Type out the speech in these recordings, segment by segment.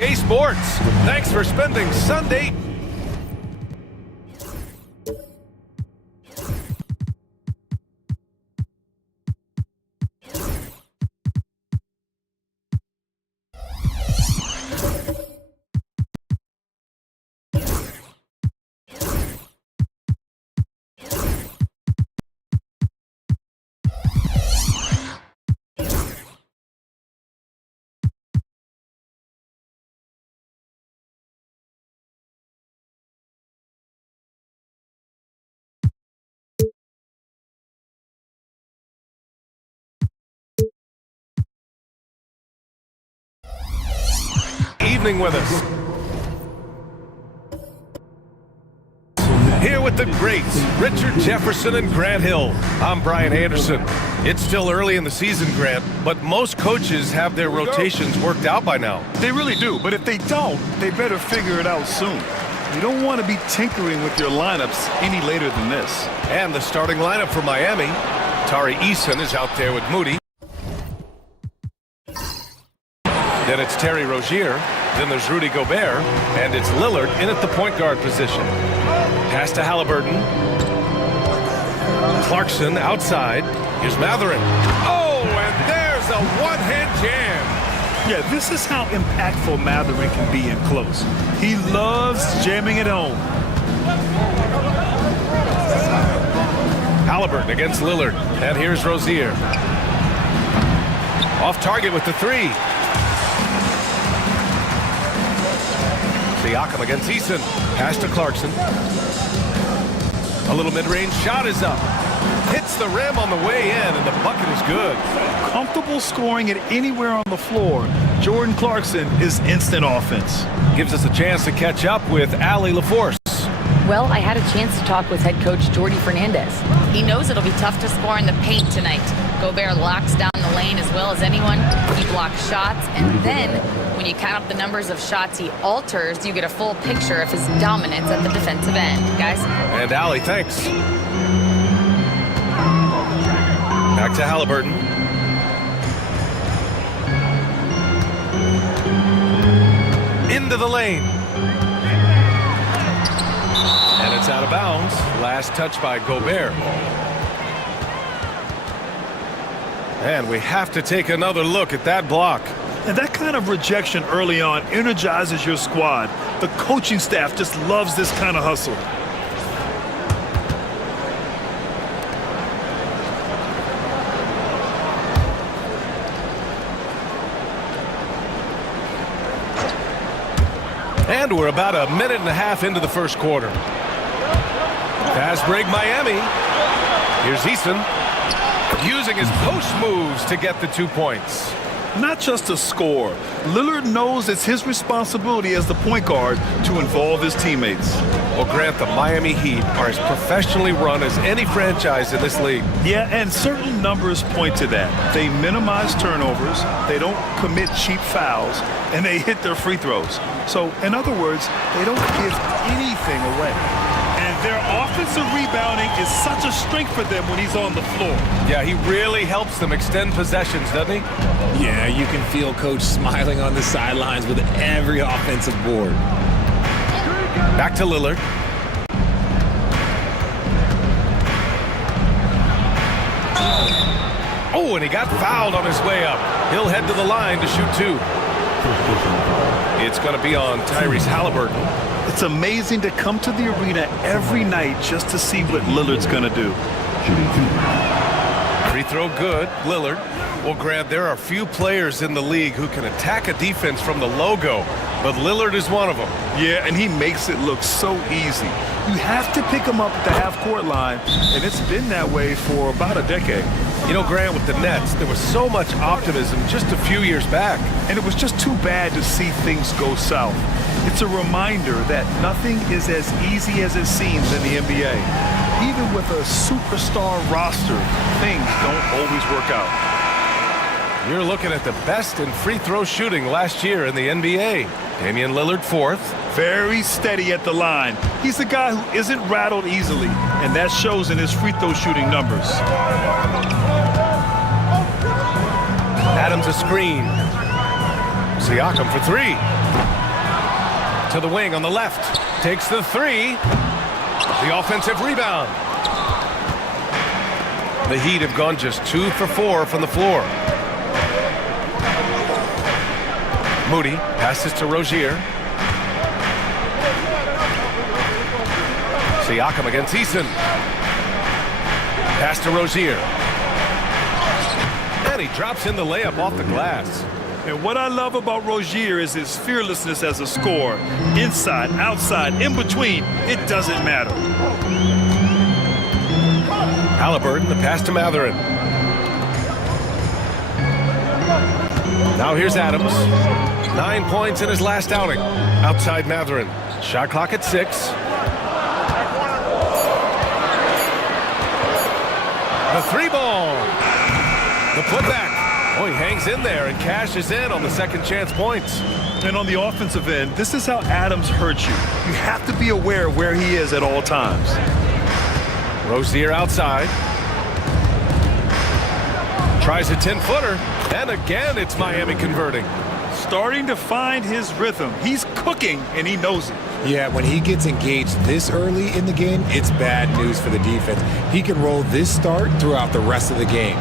Hey Sports, thanks for spending Sunday. Evening with us. Here with the greats, Richard Jefferson and Grant Hill. I'm Brian Anderson. It's still early in the season, Grant, but most coaches have their rotations worked out by now. They really do, but if they don't, they better figure it out soon. You don't want to be tinkering with your lineups any later than this. And the starting lineup for Miami. Tari Eason is out there with Moody. Then it's Terry Rozier. Then there's Rudy Gobert. And it's Lillard in at the point guard position. Pass to Halliburton. Clarkson outside. Here's Matherin. Oh, and there's a one-hand jam. Yeah, this is how impactful Matherin can be in close. He loves jamming it home. Halliburton against Lillard. And here's Rozier. Off target with the three. Siakam against Eason. Pass to Clarkson. A little mid-range shot is up. Hits the rim on the way in, and the bucket is good. Comfortable scoring it anywhere on the floor. Jordan Clarkson is instant offense. Gives us a chance to catch up with Allie LaForce. Well, I had a chance to talk with head coach Jordi Fernandez. He knows it'll be tough to score in the paint tonight. Gobert locks down the lane as well as anyone. He blocks shots, and then when you count up the numbers of shots he alters, you get a full picture of his dominance at the defensive end. Guys? And Allie, thanks. Back to Halliburton. Into the lane. And it's out of bounds. Last touch by Gobert. And we have to take another look at that block. And that kind of rejection early on energizes your squad. The coaching staff just loves this kind of hustle. And we're about a minute and a half into the first quarter. Fast break Miami. Here's Eason. Using his post moves to get the 2 points. Not just to score. Lillard knows it's his responsibility as the point guard to involve his teammates. Well, Grant, the Miami Heat are as professionally run as any franchise in this league. Yeah, and certain numbers point to that. They minimize turnovers, they don't commit cheap fouls, and they hit their free throws. So, in other words, they don't give anything away. And their offensive rebounding is such a strength for them when he's on the floor. Yeah, he really helps them extend possessions, doesn't he? Yeah, you can feel Coach smiling on the sidelines with every offensive board. Back to Lillard. Oh, and he got fouled on his way up. He'll head to the line to shoot two. It's going to be on Tyrese Halliburton. It's amazing to come to the arena every night just to see what Lillard's going to do. Free throw good, Lillard. Well, Grant, there are few players in the league who can attack a defense from the logo, but Lillard is one of them. Yeah, and he makes it look so easy. You have to pick him up at the half-court line, and it's been that way for about a decade. You know, Grant, with the Nets, there was so much optimism just a few years back. And it was just too bad to see things go south. It's a reminder that nothing is as easy as it seems in the NBA. Even with a superstar roster, things don't always work out. You're looking at the best in free throw shooting last year in the NBA. Damian Lillard fourth. Very steady at the line. He's a guy who isn't rattled easily, and that shows in his free throw shooting numbers. Adams a screen. Siakam for three. To the wing on the left. Takes the three. The offensive rebound. The Heat have gone just 2 for 4 from the floor. Moody passes to Rozier. Siakam against Eason. Pass to Rozier. And he drops in the layup off the glass. And what I love about Rozier is his fearlessness as a scorer. Inside, outside, in between, it doesn't matter. Halliburton, the pass to Mathurin. Now here's Adams. 9 points in his last outing. Outside Mathurin. Shot clock at 6. The three ball. The putback. Oh, he hangs in there and cashes in on the second chance points. And on the offensive end, this is how Adams hurts you. You have to be aware of where he is at all times. Rozier outside. Tries a 10-footer. And again, it's Miami converting. Starting to find his rhythm. He's cooking, and he knows it. Yeah, when he gets engaged this early in the game, it's bad news for the defense. He can roll this start throughout the rest of the game.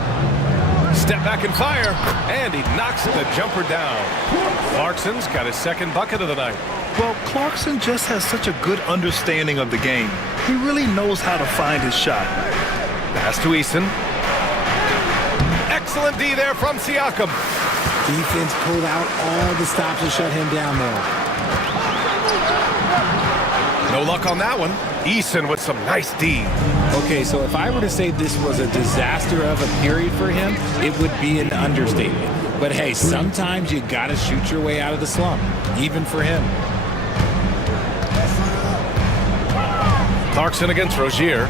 Step back and fire, and he knocks the jumper down. Clarkson's got his second bucket of the night. Well, Clarkson just has such a good understanding of the game. He really knows how to find his shot. Pass to Eason. Excellent D there from Siakam. Defense pulled out all the stops to shut him down there. No luck on that one. Eason with some nice D. Okay, so if I were to say this was a disaster of a period for him, it would be an understatement. But hey, sometimes you gotta shoot your way out of the slump, even for him. Clarkson against Rozier.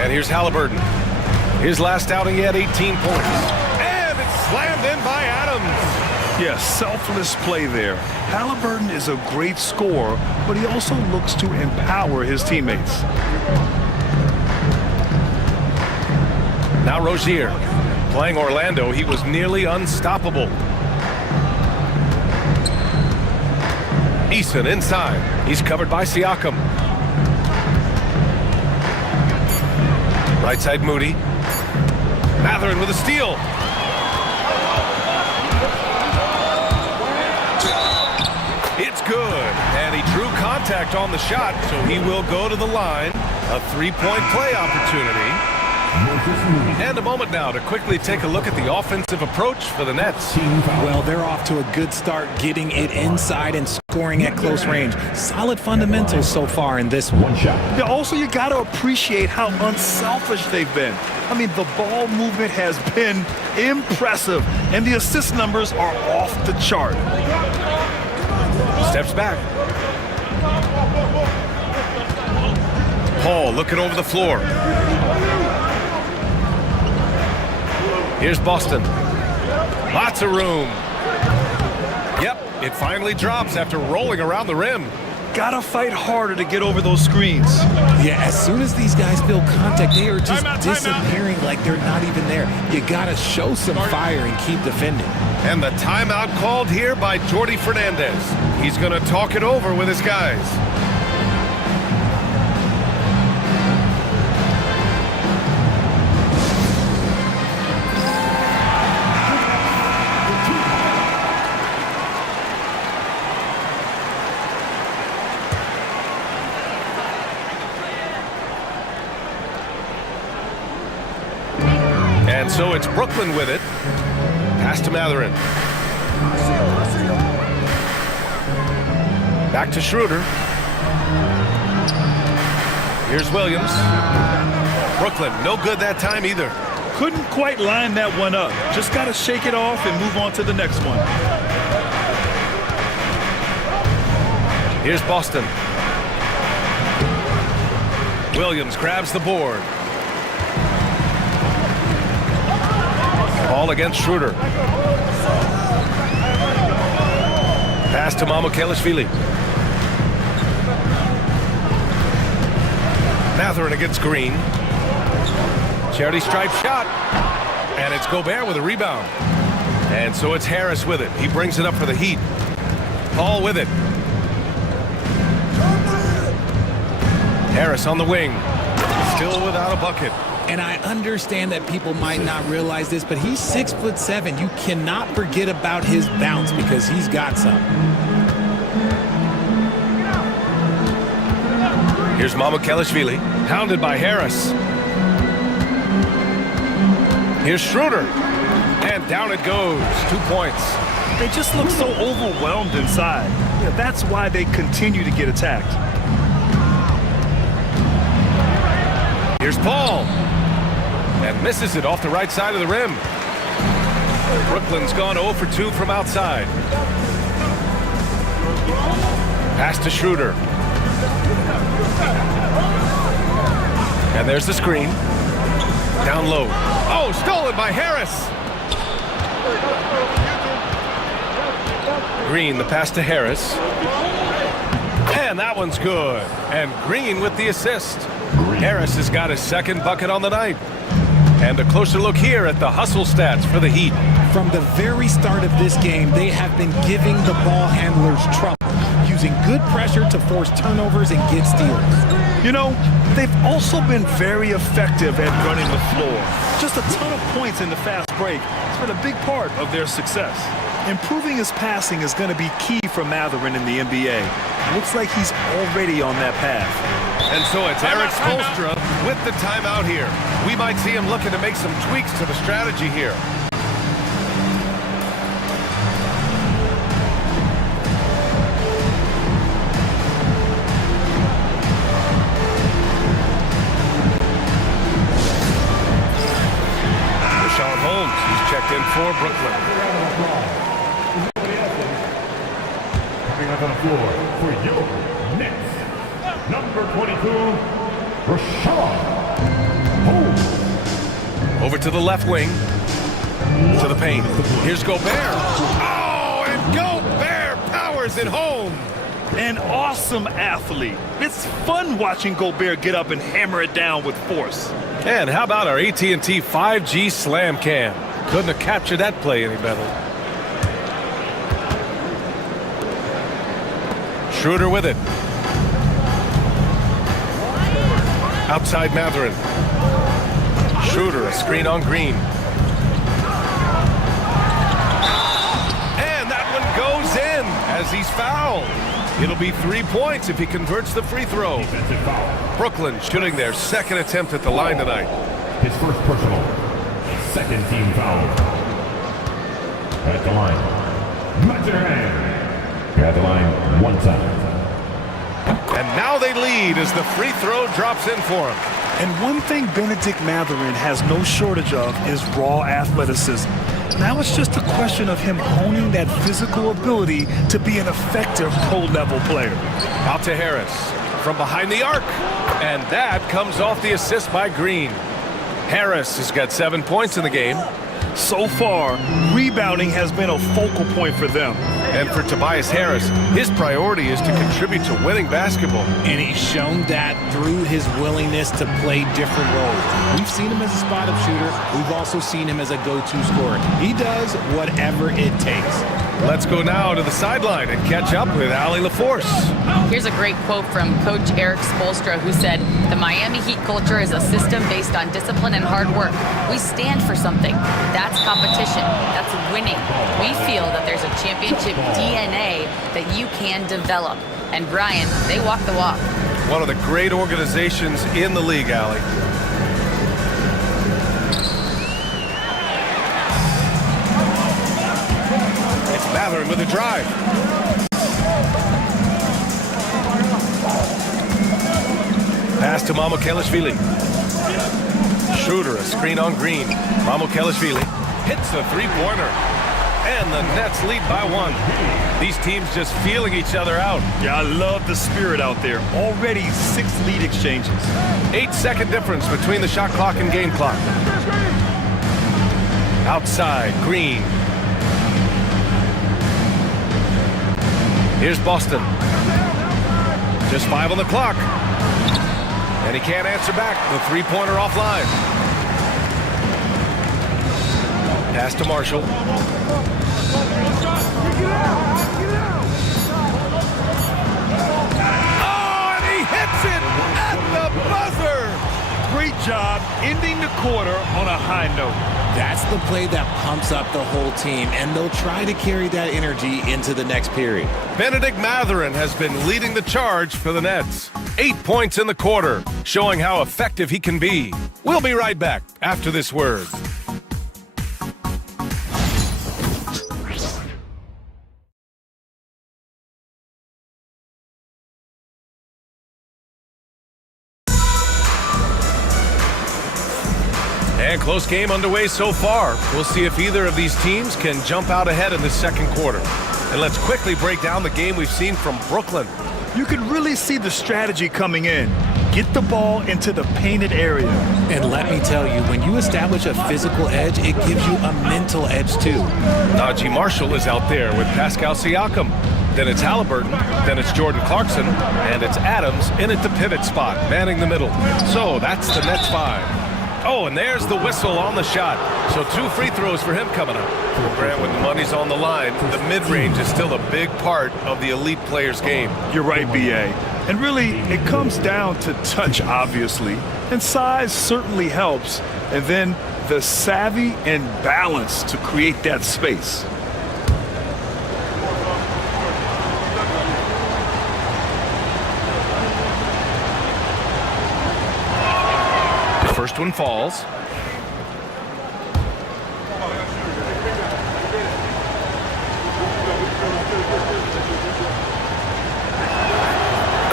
And here's Halliburton. His last outing, he had 18 points. And it's slammed in by Adams. Yeah, selfless play there. Halliburton is a great scorer, but he also looks to empower his teammates. Now Rozier. Playing Orlando, he was nearly unstoppable. Eason inside. He's covered by Siakam. Right side Moody. Mathurin with a steal. It's good. And he drew contact on the shot, so he will go to the line. A three-point play opportunity. And a moment now to quickly take a look at the offensive approach for the Nets. Well, they're off to a good start getting it inside and scoring at close range. Solid fundamentals so far in this one. Yeah, also, you got to appreciate how unselfish they've been. I mean, the ball movement has been impressive, and the assist numbers are off the chart. Steps back. Paul looking over the floor. Here's Boston. Lots of room. Yep, it finally drops after rolling around the rim. Gotta fight harder to get over those screens. Yeah, as soon as these guys feel contact, they are just disappearing like they're not even there. You gotta show some fire and keep defending. And the timeout called here by Jordi Fernandez. He's going to talk it over with his guys. And so it's Brooklyn with it. Pass to Mathurin. Back to Schroeder. Here's Williams. Brooklyn, no good that time either. Couldn't quite line that one up. Just got to shake it off and move on to the next one. Here's Boston. Williams grabs the board. Ball against Schroeder. Pass to Mamukelashvili. Mathurin against Green. Charity stripe shot. And it's Gobert with a rebound. And so it's Harris with it. He brings it up for the Heat. Paul with it. Harris on the wing. Still without a bucket. And I understand that people might not realize this, but he's 6'7". You cannot forget about his bounce because he's got some. Here's Mamukelashvili, hounded by Harris. Here's Schroeder, and down it goes. 2 points. They just look so overwhelmed inside. Yeah, that's why they continue to get attacked. Here's Paul, and misses it off the right side of the rim. Brooklyn's gone 0 for 2 from outside. Pass to Schroeder. And there's the screen. Down low. Oh, stolen by Harris. Green, the pass to Harris. And that one's good. And Green with the assist. Harris has got his second bucket on the night. And a closer look here at the hustle stats for the Heat. From the very start of this game, they have been giving the ball handlers trouble, using good pressure to force turnovers and get steals. You know, they've also been very effective at running the floor. Just a ton of points in the fast break. It's been a big part of their success. Improving his passing is going to be key for Mathurin in the NBA. Looks like he's already on that path. And so it's Eric Spoelstra with the timeout here. We might see him looking to make some tweaks to the strategy here. Rashawn Holmes, he's checked in for Brooklyn. Coming up on the floor for your next. Number 22, Rashawn Holmes. Over to the left wing. To the paint. Here's Gobert. Oh, and Gobert powers it home. An awesome athlete. It's fun watching Gobert get up and hammer it down with force. And how about our AT&T 5G Slam Cam? Couldn't have captured that play any better. Schroeder with it. Outside Mathurin. Schroeder, a screen on Green. And that one goes in as he's fouled. It'll be 3 points if he converts the free throw. Defensive foul. Brooklyn shooting their second attempt at the line tonight. His first personal. Second team foul. At the line. Mathurin. At the line one time. And now they lead as the free throw drops in for him. And one thing Benedict Mathurin has no shortage of is raw athleticism. Now it's just a question of him honing that physical ability to be an effective pro-level player. Out to Harris from behind the arc. And that comes off the assist by Green. Harris has got 7 points in the game. So far, rebounding has been a focal point for them. And for Tobias Harris, his priority is to contribute to winning basketball. And he's shown that through his willingness to play different roles. We've seen him as a spot-up shooter. We've also seen him as a go-to scorer. He does whatever it takes. Let's go now to the sideline and catch up with Allie LaForce. Here's a great quote from Coach Eric Spoelstra, who said, "The Miami Heat culture is a system based on discipline and hard work. We stand for something. That's competition. That's winning. We feel that there's a championship DNA that you can develop." And Brian, they walk the walk. One of the great organizations in the league, Allie. It's Mathurin with a drive. Pass to Mamukelashvili. Schroeder, a screen on Green. Mamukelashvili hits the three-pointer. And the Nets lead by 1. These teams just feeling each other out. Yeah, I love the spirit out there. Already 6 lead exchanges. 8-second difference between the shot clock and game clock. Outside, Green. Here's Boston. Just 5 on the clock. And he can't answer back. The three-pointer offline. Pass to Marshall. Oh, and he hits it at the buzzer. Great job ending the quarter on a high note. That's the play that pumps up the whole team, and they'll try to carry that energy into the next period. Benedict Mathurin has been leading the charge for the Nets. 8 points in the quarter, showing how effective he can be. We'll be right back after this word. And close game underway so far. We'll see if either of these teams can jump out ahead in the second quarter. And let's quickly break down the game we've seen from Brooklyn. You can really see the strategy coming in. Get the ball into the painted area. And let me tell you, when you establish a physical edge, it gives you a mental edge too. Najee Marshall is out there with Pascal Siakam. Then it's Halliburton, then it's Jordan Clarkson, and it's Adams in at the pivot spot, manning the middle. So that's the Nets 5. Oh, and there's the whistle on the shot. So 2 free throws for him coming up. Grant, when the money's on the line, the mid-range is still a big part of the elite player's game. You're right, B.A. And really, it comes down to touch, obviously. And size certainly helps. And then the savvy and balance to create that space. First one falls.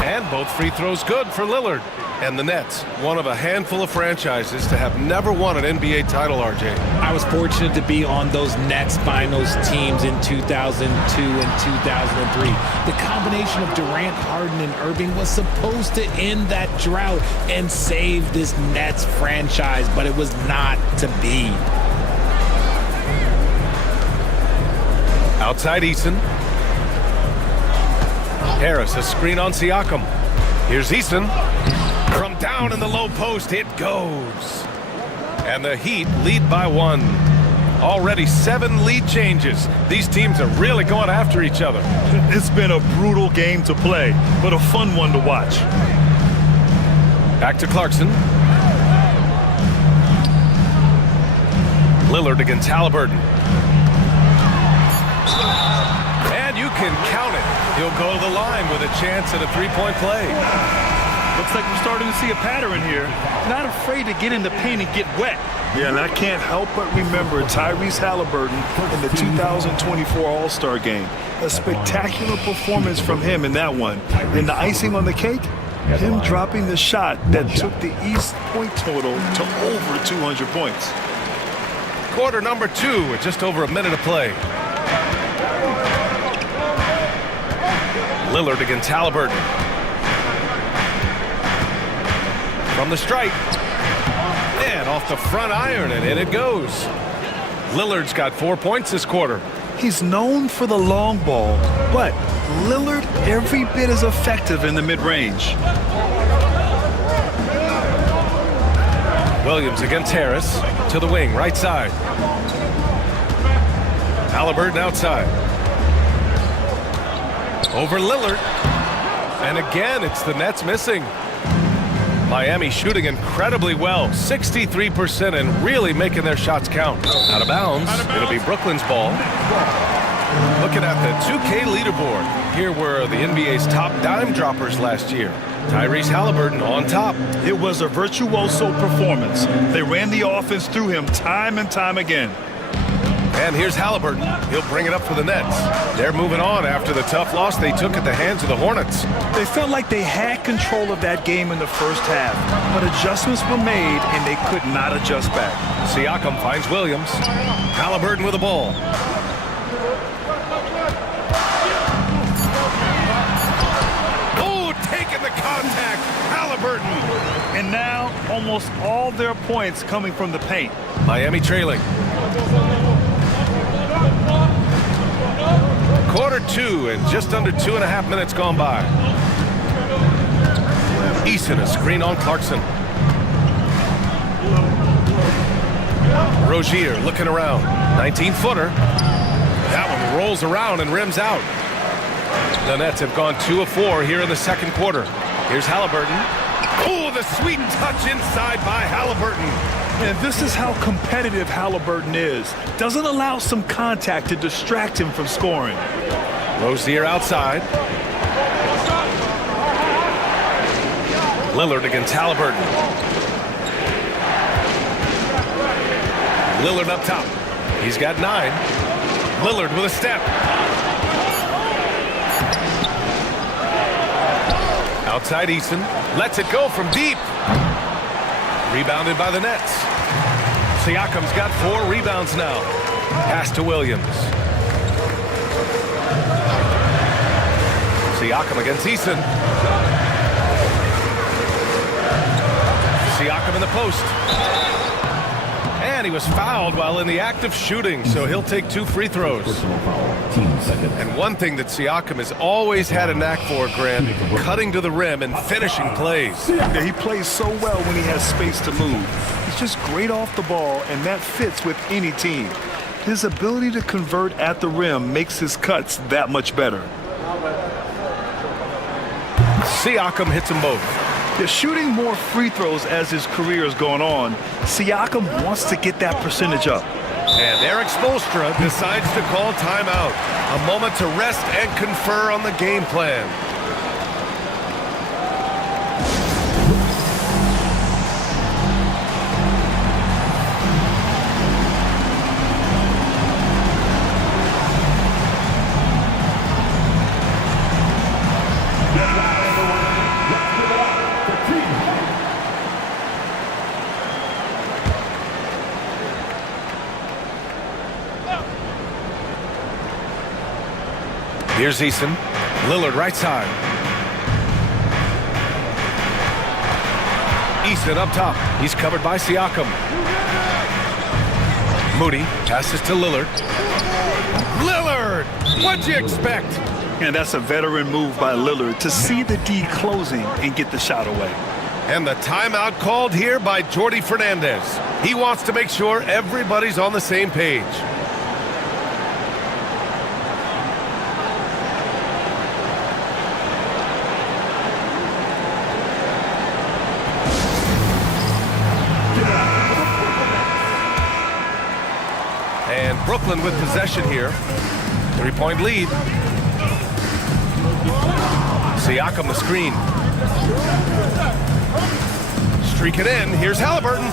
And both free throws good for Lillard. And the Nets, one of a handful of franchises to have never won an NBA title, RJ. I was fortunate to be on those Nets finals teams in 2002 and 2003. The combination of Durant, Harden, and Irving was supposed to end that drought and save this Nets franchise, but it was not to be. Outside Eason. Harris, a screen on Siakam. Here's Eason. From down in the low post, it goes. And the Heat lead by 1. Already 7 lead changes. These teams are really going after each other. It's been a brutal game to play, but a fun one to watch. Back to Clarkson. Lillard against Halliburton. And you can count it. He'll go to the line with a chance at a 3-point play. Looks like we're starting to see a pattern here. Not afraid to get in the paint and get wet. Yeah, and I can't help but remember Tyrese Halliburton in the 2024 All-Star Game. A spectacular performance from him in that one. And the icing on the cake, him dropping the shot that took the East point total to over 200 points. Quarter number 2 with just over a minute of play. Lillard against Halliburton. From the stripe. And off the front iron, and in it goes. Lillard's got 4 points this quarter. He's known for the long ball, but Lillard every bit as effective in the mid-range. Williams against Harris to the wing, right side. Halliburton outside. Over Lillard. And again, it's the Nets missing. Miami shooting incredibly well, 63%, and really making their shots count. Out of bounds. It'll be Brooklyn's ball. Looking at the 2K leaderboard, here were the NBA's top dime droppers last year. Tyrese Halliburton on top. It was a virtuoso performance. They ran the offense through him time and time again. And here's Halliburton. He'll bring it up for the Nets. They're moving on after the tough loss they took at the hands of the Hornets. They felt like they had control of that game in the first half, but adjustments were made and they could not adjust back. Siakam finds Williams. Halliburton with the ball. Oh, taking the contact. Halliburton. And now almost all their points coming from the paint. Miami trailing. Quarter 2 and just under 2.5 minutes gone by. Eason, a screen on Clarkson. Rozier looking around. 19-footer. That one rolls around and rims out. The Nets have gone 2 of 4 here in the second quarter. Here's Halliburton. Oh, the sweet touch inside by Halliburton. And this is how competitive Halliburton is. Doesn't allow some contact to distract him from scoring. Rozier outside. Lillard against Halliburton. Lillard up top. He's got 9. Lillard with a step. Outside Eason. Lets it go from deep. Rebounded by the Nets. Siakam's got 4 rebounds now. Pass to Williams. Siakam against Eason. Siakam in the post. And he was fouled while in the act of shooting, so he'll take 2 free throws. And one thing that Siakam has always had a knack for, Grant, cutting to the rim and finishing plays. Yeah, he plays so well when he has space to move. He's just great off the ball, and that fits with any team. His ability to convert at the rim makes his cuts that much better. Siakam hits them both. They're shooting more free throws as his career is going on. Siakam wants to get that percentage up. And Eric Spoelstra decides to call timeout. A moment to rest and confer on the game plan. Here's Eason. Lillard right side. Eason up top. He's covered by Siakam. Moody passes to Lillard. Lillard! What'd you expect? And that's a veteran move by Lillard to see the D closing and get the shot away. And the timeout called here by Jordi Fernandez. He wants to make sure everybody's on the same page. And Brooklyn with possession here. 3-point lead. Siakam the screen. Streak it in. Here's Halliburton.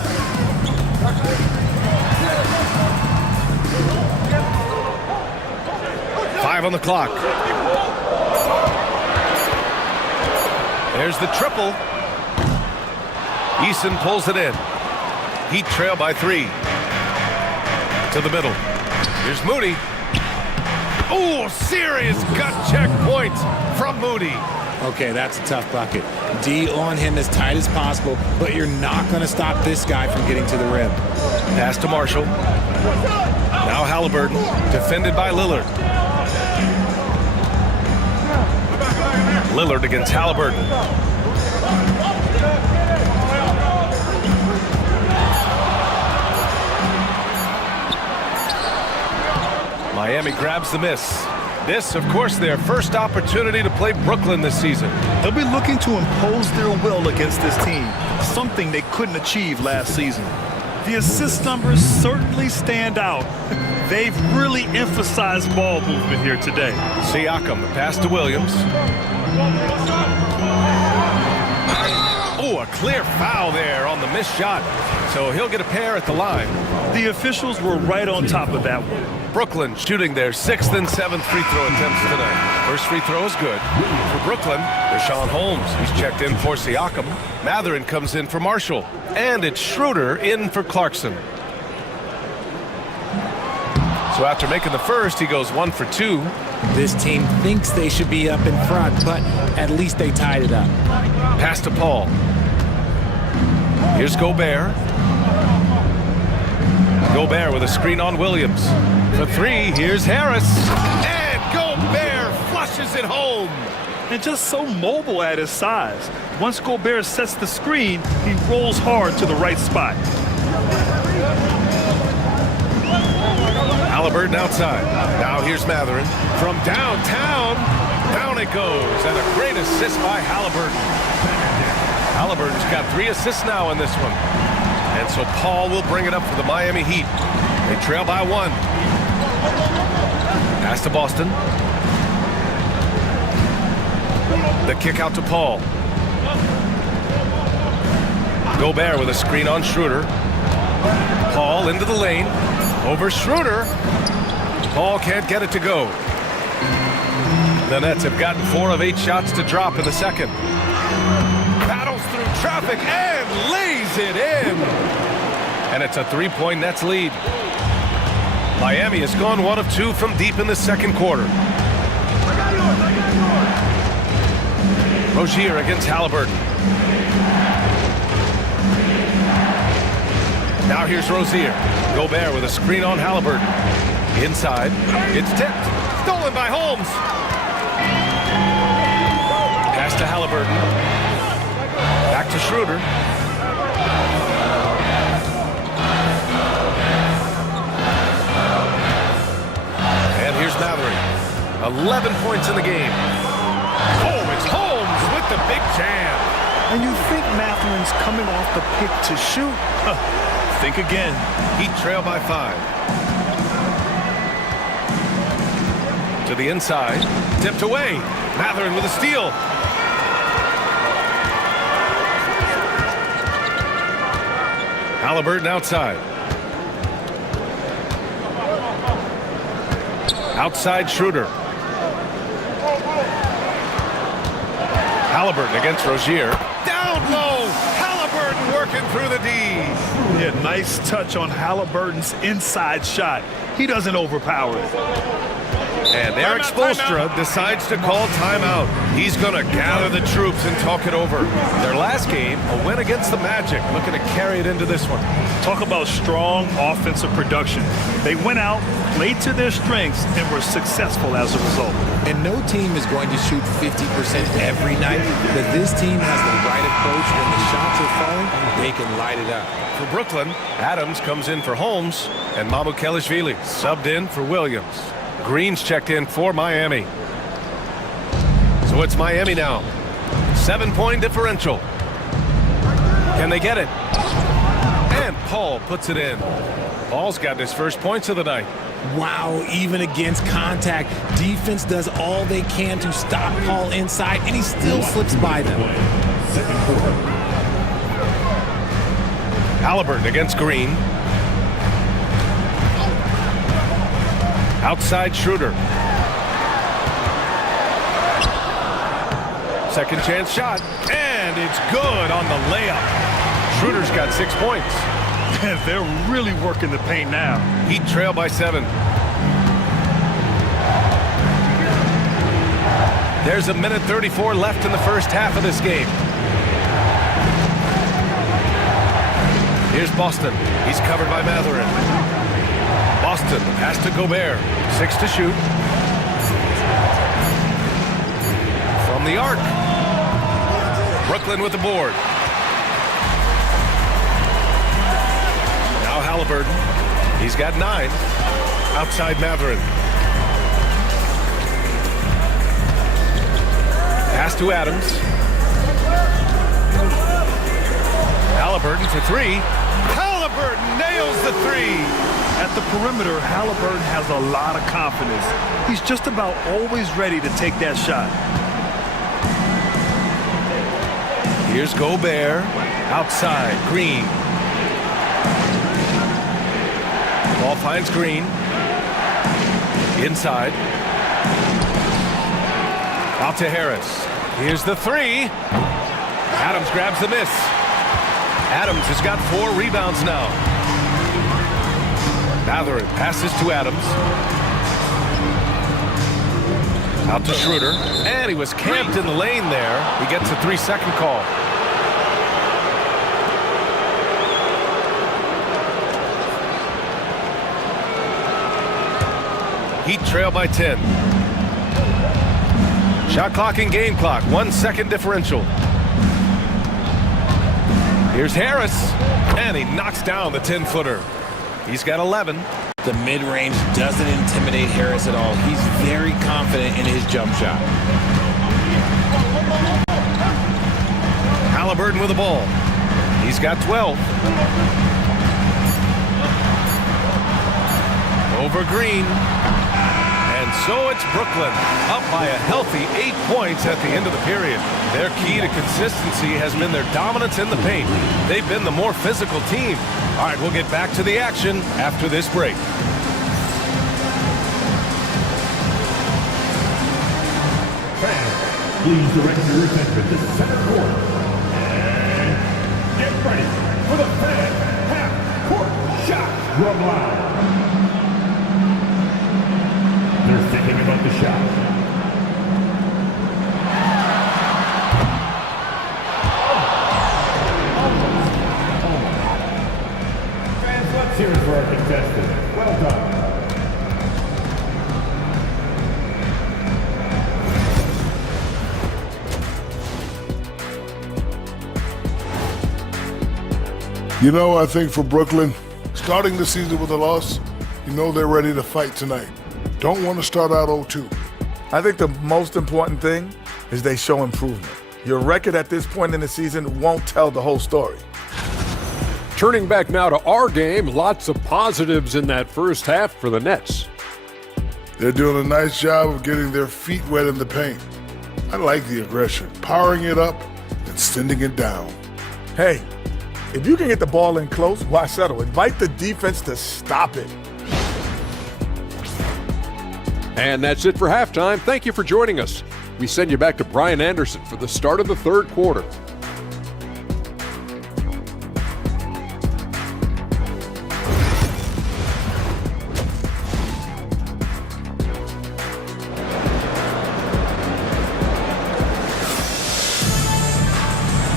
Five on the clock. There's the triple. Eason pulls it in. Heat trail by 3. To the middle. Here's Moody. Oh, serious gut check points from Moody. Okay, that's a tough bucket. D on him as tight as possible, but you're not going to stop this guy from getting to the rim. Pass to Marshall. Now Halliburton, defended by Lillard. Lillard against Halliburton. Miami grabs the miss. This, of course, their first opportunity to play Brooklyn this season. They'll be looking to impose their will against this team, something they couldn't achieve last season. The assist numbers certainly stand out. They've really emphasized ball movement here today. Siakam, the pass to Williams. Oh, a clear foul there on the missed shot. So he'll get a pair at the line. The officials were right on top of that one. Brooklyn shooting their 6th and 7th free throw attempts tonight. First free throw is good. For Brooklyn, Deshaun Holmes. He's checked in for Siakam. Mathurin comes in for Marshall. And it's Schroeder in for Clarkson. So after making the first, he goes 1 for 2. This team thinks they should be up in front, but at least they tied it up. Pass to Paul. Here's Gobert. Gobert with a screen on Williams. For 3, here's Harris. And Gobert flushes it home. And just so mobile at his size. Once Gobert sets the screen, he rolls hard to the right spot. Halliburton outside. Now here's Matherin. From downtown, down it goes. And a great assist by Halliburton. Halliburton's got 3 assists now in this one. And so Paul will bring it up for the Miami Heat. They trail by 1. Pass to Boston. The kick out to Paul. Gobert with a screen on Schroeder. Paul into the lane. Over Schroeder. Paul can't get it to go. The Nets have gotten 4 of 8 shots to drop in the second. Battles through traffic and lays it in. And it's a 3-point Nets lead. Miami has gone 1 of 2 from deep in the second quarter. Rozier against Halliburton. Now here's Rozier. Gobert with a screen on Halliburton. Inside. It's tipped. Stolen by Holmes. Pass to Halliburton. Back to Schroeder. And here's Matherin. 11 points in the game. Oh, it's Holmes with the big jam. And you think Matherin's coming off the pick to shoot? Think again. Heat trail by 5. To the inside. Tipped away. Matherin with a steal. Halliburton outside. Outside Schroeder. Halliburton against Rozier. Down low. Halliburton working through the D. Yeah, nice touch on Halliburton's inside shot. He doesn't overpower it. And Eric Spoelstra decides to call timeout. He's going to gather the troops and talk it over. Their last game, a win against the Magic, looking to carry it into this one. Talk about strong offensive production. They went out, played to their strengths, and were successful as a result. And no team is going to shoot 50% every night, but this team has the right approach. When the shots are falling, they can light it up. For Brooklyn, Adams comes in for Holmes, and Mamukelashvili subbed in for Williams. Green's checked in for Miami. So it's Miami now. 7-point differential. Can they get it? And Paul puts it in. Paul's got his first points of the night. Wow, even against contact, defense does all they can to stop Paul inside, and he still slips by them. Second quarter. Halliburton against Green. Outside Schroeder. Second chance shot. And it's good on the layup. Schroeder's got 6 points. And they're really working the paint now. Heat trail by 7. There's 1:34 left in the first half of this game. Here's Boston. He's covered by Matherin. Boston pass to Gobert. 6 to shoot. From the arc. Brooklyn with the board. Now Halliburton. He's got 9. Outside Matherin. Pass to Adams. Halliburton for 3. Halliburton nails the 3. At the perimeter, Halliburton has a lot of confidence. He's just about always ready to take that shot. Here's Gobert. Outside, Green. Ball finds Green. Inside. Out to Harris. Here's the 3. Adams grabs the miss. Adams has got 4 rebounds now. Matherin passes to Adams. Out to Schroeder. And he was camped in the lane there. He gets a 3-second call. Heat trail by 10. Shot clock and game clock. 1 second differential. Here's Harris. And he knocks down the 10-footer. He's got 11. The mid-range doesn't intimidate Harris at all. He's very confident in his jump shot. Halliburton with the ball. He's got 12. Over Green. And so it's Brooklyn, up by a healthy 8 points at the end of the period. Their key to consistency has been their dominance in the paint. They've been the more physical team. All right, we'll get back to the action after this break. Fans, please direct your attention to center court. And get ready for the fan half-court shot drum line. They're thinking about the shot. Fans, let's hear it for our contestant. Well done. You know, I think for Brooklyn, starting the season with a loss, you know they're ready to fight tonight. Don't want to start out 0-2. I think the most important thing is they show improvement. Your record at this point in the season won't tell the whole story. Turning back now to our game, lots of positives in that first half for the Nets. They're doing a nice job of getting their feet wet in the paint. I like the aggression, powering it up and sending it down. Hey, if you can get the ball in close, why settle? Invite the defense to stop it. And that's it for halftime. Thank you for joining us. We send you back to Brian Anderson for the start of the third quarter.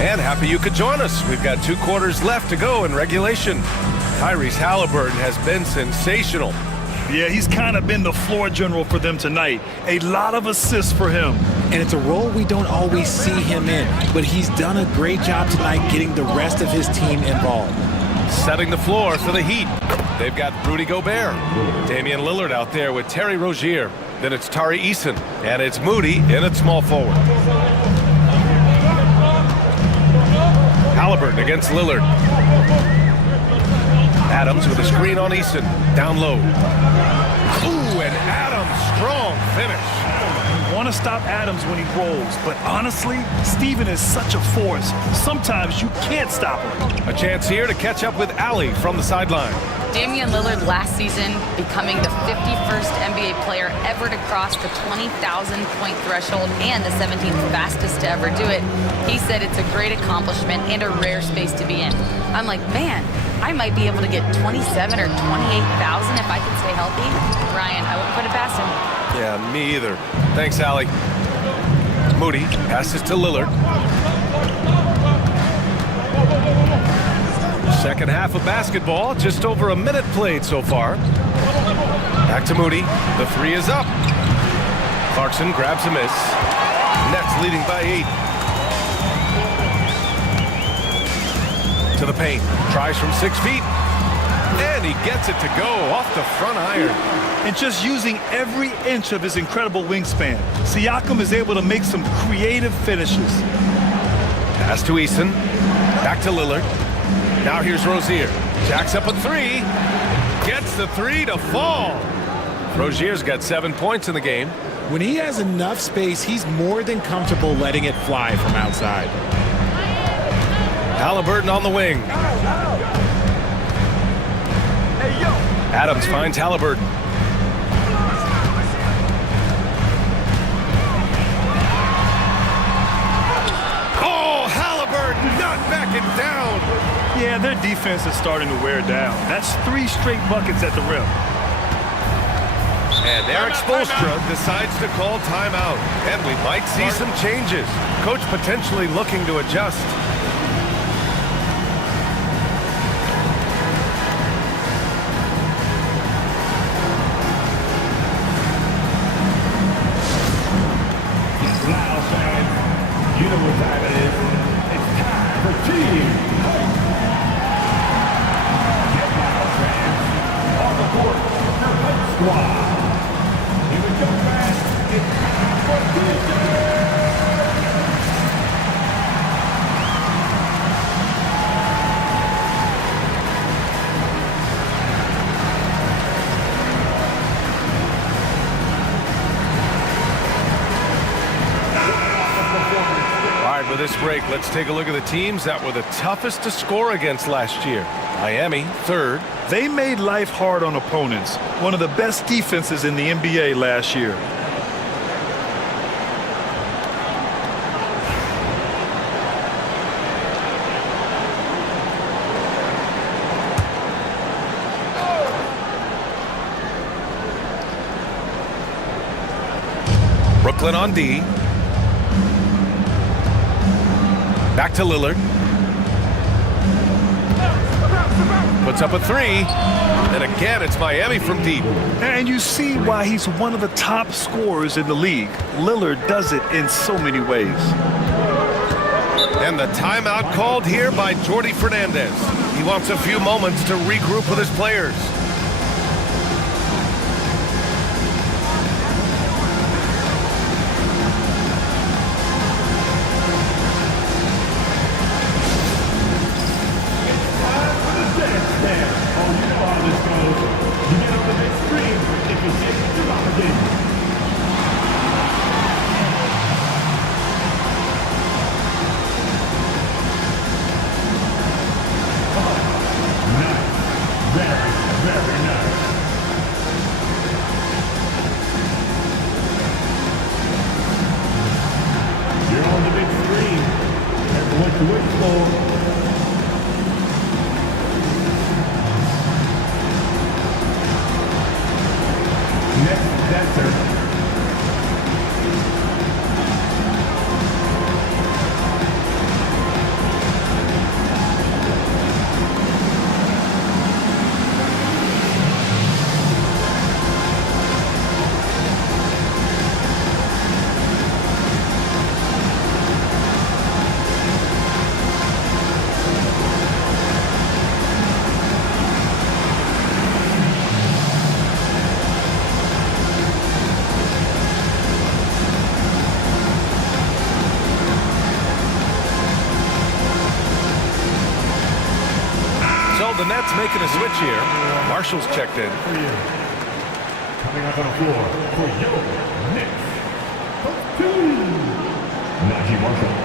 And happy you could join us. We've got 2 quarters left to go in regulation. Tyrese Halliburton has been sensational. Yeah, he's kind of been the floor general for them tonight. A lot of assists for him. And it's a role we don't always see him in, but he's done a great job tonight getting the rest of his team involved. Setting the floor for the Heat. They've got Rudy Gobert, Damian Lillard out there with Terry Rozier. Then it's Tari Eason, and it's Moody in at small forward. Halliburton against Lillard. Adams with a screen on Eason. Down low. Ooh, and Adams, strong finish. You want to stop Adams when he rolls, but honestly, Steven is such a force. Sometimes you can't stop him. A chance here to catch up with Allie from the sideline. Damian Lillard last season becoming the 51st NBA player ever to cross the 20,000 point threshold and the 17th fastest to ever do it. He said it's a great accomplishment and a rare space to be in. I'm like, man, I might be able to get 27 or 28,000 if I can stay healthy. Ryan, I wouldn't put it past him. Yeah, me either. Thanks, Allie. Moody passes to Lillard. Second half of basketball, just over a minute played so far. Back to Moody. The 3 is up. Clarkson grabs a miss. Nets leading by 8. To the paint. Tries from 6 feet. And he gets it to go off the front iron. And just using every inch of his incredible wingspan, Siakam is able to make some creative finishes. Pass to Eason. Back to Lillard. Now here's Rozier. Jacks up a 3. Gets the 3 to fall. Rozier's got 7 points in the game. When he has enough space, he's more than comfortable letting it fly from outside. Halliburton on the wing. Adams finds Halliburton. Oh, Halliburton not backing down. Yeah, their defense is starting to wear down. That's 3 straight buckets at the rim. And Eric Spoelstra decides to call timeout. And we might see some changes. Coach potentially looking to adjust. Now, fans, you know what time it is. It's time for team fight. Get loud, fans. On the court. squad. Here we go, fans. It's time for Tuesday. For this break, let's take a look at the teams that were the toughest to score against last year. Miami, third. They made life hard on opponents. One of the best defenses in the NBA last year. Brooklyn on D. Back to Lillard. Puts up a three. And again, it's Miami from deep. And you see why he's one of the top scorers in the league. Lillard does it in so many ways. And the timeout called here by Jordi Fernandez. He wants a few moments to regroup with his players. The Nets making a switch here. Marshall's checked in. Coming up on the floor for your Knicks. Najee Marshall.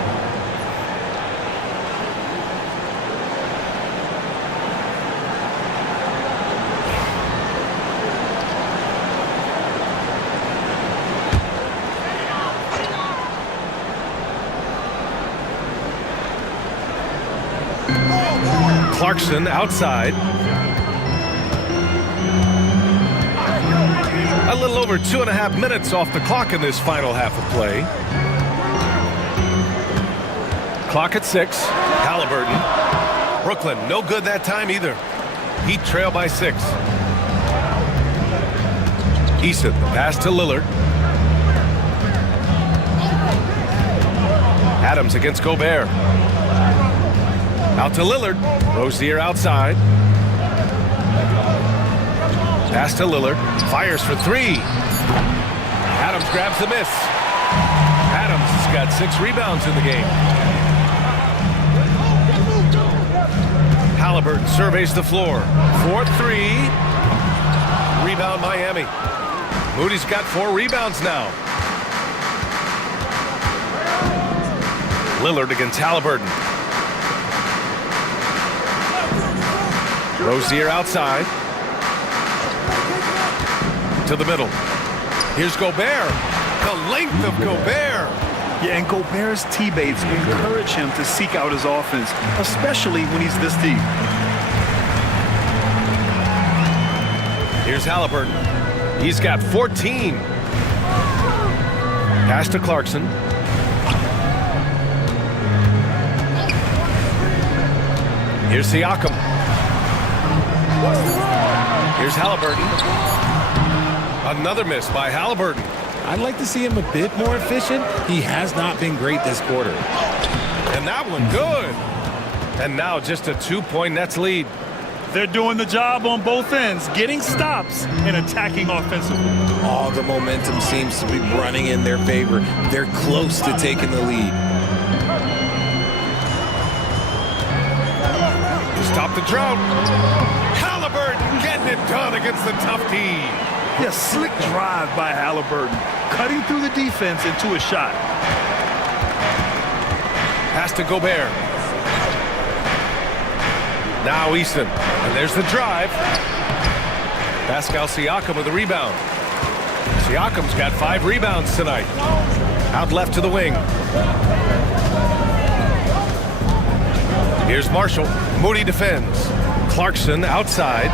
Clarkson outside. A little over 2.5 minutes off the clock in this final half of play. Clock at 6. Halliburton. Brooklyn, no good that time either. Heat trail by 6. Eason, the pass to Lillard. Adams against Gobert. Out to Lillard. Rozier outside. Pass to Lillard. Fires for 3. Adams grabs the miss. Adams has got 6 rebounds in the game. Halliburton surveys the floor. 4-3. Rebound Miami. Moody's got 4 rebounds now. Lillard against Halliburton. Rozier outside. To the middle. Here's Gobert. The length of Gobert. Yeah, and Gobert's teammates encourage him to seek out his offense, especially when he's this deep. Here's Halliburton. He's got 14. Pass to Clarkson. Here's Siakam. Here's Halliburton. Another miss by Halliburton. I'd like to see him a bit more efficient. He has not been great this quarter. And that one good. And now just a 2-point Nets lead. They're doing the job on both ends, getting stops and attacking offensively. All the momentum seems to be running in their favor. They're close to taking the lead. Stop the drought. Halliburton getting it done against the tough D. Yeah, slick drive by Halliburton, cutting through the defense into a shot. Pass to Gobert. Now Eason. And there's the drive. Pascal Siakam with the rebound. Siakam's got 5 rebounds tonight. Out left to the wing. Here's Marshall. Moody defends. Clarkson outside.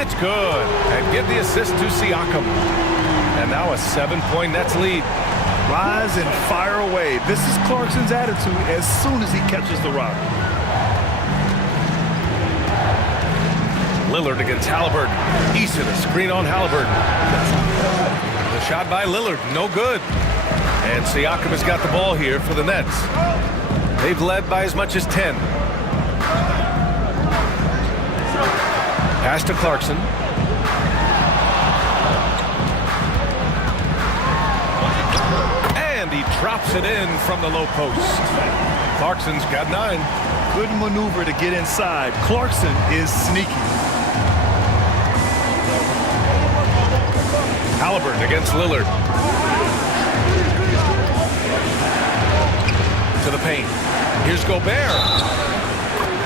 It's good. And give the assist to Siakam. And now a 7-point Nets lead. Rise and fire away. This is Clarkson's attitude as soon as he catches the rock. Lillard against Halliburton. Eason, a screen on Halliburton. The shot by Lillard, no good. And Siakam has got the ball here for the Nets. They've led by as much as 10. Pass to Clarkson. And he drops it in from the low post. Clarkson's got 9. Good maneuver to get inside. Clarkson is sneaky. Halliburton against Lillard. To the paint. Here's Gobert.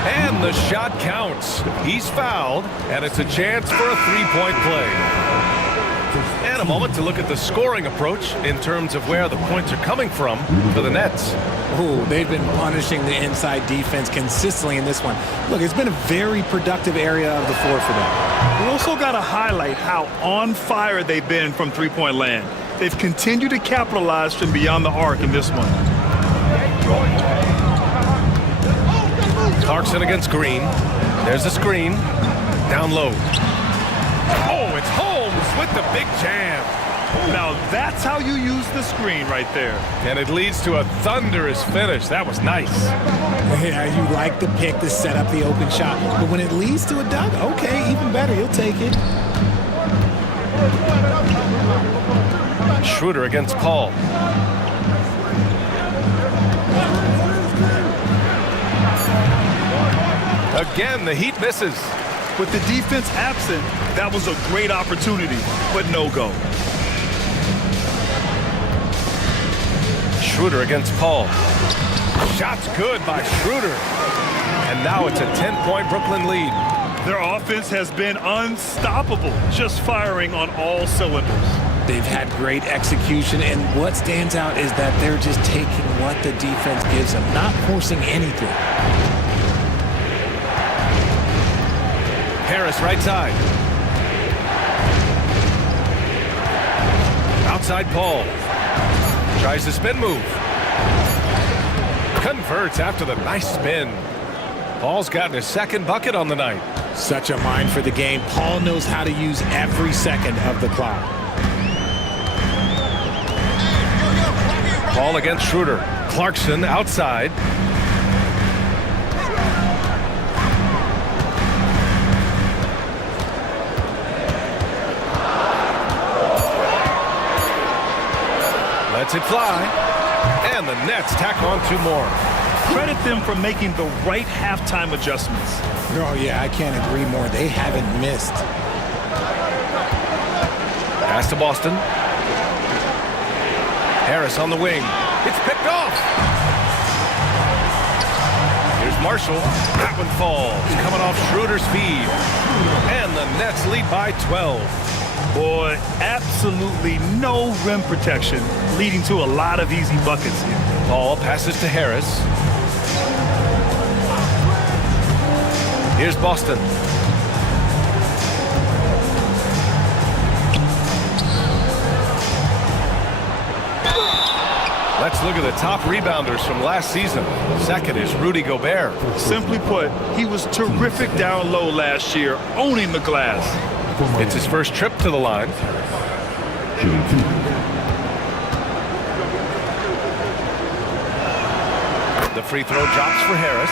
And the shot counts. He's fouled, and it's a chance for a 3-point play. And a moment to look at the scoring approach in terms of where the points are coming from for the Nets. Oh, they've been punishing the inside defense consistently in this one. Look, it's been a very productive area of the floor for them. We also got to highlight how on fire they've been from three-point land. They've continued to capitalize from beyond the arc in this one. Clarkson against Green. There's a screen. Down low. Oh, it's Holmes with the big jam. Now that's how you use the screen right there. And it leads to a thunderous finish. That was nice. Yeah, you like the pick to set up the open shot. But when it leads to a dunk, okay, even better. You'll take it. Schroeder against Paul. Again, the Heat misses. With the defense absent, that was a great opportunity, but no go. Schroeder against Paul. Shot's good by Schroeder. And now it's a 10-point Brooklyn lead. Their offense has been unstoppable, just firing on all cylinders. They've had great execution, and what stands out is that they're just taking what the defense gives them, not forcing anything. Harris right side. Outside Paul. Tries the spin move. Converts after the nice spin. Paul's gotten his second bucket on the night. Such a mind for the game. Paul knows how to use every second of the clock. Paul against Schroeder. Clarkson outside. Lets it fly. And the Nets tack on 2 more. Credit them for making the right halftime adjustments. Oh, yeah, I can't agree more. They haven't missed. Pass to Boston. Harris on the wing. It's picked off. Here's Marshall. That one falls. Coming off Schroeder's feed. And the Nets lead by 12. Boy, absolutely no rim protection, leading to a lot of easy buckets here. Paul passes to Harris. Here's Boston. Let's look at the top rebounders from last season. Second is Rudy Gobert. Simply put, he was terrific down low last year, owning the glass. It's his first trip to the line. The free throw drops for Harris.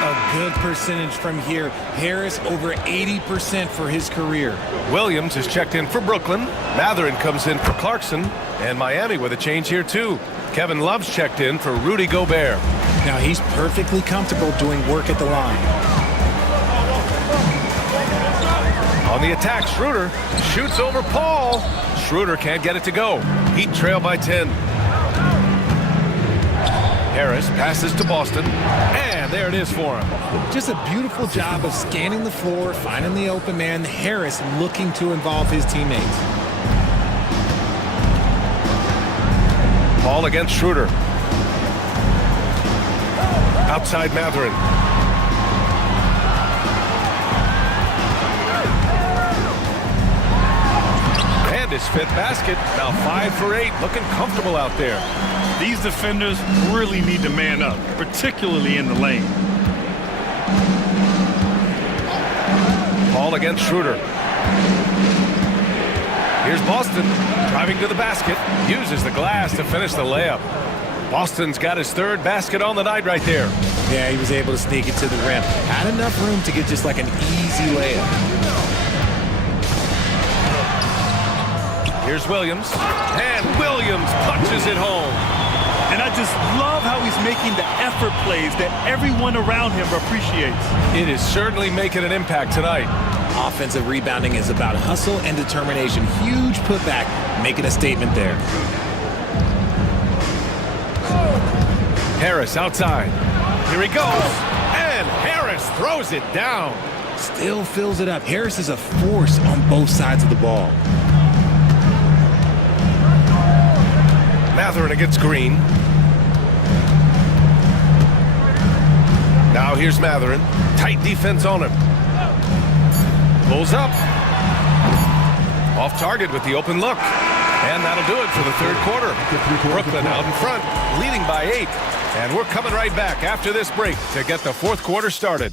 A good percentage from here. Harris over 80% for his career. Williams is checked in for Brooklyn. Mathurin comes in for Clarkson. And Miami with a change here too. Kevin Love's checked in for Rudy Gobert. Now he's perfectly comfortable doing work at the line. On the attack, Schroeder shoots over Paul. Schroeder can't get it to go. Heat trail by 10. Harris passes to Boston, and there it is for him. Just a beautiful job of scanning the floor, finding the open man. Harris looking to involve his teammates. Paul against Schroeder. Outside Mathurin. And his fifth basket. Now 5 for 8. Looking comfortable out there. These defenders really need to man up, particularly in the lane. Paul against Schroeder. Here's Boston driving to the basket. Uses the glass to finish the layup. Boston's got his third basket on the night right there. Yeah, he was able to sneak it to the rim. Had enough room to get just like an easy layup. Here's Williams. And Williams punches it home. And I just love how he's making the effort plays that everyone around him appreciates. It is certainly making an impact tonight. Offensive rebounding is about hustle and determination. Huge putback, making a statement there. Harris outside. Here he goes. And Harris throws it down. Still fills it up. Harris is a force on both sides of the ball. Mathurin against Green. Now here's Mathurin. Tight defense on him. Pulls up. Off target with the open look. And that'll do it for the third quarter. Brooklyn out in front, leading by 8. And we're coming right back after this break to get the fourth quarter started.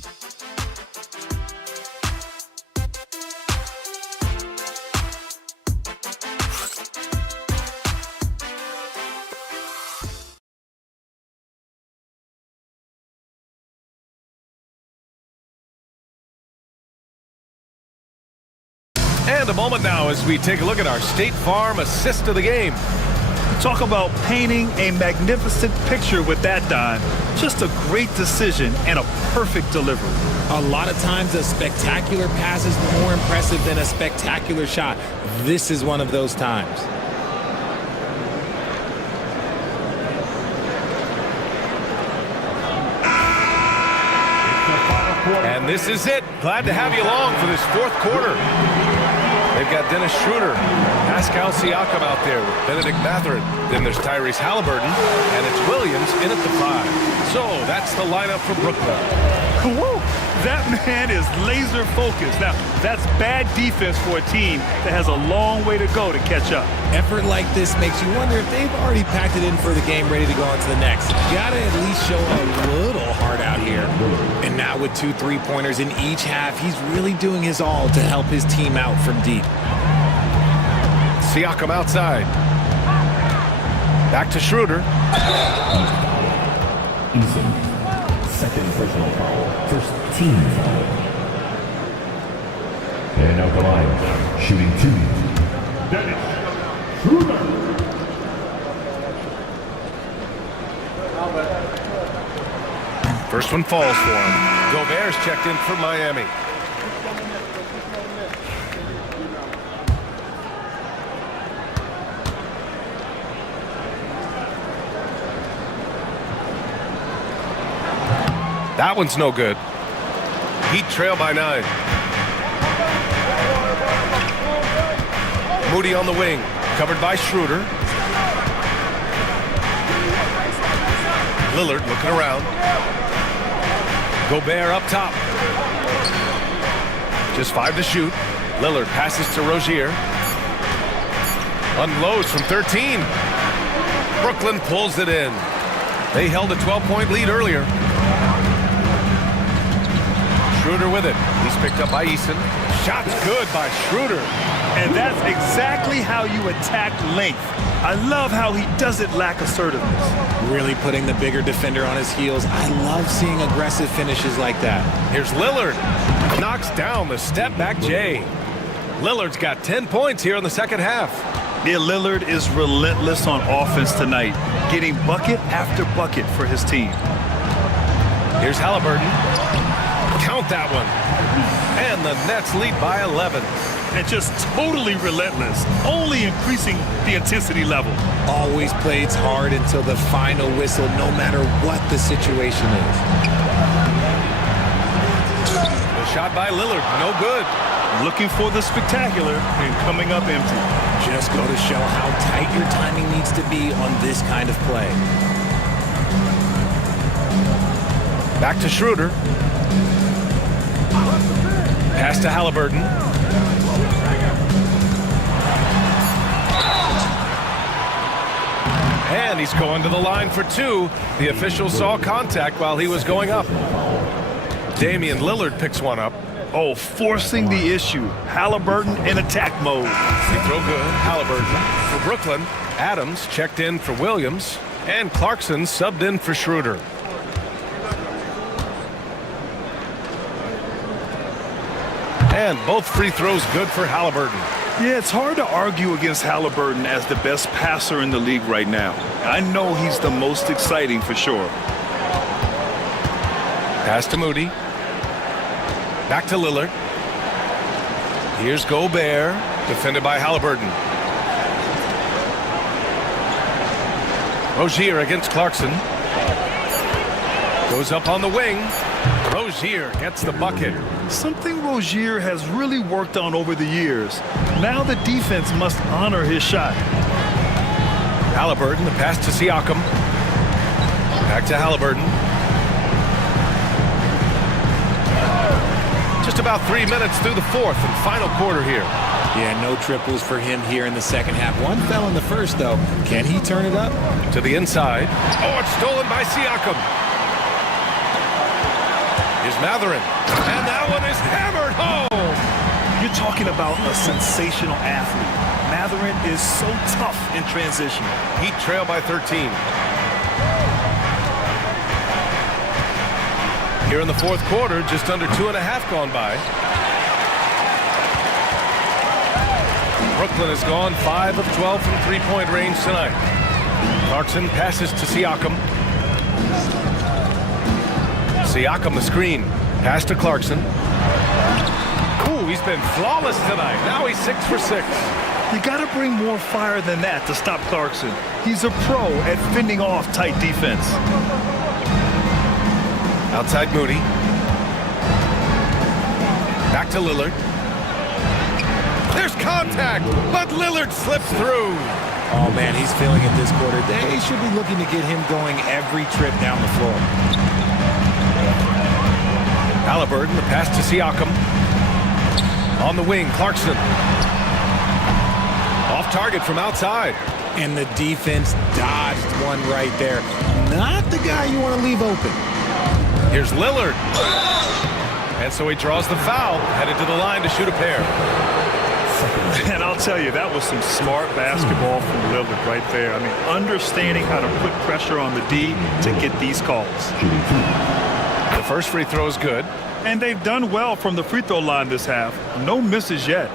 And a moment now as we take a look at our State Farm assist of the game. Talk about painting a magnificent picture with that, Don. Just a great decision and a perfect delivery. A lot of times a spectacular pass is more impressive than a spectacular shot. This is one of those times. And this is it. Glad to have you along for this fourth quarter. They've got Dennis Schroeder, Pascal Siakam out there with Benedict Mathurin. Then there's Tyrese Halliburton, and it's Williams in at the 5. So that's the lineup for Brooklyn. Woo! That man is laser focused. Now, that's bad defense for a team that has a long way to go to catch up. Effort like this makes you wonder if they've already packed it in for the game, ready to go on to the next. Gotta at least show a little heart out here. And now with 2 3-pointers in each half, he's really doing his all to help his team out from deep. Siakam outside. Back to Schroeder. Eason. Second personal foul. First team foul. And out the line, shooting 2. Dennis Schroeder. First one falls for him. Gobert's checked in for Miami. That one's no good. Heat trail by 9. Moody on the wing, covered by Schroeder. Lillard looking around. Gobert up top. Just 5 to shoot. Lillard passes to Rozier. Unloads from 13. Brooklyn pulls it in. They held a 12-point lead earlier. Schroeder with it. He's picked up by Eason. Shot's good by Schroeder. And that's exactly how you attack length. I love how he doesn't lack assertiveness. Really putting the bigger defender on his heels. I love seeing aggressive finishes like that. Here's Lillard. Knocks down the step-back J. Lillard's got 10 points here in the second half. Yeah, Lillard is relentless on offense tonight, getting bucket after bucket for his team. Here's Halliburton. Count that one. And the Nets lead by 11. And just totally relentless, only increasing the intensity level. Always plays hard until the final whistle, no matter what the situation is. The shot by Lillard, no good. Looking for the spectacular and coming up empty. Just go to show how tight your timing needs to be on this kind of play. Back to Schroeder. Pass to Halliburton. And he's going to the line for two. The official saw contact while he was going up. Damian Lillard picks one up. Oh, forcing the issue. Halliburton in attack mode. Free throw good. Halliburton for Brooklyn. Adams checked in for Williams. And Clarkson subbed in for Schroeder. And both free throws good for Halliburton. Yeah, it's hard to argue against Halliburton as the best passer in the league right now. I know he's the most exciting for sure. Pass to Moody. Back to Lillard. Here's Gobert, defended by Halliburton. Rozier against Clarkson. Goes up on the wing. Rozier gets the bucket. Something Rozier has really worked on over the years. Now the defense must honor his shot. Halliburton, the pass to Siakam. Back to Halliburton. Just about 3 minutes through the fourth and final quarter here. Yeah, no triples for him here in the second half. One fell in the first, though. Can he turn it up? To the inside. Oh, it's stolen by Siakam. Here's Matherin. And that one is hammered home. You're talking about a sensational athlete. Matherin is so tough in transition. Heat trail by 13. Here in the fourth quarter, just under 2.5 gone by. Brooklyn has gone 5 of 12 from three-point range tonight. Clarkson passes to Siakam. Siakam the screen. Pass to Clarkson. Ooh, he's been flawless tonight. Now he's 6 for 6. You got to bring more fire than that to stop Clarkson. He's a pro at fending off tight defense. Outside Moody. Back to Lillard. There's contact, but Lillard slips through. Oh, man, he's feeling it this quarter. They should be looking to get him going every trip down the floor. Halliburton, the pass to Siakam. On the wing, Clarkson. Off target from outside. And the defense dodged one right there. Not the guy you want to leave open. Here's Lillard. And so he draws the foul, headed to the line to shoot a pair. And I'll tell you, that was some smart basketball from Lillard right there. I mean, understanding how to put pressure on the D to get these calls. The first free throw is good. And they've done well from the free throw line this half. No misses yet.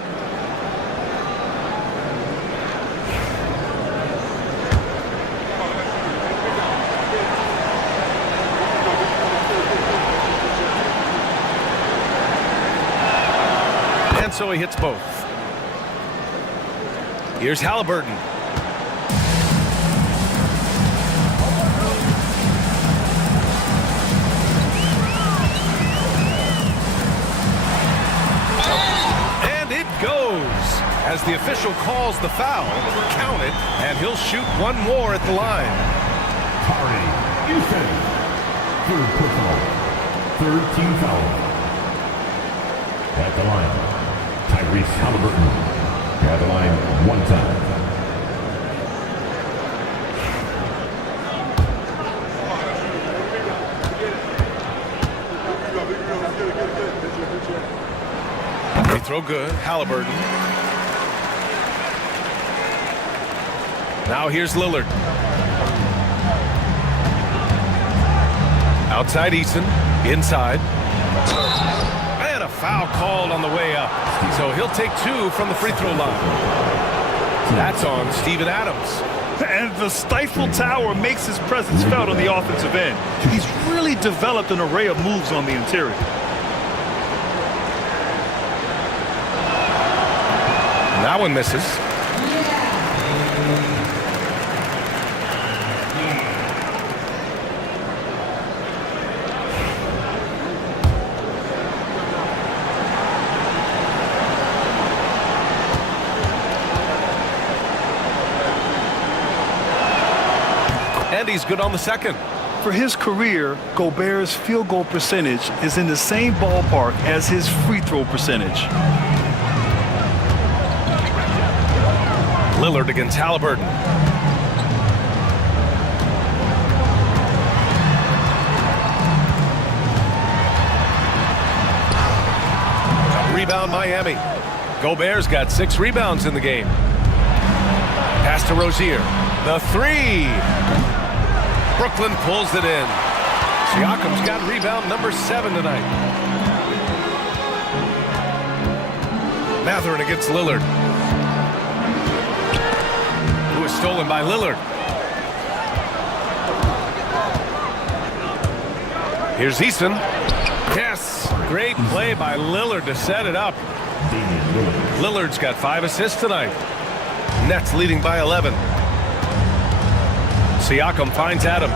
And so he hits both. Here's Halliburton. And it goes. As the official calls the foul, count it, and he'll shoot one more at the line. Party, Houston. Third personal. Third team foul. At the line, Tyrese Halliburton. At the line one time. Free throw good. Halliburton. Now here's Lillard. Outside Eason, inside. And a foul called on the way up. So he'll take 2 from the free throw line. That's on Steven Adams. And the Stifle Tower makes his presence felt on the offensive end. He's really developed an array of moves on the interior. That one misses. And he's good on the second. For his career, Gobert's field goal percentage is in the same ballpark as his free throw percentage. Lillard against Halliburton. Rebound Miami. Gobert's got 6 rebounds in the game. Pass to Rozier. The 3. Brooklyn pulls it in. Siakam's got rebound number 7 tonight. Mathurin against Lillard. Who is stolen by Lillard. Here's Eason. Yes, great play by Lillard to set it up. Lillard's got 5 assists tonight. Nets leading by 11. Siakam finds Adams.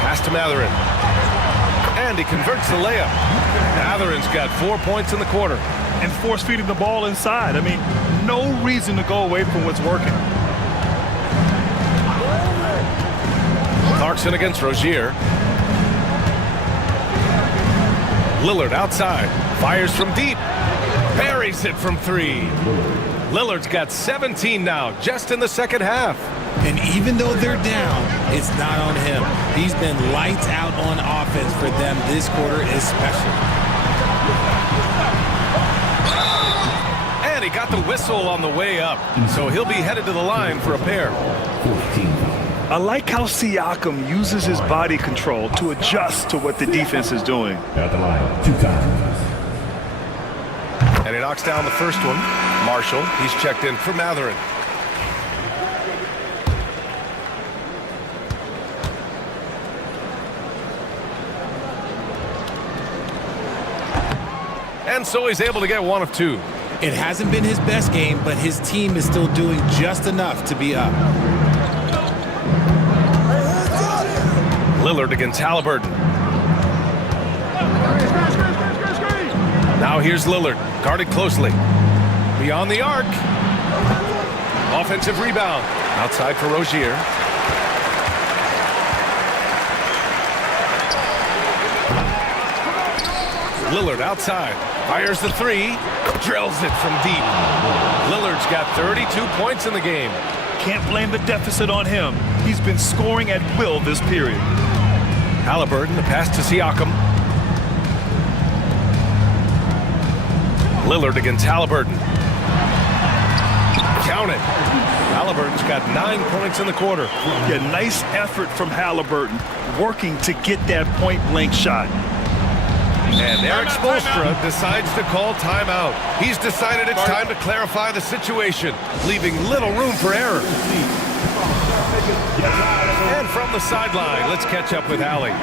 Pass to Mathurin. And he converts the layup. Mathurin's got 4 points in the quarter. And force feeding the ball inside. I mean, no reason to go away from what's working. Clarkson against Rozier. Lillard outside. Fires from deep. Buries it from 3. Lillard's got 17 now, just in the second half. And even though they're down, it's not on him. He's been lights out on offense for them this quarter especially. And he got the whistle on the way up, so he'll be headed to the line for a pair. I like how Siakam uses his body control to adjust to what the defense is doing. At the line, 2 times. And he knocks down the first one. Marshall, he's checked in for Mathurin. And so he's able to get 1 of 2. It hasn't been his best game, but his team is still doing just enough to be up. Lillard against Halliburton. Now here's Lillard, guarded closely. Beyond the arc. Offensive rebound. Outside for Rozier. Lillard outside. Fires the 3. Drills it from deep. Lillard's got 32 points in the game. Can't blame the deficit on him. He's been scoring at will this period. Halliburton, the pass to Siakam. Lillard against Halliburton. Count it. Halliburton's got 9 points in the quarter. Yeah, nice effort from Halliburton, working to get that point-blank shot. And Eric Spoelstra decides to call timeout. He's decided it's time to clarify the situation, leaving little room for error. And from the sideline, let's catch up with Allie.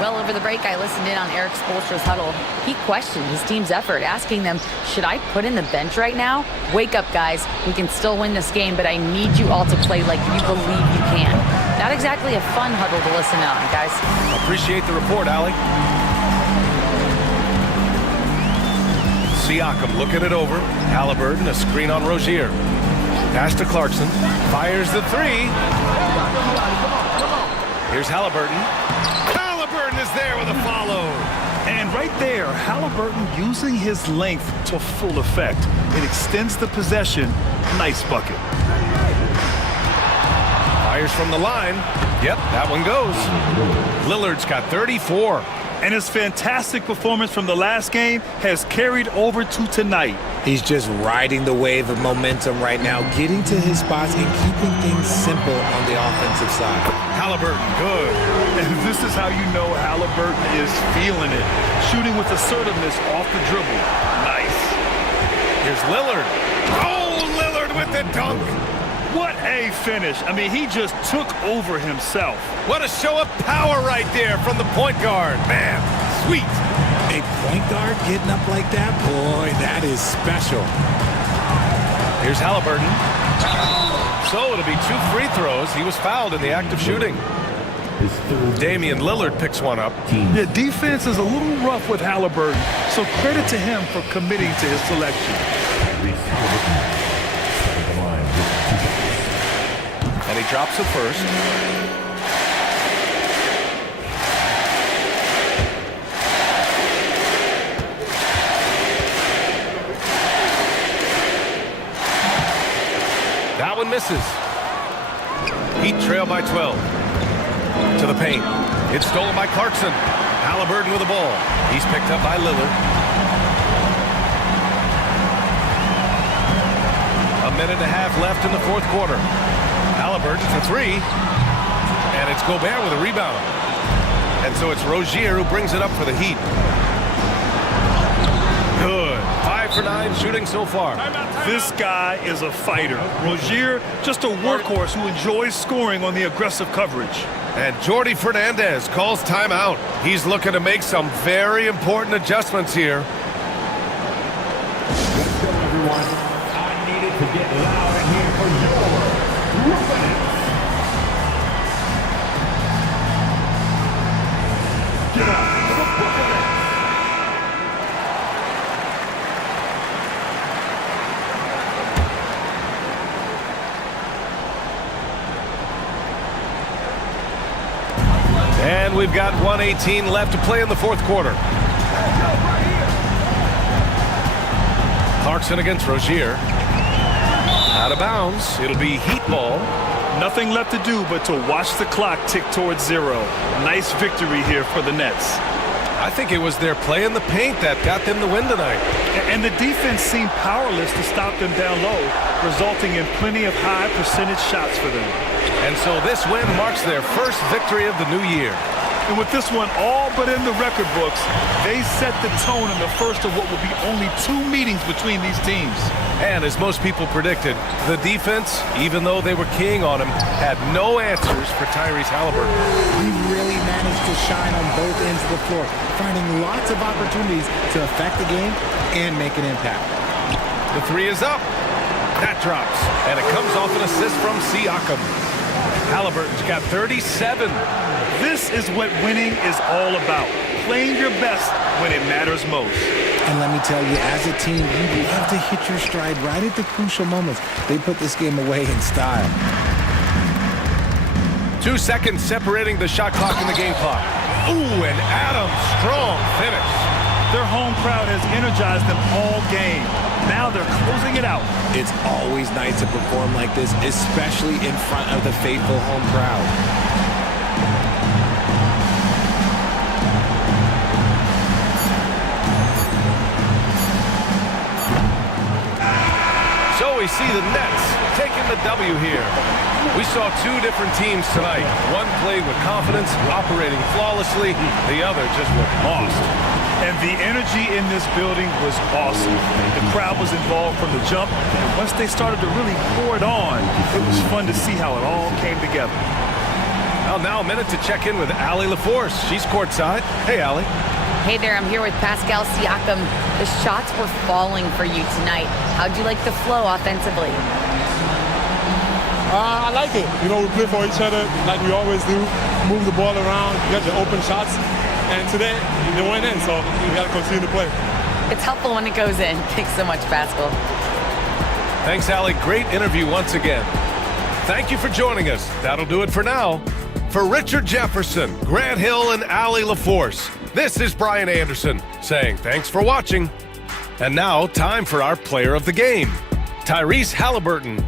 Well, over the break, I listened in on Eric Spoelstra's huddle. He questioned his team's effort, asking them, should I put in the bench right now? Wake up, guys. We can still win this game, but I need you all to play like you believe you can. Not exactly a fun huddle to listen in on, guys. Appreciate the report, Allie. Siakam looking it over. Halliburton, a screen on Rozier. Pass to Clarkson. Fires the 3. Here's Halliburton. Halliburton is there with a follow. And right there, Halliburton using his length to full effect. It extends the possession. Nice bucket. Fires from the line. Yep, that one goes. Lillard's got 34. And his fantastic performance from the last game has carried over to tonight. He's just riding the wave of momentum right now, getting to his spots and keeping things simple on the offensive side. Halliburton, good. And this is how you know Halliburton is feeling it. Shooting with assertiveness off the dribble. Nice. Here's Lillard. Oh, Lillard with the dunk. What a finish. I mean, he just took over himself. What a show of power right there from the point guard. Man, sweet. A point guard getting up like that? Boy, that is special. Here's Halliburton. So it'll be 2 free throws. He was fouled in the act of shooting. Damian Lillard picks one up. The defense is a little rough with Halliburton, so credit to him for committing to his selection. And he drops it first. That one misses. Heat trail by 12. To the paint. It's stolen by Clarkson. Halliburton with the ball. He's picked up by Lillard. A minute and a half left in the fourth quarter. Halliburton for 3. And it's Gobert with a rebound. And so it's Rozier who brings it up for the Heat. Good. 5 for 9 shooting so far. This guy is a fighter. Rozier, just a workhorse who enjoys scoring on the aggressive coverage. And Jordi Fernandez calls timeout. He's looking to make some very important adjustments here. Let's go, everyone. I needed to get loud in here for your Roughnecks. Give up the Buccaneers. And we've got 1:18 left to play in the fourth quarter. Clarkson against Rozier. Out of bounds. It'll be Heat ball. Nothing left to do but to watch the clock tick towards 0. Nice victory here for the Nets. I think it was their play in the paint that got them the win tonight. And the defense seemed powerless to stop them down low, resulting in plenty of high percentage shots for them. And so this win marks their first victory of the new year. And with this one all but in the record books, they set the tone in the first of what will be only 2 meetings between these teams. And as most people predicted, the defense, even though they were keying on him, had no answers for Tyrese Halliburton. He really managed to shine on both ends of the floor, finding lots of opportunities to affect the game and make an impact. The 3 is up. That drops. And it comes off an assist from Siakam. Halliburton's got 37. This is what winning is all about. Playing your best when it matters most. And let me tell you, as a team, you love to hit your stride right at the crucial moments. They put this game away in style. 2 seconds separating the shot clock and the game clock. Ooh, and Adams, strong finish. Their home crowd has energized them all game. Now they're closing it out. It's always nice to perform like this, especially in front of the faithful home crowd. So we see the Nets taking the W here. We saw 2 different teams tonight. One played with confidence, operating flawlessly. The other just looked lost. And the energy in this building was awesome. The crowd was involved from the jump, and once they started to really pour it on, it was fun to see how it all came together. Well, now a minute to check in with Allie LaForce. She's courtside. Hey, Allie. Hey there, I'm here with Pascal Siakam. The shots were falling for you tonight. How'd you like the flow offensively? I like it. You know, we play for each other like we always do. Move the ball around, get the open shots. And today, they went in, so we got to continue to play. It's helpful when it goes in. Thanks so much, Pascal. Thanks, Allie. Great interview once again. Thank you for joining us. That'll do it for now. For Richard Jefferson, Grant Hill, and Allie LaForce, this is Brian Anderson saying thanks for watching. And now, time for our player of the game, Tyrese Halliburton.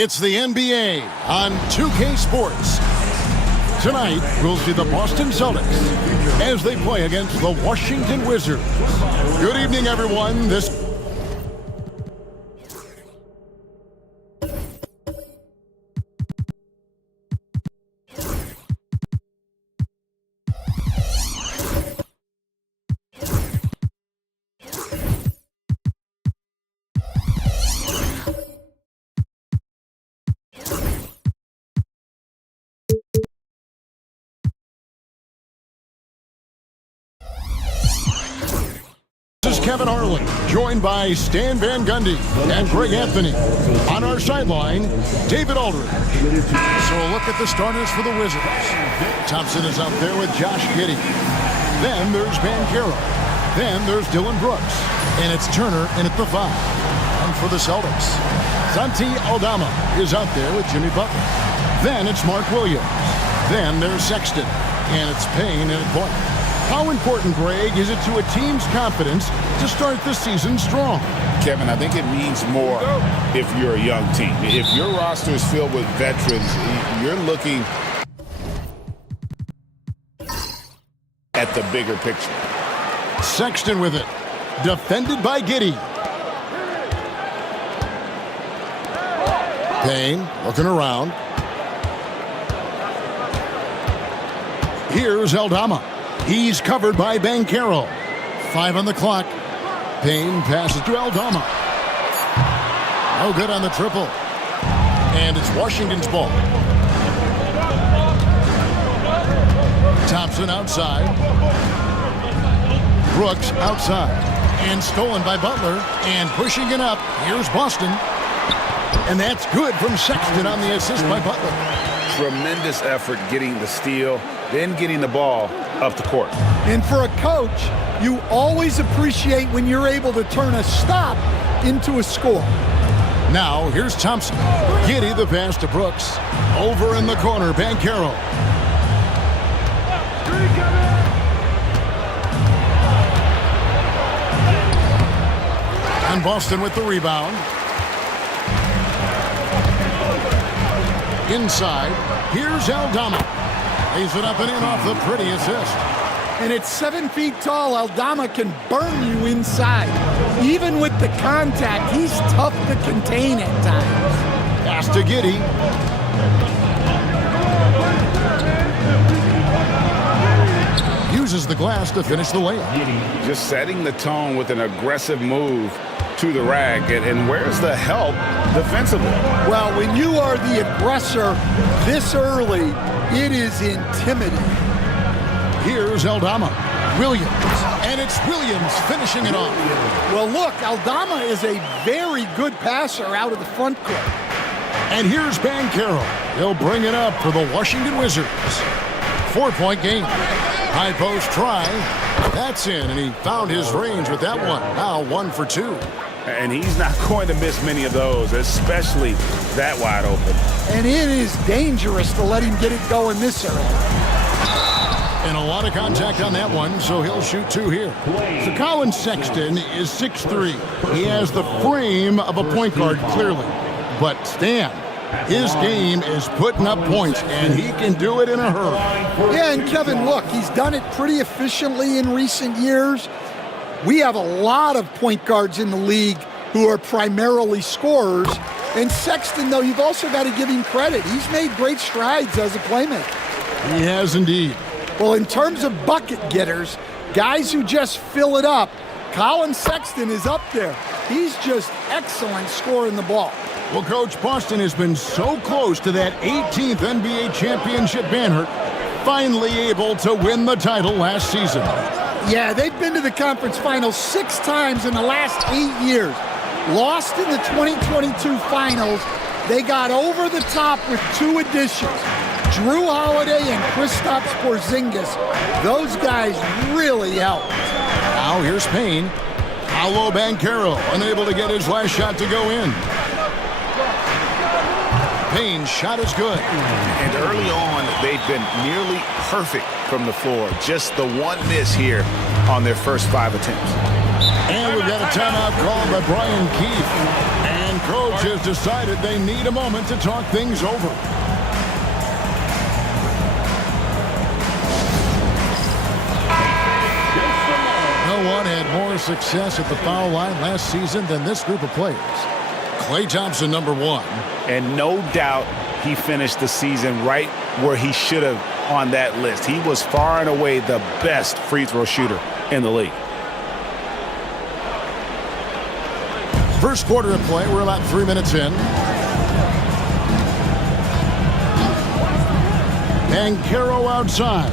It's the NBA on 2K Sports. Tonight, we'll see the Boston Celtics as they play against the Washington Wizards. Good evening, everyone. This is Kevin Harlan, joined by Stan Van Gundy and Greg Anthony. On our sideline, David Aldridge. So a look at the starters for the Wizards. Thompson is out there with Josh Giddey. Then there's Banchero. Then there's Dylan Brooks. And it's Turner in at the 5. And for the Celtics, Santi Aldama is out there with Jimmy Butler. Then it's Mark Williams. Then there's Sexton. And it's Payne in at point. How important, Greg, is it to a team's confidence to start the season strong? Kevin, I think it means more if you're a young team. If your roster is filled with veterans, you're looking at the bigger picture. Sexton with it. Defended by Giddey. Payne looking around. Here's Aldama. He's covered by Banchero. 5 on the clock. Payne passes to Aldama. No good on the triple. And it's Washington's ball. Thompson outside. Brooks outside. And stolen by Butler. And pushing it up. Here's Boston. And that's good from Sexton on the assist by Butler. Tremendous effort getting the steal, then getting the ball up the court. And for a coach, you always appreciate when you're able to turn a stop into a score. Now, here's Thompson. Giddey the pass to Brooks. Over in the corner, Banchero. And Boston with the rebound. Inside, here's Aldama. Lays it up and in off the pretty assist. And at 7 feet tall, Aldama can burn you inside. Even with the contact, he's tough to contain at times. Pass to Giddey. uses the glass to finish the layup. Just setting the tone with an aggressive move to the rack. And where's the help defensively? Well, when you are the aggressor this early, it is intimidating. Here's Aldama. Williams. And it's Williams finishing it off. Well, look, Aldama is a very good passer out of the front court. And here's Banchero. He'll bring it up for the Washington Wizards. 4-point game. High post try. That's in, and he found his range with that one. Now 1 for 2. And he's not going to miss many of those, especially that wide open. And it is dangerous to let him get it going this early. And a lot of contact on that one, so he'll shoot 2 here. So Colin Sexton is 6'3". He has the frame of a point guard, clearly. But Stan, his game is putting up points, and he can do it in a hurry. Yeah, and Kevin, look, he's done it pretty efficiently in recent years. We have a lot of point guards in the league who are primarily scorers. And Sexton, though, you've also got to give him credit. He's made great strides as a playmaker. He has indeed. Well, in terms of bucket getters, guys who just fill it up, Colin Sexton is up there. He's just excellent scoring the ball. Well, Coach, Boston has been so close to that 18th NBA championship banner, finally able to win the title last season. Yeah, they've been to the conference finals 6 times in the last 8 years. Lost in the 2022 finals. They got over the top with 2 additions. Drew Holiday and Kristaps Porzingis. Those guys really helped. Now here's Payne. Paolo Banchero unable to get his last shot to go in. Payne's shot is good. And early on, they've been nearly perfect from the floor. Just the one miss here on their first 5 attempts. And we've got a timeout called by Brian Keefe. And Coach has decided they need a moment to talk things over. No one had more success at the foul line last season than this group of players. Klay Thompson, number 1. And no doubt he finished the season right where he should have on that list. He was far and away the best free throw shooter in the league. First quarter of play. We're about 3 minutes in. Banchero outside.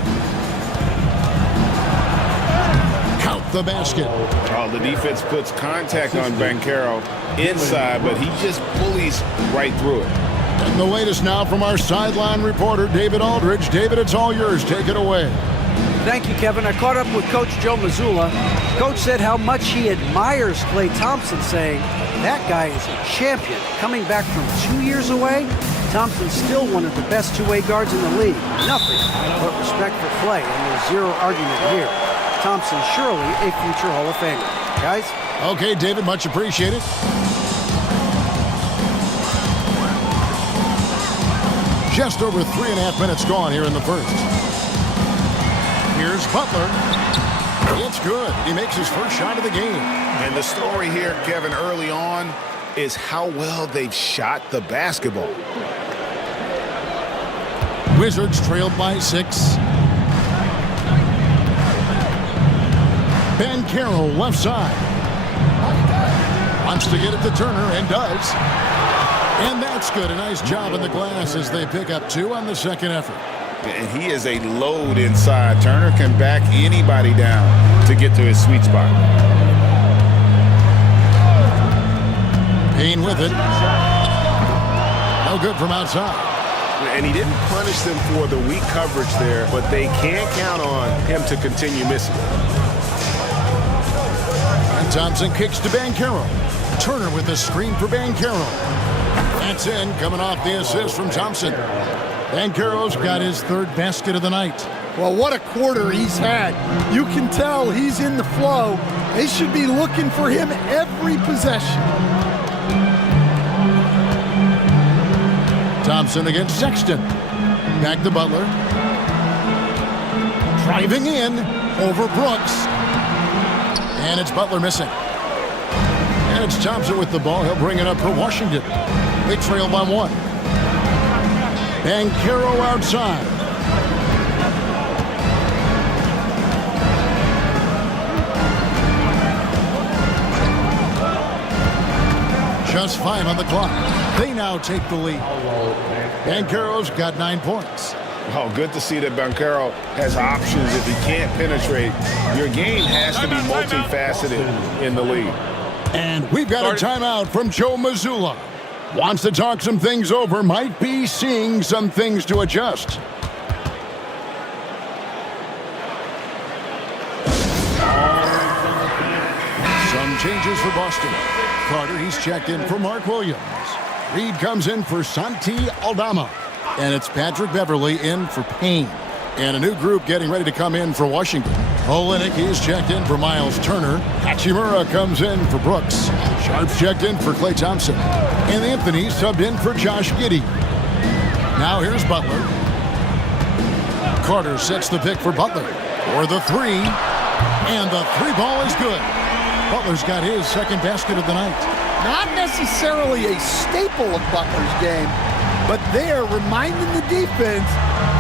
Count the basket. Oh, the defense puts contact on Banchero inside, but he just bullies right through it. And the latest now from our sideline reporter, David Aldridge. David, it's all yours. Take it away. Thank you, Kevin. I caught up with Coach Joe Mazzulla. Coach said how much he admires Klay Thompson, saying that guy is a champion. Coming back from 2 years away, Thompson's still one of the best two-way guards in the league. Nothing but respect for Klay, and there's zero argument here. Thompson surely a future Hall of Famer. Guys? Okay, David, much appreciated. Just over 3.5 minutes gone here in the first. Here's Butler. It's good. He makes his first shot of the game. And the story here, Kevin, early on is how well they've shot the basketball. Wizards trailed by 6. Banchero left side. Wants to get it to Turner and does. And that's good. A nice job in the glass as they pick up 2 on the second effort. And he is a load inside. Turner can back anybody down to get to his sweet spot. Payne with it. No good from outside. And he didn't punish them for the weak coverage there, but they can't count on him to continue missing. And Thompson kicks to Banchero. Turner with a screen for Banchero. That's in, coming off the assist from Thompson. Banchero's got his 3rd basket of the night. Well, what a quarter he's had. You can tell he's in the flow. They should be looking for him every possession. Thompson against Sexton. Back to Butler. Driving in over Brooks. And it's Butler missing. And it's Thompson with the ball. He'll bring it up for Washington. They trail by 1. Banchero outside. Just 5 on the clock. They now take the lead. Banchero's got 9 points. Oh, good to see that Banchero has options if he can't penetrate. Your game has to be multifaceted in the league. And we've got a timeout from Joe Mazzulla. Wants to talk some things over, might be seeing some things to adjust. Some changes for Boston. Carter, he's checked in for Mark Williams. Reed comes in for Santi Aldama. And it's Patrick Beverly in for Payne. And a new group getting ready to come in for Washington. Olenek, he's checked in for Miles Turner. Hachimura comes in for Brooks. Sharp's checked in for Klay Thompson. And Anthony subbed in for Josh Giddey. Now here's Butler. Carter sets the pick for Butler. For the 3. And the 3 ball is good. Butler's got his second basket of the night. Not necessarily a staple of Butler's game, but they're reminding the defense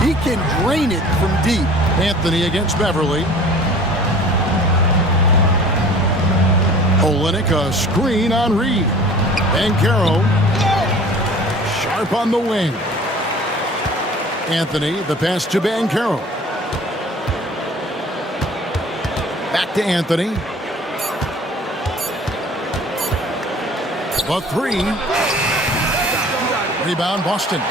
he can drain it from deep. Anthony against Beverly. Olenek, a screen on Reed. Banchero. Sharp on the wing. Anthony, the pass to Banchero. Back to Anthony. The 3. Rebound, Boston.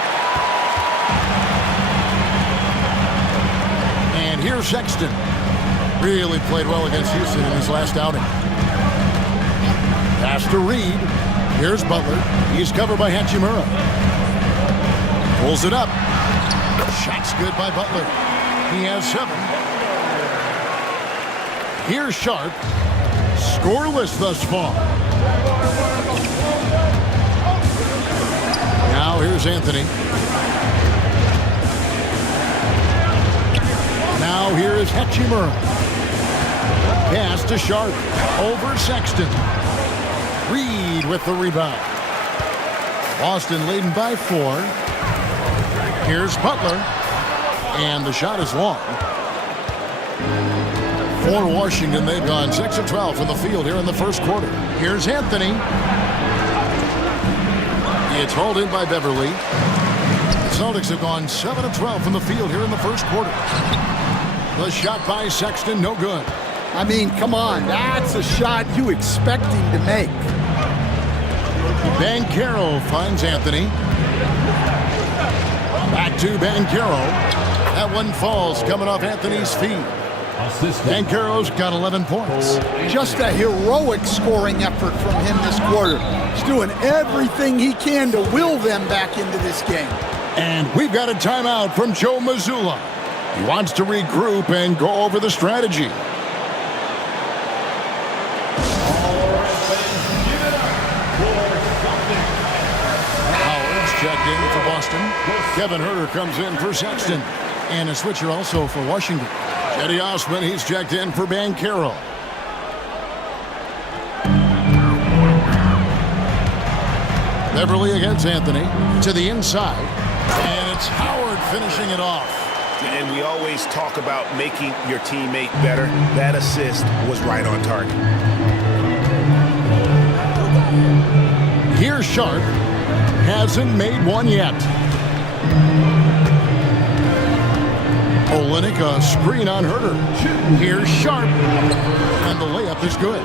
And here's Sexton. Really played well against Houston in his last outing. Pass to Reed. Here's Butler. He's covered by Hachimura. Pulls it up. Shot's good by Butler. He has 7. Here's Sharp. Scoreless thus far. Now here's Anthony. Now here is Hachimura. Pass to Sharp. Over Sexton. Reed with the rebound. Boston leading by 4. Here's Butler. And the shot is long. For Washington, they've gone 6 of 12 from the field here in the first quarter. Here's Anthony. It's hauled in by Beverly. The Celtics have gone 7 of 12 from the field here in the first quarter. The shot by Sexton, no good. I mean, come on. That's a shot you expect him to make. Banchero finds Anthony. Back to Banchero. That one falls coming off Anthony's feet. Banchero's got 11 points. Just a heroic scoring effort from him this quarter. He's doing everything he can to will them back into this game. And we've got a timeout from Joe Mazzulla. He wants to regroup and go over the strategy. Howard's checked in for Boston. Kevin Huerter comes in for Sexton. And a switcher also for Washington. Cedi Osman, he's checked in for Banchero. Beverly against Anthony to the inside. And it's Howard finishing it off. And we always talk about making your teammate better. That assist was right on target. Here's Sharp. Hasn't made one yet. Olenek, a screen on Huerter. Here's Sharp. And the layup is good.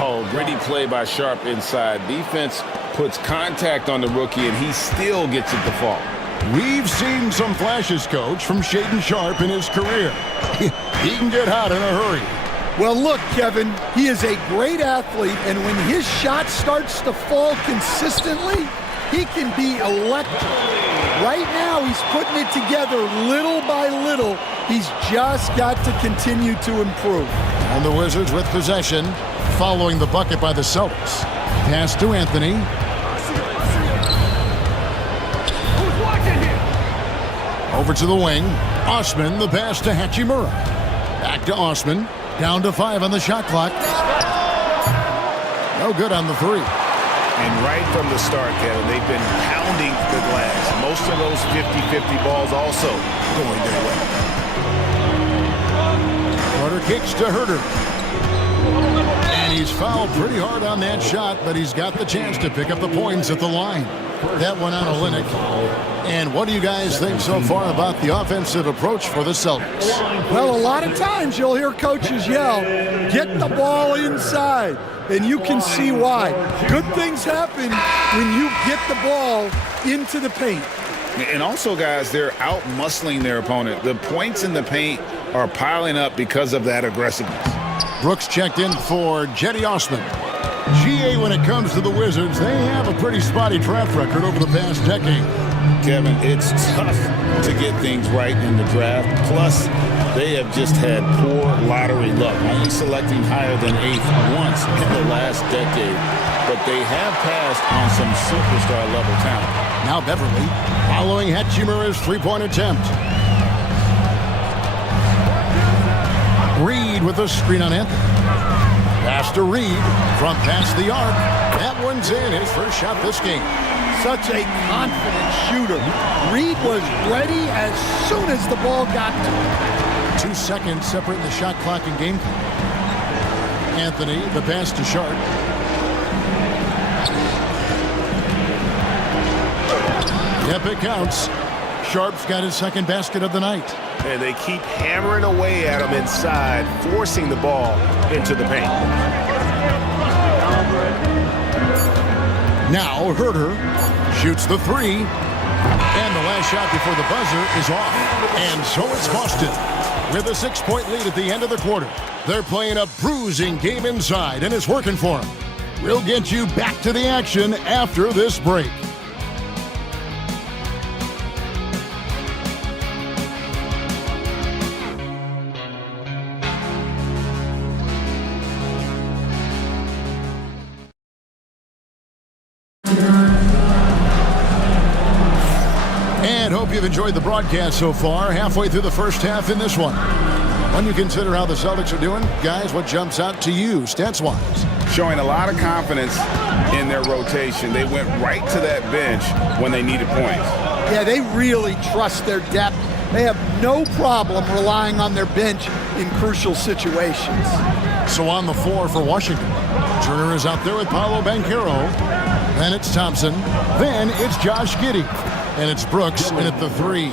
Oh, gritty play by Sharp inside. Defense puts contact on the rookie, and he still gets it to fall. We've seen some flashes, Coach, from Shaedon Sharp in his career. He can get hot in a hurry. Well, look, Kevin, he is a great athlete, and when his shot starts to fall consistently, he can be electric. Right now, he's putting it together little by little. He's just got to continue to improve. And the Wizards with possession, following the bucket by the Celtics. Pass to Anthony. Over to the wing. Osman, the pass to Hachimura. Back to Osman. Down to 5 on the shot clock. No good on the 3. And right from the start, Kevin, they've been pounding the glass. Most of those 50-50 balls also going their way. Carter kicks to Huerter. And And he's fouled pretty hard on that shot, but he's got the chance to pick up the points at the line. That one on Olynyk. And what do you guys think so far about the offensive approach for the Celtics? Well, a lot of times you'll hear coaches yell, get the ball inside, and you can see why. Good things happen when you get the ball into the paint. And also, guys, they're out-muscling their opponent. The points in the paint are piling up because of that aggressiveness. Brooks checked in for Jetty Osman. GA, when it comes to the Wizards, they have a pretty spotty track record over the past decade. Kevin, it's tough to get things right in the draft. Plus, they have just had poor lottery luck, only selecting higher than 8th once in the last decade. But they have passed on some superstar-level talent. Now Beverly following Hachimura's three-point attempt. Reed with a screen on Anthony. Pass to Reed from past the arc. That one's in, his first shot this game. Such a confident shooter. Reed was ready as soon as the ball got to him. 2 seconds separating the shot clock and game clock. Anthony, the pass to Sharp. Yep, it counts. Sharp's got his second basket of the night. And they keep hammering away at him inside, forcing the ball into the paint. Now Herter shoots the three. And the last shot before the buzzer is off. And so it's Boston with a 6-point lead at the end of the quarter. They're playing a bruising game inside, and it's working for them. We'll get you back to the action after this break. And hope you've enjoyed the broadcast so far. Halfway through the first half in this one. When you consider how the Celtics are doing, guys, what jumps out to you stats-wise? Showing a lot of confidence in their rotation. They went right to that bench when they needed points. Yeah, they really trust their depth. They have no problem relying on their bench in crucial situations. So on the floor for Washington, Turner is out there with Paolo Banchero. Then it's Thompson. Then it's Josh Giddey. And it's Brooks in at the three.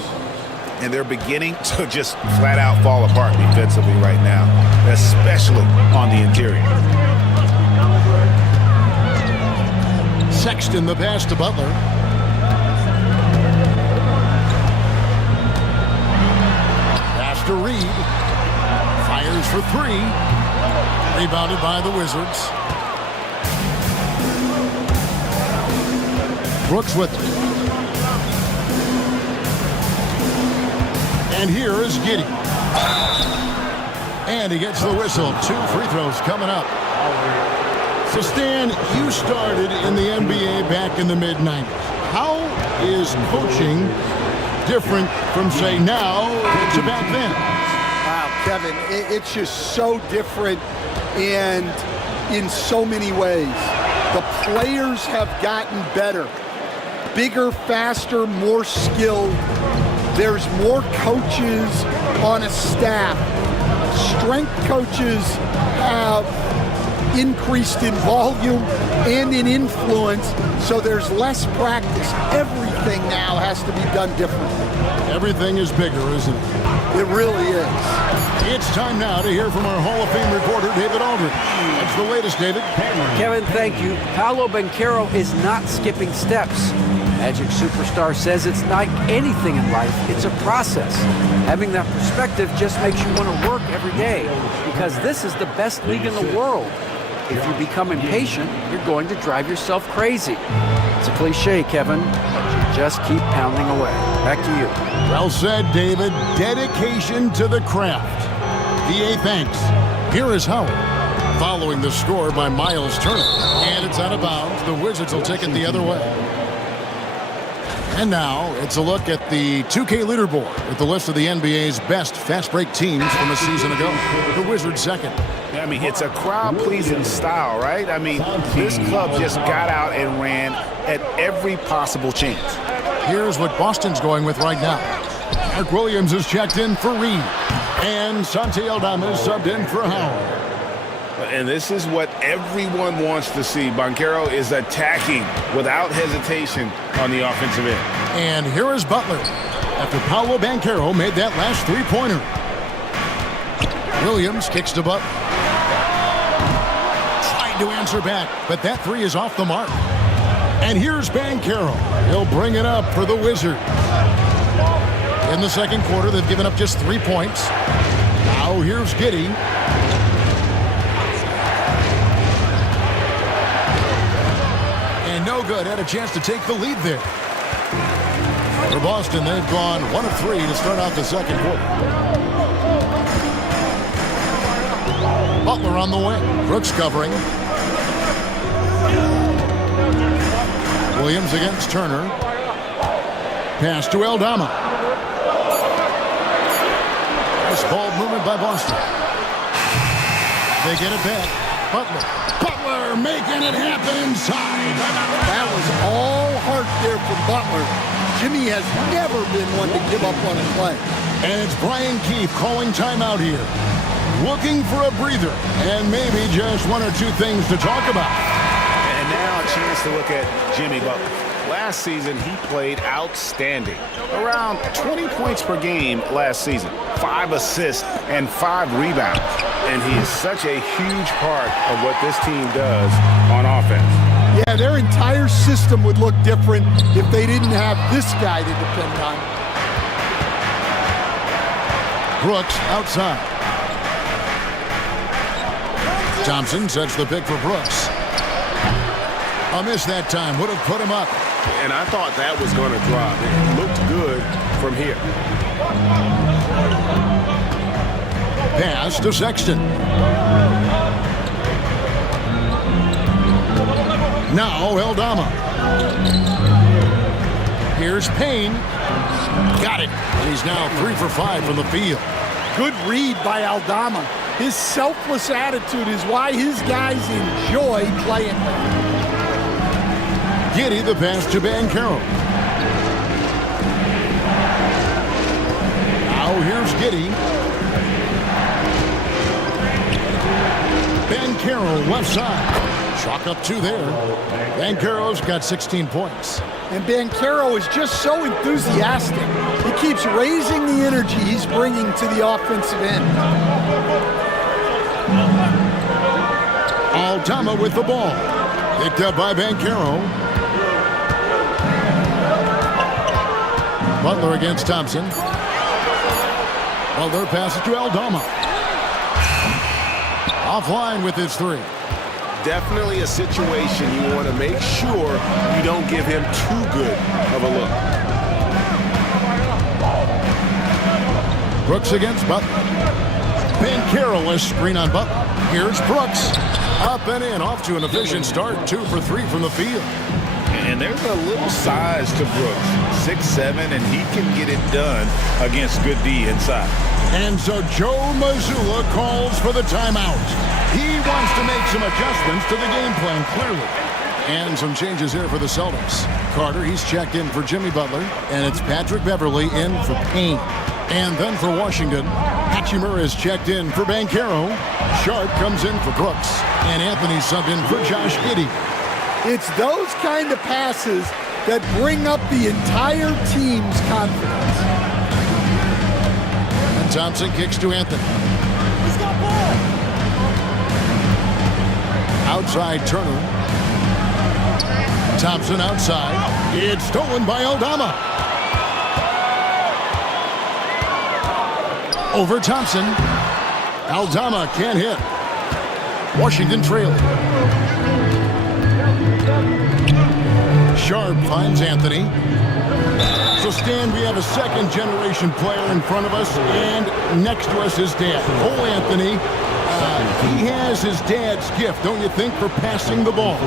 And they're beginning to just flat out fall apart defensively right now, especially on the interior. Sexton the pass to Butler. Pass to Reed. Fires for three. Rebounded by the Wizards. Brooks with it. And here is Giddey. And he gets the whistle. 2 free throws coming up. So, Stan, you started in the NBA back in the mid-90s. How is coaching different from, say, now to back then? Wow, Kevin, it's just so different and in so many ways. The players have gotten better. Bigger, faster, more skilled. There's more coaches on a staff. Strength coaches have increased in volume and in influence, so there's less practice. Everything now has to be done differently. Everything is bigger, isn't it? It really is. It's time now to hear from our Hall of Fame reporter, David Aldridge. What's the latest, David? Kevin, thank you. Paolo Banchero is not skipping steps. Magic Superstar says it's like anything in life, it's a process. Having that perspective just makes you want to work every day because this is the best league in the world. If you become impatient, you're going to drive yourself crazy. It's a cliche, Kevin, but you just keep pounding away. Back to you. Well said, David. Dedication to the craft. VA thanks. Here is Howard. Following the score by Miles Turner. And it's out of bounds. The Wizards will take it the other way. And now it's a look at the 2K leaderboard with the list of the NBA's best fast break teams from a season ago. The Wizards second. I mean, it's a crowd-pleasing style, right? I mean, this club just got out and ran at every possible chance. Here's what Boston's going with right now. Mark Williams is checked in for Reed. And Santi Aldama is subbed in for Howard. And this is what everyone wants to see. Banchero is attacking without hesitation on the offensive end. And here is Butler after Paolo Banchero made that last three-pointer. Williams kicks to Butler. Trying to answer back, but that three is off the mark. And here's Banchero. He'll bring it up for the Wizards. In the second quarter, they've given up just 3 points. Now here's Giddey. And no good. Had a chance to take the lead there. For Boston, they've gone 1 of 3 to start out the second quarter. Butler on the wing. Brooks covering. Williams against Turner. Pass to Aldama. Nice ball movement by Boston. They get it back. Butler making it happen inside. That was all heart there from Butler. Jimmy has never been one to give up on a play. And it's Brian Keefe calling timeout here. Looking for a breather and maybe just 1 or 2 things to talk about. And now a chance to look at Jimmy Butler. Last season, he played outstanding. Around 20 points per game last season, 5 assists and 5 rebounds. And he is such a huge part of what this team does on offense. Yeah, their entire system would look different if they didn't have this guy to depend on. Brooks outside. Thompson sets the pick for Brooks. A miss that time would have put him up. And I thought that was going to drop. It looked good from here. Pass to Sexton. Now Aldama. Here's Payne. Got it. And he's now 3 for 5 from the field. Good read by Aldama. His selfless attitude is why his guys enjoy playing with. Giddey the pass to Banchero. Now here's Giddey. Banchero left side. Chalk up 2 there. Banchero's got 16 points. And Banchero is just so enthusiastic. He keeps raising the energy he's bringing to the offensive end. Aldama with the ball. Picked up by Banchero. Butler against Thompson. Butler passes to Aldama. Offline with his 3. Definitely a situation you want to make sure you don't give him too good of a look. Brooks against Butler. Banchero is screen on Butler. Here's Brooks. Up and in, off to an efficient start. 2 for 3 from the field. And there's a little size to Brooks. 6'7", and he can get it done against good D inside. And so Joe Mazzulla calls for the timeout. He wants to make some adjustments to the game plan, clearly. And some changes here for the Celtics. Carter, he's checked in for Jimmy Butler, and it's Patrick Beverley in for Payne. And then for Washington, Hachimura is checked in for Banchero. Sharp comes in for Brooks, and Anthony subbed in for Josh Giddey. It's those kind of passes that bring up the entire team's confidence. And Thompson kicks to Anthony. He's got ball. Outside Turner. Thompson outside. It's stolen by Aldama. Over Thompson. Aldama can't hit. Washington trailing. Sharp finds Anthony. So, Stan, we have a second-generation player in front of us, and next to us is dad. Cole Anthony, he has his dad's gift, don't you think, for passing the ball?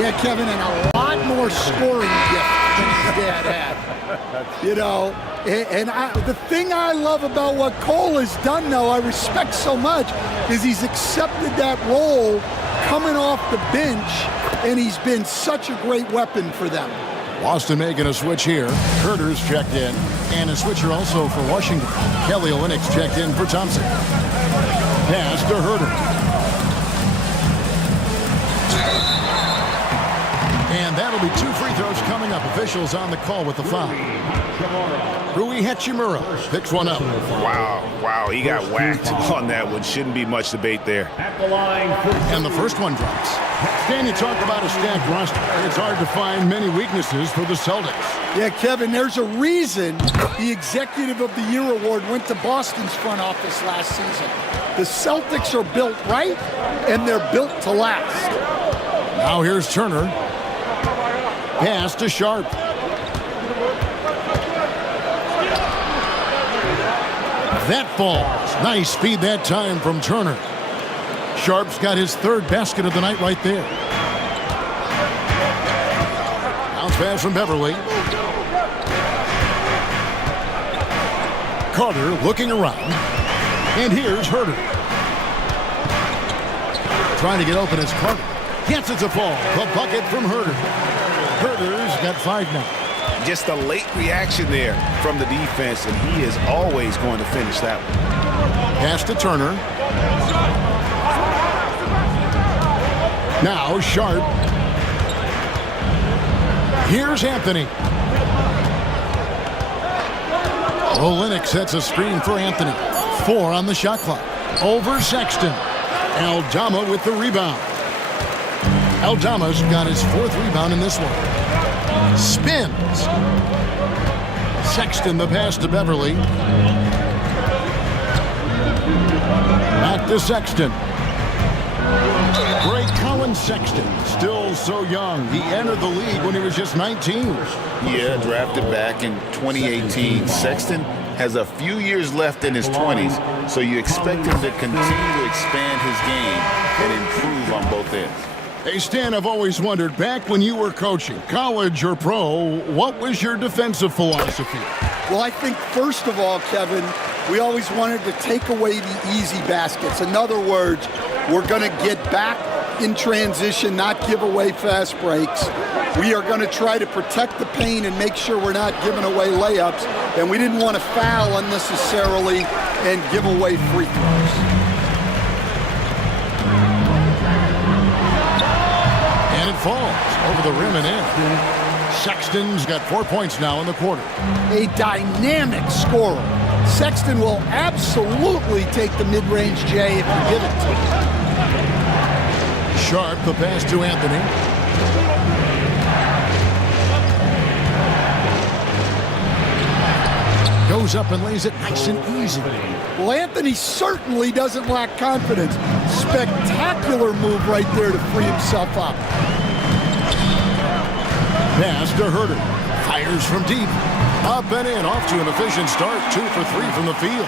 Yeah, Kevin, and a lot more scoring gift than his dad had. You know, and the thing I love about what Cole has done, though, I respect so much, is he's accepted that role coming off the bench, and he's been such a great weapon for them. Boston making a switch here. Herter's checked in, and a switcher also for Washington. Kelly Olynyk's checked in for Thompson. Pass to Herter. That'll be 2 free throws coming up. Officials on the call with the foul. Rui Hachimura picks one up. Wow, he got whacked on that one. Shouldn't be much debate there. And the first one drops. Stan, you talk about a stacked roster. It's hard to find many weaknesses for the Celtics. Yeah, Kevin, there's a reason the Executive of the Year award went to Boston's front office last season. The Celtics are built right, and they're built to last. Now here's Turner. Pass to Sharp. That falls. Nice speed that time from Turner. Sharp's got his 3rd basket of the night right there. Bounce pass from Beverly. Carter looking around. And here's Herter. Trying to get open as Carter. Yes, it's a fall. The bucket from Herter. Herter's got 5 now. Just a late reaction there from the defense, and he is always going to finish that one. Pass to Turner. Now Sharp. Here's Anthony. Olynyk sets a screen for Anthony. 4 on the shot clock. Over Sexton. Aldama with the rebound. Aldama's got his 4th rebound in this one. Spins. Sexton the pass to Beverly. Back to Sexton. Great Colin Sexton, still so young. He entered the league when he was just 19. Yeah, drafted back in 2018. Sexton has a few years left in his 20s, so you expect him to continue to expand his game and improve on both ends. Hey, Stan, I've always wondered, back when you were coaching, college or pro, what was your defensive philosophy? Well, I think, first of all, Kevin, we always wanted to take away the easy baskets. In other words, we're going to get back in transition, not give away fast breaks. We are going to try to protect the paint and make sure we're not giving away layups. And we didn't want to foul unnecessarily and give away free throws. And it falls over the rim and in. Sexton's got 4 points now in the quarter. A dynamic scorer. Sexton will absolutely take the mid-range J if you give it to him. Sharp, the pass to Anthony. Goes up and lays it nice and easy. Well, Anthony certainly doesn't lack confidence. Spectacular move right there to free himself up. Pass to Herter. Fires from deep. Up and in. Off to an efficient start. 2 for 3 from the field.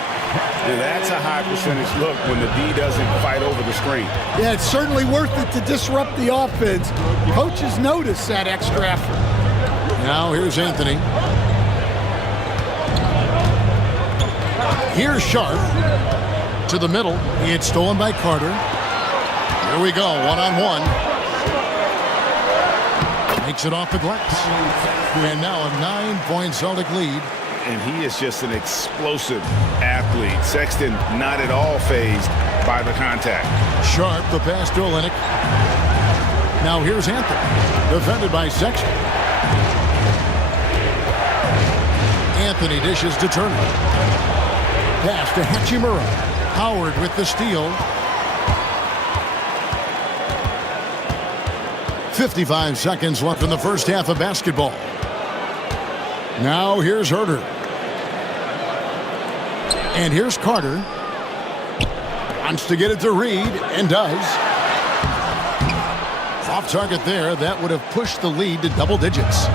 Yeah, that's a high percentage look when the D doesn't fight over the screen. Yeah, it's certainly worth it to disrupt the offense. Coaches notice that extra effort. Now here's Anthony. Here's Sharp. To the middle. It's stolen by Carter. Here we go. 1-on-1. Makes it off the glass. And now a 9-point Celtic lead. And he is just an explosive athlete. Sexton not at all fazed by the contact. Sharp, the pass to Olynyk. Now here's Anthony. Defended by Sexton. Anthony dishes to Turner. Pass to Hachimura. Howard with the steal. 55 seconds left in the first half of basketball. Now here's Herter. And here's Carter. Wants to get it to Reed, and does. Off target there. That would have pushed the lead to double digits.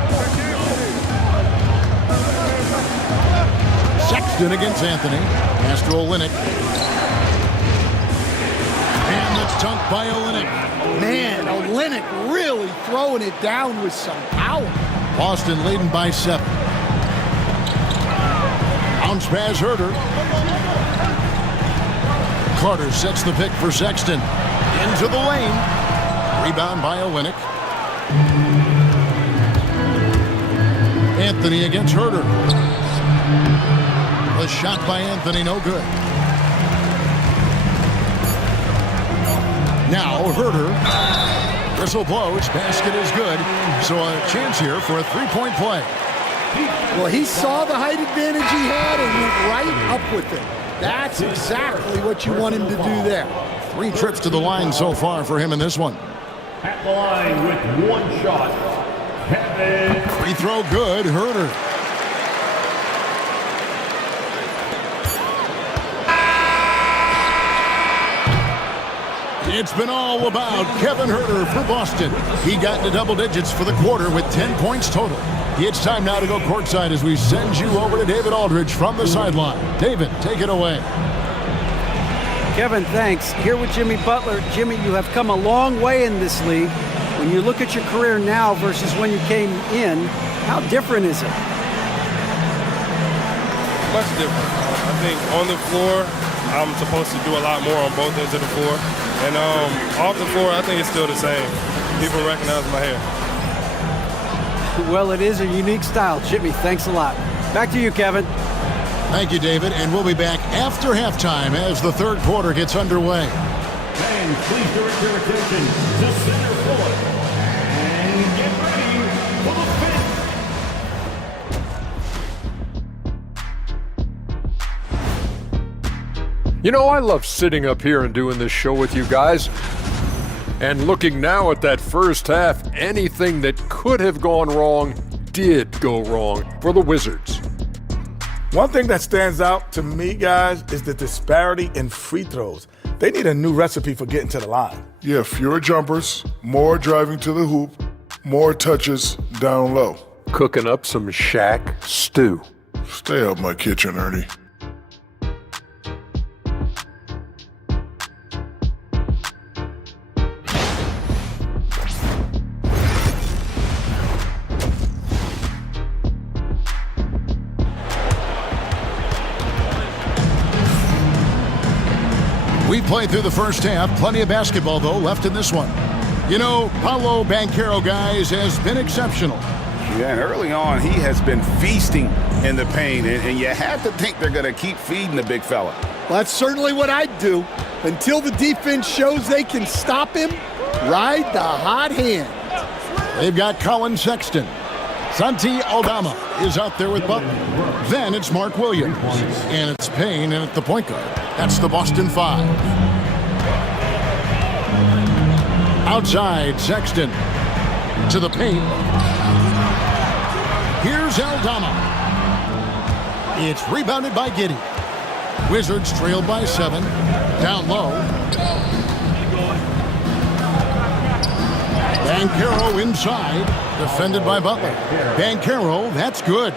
Sexton against Anthony. Pass to Olynyk. And it's dunked by Olynyk. Man, Olynyk really throwing it down with some power. Boston leading by 7. Bounce pass Herter. Carter sets the pick for Sexton. Into the lane. Rebound by Olynyk. Anthony against Herter. The shot by Anthony, no good. Now Herter. Whistle blows. Basket is good. So a chance here for a three-point play. Well, he saw the height advantage he had and went right up with it. That's exactly what you want him to do there. 3 trips to the line so far for him in this one. At the line with 1 shot, Kevin. Free throw good. Herter. It's been all about Kevin Herter for Boston. He got into double digits for the quarter with 10 points total. It's time now to go courtside as we send you over to David Aldridge from the sideline. David, take it away. Kevin, thanks. Here with Jimmy Butler. Jimmy, you have come a long way in this league. When you look at your career now versus when you came in, how different is it? Much different. I think on the floor, I'm supposed to do a lot more on both ends of the floor. And off the floor, I think it's still the same. People recognize my hair. Well, it is a unique style. Jimmy, thanks a lot. Back to you, Kevin. Thank you, David. And we'll be back after halftime as the third quarter gets underway. Fans, please direct your attention to center court. And get ready for the fifth. You know, I love sitting up here and doing this show with you guys. And looking now at that first half, anything that could have gone wrong did go wrong for the Wizards. One thing that stands out to me, guys, is the disparity in free throws. They need a new recipe for getting to the line. Yeah, fewer jumpers, more driving to the hoop, more touches down low. Cooking up some Shaq stew. Stay out my kitchen, Ernie. We played through the first half. Plenty of basketball, though, left in this one. You know, Paolo Banchero, guys, has been exceptional. Yeah, and early on, he has been feasting in the paint, and you have to think they're going to keep feeding the big fella. Well, that's certainly what I'd do. Until the defense shows they can stop him, ride the hot hand. They've got Colin Sexton. Santi Aldama is out there with Butler. Then it's Mark Williams. And it's Payne at the point guard. That's the Boston 5. Outside, Sexton to the paint. Here's Aldama. It's rebounded by Giddey. Wizards trailed by 7. Down low. Banchero inside. Defended by Butler. Banchero, that's good.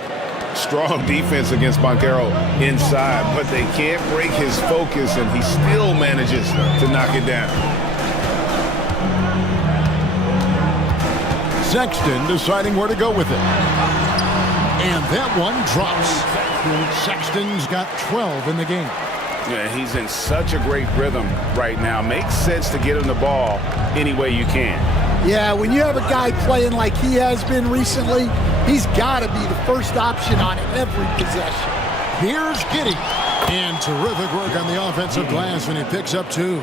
Strong defense against Banchero inside, but they can't break his focus, and he still manages to knock it down. Sexton deciding where to go with it. And that one drops. Sexton's got 12 in the game. Yeah, he's in such a great rhythm right now. Makes sense to get him the ball any way you can. Yeah, when you have a guy playing like he has been recently, he's got to be the first option on every possession. Here's Giddey. And terrific work on the offensive glass when he picks up 2.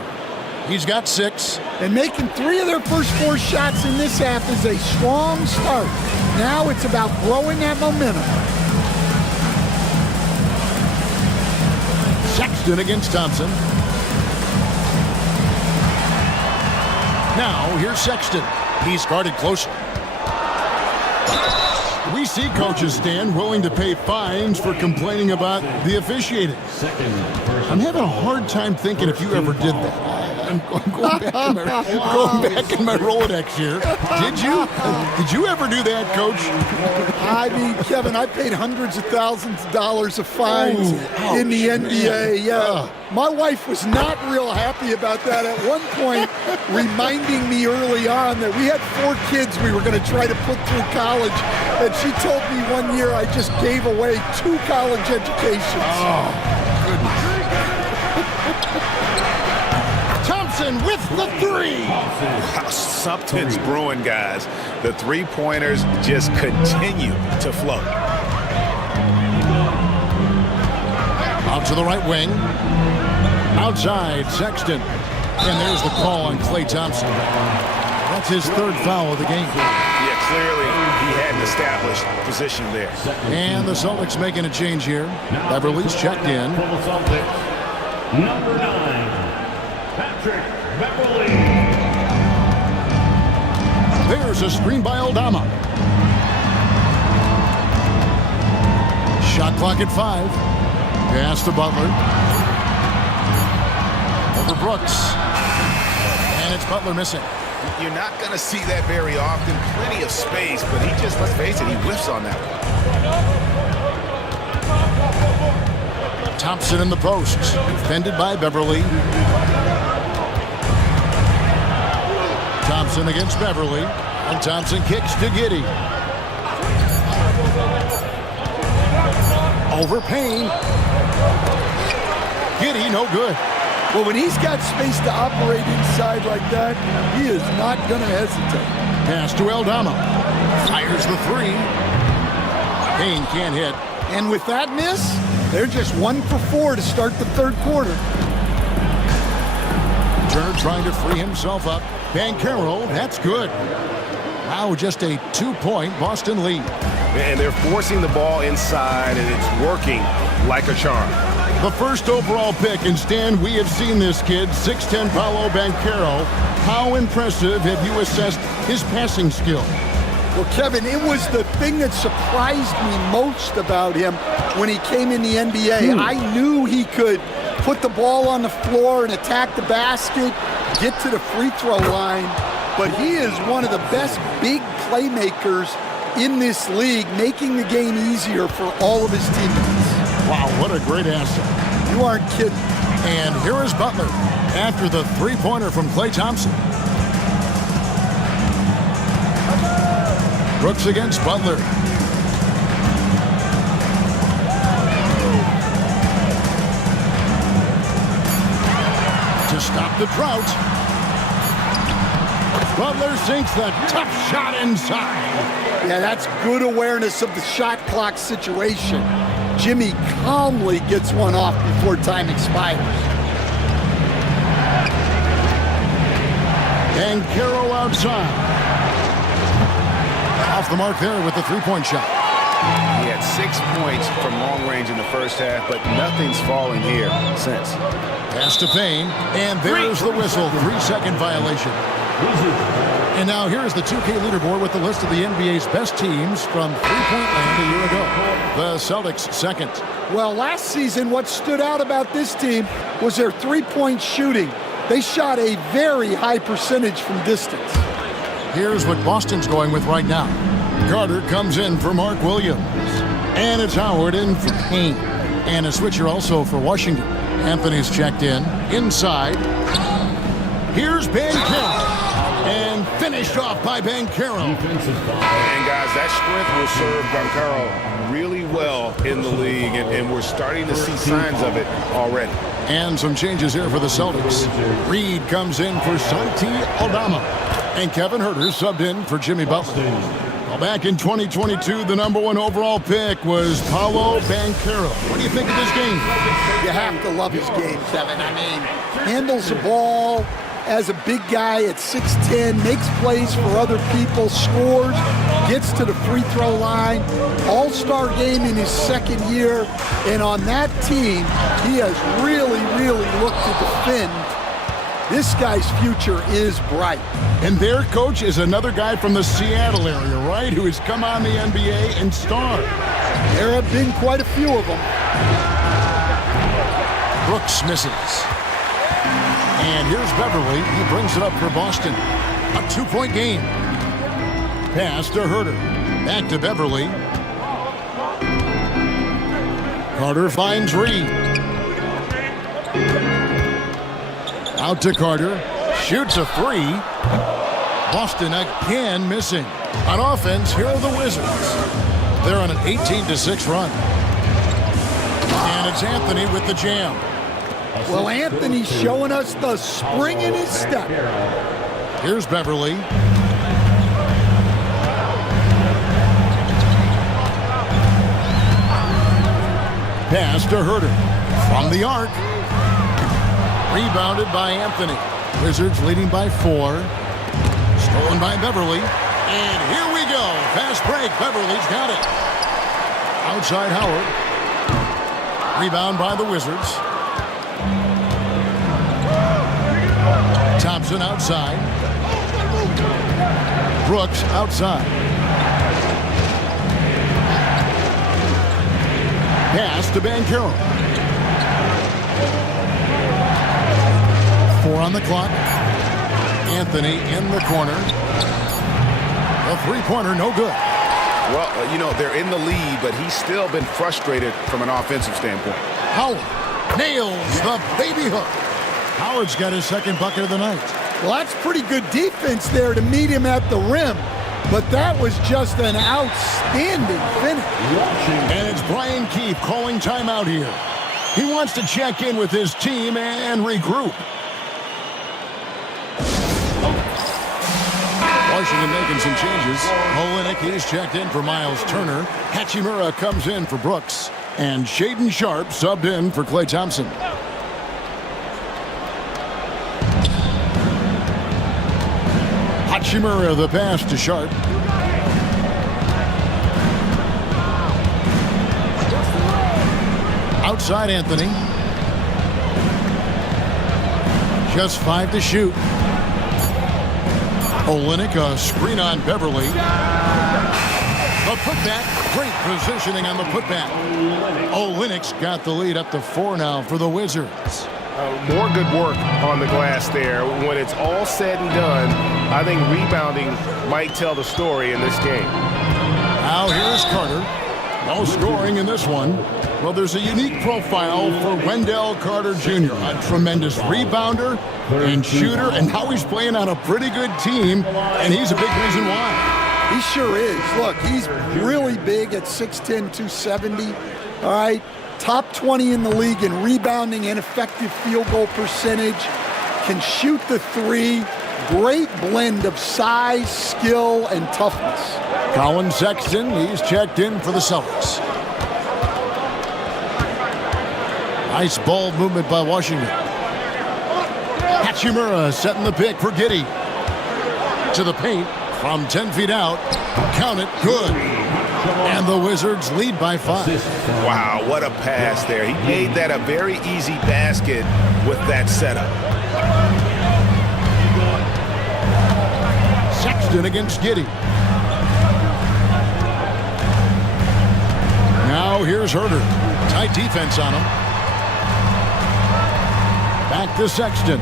He's got 6. And making 3 of their first 4 shots in this half is a strong start. Now it's about growing that momentum. Sexton against Thompson. Now, here's Sexton. He's guarded closer. We see coaches stand willing to pay fines for complaining about the officiating. I'm having a hard time thinking if you ever did that. I'm going back in my Rolodex here. Did you? Did you ever do that, Coach? I mean, Kevin, I paid hundreds of thousands of dollars of fines in the NBA. Yeah. My wife was not real happy about that at one point, reminding me early on that we had 4 kids we were going to try to put through college. And she told me one year I just gave away 2 college educations. Oh, goodness. With the 3. Something's brewing, guys. The three-pointers just continue to flow. Out to the right wing. Outside, Sexton. And there's the call on Klay Thompson. That That's his third foul of the game. Yeah, clearly he had an established position there. And the Celtics making a change here. Beverly's checked in. Number 9, Patrick Beverly. There's a screen by Aldama. Shot clock at 5. Pass to Butler. Over Brooks. And it's Butler missing. You're not going to see that very often. Plenty of space, but he just, let's face it, he whiffs on that one. Thompson in the post. Defended by Beverly. Thompson against Beverly. And Thompson kicks to Giddey. Over Payne. Giddey, no good. Well, when he's got space to operate inside like that, he is not going to hesitate. Pass to Aldama. Fires the 3. Payne can't hit. And with that miss, they're just 1 for 4 to start the third quarter. Turner trying to free himself up. Banchero, that's good. Now just a 2-point Boston lead. And they're forcing the ball inside, and it's working like a charm. The first overall pick, and Stan, we have seen this kid, 6'10" Paolo Banchero. How impressive have you assessed his passing skill? Well, Kevin, it was the thing that surprised me most about him when he came in the NBA. I knew he could put the ball on the floor and attack the basket, get to the free throw line, but he is one of the best big playmakers in this league, making the game easier for all of his teammates. Wow, what a great asset. You aren't kidding. And here is Butler after the three-pointer from Klay Thompson. Brooks against Butler. To stop the drought. Butler sinks the tough shot inside. Yeah, that's good awareness of the shot clock situation. Jimmy calmly gets one off before time expires. Banchero outside. Off the mark there with the three-point shot. He had 6 points from long range in the first half, but nothing's fallen here since. Pass to Payne, and there's the whistle. 3-second violation. And now here's the 2K leaderboard with the list of the NBA's best teams from three-point land a year ago. The Celtics second. Well, last season, what stood out about this team was their three-point shooting. They shot a very high percentage from distance. Here's what Boston's going with right now. Carter comes in for Mark Williams. And it's Howard in for Payne. And a switcher also for Washington. Anthony's checked in. Inside. Here's Banchero. And finished off by Banchero. And guys, that strength will serve Banchero really well in the league, and we're starting to see signs of it already. And some changes here for the Celtics. Reed comes in for Santi Aldama. And Kevin Huerter subbed in for Jimmy Butler. Well, back in 2022, the #1 overall pick was Paolo Banchero. What do you think of this game? You have to love his game, Kevin. I mean, handles the ball as a big guy at 6'10", makes plays for other people, scores, gets to the free throw line, all-star game in his second year, and on that team, he has really, really looked to defend. This guy's future is bright. And their coach is another guy from the Seattle area, right, who has come on the NBA and starred. There have been quite a few of them. Brooks misses. And here's Beverly. He brings it up for Boston. A 2-point game. Pass to Huerter. Back to Beverly. Carter finds Reed. Out to Carter. Shoots a three. Boston again missing. On offense, here are the Wizards. They're on an 18-6 run. And it's Anthony with the jam. Well, Anthony's showing us the spring in his step. Here's Beverly. Pass to Huerter. From the arc. Rebounded by Anthony. Wizards leading by 4. Stolen by Beverly. And here we go. Fast break. Beverly's got it. Outside Howard. Rebound by the Wizards. Thompson outside. Brooks outside. Pass to Banchero. 4 on the clock. Anthony in the corner. A three-pointer, no good. Well, they're in the lead, but he's still been frustrated from an offensive standpoint. Howard nails the baby hook. Howard's got his second bucket of the night. Well, that's pretty good defense there to meet him at the rim. But that was just an outstanding finish. And it's Brian Keefe calling timeout here. He wants to check in with his team and regroup. Washington making some changes. Olenek, he's checked in for Miles Turner. Hachimura comes in for Brooks. And Shaden Sharp subbed in for Klay Thompson. Hachimura the pass to Sharp. Outside Anthony. Just 5 to shoot. Olenek, a screen on Beverly. The putback, great positioning on the putback. Olenek's got the lead up to 4 now for the Wizards. More good work on the glass there. When it's all said and done, I think rebounding might tell the story in this game. Now here's Carter. No scoring in this one. Well, there's a unique profile for Wendell Carter Jr., a tremendous rebounder and shooter, and now he's playing on a pretty good team, and he's a big reason why. He sure is. Look, he's really big at 6'10", 270. All right, top 20 in the league in rebounding and effective field goal percentage. Can shoot the three. Great blend of size, skill, and toughness. Colin Sexton, he's checked in for the Celtics. Nice ball movement by Washington. Hachimura setting the pick for Giddey. To the paint from 10 feet out. Count it, good. And the Wizards lead by 5. Wow, what a pass there. He made that a very easy basket with that setup. Sexton against Giddey. Now here's Herter. Tight defense on him. Back to Sexton.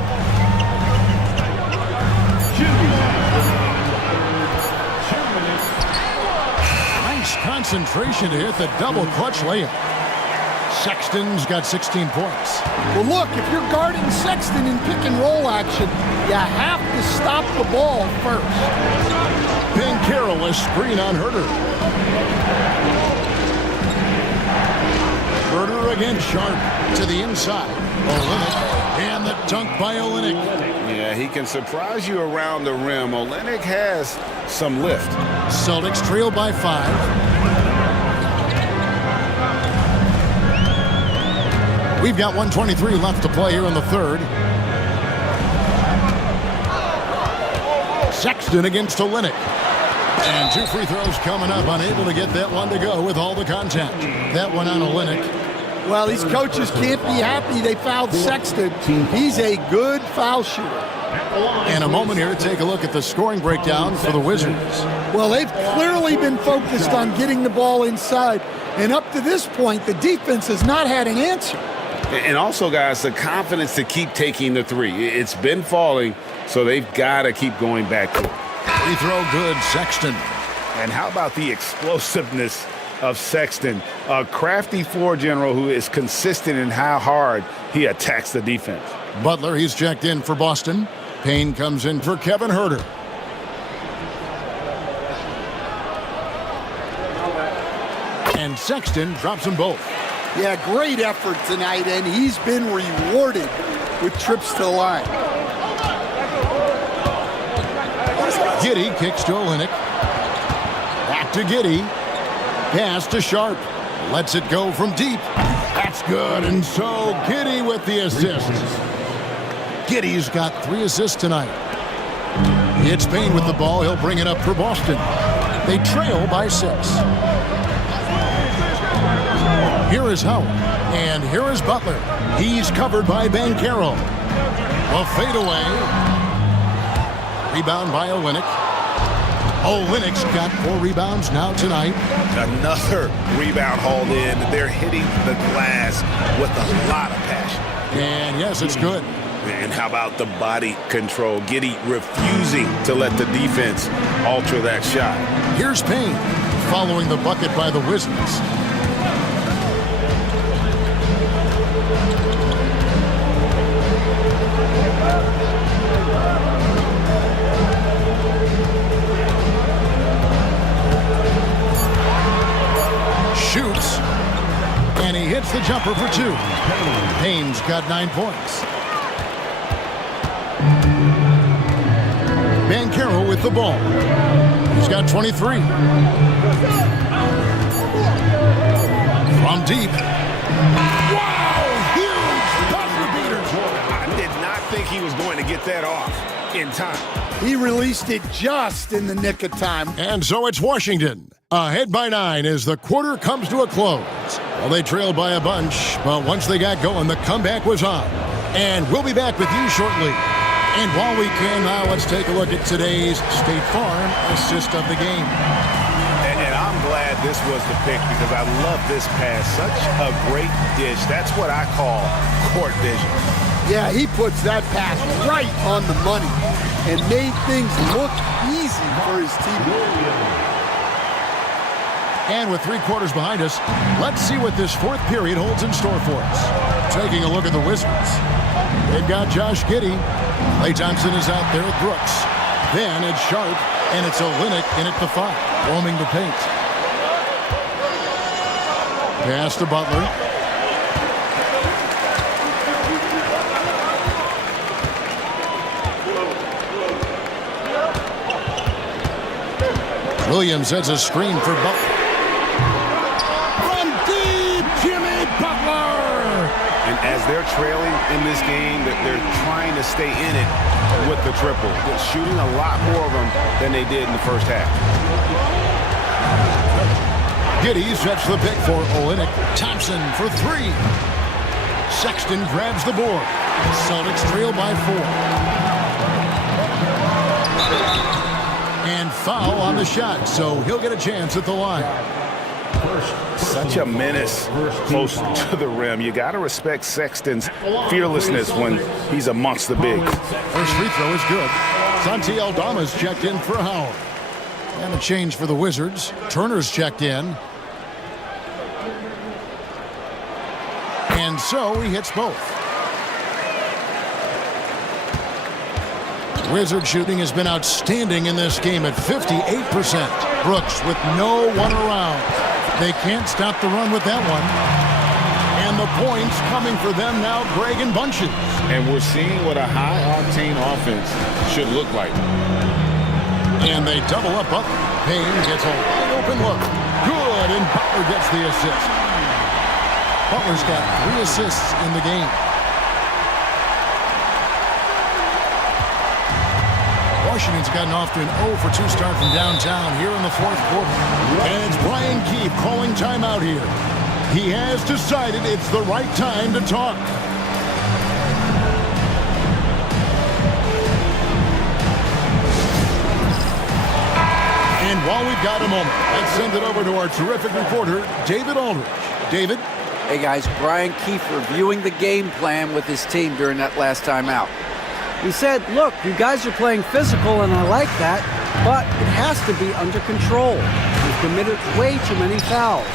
Nice concentration to hit the double clutch layup. Sexton's got 16 points. Well, look, if you're guarding Sexton in pick and roll action, you have to stop the ball first. Banchero, a screen on Herter. Herter against Sharp to the inside. Olenek. And the dunk by Olenek. Yeah, he can surprise you around the rim. Olenek has some lift. Celtics trail by 5. We've got 1:23 left to play here in the third. Sexton against Olenek. And 2 free throws coming up. Unable to get that one to go with all the contact. That one on Olenek. Well, these coaches can't be happy they fouled Sexton. He's a good foul shooter. In a moment here, take a look at the scoring breakdown for the Wizards. Well, they've clearly been focused on getting the ball inside. And up to this point, the defense has not had an answer. And also, guys, the confidence to keep taking the three. It's been falling, so they've got to keep going back to it. Free throw good, Sexton. And how about the explosiveness of Sexton, a crafty floor general who is consistent in how hard he attacks the defense. Butler, he's checked in for Boston. Payne comes in for Kevin Herter. And Sexton drops them both. Yeah, great effort tonight, and he's been rewarded with trips to the line. Giddey kicks to Olenek. Back to Giddey. Pass to Sharp. Lets it go from deep. That's good. And so Giddey with the assist. Giddey's got 3 assists tonight. It's Payne with the ball. He'll bring it up for Boston. They trail by 6. Here is Howard, and here is Butler. He's covered by Banchero. A fadeaway. Rebound by Olynyk. Olynyk's got 4 rebounds now tonight. Another rebound hauled in. They're hitting the glass with a lot of passion. And yes, it's good. And how about the body control? Giddey refusing to let the defense alter that shot. Here's Payne following the bucket by the Wizards. Shoots, and he hits the jumper for 2. Payne's got 9 points. Banchero with the ball. He's got 23. From deep. Wow! Huge buzzer beater. I did not think he was going to get that off in time. He released it just in the nick of time. And so it's Washington. Ahead by 9 as the quarter comes to a close. Well, they trailed by a bunch, but once they got going, the comeback was on. And we'll be back with you shortly. And while we can now, let's take a look at today's State Farm assist of the game. And I'm glad this was the pick because I love this pass. Such a great dish. That's what I call court vision. Yeah, he puts that pass right on the money and made things look easy for his team. And with 3 quarters behind us, let's see what this 4th period holds in store for us. Taking a look at the Wizards. They've got Josh Giddey. Klay Thompson is out there with Brooks. Then it's Sharp, and it's Olynyk in at the 5, roaming the paint. Pass to Butler. Williams sets a screen for Butler. From deep, Jimmy Butler! And as they're trailing in this game, that they're trying to stay in it with the triple. They're shooting a lot more of them than they did in the first half. Giddey sets the pick for Olynyk. Thompson for 3. Sexton grabs the board. Celtics trail by 4. And foul on the shot, so he'll get a chance at the line. Such a menace close to the rim. You got to respect Sexton's fearlessness when he's amongst the bigs. First free throw is good. Santi Aldama's checked in for Howard. And a change for the Wizards. Turner's checked in. And so he hits both. Wizard shooting has been outstanding in this game at 58%. Brooks with no one around. They can't stop the run with that one. And the points coming for them now, Greg and bunches. And we're seeing what a high-octane offense should look like. And they double up Butler. Payne gets a wide open look. Good, and Butler gets the assist. Butler's got 3 assists in the game. Washington's gotten off to an 0-for-2 start from downtown here in the 4th quarter. And it's Brian Keefe calling timeout here. He has decided it's the right time to talk. And while we've got a moment, let's send it over to our terrific reporter, David Aldridge. David? Hey guys, Brian Keefe reviewing the game plan with his team during that last timeout. He said, look, you guys are playing physical, and I like that, but it has to be under control. We've committed way too many fouls.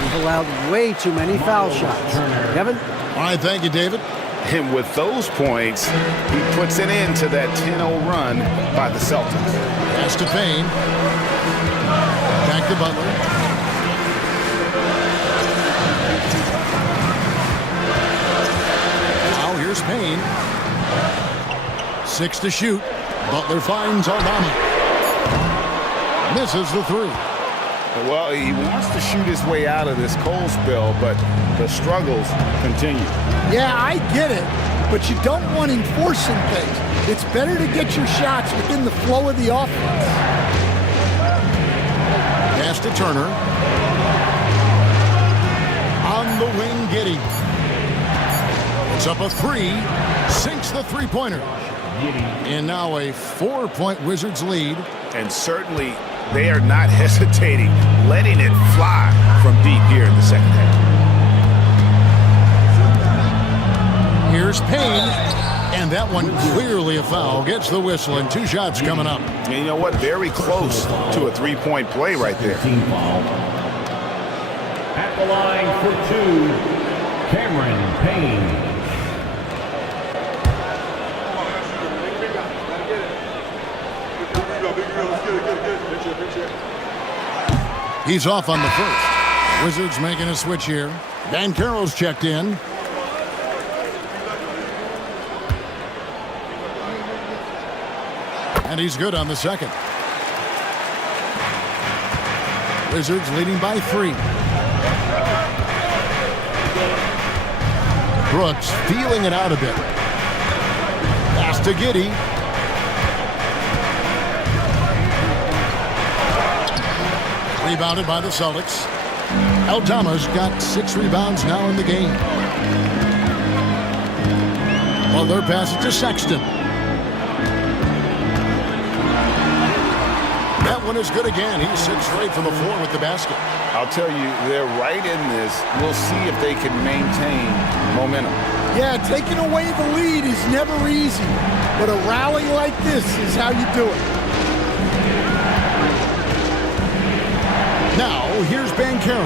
We've allowed way too many foul shots. Kevin? All right, thank you, David. And with those points, he puts an end to that 10-0 run by the Celtics. Pass to Payne. Back to Butler. Now here's Payne. 6 to shoot. Butler finds Aldama. Misses the 3. Well, he wants to shoot his way out of this cold spell, but the struggles continue. Yeah, I get it, but you don't want him forcing things. It's better to get your shots within the flow of the offense. Pass to Turner. On the wing, Giddey. It's up a three. Sinks the three-pointer. And now a 4-point Wizards lead. And certainly they are not hesitating, letting it fly from deep here in the second half. Here's Payne. And that one clearly a foul. Gets the whistle, and 2 shots coming up. And you know what? Very close to a three-point play right there. At the line for 2, Cameron Payne. He's off on the first. Wizards making a switch here. Banchero's checked in. And he's good on the second. Wizards leading by 3. Brooks feeling it out a bit. Pass to Giddey. Rebounded by the Celtics. Aldama's got 6 rebounds now in the game. Butler passes to Sexton. That one is good again. He's 6 straight from the floor with the basket. I'll tell you, they're right in this. We'll see if they can maintain momentum. Yeah, taking away the lead is never easy, but a rally like this is how you do it. Now, here's Banchero.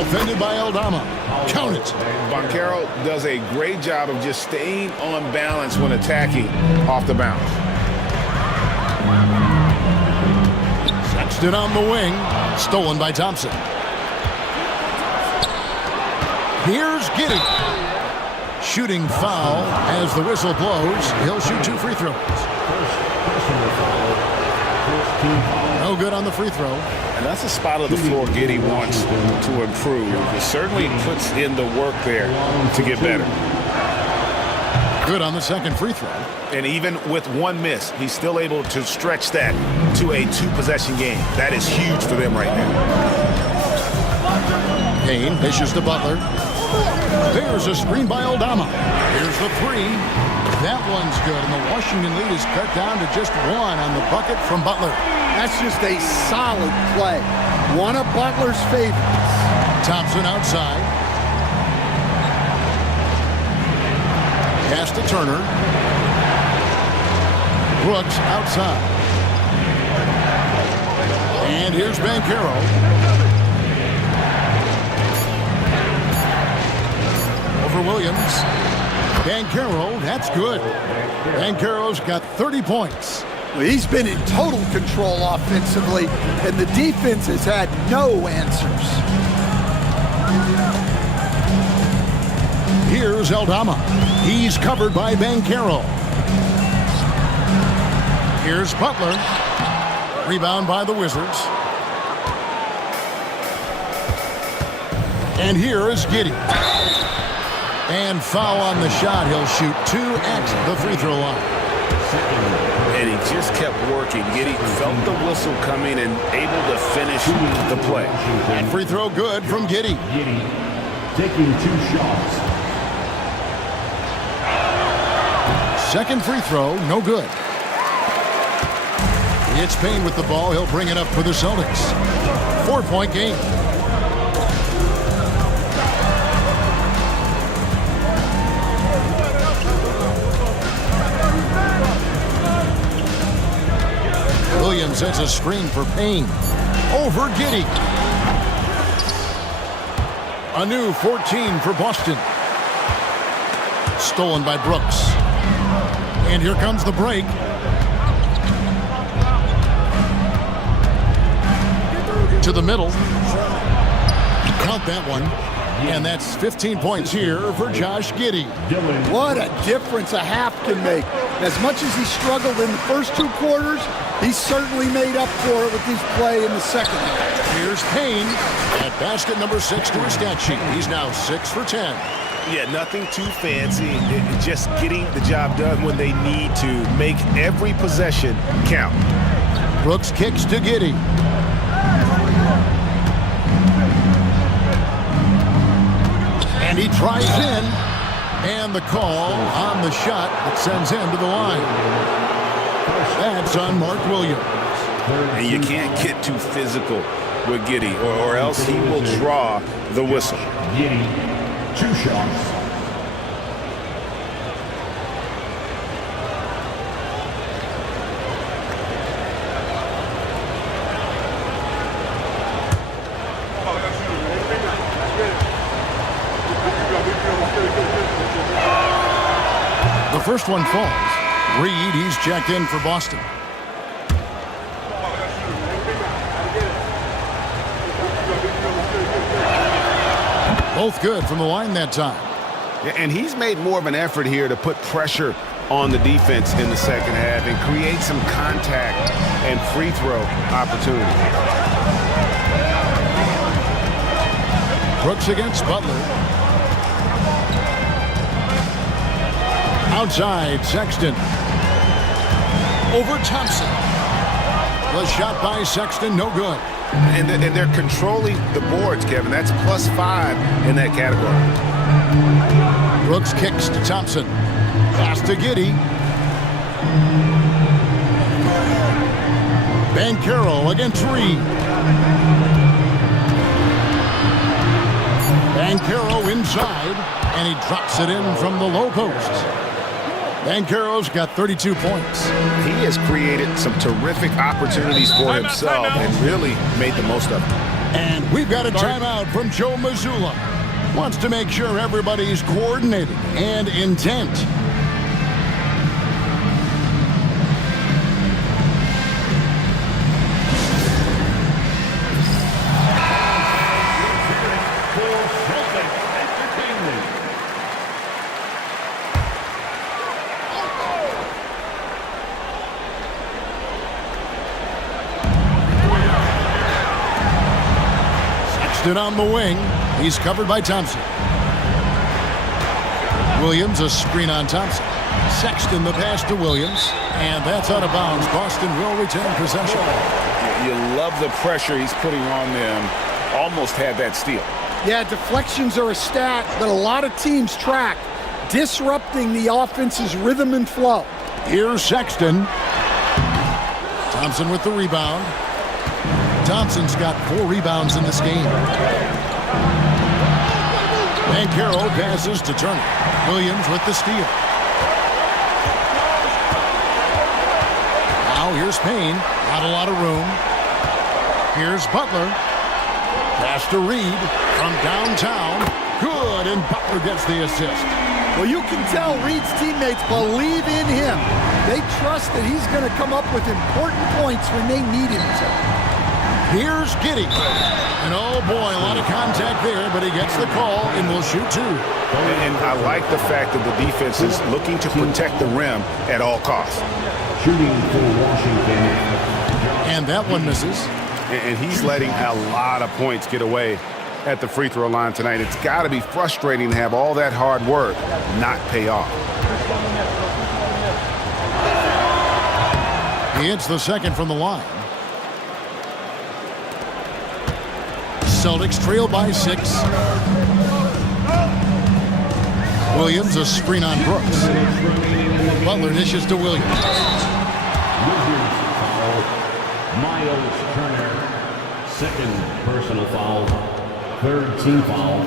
Offended by Aldama. Count it. Banchero does a great job of just staying on balance when attacking off the bounce. Sexton on the wing. Stolen by Thompson. Here's Giddey. Shooting foul as the whistle blows. He'll shoot 2 free throws. No good on the free throw. And that's a spot of the floor Giddey wants to improve. He certainly puts in the work there to get better. Good on the second free throw. And even with 1 miss, he's still able to stretch that to a 2-possession game. That is huge for them right now. Payne dishes to Butler. There's a screen by Aldama. Here's the 3. That one's good, and the Washington lead is cut down to just 1 on the bucket from Butler. That's just a solid play. One of Butler's favorites. Thompson outside. Pass to Turner. Brooks outside. And here's Banchero. Over Williams. Banchero, that's good. Banchero's got 30 points. Well, he's been in total control offensively, and the defense has had no answers. Here's Aldama. He's covered by Banchero. Here's Butler. Rebound by the Wizards. And here is Giddey. And foul on the shot. He'll shoot 2 at the free throw line. And he just kept working. Giddey felt the whistle coming and able to finish the play. And free throw good from Giddey. Giddey taking 2 shots. Second free throw, no good. It's Payne with the ball. He'll bring it up for the Celtics. 4-point game. Williams sets a screen for Payne. Over Giddey. A new 14 for Boston. Stolen by Brooks. And here comes the break. To the middle. Count that one. And that's 15 points here for Josh Giddey. What a difference a half can make. As much as he struggled in the first 2 quarters, he certainly made up for it with his play in the second half. Here's Payne at basket number 6 to his stat sheet. He's now 6 for 10. Yeah, nothing too fancy. Just getting the job done when they need to. Make every possession count. Brooks kicks to Giddey. And he tries in. And the call on the shot that sends him to the line. That's on Mark Williams. And you can't get too physical with Giddey, or else he will draw the whistle. Giddey, 2 shots. The first one falls. Reed, he's checked in for Boston. Both good from the line that time. Yeah, and he's made more of an effort here to put pressure on the defense in the second half and create some contact and free throw opportunity. Brooks against Butler. Outside, Sexton. Over Thompson. The shot by Sexton, no good. And they're controlling the boards, Kevin. That's +5 in that category. Brooks kicks to Thompson. Pass to Giddey. Banchero against Reed. Banchero inside, and he drops it in from the low post. Banchero's got 32 points. He has created some terrific opportunities for himself and really made the most of them. And we've got a timeout from Joe Mazzulla. Wants to make sure everybody's coordinated and intent. On the wing. He's covered by Thompson. Williams, a screen on Thompson. Sexton, the pass to Williams. And that's out of bounds. Boston will retain possession. You love the pressure he's putting on them. Almost had that steal. Yeah, deflections are a stat that a lot of teams track, disrupting the offense's rhythm and flow. Here's Sexton. Thompson with the rebound. Thompson's got 4 rebounds in this game. Banchero passes to Turner. Williams with the steal. Now here's Payne. Not a lot of room. Here's Butler. Pass to Reed from downtown. Good, and Butler gets the assist. Well, you can tell Reed's teammates believe in him. They trust that he's going to come up with important points when they need him to. Here's Giddey. And oh boy, a lot of contact there, but he gets the call and will shoot 2. And I like the fact that the defense is looking to protect the rim at all costs. Shooting for Washington. And that one misses. And he's letting a lot of points get away at the free throw line tonight. It's got to be frustrating to have all that hard work not pay off. He hits the second from the line. Celtics trail by 6. Williams, a screen on Brooks. Butler dishes to Williams. Miles Turner, 2nd personal foul, 3rd team foul.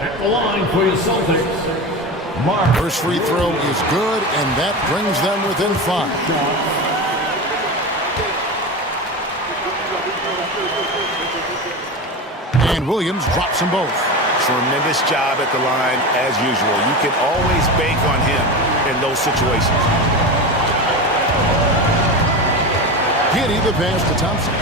At the line for your Celtics, Mark. First free throw is good, and that brings them within 5. And Williams drops them both. Tremendous job at the line as usual. You can always bank on him in those situations. Giddey, the pass to Thompson.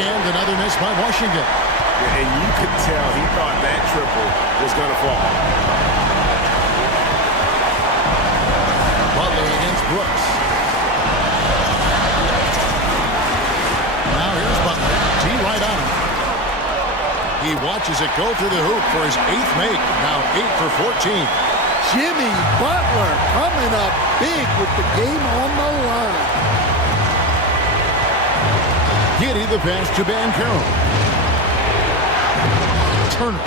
And another miss by Washington. And you could tell he thought that triple was going to fall. Butler against Brooks. Now here's Butler. T right on him. He He watches it go through the hoop for his 8th make. Now 8 for 14. Jimmy Butler coming up big with the game on the line. Giddy the pass to Banchero. Turner.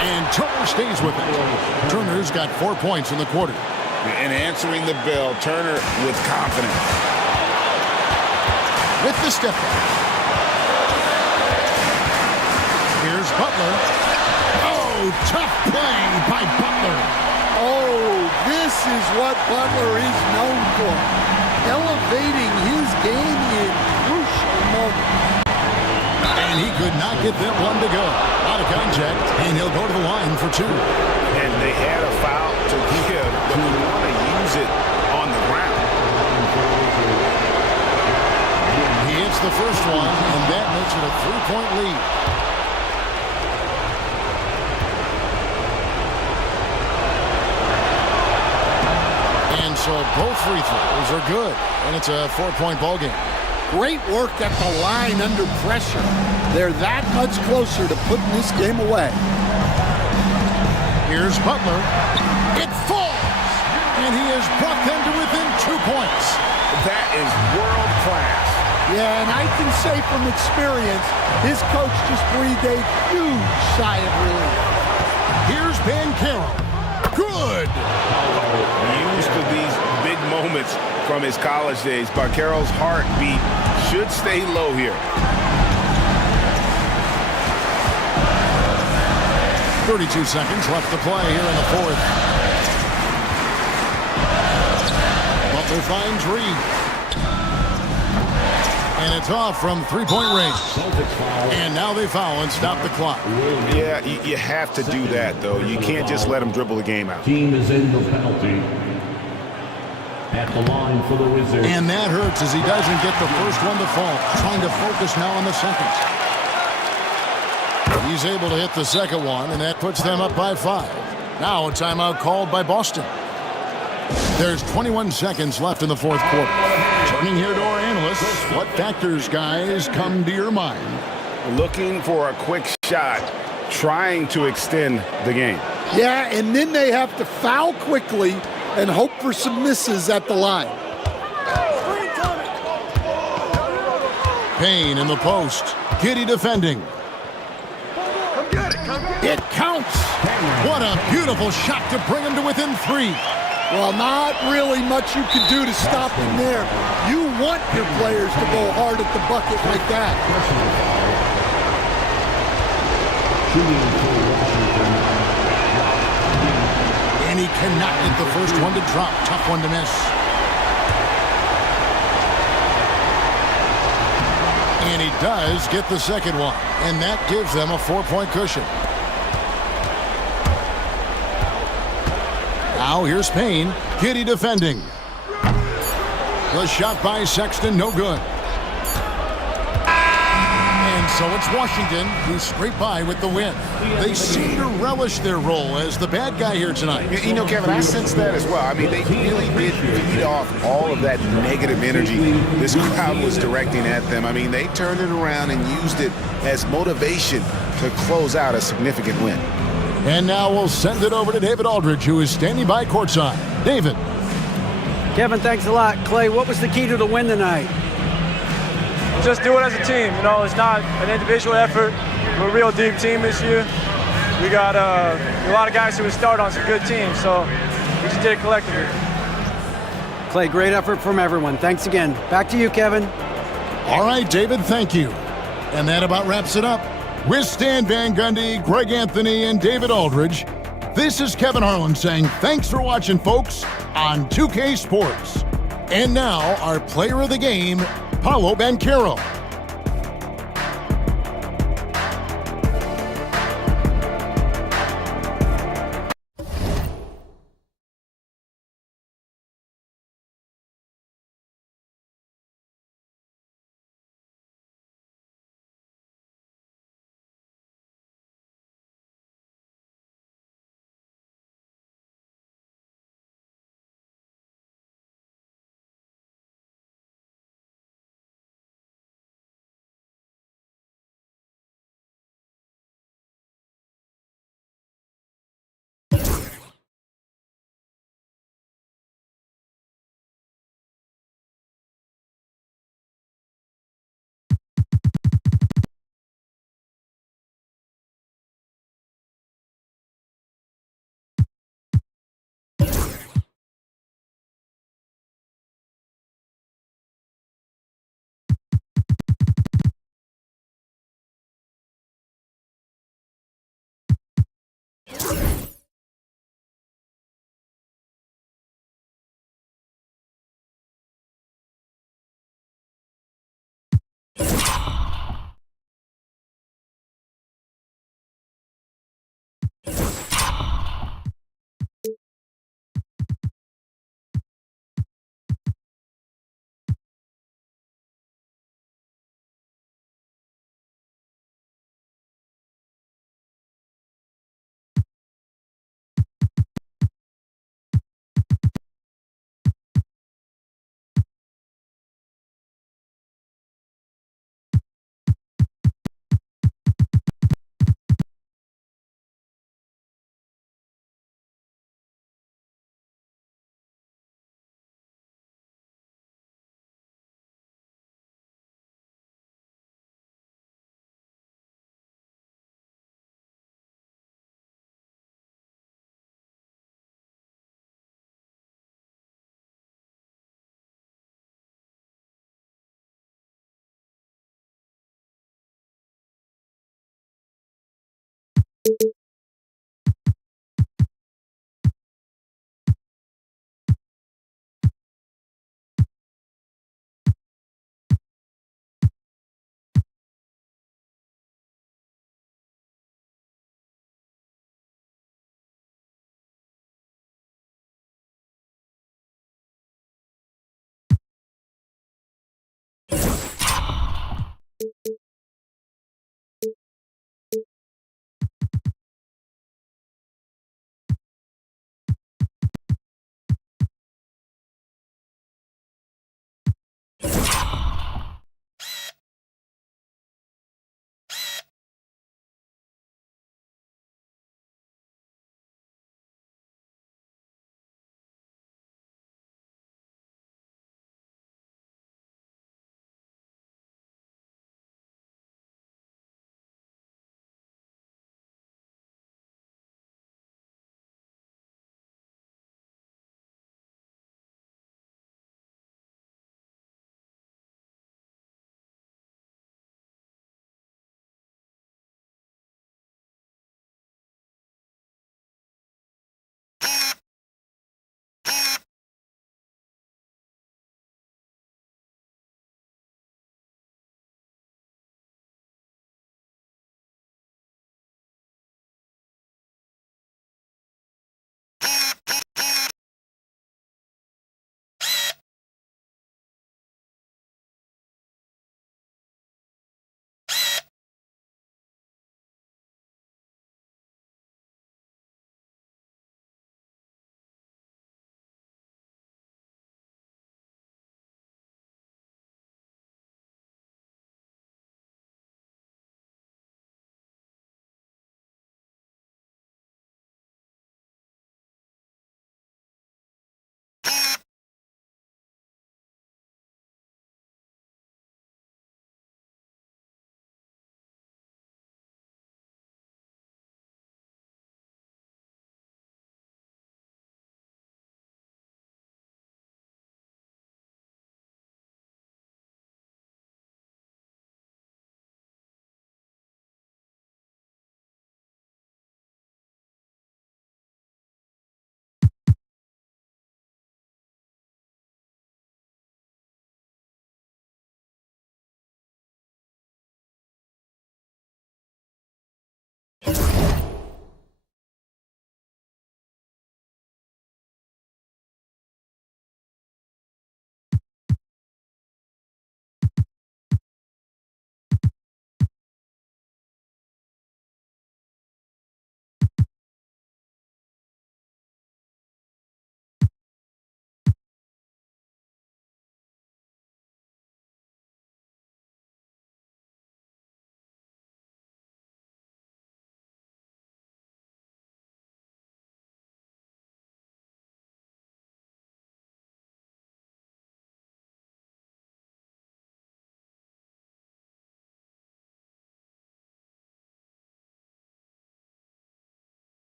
And Turner stays with it. Turner's got 4 points in the quarter. And answering the bell, Turner with confidence. With the step back. Here's Butler. Oh, tough play by Butler. Oh, this is what Butler is known for. Elevating his game in crucial moments. And he could not get that one to go. Out of contact, and he'll go to the line for 2. And they had a foul to give, but we want to use it on the ground. He hits the first one, and that makes it a 3-point lead. And so both free throws are good, and it's a 4-point ball game. Great work at the line under pressure. They're that much closer to putting this game away. Here's Butler. It falls! And he has brought them to within 2 points. That is world class. Yeah, and I can say from experience, his coach just breathed a huge sigh of relief. Here's Banchero. Good! Used to these big moments from his college days. Banchero's heartbeat should stay low here. 32 seconds left to play here in the fourth. Butler finds Reed. And it's off from 3-point range. And now they foul and stop the clock. Yeah, you have to do that, though. You can't just let them dribble the game out. Team is in the penalty. At the line for the Wizards. And that hurts as he doesn't get the first one to fall. Trying to focus now on the second. He's able to hit the second one, and that puts them up by 5. Now a timeout called by Boston. There's 21 seconds left in the fourth quarter. Turning here to our analysts, what factors, guys, come to your mind? Looking for a quick shot, trying to extend the game. Yeah, and then they have to foul quickly and hope for some misses at the line. Payne in the post. Giddy defending. It counts. What a beautiful shot to bring him to within 3. Well, not really much you can do to stop him there. You want your players to go hard at the bucket like that. And he cannot get the first one to drop. Tough one to miss. And he does get the second one. And that gives them a 4-point cushion. Now here's Payne. Giddy defending. The shot by Sexton, no good. And so it's Washington who scraped by with the win. They seem to relish their role as the bad guy here tonight. You know, Kevin, I sense that as well. I mean, they really did feed off all of that negative energy this crowd was directing at them. I mean, they turned it around and used it as motivation to close out a significant win. And now we'll send it over to David Aldridge, who is standing by courtside. David. Kevin, thanks a lot. Clay, what was the key to the win tonight? Just do it as a team. You know, it's not an individual effort. We're a real deep team this year. We got a lot of guys who would start on some good teams, so we just did it collectively. Clay, great effort from everyone. Thanks again. Back to you, Kevin. All right, David, thank you. And that about wraps it up. With Stan Van Gundy, Greg Anthony, and David Aldridge, this is Kevin Harlan saying thanks for watching, folks, on 2K Sports. And now, our player of the game, Paolo Banchero.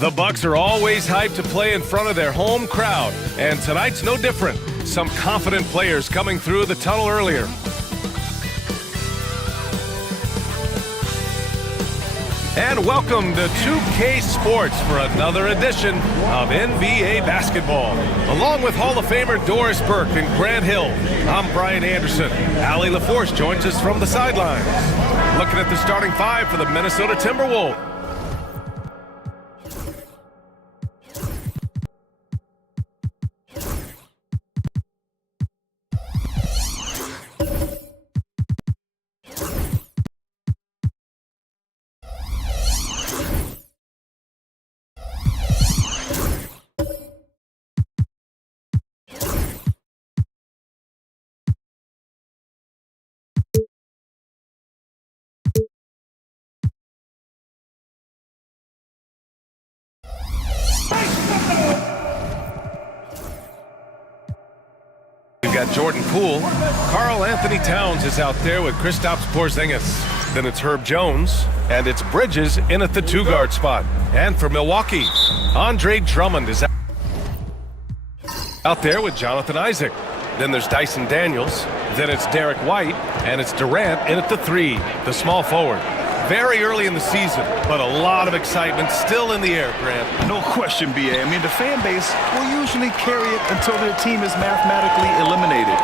The Bucks are always hyped to play in front of their home crowd, and tonight's no different. Some confident players coming through the tunnel earlier. And welcome to 2K Sports for another edition of NBA basketball. Along with Hall of Famer Doris Burke and Grant Hill, I'm Brian Anderson. Allie LaForce joins us from the sidelines. Looking at the starting five for the Minnesota Timberwolves. We've got Jordan Poole. Karl Anthony Towns is out there with Kristaps Porzingis. Then it's Herb Jones. And it's Bridges in at the two-guard spot. And for Milwaukee, Andre Drummond is out there with Jonathan Isaac. Then there's Dyson Daniels. Then it's Derek White. And it's Durant in at the three, the small forward. Very early in the season, but a lot of excitement still in the air, Grant. No question, B.A. I mean, the fan base will usually carry it until their team is mathematically eliminated.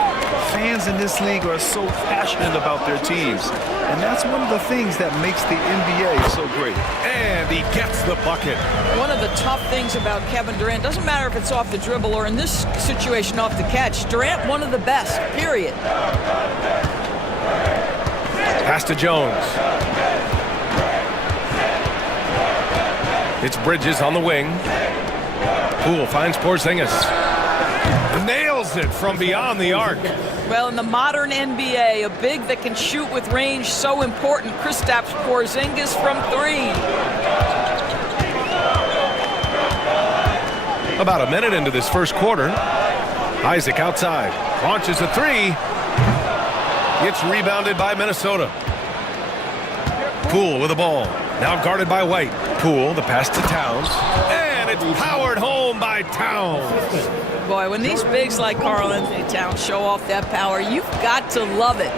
Fans in this league are so passionate about their teams, and that's one of the things that makes the NBA so great. And he gets the bucket. One of the tough things about Kevin Durant, doesn't matter if it's off the dribble or in this situation off the catch, Durant one of the best, period. Pass to Jones. It's Bridges on the wing. Poole finds Porzingis. Nails it from beyond the arc. Well, in the modern NBA, a big that can shoot with range, so important. Kristaps Porzingis from three. About a minute into this first quarter. Isaac outside. Launches a three. It's rebounded by Minnesota. Poole with the ball. Now guarded by White. Poole, the pass to Towns. And it's powered home by Towns. Boy, when these bigs like Karl Anthony Towns show off that power, you've got to love it.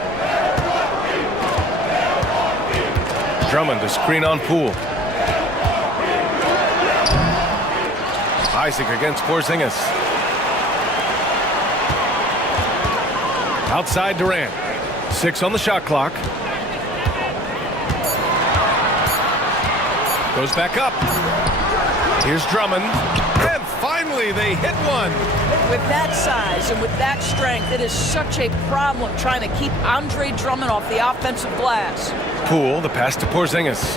Drummond to screen on Poole. Isaac against Porzingis. Outside Durant. 6 on the shot clock. Goes back up. Here's Drummond. And finally they hit one. With that size and with that strength, it is such a problem trying to keep Andre Drummond off the offensive glass. Poole, the pass to Porzingis.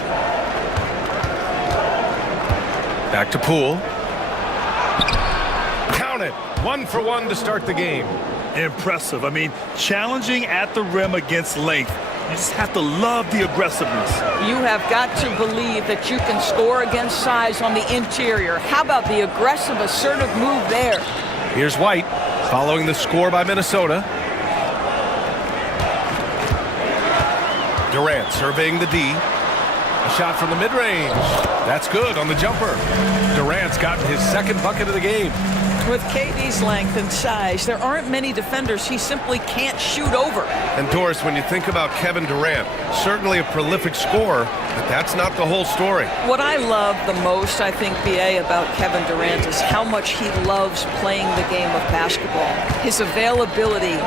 Back to Poole. Count it. 1 for 1 to start the game. Impressive. I mean, challenging at the rim against length. You just have to love the aggressiveness. You have got to believe that you can score against size on the interior. How about the aggressive, assertive move there? Here's White, following the score by Minnesota. Durant surveying the D. A shot from the mid-range. That's good on the jumper. Durant's gotten his second bucket of the game. With KD's length and size, there aren't many defenders he simply can't shoot over. And Doris, when you think about Kevin Durant, certainly a prolific scorer, but that's not the whole story. What I love the most, I think, B.A., about Kevin Durant is how much he loves playing the game of basketball. His availability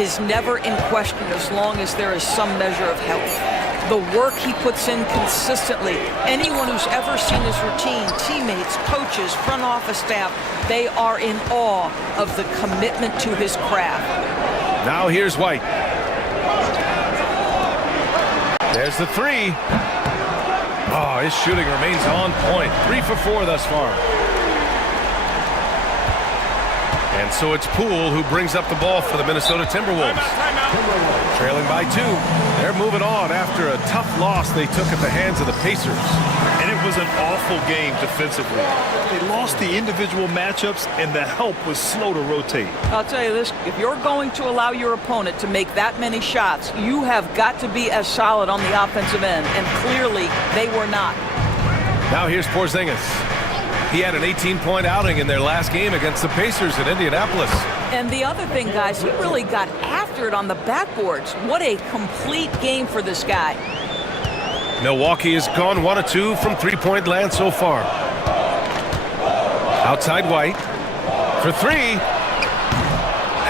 is never in question as long as there is some measure of health. The work he puts in consistently. Anyone who's ever seen his routine, teammates, coaches, front office staff, they are in awe of the commitment to his craft. Now here's White. There's the three. Oh, his shooting remains on point. 3 for 4 thus far. And so it's Poole who brings up the ball for the Minnesota Timberwolves. Trailing by 2. They're moving on after a tough loss they took at the hands of the Pacers. And it was an awful game defensively. They lost the individual matchups, and the help was slow to rotate. I'll tell you this, if you're going to allow your opponent to make that many shots, you have got to be as solid on the offensive end, and clearly they were not. Now here's Porzingis. He had an 18-point outing in their last game against the Pacers in Indianapolis. And the other thing, guys, he really got after it on the backboards. What a complete game for this guy. Milwaukee has gone 1 of 2 from three-point land so far. Outside White for three.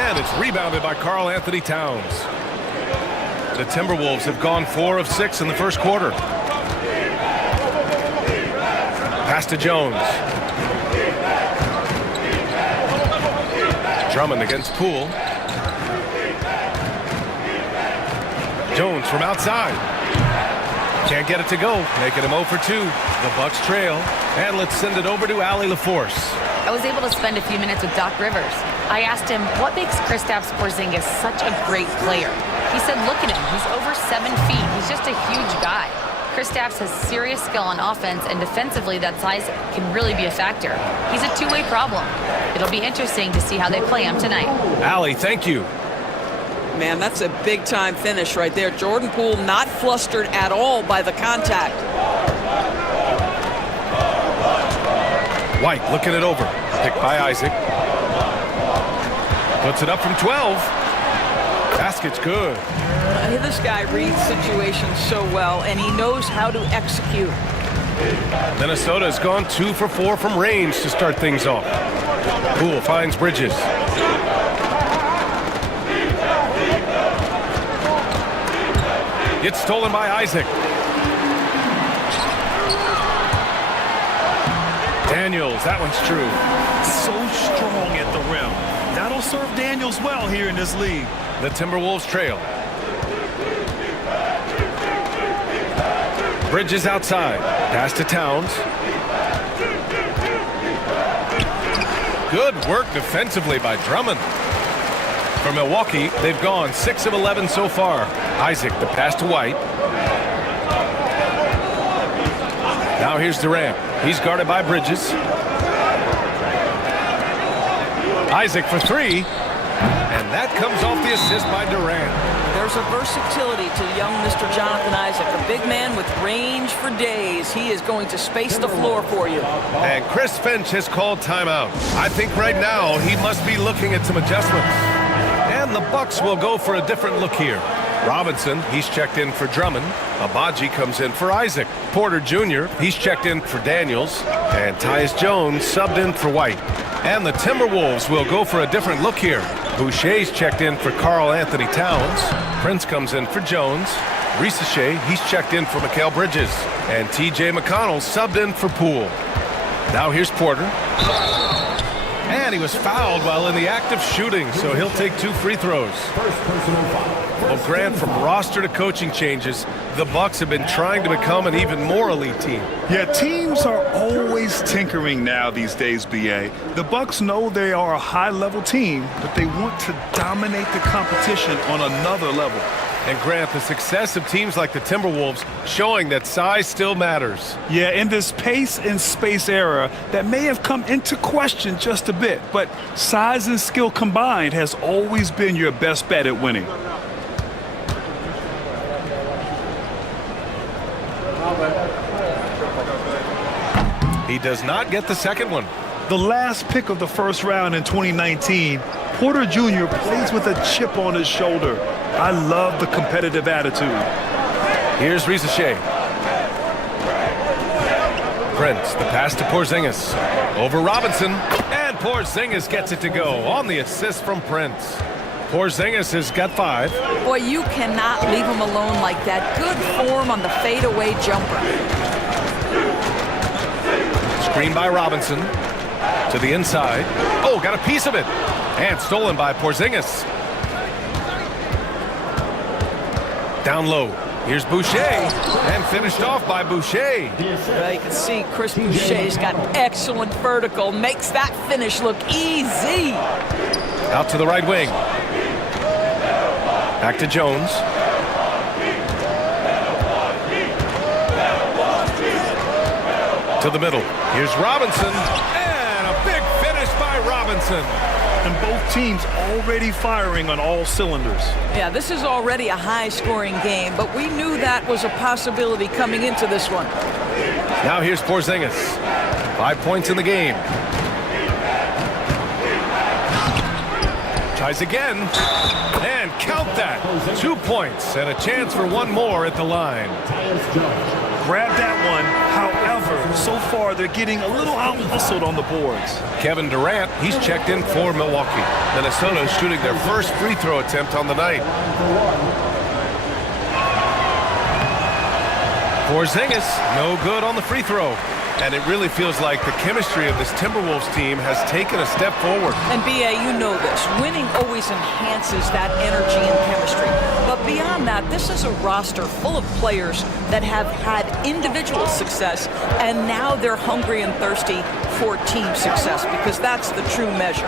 And it's rebounded by Karl Anthony Towns. The Timberwolves have gone 4 of 6 in the first quarter. Pass to Jones. Drummond against Poole. Jones from outside. Can't get it to go, making him 0 for 2. The Bucks trail. And let's send it over to Allie LaForce. I was able to spend a few minutes with Doc Rivers. I asked him, what makes Kristaps Porzingis such a great player? He said, look at him. He's over 7 feet. He's just a huge guy. Kristaps has serious skill on offense, and defensively, that size can really be a factor. He's a two-way problem. It'll be interesting to see how they play him tonight. Allie, thank you. Man, that's a big-time finish right there. Jordan Poole not flustered at all by the contact. White looking it over. Picked by Isaac. Puts it up from 12. Basket's good. This guy reads situations so well, and he knows how to execute. Minnesota has gone 2 for 4 from range to start things off. Poole finds Bridges. It's stolen by Isaac. Daniels, that one's true. So strong at the rim. That'll serve Daniels well here in this league. The Timberwolves trail. Bridges outside. Pass to Towns. Good work defensively by Drummond. For Milwaukee, they've gone 6 of 11 so far. Isaac, the pass to White. Now here's Durant. He's guarded by Bridges. Isaac for three. And that comes off the assist by Durant. There's a versatility to young Mr. Jonathan Isaac, a big man with range for days. He is going to space the floor for you. And Chris Finch has called timeout. I think right now he must be looking at some adjustments. And the Bucks will go for a different look here. Robinson, he's checked in for Drummond. Abaji comes in for Isaac. Porter Jr., he's checked in for Daniels. And Tyus Jones subbed in for White. And the Timberwolves will go for a different look here. Boucher's checked in for Karl Anthony Towns. Prince comes in for Jones. Risache, he's checked in for Mikal Bridges. And TJ McConnell subbed in for Poole. Now here's Porter. And he was fouled while in the act of shooting, so he'll take 2 free throws. Well, Grant, from roster to coaching changes, the Bucks have been trying to become an even more elite team. Yeah, teams are always tinkering now these days, BA. The Bucks know they are a high-level team, but they want to dominate the competition on another level. And Grant, the success of teams like the Timberwolves showing that size still matters. Yeah, in this pace and space era, that may have come into question just a bit, but size and skill combined has always been your best bet at winning. He does not get the second one. The last pick of the first round in 2019, Porter Jr. plays with a chip on his shoulder. I love the competitive attitude. Here's Risache. Prince, the pass to Porzingis. Over Robinson. And Porzingis gets it to go on the assist from Prince. Porzingis has got 5. Boy, you cannot leave him alone like that. Good form on the fadeaway jumper. Screen by Robinson. To the inside. Oh, got a piece of it. And stolen by Porzingis. Down low. Here's Boucher. And finished off by Boucher. Well, you can see Chris Boucher's got excellent vertical. Makes that finish look easy. Out to the right wing. Back to Jones. To the middle. Here's Robinson. And a big finish by Robinson. And both teams already firing on all cylinders. Yeah, this is already a high-scoring game, but we knew that was a possibility coming into this one. Now here's Porzingis. 5 points in the game. Tries again, and count that. 2 points and a chance for one more at the line. Grab that one. However, so far they're getting a little out-hustled on the boards. Kevin Durant, he's checked in for Milwaukee. Minnesota is shooting their first free throw attempt on the night. Porzingis, no good on the free throw. And it really feels like the chemistry of this Timberwolves team has taken a step forward. And B.A., you know this. Winning always enhances that energy and chemistry. But beyond that, this is a roster full of players that have had individual success, and now they're hungry and thirsty for team success, because that's the true measure.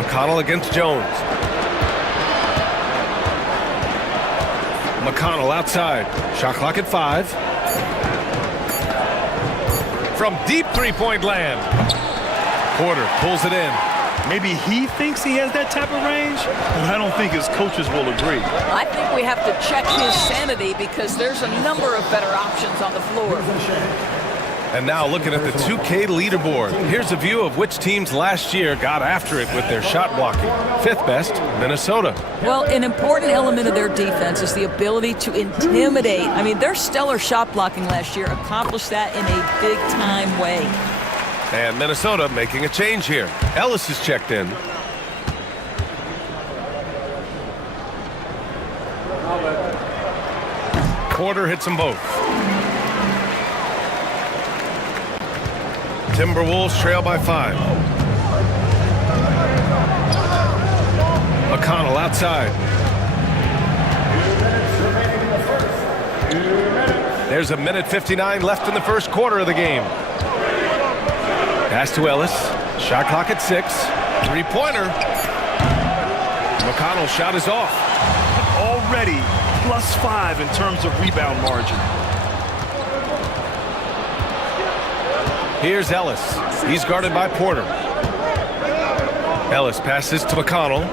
McConnell against Jones. McConnell outside. Shot clock at 5. From deep three-point land. Porter pulls it in. Maybe he thinks he has that type of range, but I don't think his coaches will agree. I think we have to check his sanity, because there's a number of better options on the floor. And now looking at the 2K leaderboard. Here's a view of which teams last year got after it with their shot blocking. 5th best, Minnesota. Well, an important element of their defense is the ability to intimidate. I mean, their stellar shot blocking last year accomplished that in a big-time way. And Minnesota making a change here. Ellis is checked in. Porter hits them both. Timberwolves trail by 5. McConnell outside. There's a minute 59 left in the first quarter of the game. Pass to Ellis. Shot clock at 6. Three-pointer. McConnell's shot is off. Already +5 in terms of rebound margin. Here's Ellis. He's guarded by Porter. Ellis passes to McConnell.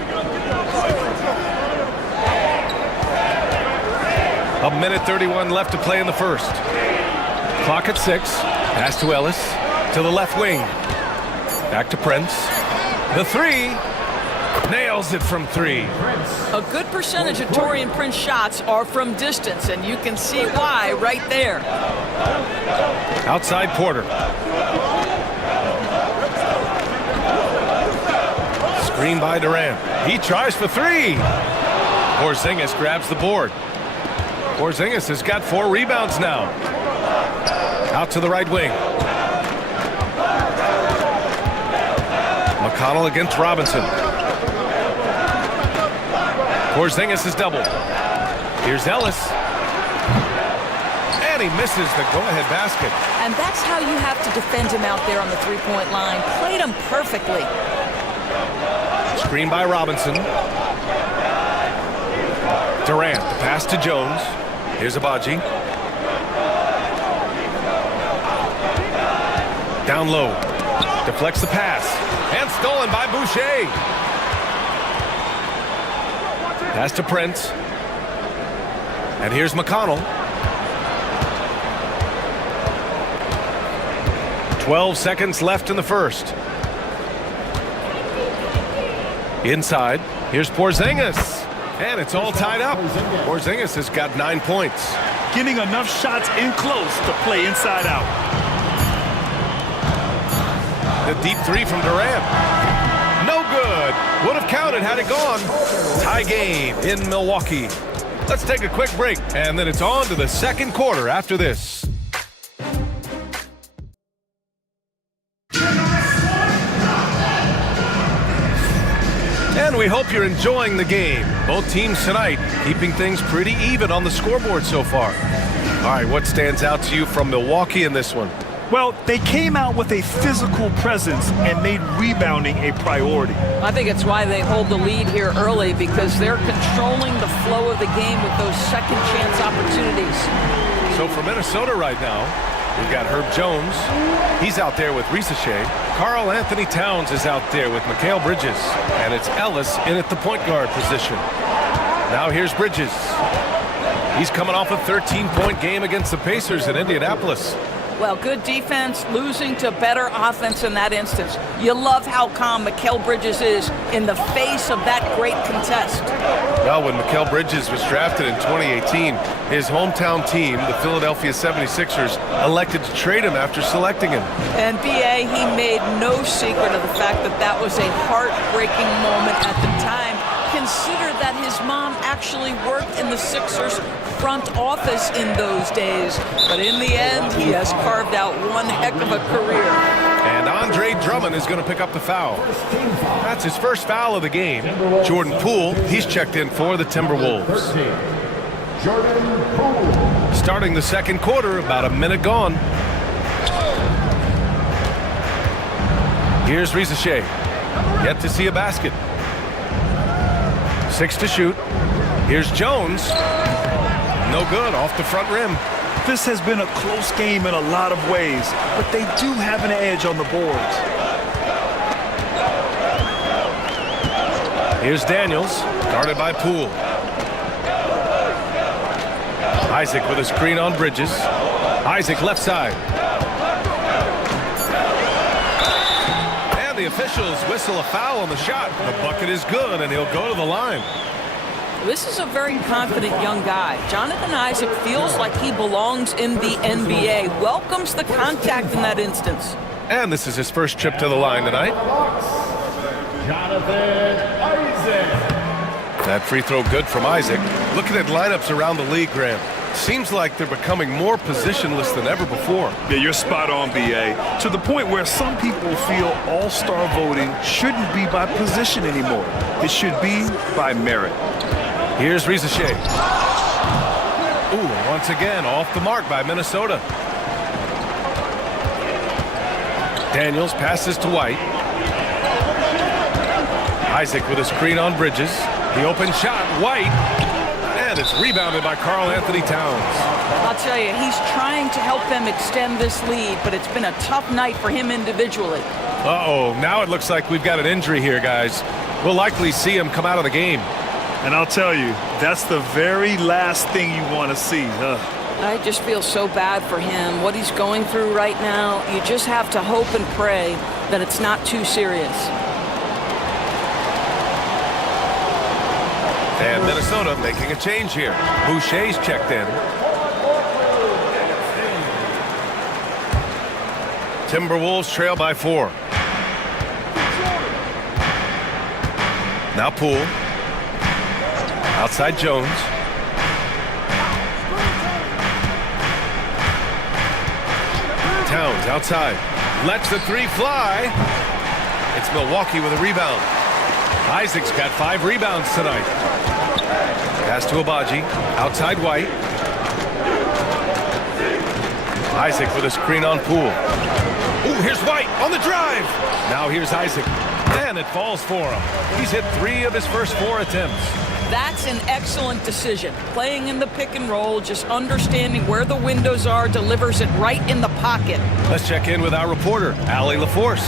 A minute 31 left to play in the first. Clock at 6. Pass to Ellis. To the left wing. Back to Prince. The 3. Nails it from 3. A good percentage of Taurean Prince shots are from distance, and you can see why right there. Outside Porter. Screen by Durant. He tries for 3. Porzingis grabs the board. Porzingis has got 4 rebounds now. Out to the right wing. McConnell against Robinson. Porzingis is doubled. Here's Ellis. And he misses the go-ahead basket. And that's how you have to defend him out there on the three-point line. Played him perfectly. Screen by Robinson. Durant, the pass to Jones. Here's Abaji. Down low. Deflects the pass. And stolen by Boucher. Pass to Prince. And here's McConnell. 12 seconds left in the first. Inside. Here's Porzingis. And it's all tied up. Porzingis has got 9 points. Getting enough shots in close to play inside out. The deep 3 from Durant. No good. Would have counted had it gone. Tie game in Milwaukee. Let's take a quick break, and then it's on to the second quarter after this. And we hope you're enjoying the game. Both teams tonight keeping things pretty even on the scoreboard so far. All right, what stands out to you from Milwaukee in this one? Well, they came out with a physical presence and made rebounding a priority. I think it's why they hold the lead here early, because they're controlling the flow of the game with those second chance opportunities. So for Minnesota right now, we've got Herb Jones. He's out there with Risache. Karl Anthony Towns is out there with Mikal Bridges. And it's Ellis in at the point guard position. Now here's Bridges. He's coming off a 13-point game against the Pacers in Indianapolis. Well, good defense, losing to better offense in that instance. You love how calm Mikal Bridges is in the face of that great contest. Well, when Mikal Bridges was drafted in 2018, his hometown team, the Philadelphia 76ers, elected to trade him after selecting him. And B.A., he made no secret of the fact that that was a heartbreaking moment at the time. Consider that his mom actually worked in the Sixers front office in those days. But in the end, he has carved out one heck of a career. And Andre Drummond is going to pick up the foul. That's his first foul of the game. Jordan Poole, he's checked in for the Timberwolves. Starting the second quarter, about a minute gone. Here's Risacher. Yet to see a basket. 6 to shoot. Here's Jones. No good, off the front rim. This has been a close game in a lot of ways, but they do have an edge on the boards. Here's Daniels, guarded by Poole. Isaac with a screen on Bridges. Isaac left side. And the officials whistle a foul on the shot. The bucket is good, and he'll go to the line. This is a very confident young guy. Jonathan Isaac feels like he belongs in the NBA. Welcomes the contact in that instance. And this is his first trip to the line tonight. Jonathan Isaac. That free throw good from Isaac. Looking at lineups around the league, Graham, seems like they're becoming more positionless than ever before. Yeah, you're spot on, B.A. To the point where some people feel all-star voting shouldn't be by position anymore. It should be by merit. Here's Risacher. Ooh, once again, off the mark by Minnesota. Daniels passes to White. Isaac with a screen on Bridges. The open shot, White. And it's rebounded by Karl Anthony Towns. I'll tell you, he's trying to help them extend this lead, but it's been a tough night for him individually. Uh-oh, now it looks like we've got an injury here, guys. We'll likely see him come out of the game. And I'll tell you, that's the very last thing you want to see. I just feel so bad for him. What he's going through right now, you just have to hope and pray that it's not too serious. And Minnesota making a change here. Boucher's checked in. Timberwolves trail by 4. Now Poole. Outside Jones. Towns outside. Lets the 3 fly. It's Milwaukee with a rebound. Isaac's got 5 rebounds tonight. Pass to Abaji. Outside White. Isaac with a screen on Poole. Ooh, here's White on the drive. Now here's Isaac. And it falls for him. He's hit 3 of his first 4 attempts. That's an excellent decision. Playing in the pick and roll, just understanding where the windows are, delivers it right in the pocket. Let's check in with our reporter, Allie LaForce.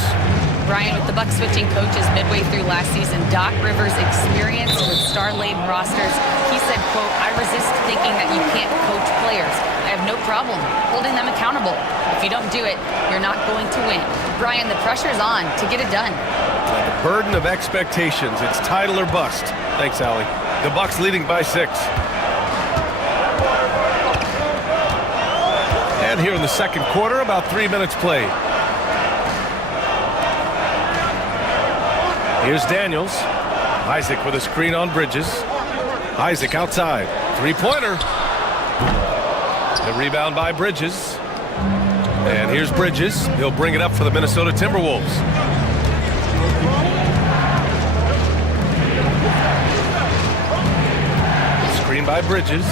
Brian, with the Bucks switching coaches midway through last season, Doc Rivers' experience with star-laden rosters, he said, quote, "I resist thinking that you can't coach players. I have no problem holding them accountable. If you don't do it, you're not going to win." Brian, the pressure's on to get it done. The burden of expectations. It's title or bust. Thanks, Allie. The Bucks leading by 6. And here in the second quarter, about 3 minutes played. Here's Daniels. Isaac with a screen on Bridges. Isaac outside. 3-pointer. The rebound by Bridges. And here's Bridges. He'll bring it up for the Minnesota Timberwolves. Screen by Bridges.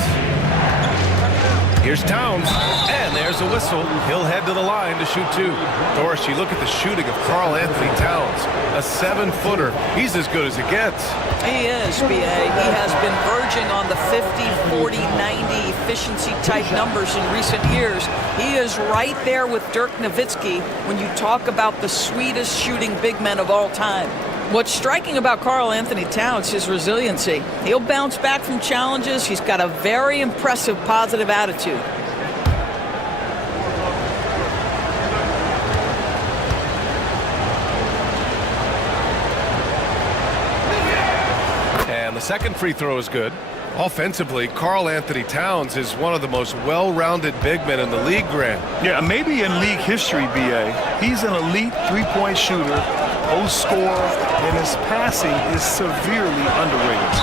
Here's Towns. And there's a whistle. He'll head to the line to shoot 2. Doris, you look at the shooting of Karl Anthony Towns. A 7-footer. He's as good as it gets. He is, B.A. He has been verging on the 50, 40, 90 efficiency type numbers in recent years. He is right there with Dirk Nowitzki when you talk about the sweetest shooting big men of all time. What's striking about Karl Anthony Towns is his resiliency. He'll bounce back from challenges. He's got a very impressive positive attitude. And the second free throw is good. Offensively, Karl Anthony Towns is one of the most well-rounded big men in the league, Grant. Yeah, maybe in league history, B.A. He's an elite three-point shooter, post scorer, and his passing is severely underrated.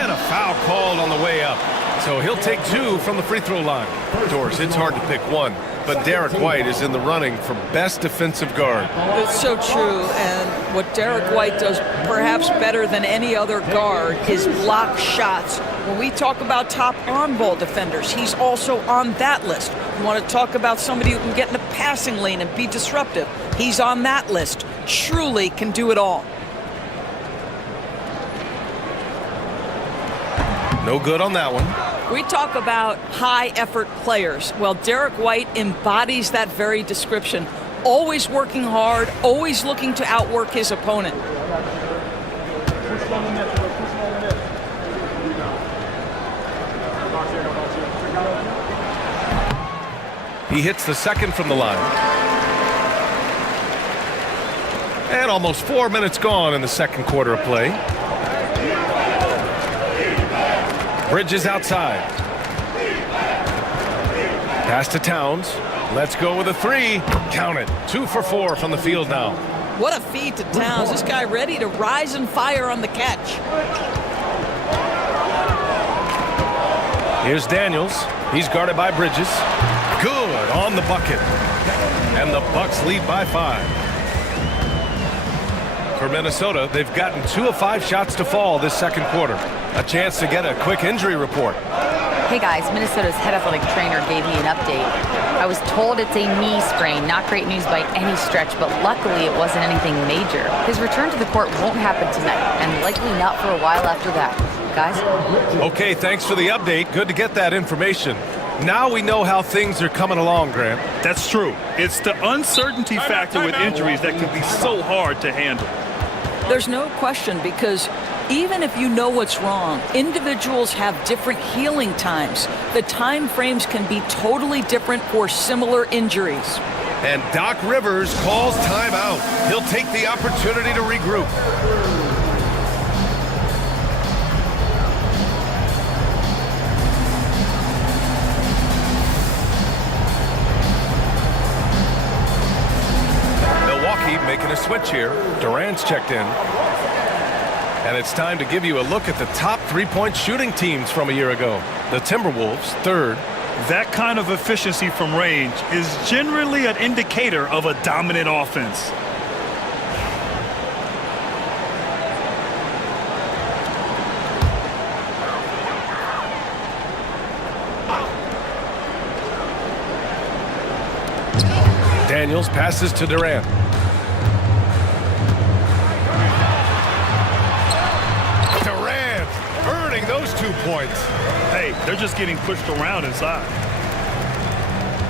And a foul called on the way up. So he'll take 2 from the free throw line. Doris, it's hard to pick one, but Derek White is in the running for best defensive guard. It's so true, and what Derek White does perhaps better than any other guard is block shots. When we talk about top on-ball defenders, he's also on that list. You want to talk about somebody who can get in the passing lane and be disruptive, he's on that list. Truly can do it all. No good on that one. We talk about high-effort players. Well, Derek White embodies that very description. Always working hard, always looking to outwork his opponent. He hits the second from the line. And almost 4 minutes gone in the second quarter of play. Bridges outside. Pass to Towns. Let's go with a 3. Count it. 2 for 4 from the field now. What a feed to Towns. This guy ready to rise and fire on the catch. Here's Daniels. He's guarded by Bridges. Good on the bucket. And the Bucks lead by 5. For Minnesota, they've gotten 2 of 5 shots to fall this second quarter. A chance to get a quick injury report. Hey guys, Minnesota's head athletic trainer gave me an update. I was told it's a knee sprain, not great news by any stretch, but luckily it wasn't anything major. His return to the court won't happen tonight, and likely not for a while after that. Guys? Okay, thanks for the update. Good to get that information. Now we know how things are coming along, Grant. That's true. It's the uncertainty factor with injuries that can be so hard to handle. There's no question, because even if you know what's wrong, individuals have different healing times. The time frames can be totally different for similar injuries. And Doc Rivers calls timeout. He'll take the opportunity to regroup. Milwaukee making a switch here. Durant's checked in. And it's time to give you a look at the top three-point shooting teams from a year ago. The Timberwolves, 3rd. That kind of efficiency from range is generally an indicator of a dominant offense. Daniels passes to Durant. Durant earning those 2 points. Hey, they're just getting pushed around inside.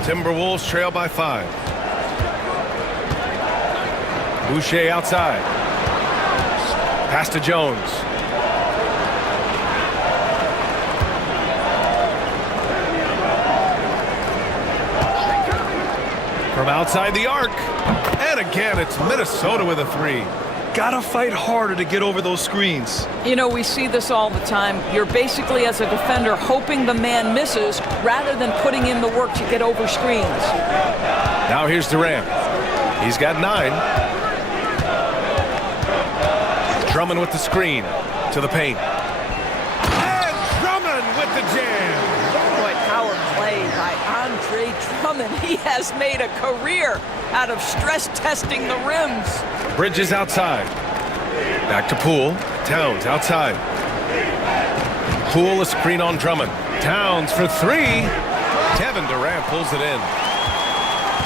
Timberwolves trail by 5. Boucher outside. Pass to Jones. From outside the arc. And again, it's Minnesota with a 3. Gotta fight harder to get over those screens. You know, we see this all the time. You're basically, as a defender, hoping the man misses rather than putting in the work to get over screens. Now here's Durant. He's got 9. Drummond with the screen to the paint. And Drummond with the jam. Boy, power play by Andre Drummond. He has made a career out of stress testing the rims. Bridges outside. Back to Poole. Towns outside. Poole a screen on Drummond. Towns for 3. Kevin Durant pulls it in.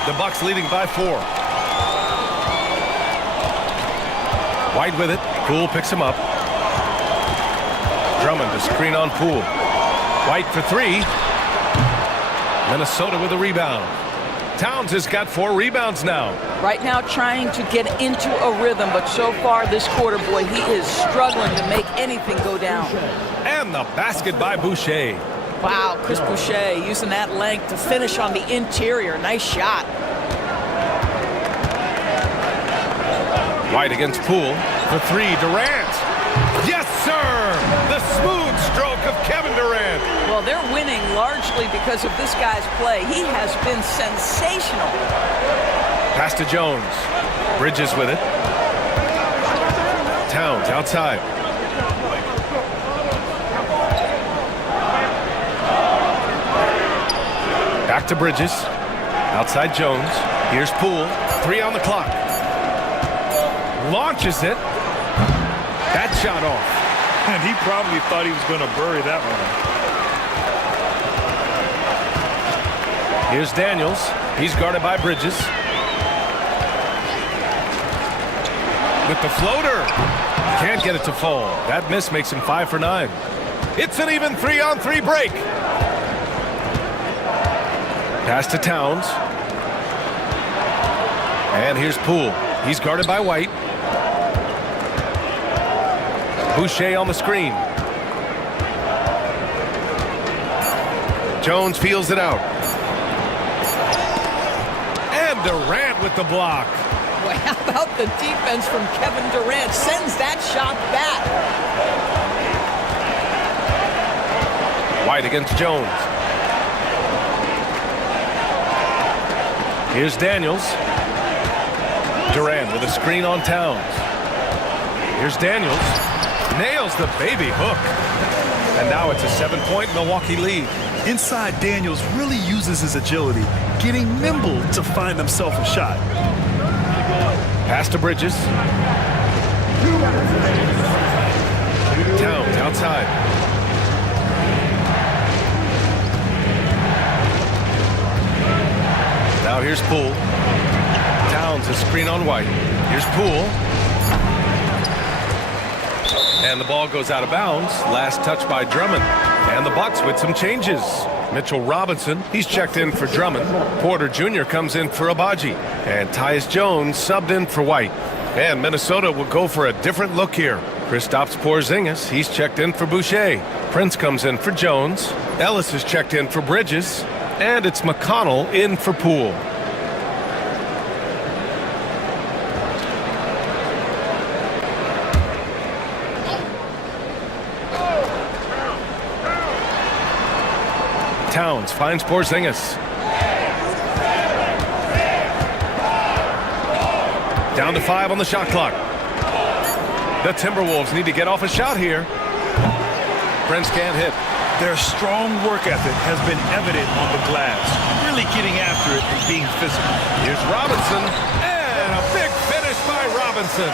The Bucks leading by 4. White with it. Poole picks him up. Drummond a screen on Poole. White for 3. Minnesota with a rebound. Towns has got 4 rebounds now. Right now trying to get into a rhythm, but so far this quarter, boy, he is struggling to make anything go down. And the basket by Boucher. Wow, Chris Boucher using that length to finish on the interior. Nice shot. White against Poole. For 3, Durant. Yes, sir! The smooth stroke of Kevin Durant. Well, they're winning largely because of this guy's play. He has been sensational. Pass to Jones. Bridges with it. Towns outside. Back to Bridges. Outside Jones. Here's Poole. 3 on the clock. Launches it. That shot off. And he probably thought he was going to bury that one. Here's Daniels. He's guarded by Bridges. With the floater. Can't get it to fall. That miss makes him 5 for 9. It's an even 3-on-3 break. Pass to Towns. And here's Poole. He's guarded by White. Boucher on the screen. Jones feels it out. And Durant with the block. Well, how about the defense from Kevin Durant? Sends that shot back. White against Jones. Here's Daniels. Durant with a screen on Towns. Here's Daniels. Nails the baby hook. And now it's a 7-point Milwaukee lead. Inside, Daniels really uses his agility, getting nimble to find himself a shot. Pass to Bridges. Towns outside. Now here's Poole. Towns a screen on White. Here's Poole. And the ball goes out of bounds. Last touch by Drummond. And the Bucks with some changes. Mitchell Robinson, he's checked in for Drummond. Porter Jr. comes in for Abaji. And Tyus Jones subbed in for White. And Minnesota will go for a different look here. Kristaps Porzingis, he's checked in for Boucher. Prince comes in for Jones. Ellis is checked in for Bridges. And it's McConnell in for Poole. Towns finds Porzingis. Down to 5 on the shot clock. The Timberwolves need to get off a shot here. Prince can't hit. Their strong work ethic has been evident on the glass. Really getting after it and being physical. Here's Robinson. And a big finish by Robinson.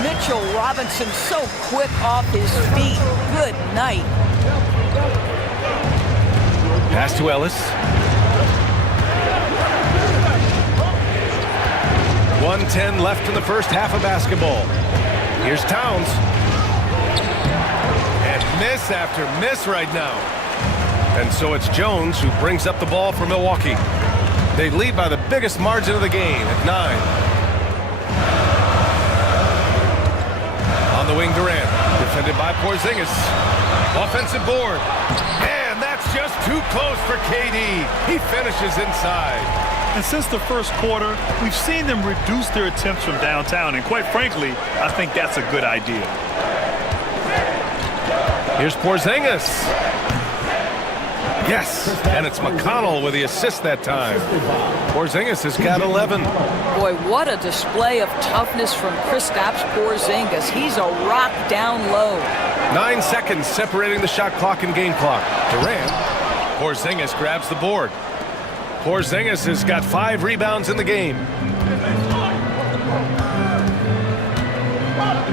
Mitchell Robinson so quick off his feet. Good night. Pass to Ellis. 1:10 left in the first half of basketball. Here's Towns. And miss after miss right now. And so it's Jones who brings up the ball for Milwaukee. They lead by the biggest margin of the game at 9. On the wing, Durant. Defended by Porzingis. Offensive board. And that's just too close for KD. He finishes inside. And since the first quarter, we've seen them reduce their attempts from downtown. And quite frankly, I think that's a good idea. Here's Porzingis. Yes, and it's McConnell with the assist that time. Porzingis has got 11. Boy, what a display of toughness from Kristaps Porzingis. He's a rock down low. 9 seconds separating the shot clock and game clock. Durant. Porzingis grabs the board. Porzingis has got 5 rebounds in the game.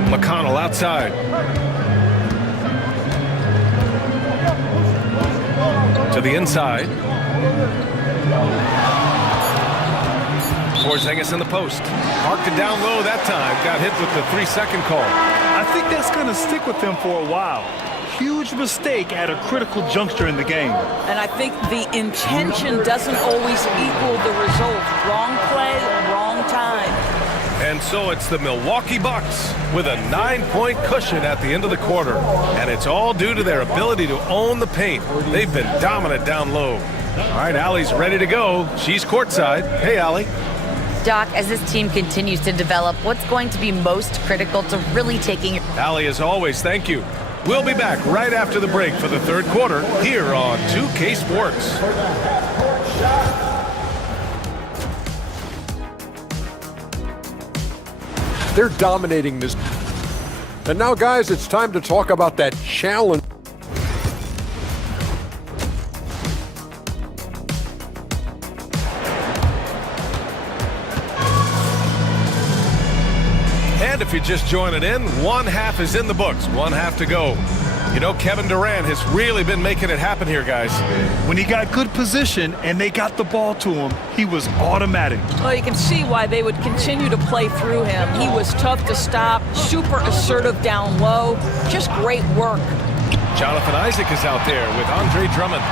McConnell outside. To the inside. Porzingis in the post. Marked it down low that time. Got hit with the 3-second call. I think that's going to stick with him for a while. huge mistake at a critical juncture in the game. And I think the intention doesn't always equal the result. Wrong play, wrong time. And so it's the Milwaukee Bucks with a 9-point cushion at the end of the quarter. And it's all due to their ability to own the paint. They've been dominant down low. All right, Allie's ready to go. She's courtside. Hey, Allie. Doc, as this team continues to develop, what's going to be most critical to really taking... Allie, as always, thank you. We'll be back right after the break for the third quarter here on 2K Sports. They're dominating this. And now, guys, it's time to talk about that challenge. And if you're just joining in, one half is in the books, one half to go. You know, Kevin Durant has really been making it happen here, guys. When he got good position and they got the ball to him, he was automatic. Well, you can see why they would continue to play through him. He was tough to stop, super assertive down low, just great work. Jonathan Isaac is out there with Andre Drummond.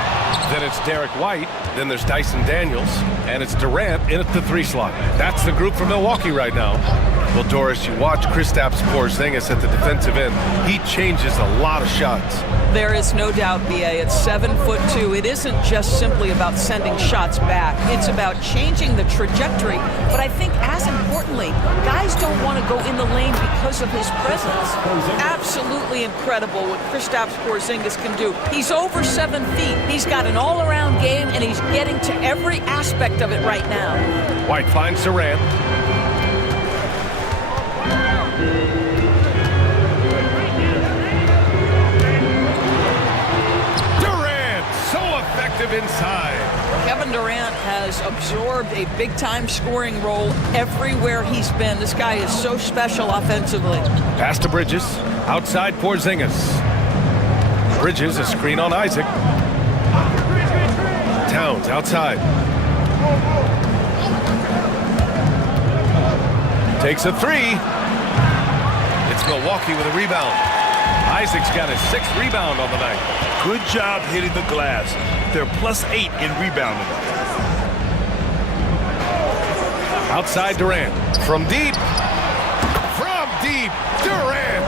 Then it's Derek White. Then there's Dyson Daniels. And it's Durant in at the 3 slot. That's the group for Milwaukee right now. Well, Doris, you watch Kristaps Porzingis at the defensive end. He changes a lot of shots. There is no doubt, B.A. At 7'2", it isn't just simply about sending shots back. It's about changing the trajectory. But I think, as importantly, guys don't want to go in the lane because of his presence. Absolutely incredible what Kristaps Porzingis can do. He's over 7 feet. He's got an all-around game, and he's getting to every aspect of it right now. White finds Durant. Durant, so effective inside. Kevin Durant has absorbed a big-time scoring role everywhere he's been. This guy is so special offensively. Pass to Bridges. Outside Porzingis. Bridges, a screen on Isaac. Towns outside. Takes a 3. It's Milwaukee with a rebound. Isaac's got his 6th rebound on the night. Good job hitting the glass. They're +8 in rebounding. Outside Durant. From deep. From deep. Durant.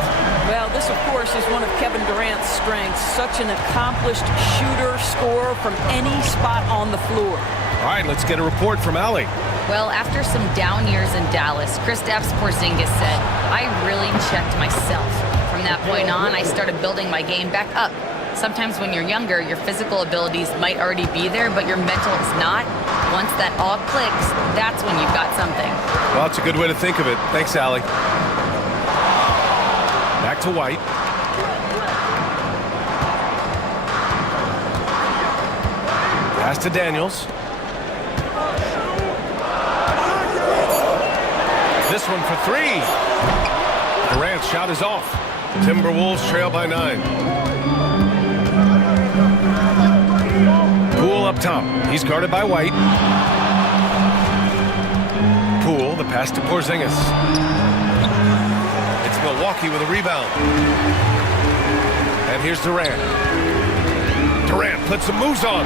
Well, this, of course, is one of Kevin Durant's strengths. Such an accomplished shooter, scorer from any spot on the floor. All right, let's get a report from Allie. Well, after some down years in Dallas, Kristaps Porzingis said, I really checked myself. From that point on, I started building my game back up. Sometimes when you're younger, your physical abilities might already be there, but your mental is not. Once that all clicks, that's when you've got something. Well, that's a good way to think of it. Thanks, Allie. Back to White. Pass to Daniels. This one for 3. Durant's shot is off. Timberwolves trail by 9. Poole up top. He's guarded by White. Poole, the pass to Porzingis. It's Milwaukee with a rebound. And here's Durant. Durant puts some moves on.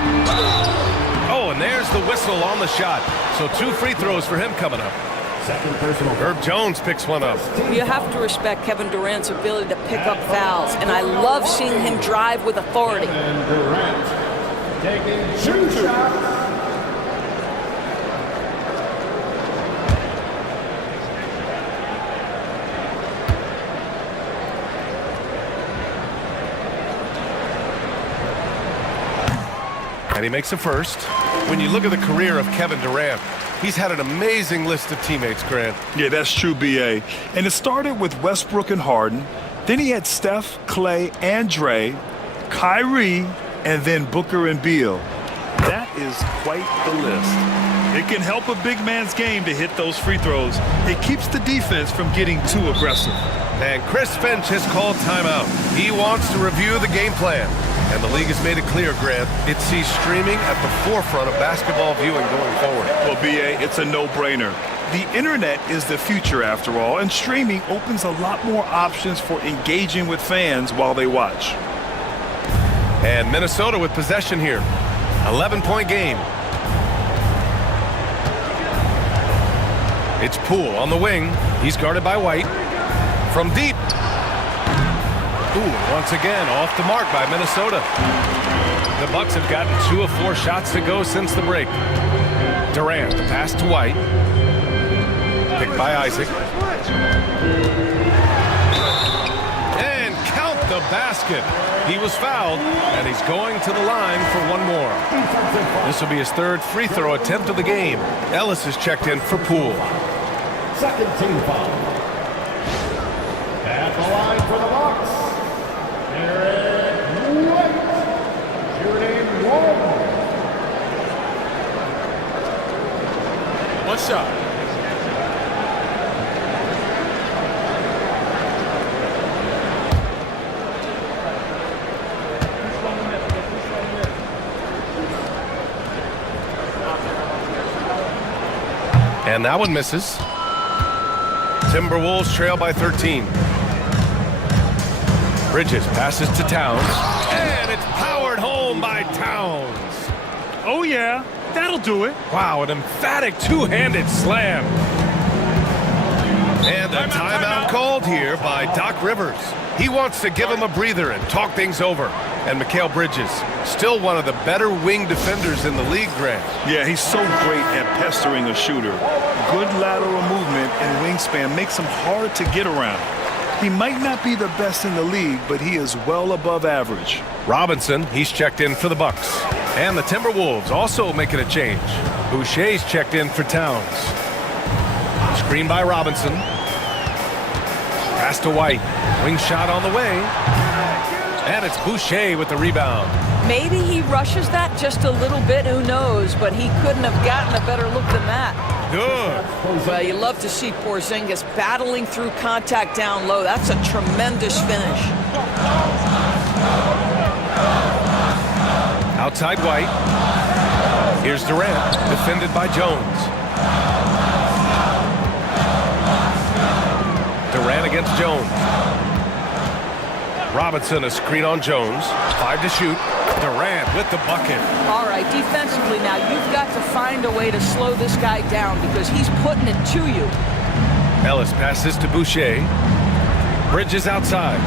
Oh, and there's the whistle on the shot. So 2 free throws for him coming up. Second personal. Herb Jones picks one up. You have to respect Kevin Durant's ability to pick up fouls, and I love seeing him drive with authority. And Durant taking 2 shots. And he makes a first. When you look at the career of Kevin Durant, he's had an amazing list of teammates, Grant. Yeah, that's true, B.A. And it started with Westbrook and Harden. Then he had Steph, Clay, and Dre, Kyrie, and then Booker and Beal. That is quite the list. It can help a big man's game to hit those free throws. It keeps the defense from getting too aggressive. And Chris Finch has called timeout. He wants to review the game plan. And the league has made it clear, Grant, it sees streaming at the forefront of basketball viewing going forward. Well, B.A., it's a no-brainer. The internet is the future, after all, and streaming opens a lot more options for engaging with fans while they watch. And Minnesota with possession here. 11-point game. It's Poole on the wing. He's guarded by White. From deep. Ooh, once again, off the mark by Minnesota. The Bucks have gotten 2 of 4 shots to go since the break. Durant, the pass to White. Picked by Isaac. And count the basket. He was fouled, and he's going to the line for one more. This will be his 3rd free throw attempt of the game. Ellis is checked in for Poole. Second team foul. At the line for the Bucks, Aaron White. Shooting 1. One shot. And that one misses. Timberwolves trail by 13. Bridges passes to Towns. And it's powered home by Towns. Oh, yeah. That'll do it. Wow, an emphatic two-handed slam. And a timeout called here by Doc Rivers. He wants to give him a breather and talk things over. And Mikal Bridges, still one of the better wing defenders in the league, Grant. Yeah, he's so great at pestering a shooter. Good lateral movement and wingspan makes him hard to get around. He might not be the best in the league, but he is well above average. Robinson, he's checked in for the Bucks. And the Timberwolves also making a change. Boucher's checked in for Towns. Screen by Robinson. Pass to White. Wing shot on the way. And it's Boucher with the rebound. Maybe he rushes that just a little bit, who knows, but he couldn't have gotten a better look than that. Good. Well, you love to see Porzingis battling through contact down low. That's a tremendous finish. Outside White. Here's Durant, defended by Jones. Durant against Jones. Robinson, a screen on Jones. 5 to shoot. Durant with the bucket. All right, defensively now, you've got to find a way to slow this guy down because he's putting it to you. Ellis passes to Boucher. Bridges outside.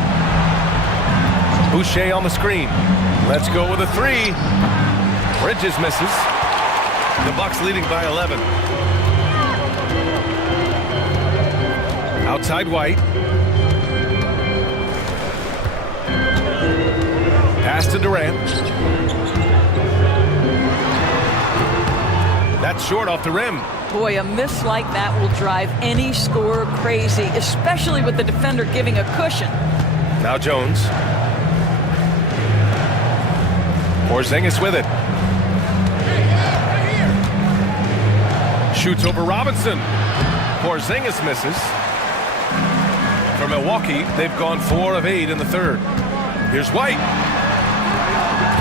Boucher on the screen. Let's go with a 3. Bridges misses. The Bucks leading by 11. Outside White. Pass to Durant. That's short off the rim. Boy, a miss like that will drive any scorer crazy, especially with the defender giving a cushion. Now Jones. Porzingis with it. Shoots over Robinson. Porzingis misses. For Milwaukee, they've gone 4 of 8 in the 3rd. Here's White.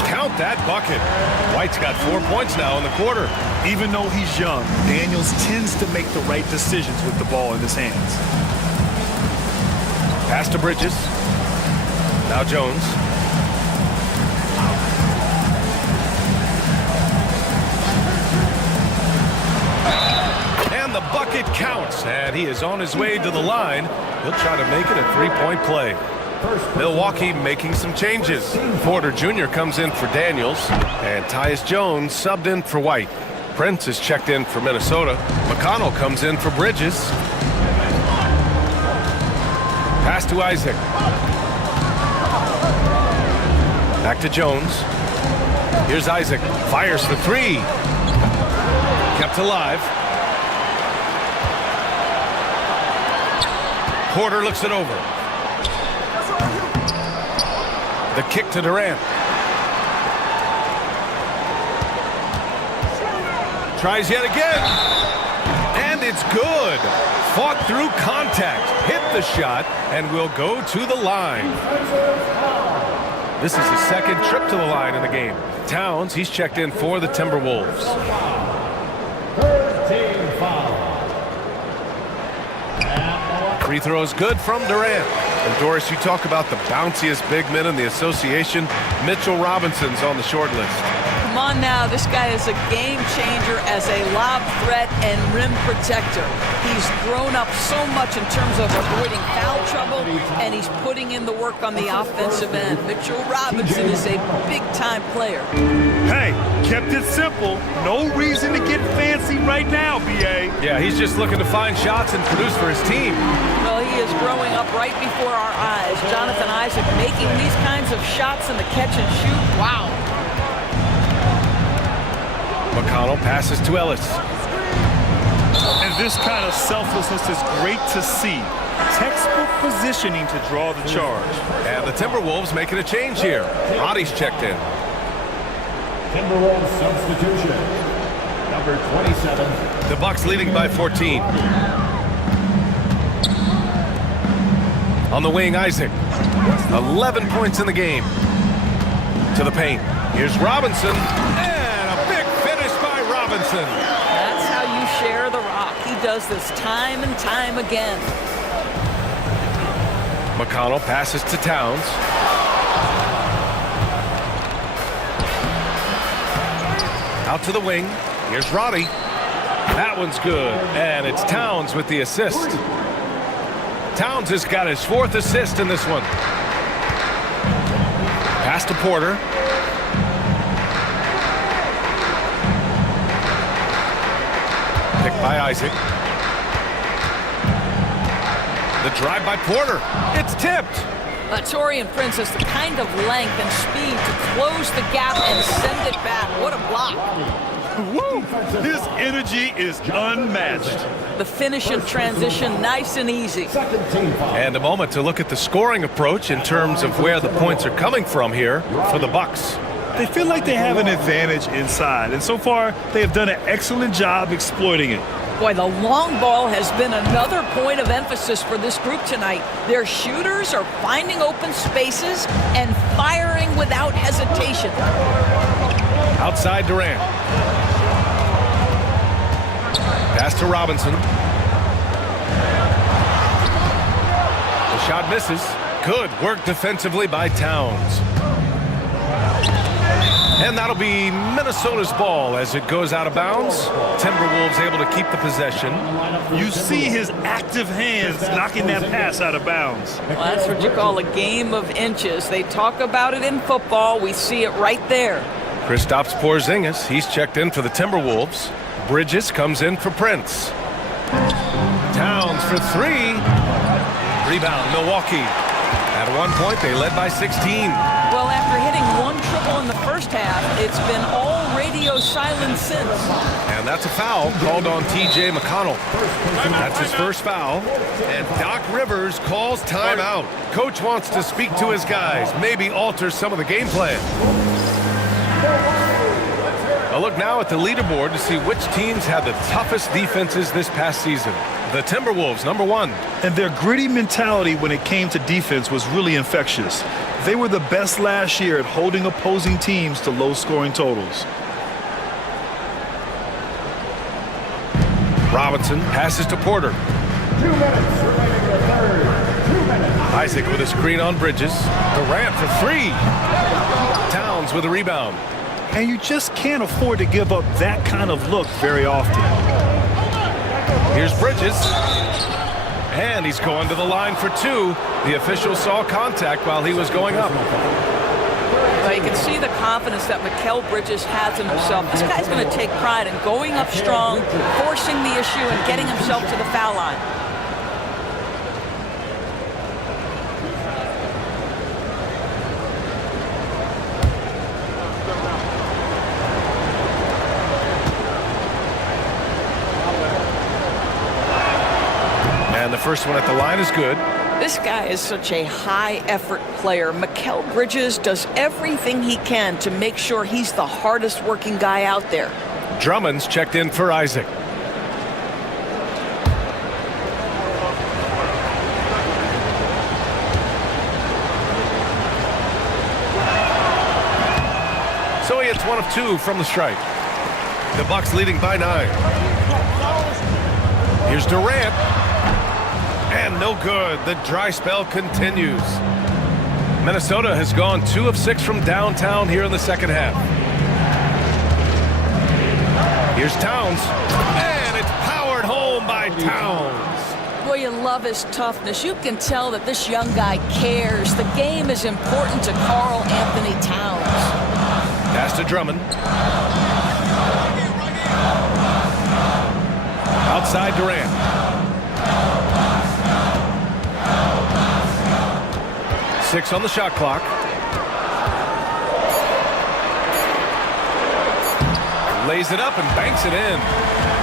Count that bucket. White's got 4 points now in the quarter. Even though he's young, Daniels tends to make the right decisions with the ball in his hands. Pass to Bridges. Now Jones. And the bucket counts, and he is on his way to the line. He'll try to make it a 3-point play. Milwaukee making some changes. Porter Jr. comes in for Daniels, and Tyus Jones subbed in for White. Prince is checked in for Minnesota. McConnell comes in for Bridges. Pass to Isaac. Back to Jones. Here's Isaac. Fires the 3. Kept alive. Porter looks it over. The kick to Durant. Tries yet again. And it's good. Fought through contact. Hit the shot and will go to the line. This is his 2nd trip to the line in the game. Towns, he's checked in for the Timberwolves. 3rd team foul. Free throw is good from Durant. And Doris, you talk about the bounciest big men in the association. Mitchell Robinson's on the short list. Come on now, this guy is a game changer as a lob threat and rim protector. He's grown up so much in terms of avoiding foul trouble, and he's putting in the work on the offensive end. Mitchell Robinson is a big-time player. Hey, kept it simple. No reason to get fancy right now, B.A. Yeah, he's just looking to find shots and produce for his team. Well, he is growing up right before our eyes. Jonathan Isaac making these kinds of shots in the catch and shoot. Wow. McConnell passes to Ellis. And this kind of selflessness is great to see. Textbook positioning to draw the charge. And the Timberwolves making a change here. Roddy's checked in. Timberwolves substitution. Number 27. The Bucks leading by 14. On the wing, Isaac. 11 points in the game. To the paint. Here's Robinson. That's how you share the rock. He does this time and time again. McConnell passes to Towns. Out to the wing. Here's Roddy. That one's good. And it's Towns with the assist. Towns has got his 4th assist in this one. Pass to Porter. Picked by Isaac. The drive by Porter. It's tipped. Torian Prince has the kind of length and speed to close the gap and send it back. What a block. Woo! His energy is unmatched. The finish in transition, nice and easy. And a moment to look at the scoring approach in terms of where the points are coming from here for the Bucks. They feel like they have an advantage inside, and so far they have done an excellent job exploiting it. Boy, the long ball has been another point of emphasis for this group tonight. Their shooters are finding open spaces and firing without hesitation. Outside Durant. Pass to Robinson. The shot misses. Good work defensively by Towns. And that'll be Minnesota's ball as it goes out of bounds. Timberwolves able to keep the possession. You see his active hands knocking that pass out of bounds. Well, that's what you call a game of inches. They talk about it in football. We see it right there. Kristaps Porzingis, he's checked in for the Timberwolves. Bridges comes in for Prince. Towns for 3. Rebound, Milwaukee. At one point, they led by 16. Well, after hitting one triple in the first half, it's been all radio silence since. And that's a foul called on T.J. McConnell. That's his first foul. And Doc Rivers calls timeout. Coach wants to speak to his guys, maybe alter some of the game plan. A look now at the leaderboard to see which teams had the toughest defenses this past season. The Timberwolves, number 1. And their gritty mentality when it came to defense was really infectious. They were the best last year at holding opposing teams to low-scoring totals. Robinson passes to Porter. 2 minutes remaining in the third. 2 minutes. Isaac with a screen on Bridges. Durant for 3. Towns with a rebound. And you just can't afford to give up that kind of look very often. Here's Bridges. And he's going to the line for 2. The official saw contact while he was going up. Well, you can see the confidence that Mikal Bridges has in himself. This guy's going to take pride in going up strong, forcing the issue, and getting himself to the foul line. And the first one at the line is good. This guy is such a high-effort player. Mikal Bridges does everything he can to make sure he's the hardest-working guy out there. Drummond's checked in for Isaac. So he hits 1 of 2 from the stripe. The Bucks leading by 9. Here's Durant. And no good. The dry spell continues. Minnesota has gone 2 of 6 from downtown here in the second half. Here's Towns. And it's powered home by Towns. Boy, you love his toughness. You can tell that this young guy cares. The game is important to Karl Anthony Towns. Pass to Drummond. Outside Durant. Six on the shot clock. Lays it up and banks it in.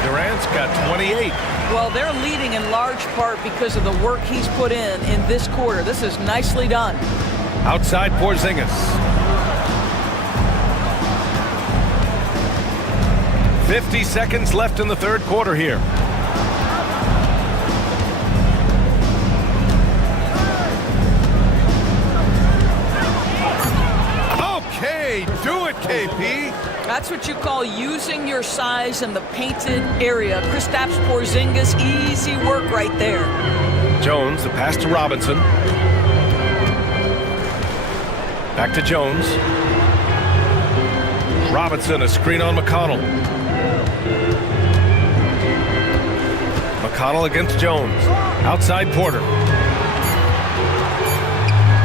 Durant's got 28. Well, they're leading in large part because of the work he's put in this quarter. This is nicely done. Outside Porzingis. 50 seconds left in the third quarter here. Okay, do it, KP. That's what you call using your size in the painted area. Kristaps Porzingis, easy work right there. Jones, the pass to Robinson. Back to Jones. Robinson, a screen on McConnell. McConnell against Jones. Outside Porter.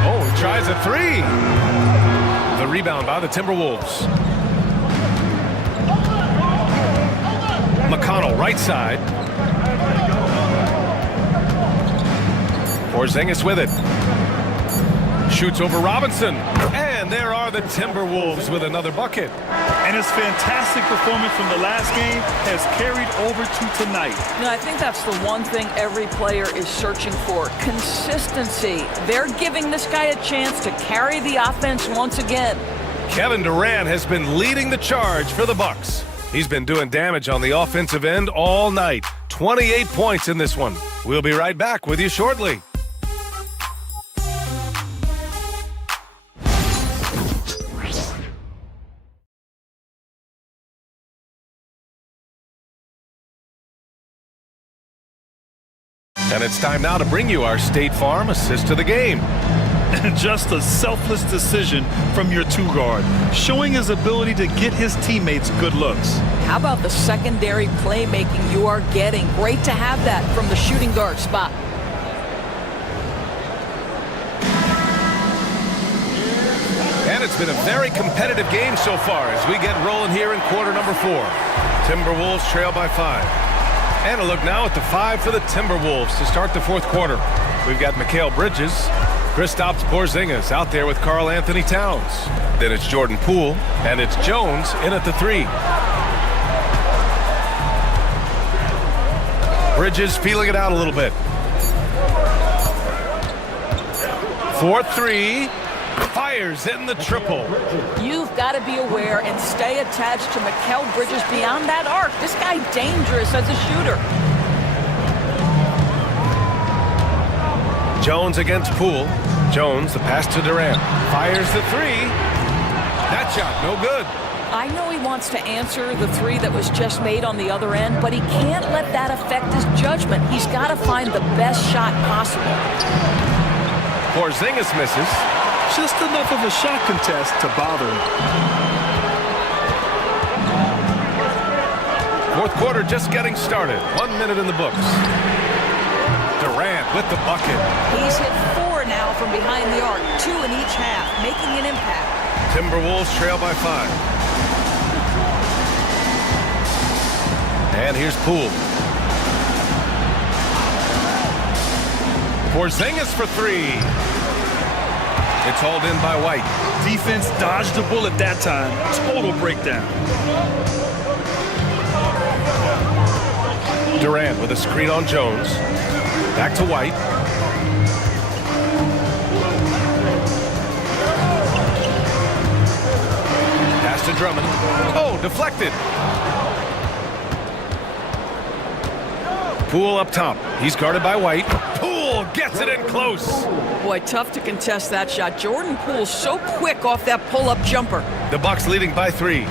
Oh, he tries a three. The rebound by the Timberwolves. McConnell, right side. Porzingis with it. Shoots over Robinson. And there are the Timberwolves with another bucket. And his fantastic performance from the last game has carried over to tonight. No, I think that's the one thing every player is searching for. Consistency. They're giving this guy a chance to carry the offense once again. Kevin Durant has been leading the charge for the Bucks. He's been doing damage on the offensive end all night. 28 points in this one. We'll be right back with you shortly. And it's time now to bring you our State Farm assist to the game. Just a selfless decision from your two-guard, showing his ability to get his teammates good looks. How about the secondary playmaking you are getting? Great to have that from the shooting guard spot. And it's been a very competitive game so far as we get rolling here in quarter number 4. Timberwolves trail by 5. And a look now at the 5 for the Timberwolves to start the fourth quarter. We've got Mikal Bridges, Kristaps Porzingis out there with Karl Anthony Towns. Then it's Jordan Poole, and it's Jones in at the 3. Bridges feeling it out a little bit. 4-3. Fires in the triple. You've got to be aware and stay attached to Mikal Bridges beyond that arc. This guy dangerous as a shooter. Jones against Poole. Jones, the pass to Durant. Fires the 3. That shot, no good. I know he wants to answer the 3 that was just made on the other end, but he can't let that affect his judgment. He's got to find the best shot possible. Porzingis misses. Just enough of a shot contest to bother him. Fourth quarter just getting started. 1 minute in the books. Durant with the bucket. He's hit 4 now from behind the arc, 2 in each half, making an impact. Timberwolves trail by 5. And here's Poole. Porzingis for 3. It's hauled in by White. Defense dodged the bullet that time. Total breakdown. Durant with a screen on Jones. Back to White. Pass to Drummond. Oh, deflected. Poole up top. He's guarded by White. Poole gets it in close. Boy, tough to contest that shot. Jordan Poole so quick off that pull-up jumper. The Bucks leading by 3.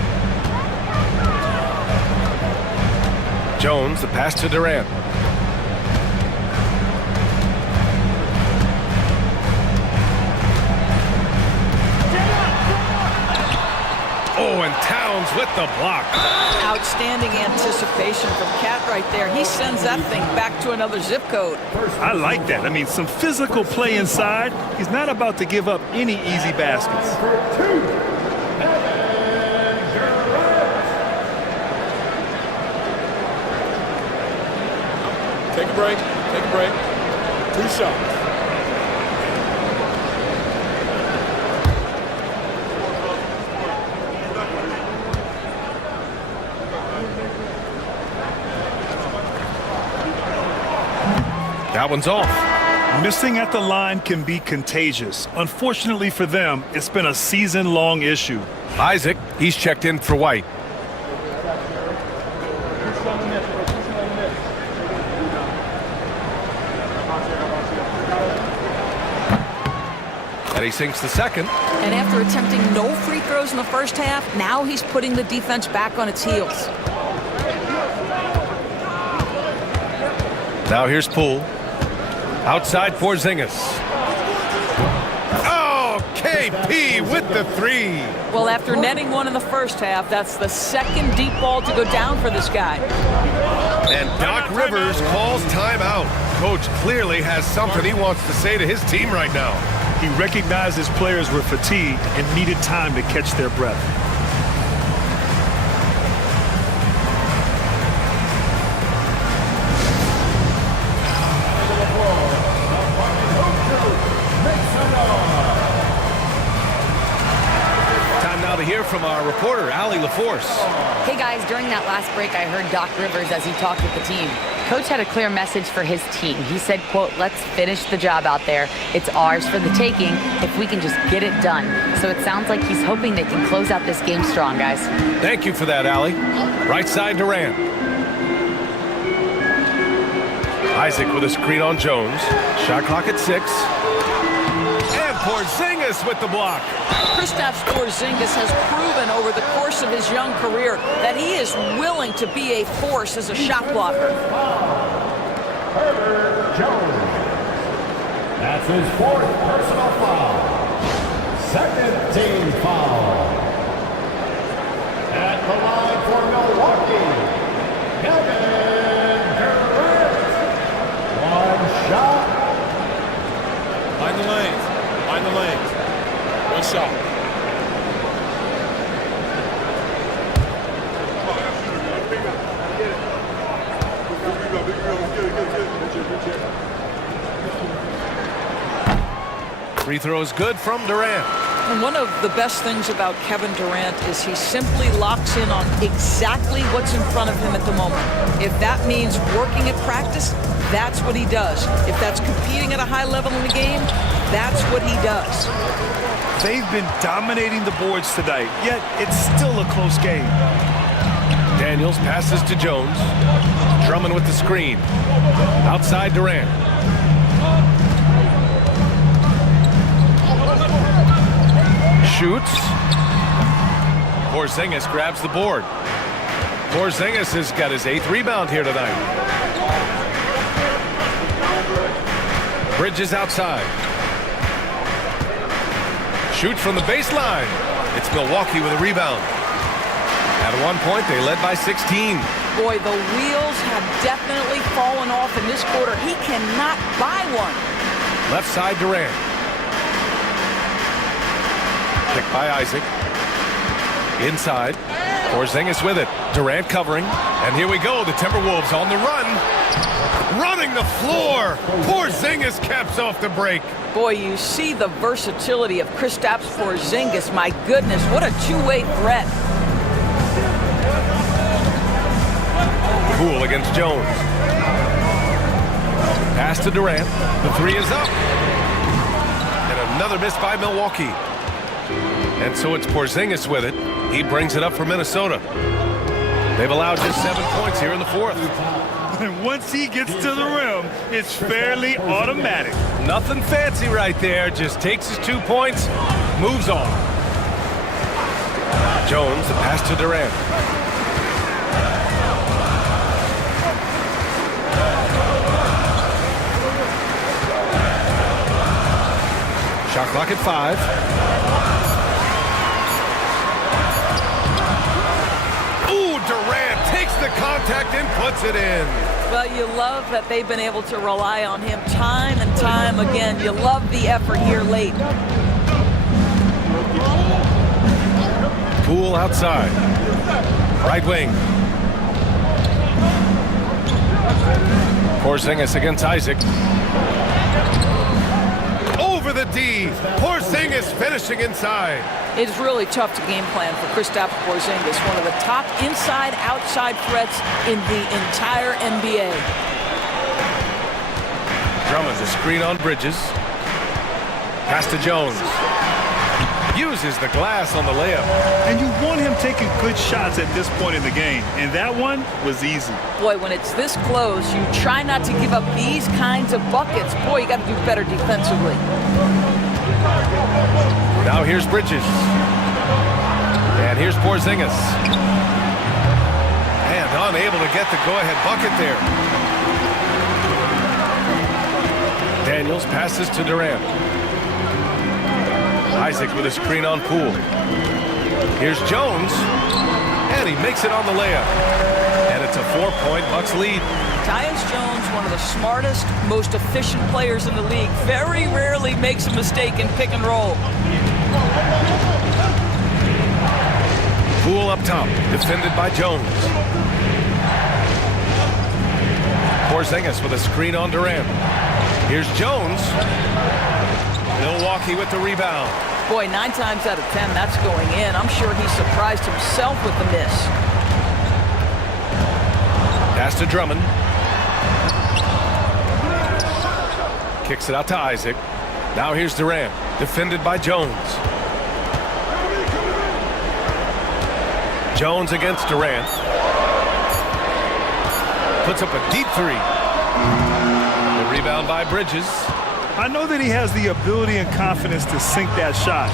Jones, the pass to Durant. the block. Outstanding anticipation from Cat right there. He sends that thing back to another zip code. I like that. I mean, some physical play inside. He's not about to give up any easy baskets. Take a break. Take a break. 2 shots. That one's off. Missing at the line can be contagious. Unfortunately for them, it's been a season-long issue. Isaac, he's checked in for White. And he sinks the second. And after attempting no free throws in the first half, now he's putting the defense back on its heels. Now here's Poole. Outside Porzingis. Oh, KP with the 3. Well, after netting one in the first half, that's the second deep ball to go down for this guy. And Doc Rivers calls timeout. Coach clearly has something he wants to say to his team right now. He recognized his players were fatigued and needed time to catch their breath. Time now to hear from our reporter, Allie LaForce. Hey guys, during that last break, I heard Doc Rivers as he talked with the team. Coach had a clear message for his team. He said, quote, let's finish the job out there. It's ours for the taking if we can just get it done. So it sounds like he's hoping they can close out this game strong, guys. Thank you for that, Allie. Right side Durant. Isaac with a screen on Jones. Shot clock at 6. And Porzingis with the block. Kristaps Porzingis has proven over the course of his young career that he is willing to be a force as a shot blocker. Herbert Jones. That's his 4th personal foul. 2nd team foul. At the line for Milwaukee, Kevin Durant. 1 shot. Line the lanes. Line the lanes. 1 shot. Free throw is good from Durant. And one of the best things about Kevin Durant is he simply locks in on exactly what's in front of him at the moment. If that means working at practice, that's what he does. If that's competing at a high level in the game, that's what he does. They've been dominating the boards tonight, yet it's still a close game. Daniels passes to Jones. Drummond with the screen. Outside Durant. Shoots. Porzingis grabs the board. Porzingis has got his 8th rebound here tonight. Bridges outside. Shoots from the baseline. It's Milwaukee with a rebound. At one point, they led by 16. Boy, the wheels have definitely fallen off in this quarter. He cannot buy one. Left side Durant. Picked by Isaac. Inside. Porzingis with it. Durant covering. And here we go. The Timberwolves on the run. Running the floor. Porzingis caps off the break. Boy, you see the versatility of Kristaps Porzingis. My goodness, what a two-way threat. Poole against Jones. Pass to Durant. The 3 is up. And another miss by Milwaukee. And so it's Porzingis with it. He brings it up for Minnesota. They've allowed just 7 points here in the 4th. And once he gets to the rim, it's fairly automatic. Nothing fancy right there. Just takes his 2 points, moves on. Jones, the pass to Durant. Shot clock at 5. contact and puts it in. Well, you love that they've been able to rely on him time and time again. You love the effort here late. Poole outside. Right wing. Porzingis against Isaac. Over the D. Porzingis finishing inside. It's really tough to game plan for Kristaps Porzingis, one of the top inside-outside threats in the entire NBA. Drummond, the screen on Bridges. Pass to Jones. Uses the glass on the layup. And you want him taking good shots at this point in the game, and that one was easy. Boy, when it's this close, you try not to give up these kinds of buckets. Boy, you got to do better defensively. Now here's Bridges. And here's Porzingis. And unable to get the go-ahead bucket there. Daniels passes to Durant. Isaac with a screen on Poole. Here's Jones. And he makes it on the layup. And it's a 4-point Bucks lead. Tyus Jones, one of the smartest, most efficient players in the league, very rarely makes a mistake in pick and roll. Poole up top, defended by Jones. Porzingis with a screen on Durant. Here's Jones. Milwaukee with the rebound. Boy, 9 times out of 10, that's going in. I'm sure he surprised himself with the miss. Pass to Drummond. Kicks it out to Isaac. Now here's Durant, defended by Jones. Jones against Durant. Puts up a deep three. The rebound by Bridges. I know that he has the ability and confidence to sink that shot,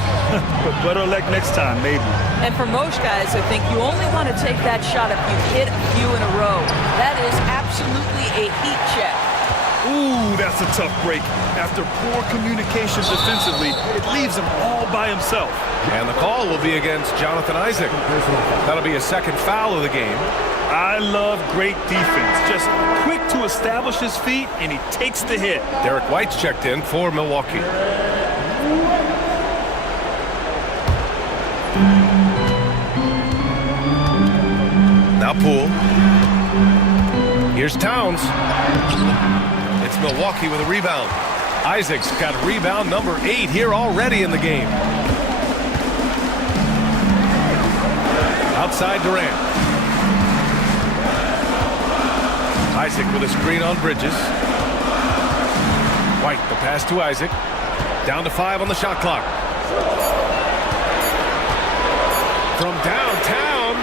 but better luck next time, maybe. And for most guys, I think you only want to take that shot if you've hit a few in a row. That is absolutely a heat check. Ooh, that's a tough break. After poor communication defensively, it leaves him all by himself. And the call will be against Jonathan Isaac. That'll be a second foul of the game. I love great defense. Just quick to establish his feet, and he takes the hit. Derek White's checked in for Milwaukee. Now Poole. Here's Towns. It's Milwaukee with a rebound. Isaac's got rebound number 8 here already in the game. Outside Durant. Isaac with a screen on Bridges. White, the pass to Isaac. Down to 5 on the shot clock. From downtown,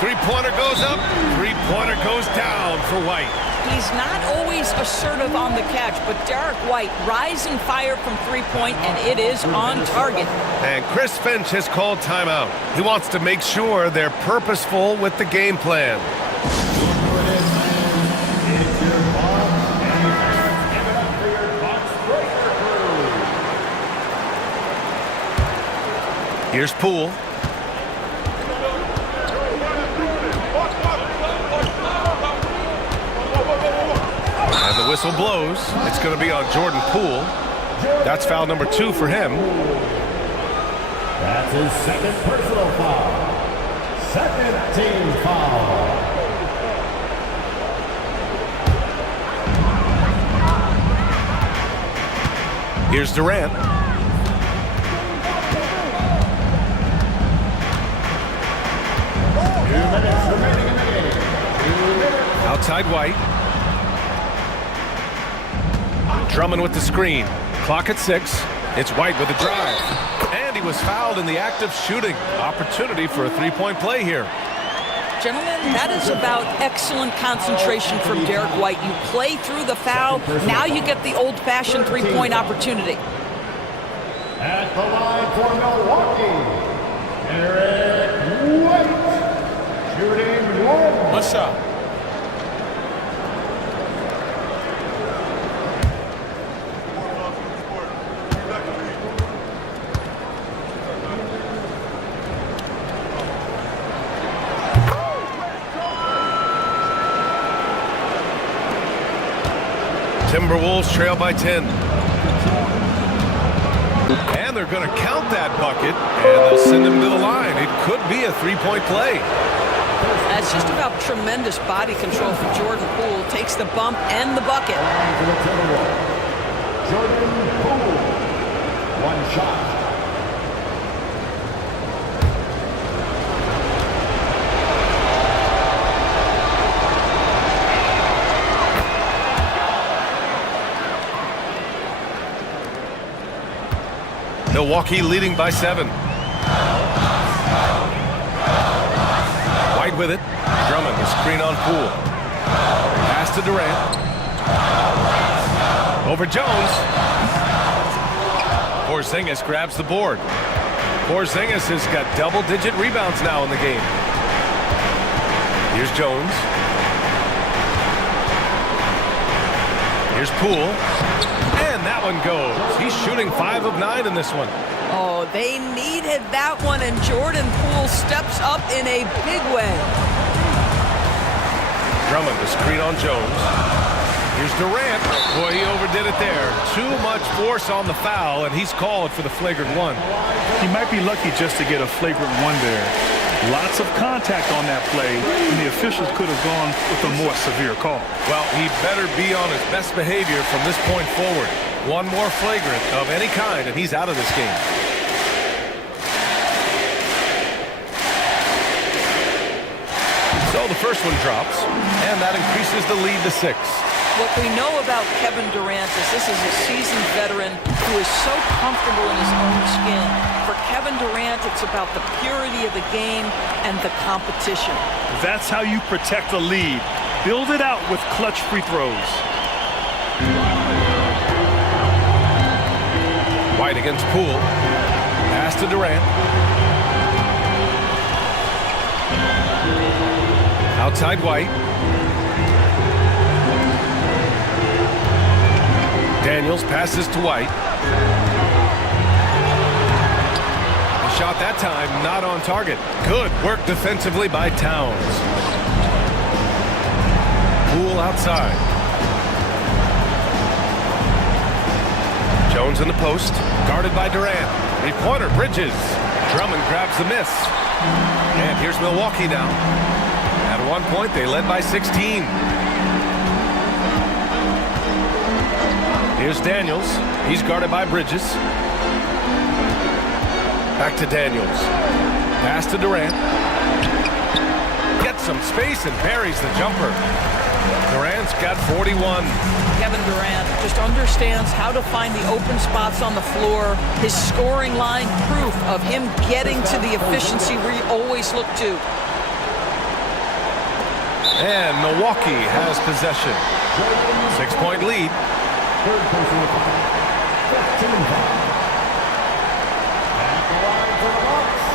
three-pointer goes up, three-pointer goes down for White. He's not always assertive on the catch, but Derek White, rising fire from three-point, and it is on target. And Chris Finch has called timeout. He wants to make sure they're purposeful with the game plan. Here's Poole. And the whistle blows. It's going to be on Jordan Poole. That's foul number 2 for him. That's his second personal foul. Second team foul. Here's Durant. Outside White. Drummond with the screen. Clock at 6. It's White with a drive. And he was fouled in the act of shooting. Opportunity for a three-point play here. Gentlemen, that is about excellent concentration from Derek White. You play through the foul. Now you get the old-fashioned three-point opportunity. At the line for Milwaukee, Derek White. Shooting 1. One shot. Timberwolves trail by 10. And they're going to count that bucket, and they'll send him to the line. It could be a three-point play. That's just about tremendous body control for Jordan Poole. Takes the bump and the bucket. Jordan Poole. One shot. Milwaukee leading by 7. White with it. Drummond, the screen on Poole. Pass to Durant. Over Jones. Porzingis grabs the board. Porzingis has got double-digit rebounds now in the game. Here's Jones. Here's Poole. And that one goes. He's shooting 5 of 9 in this one. Oh, they needed that one, and Jordan Poole steps up in a big way. Drummond, the screen on Jones. Here's Durant. Boy, he overdid it there. Too much force on the foul, and he's called for the flagrant one. He might be lucky just to get a flagrant one there. Lots of contact on that play, and the officials could have gone with a more severe call. Well, he better be on his best behavior from this point forward. One more flagrant of any kind, and he's out of this game. So the first one drops, and that increases the lead to 6. What we know about Kevin Durant is this is a seasoned veteran who is so comfortable in his own skin. For Kevin Durant, it's about the purity of the game and the competition. That's how you protect a lead. Build it out with clutch free throws. White against Poole. Pass to Durant. Outside White. Daniels passes to White. The shot that time not on target. Good work defensively by Towns. Poole outside. Jones in the post, guarded by Durant. Three-pointer, Bridges. Drummond grabs the miss. And here's Milwaukee now. At one point, they led by 16. Here's Daniels. He's guarded by Bridges. Back to Daniels. Pass to Durant. Gets some space and buries the jumper. Durant's got 41. Kevin Durant just understands how to find the open spots on the floor. His scoring line, proof of him getting to the efficiency we always look to. And Milwaukee has possession. 6-point lead. Third personal foul. 15 foul. At the line for the Bucks.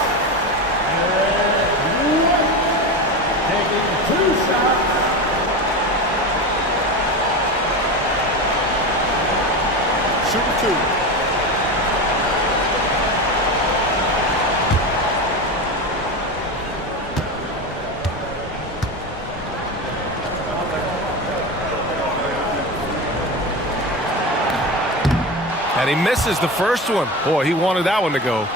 And taking 2 shots. Shooting 2. And he misses the first one. Boy, he wanted that one to go.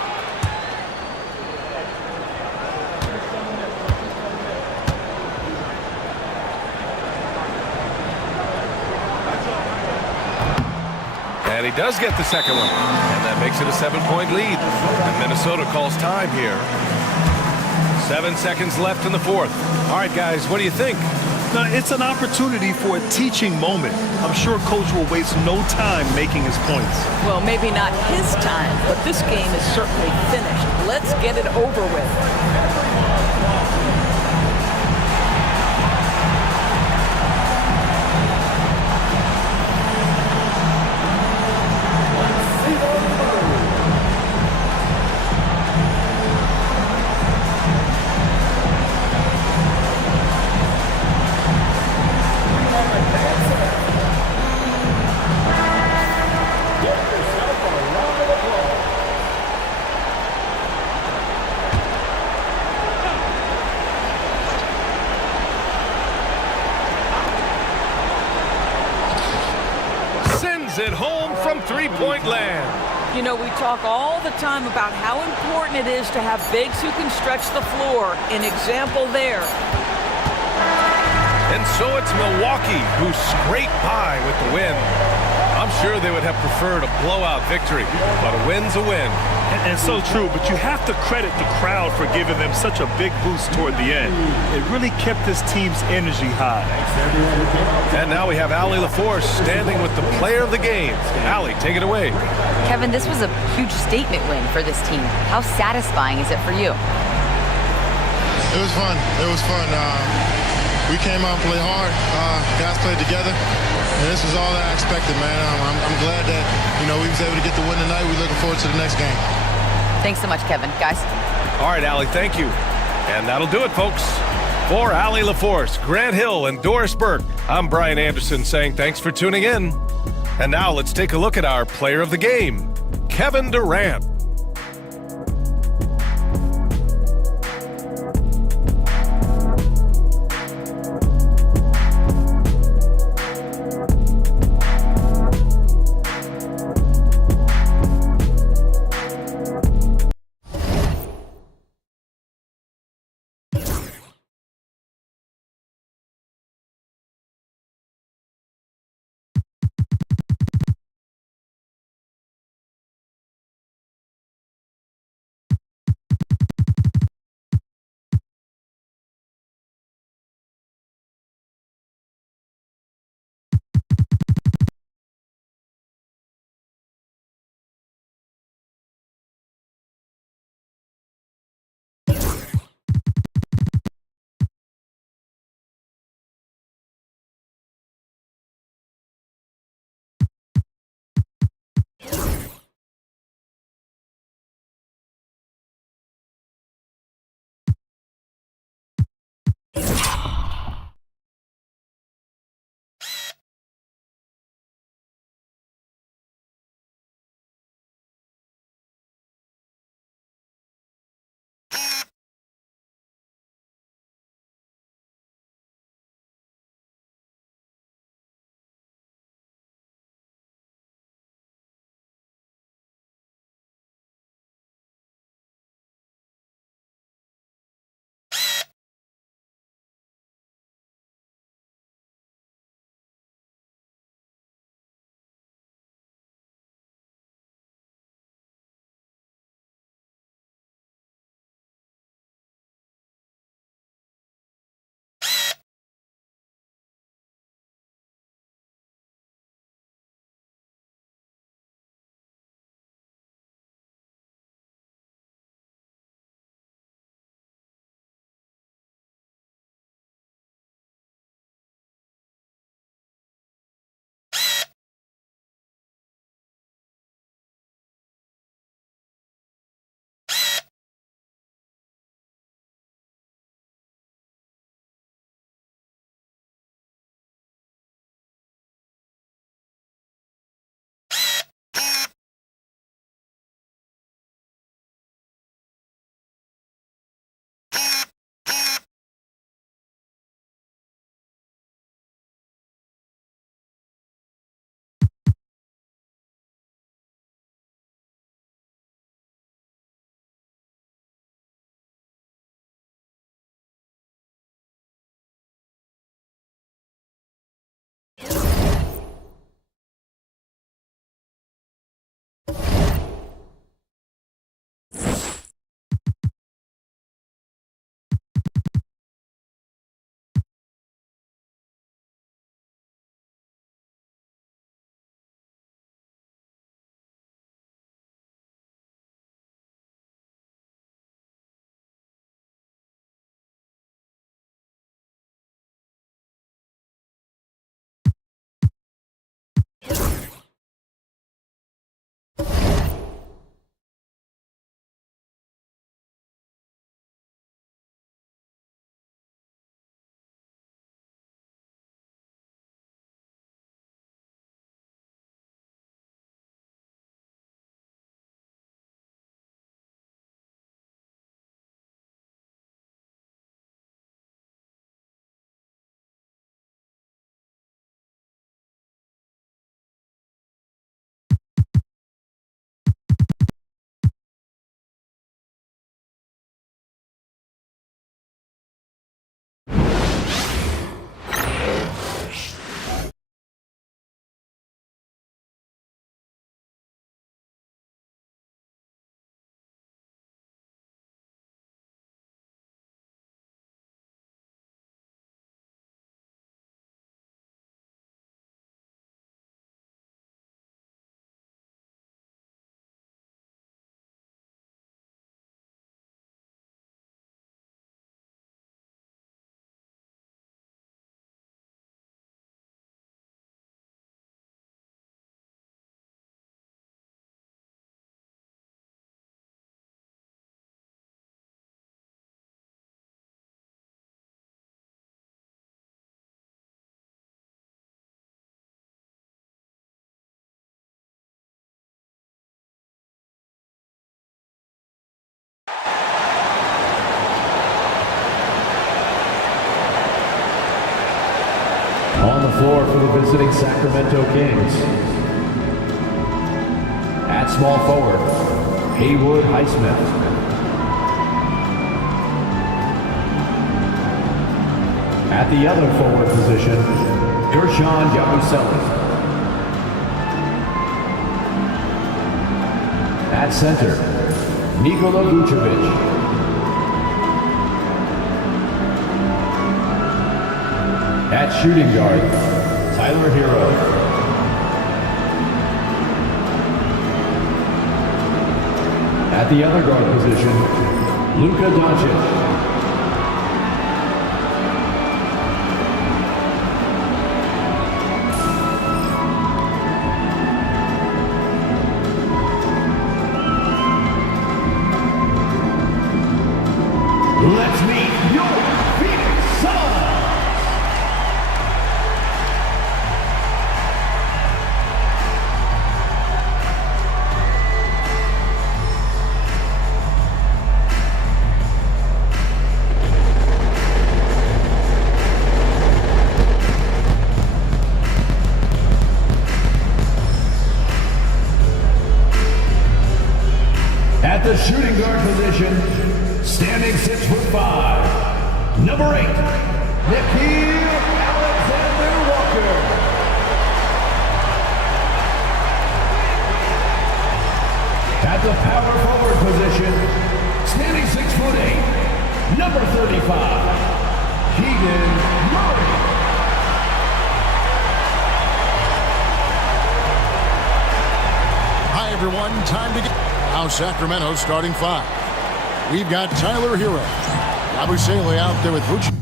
And he does get the second one. And that makes it a 7-point lead. And Minnesota calls time here. 7 seconds left in the fourth. All right, guys, what do you think? Now, it's an opportunity for a teaching moment. I'm sure Coach will waste no time making his points. Well, maybe not his time, but this game is certainly finished. Let's get it over with. it home from three-point land. You know, we talk all the time about how important it is to have bigs who can stretch the floor. An example there. And so it's Milwaukee who scraped by with the win. I'm sure they would have preferred a blowout victory, but a win's a win. And so true, but you have to credit the crowd for giving them such a big boost toward the end. It really kept this team's energy high. And now we have Allie LaForce standing with the player of the game. Allie, take it away. Kevin, this was a huge statement win for this team. How satisfying is it for you? It was fun. It was fun. We came out and played hard. Guys played together. And this was all that I expected, man. I'm glad that, we was able to get the win tonight. We're looking forward to the next game. Thanks so much, Kevin. Guys. All right, Allie, thank you. And that'll do it, folks. For Allie LaForce, Grant Hill, and Doris Burke, I'm Brian Anderson saying thanks for tuning in. And now let's take a look at our player of the game, Kevin Durant. On the floor for the visiting Sacramento Kings. At small forward, Haywood Highsmith. At the other forward position, Gershon Yabusele. At center, Nikola Vucevic. At shooting guard, Tyler Hero. At the other guard position, Luka Doncic. Let's meet your Phoenix Suns. At the shooting guard position, standing 6'5", number 8, Nickeil Alexander-Walker. At the power forward position, standing 6'8", number 35, Keegan Murray. Hi, everyone. Time to get now Sacramento starting 5. We've got Tyler Hero. Yabusele out there with Vucevic.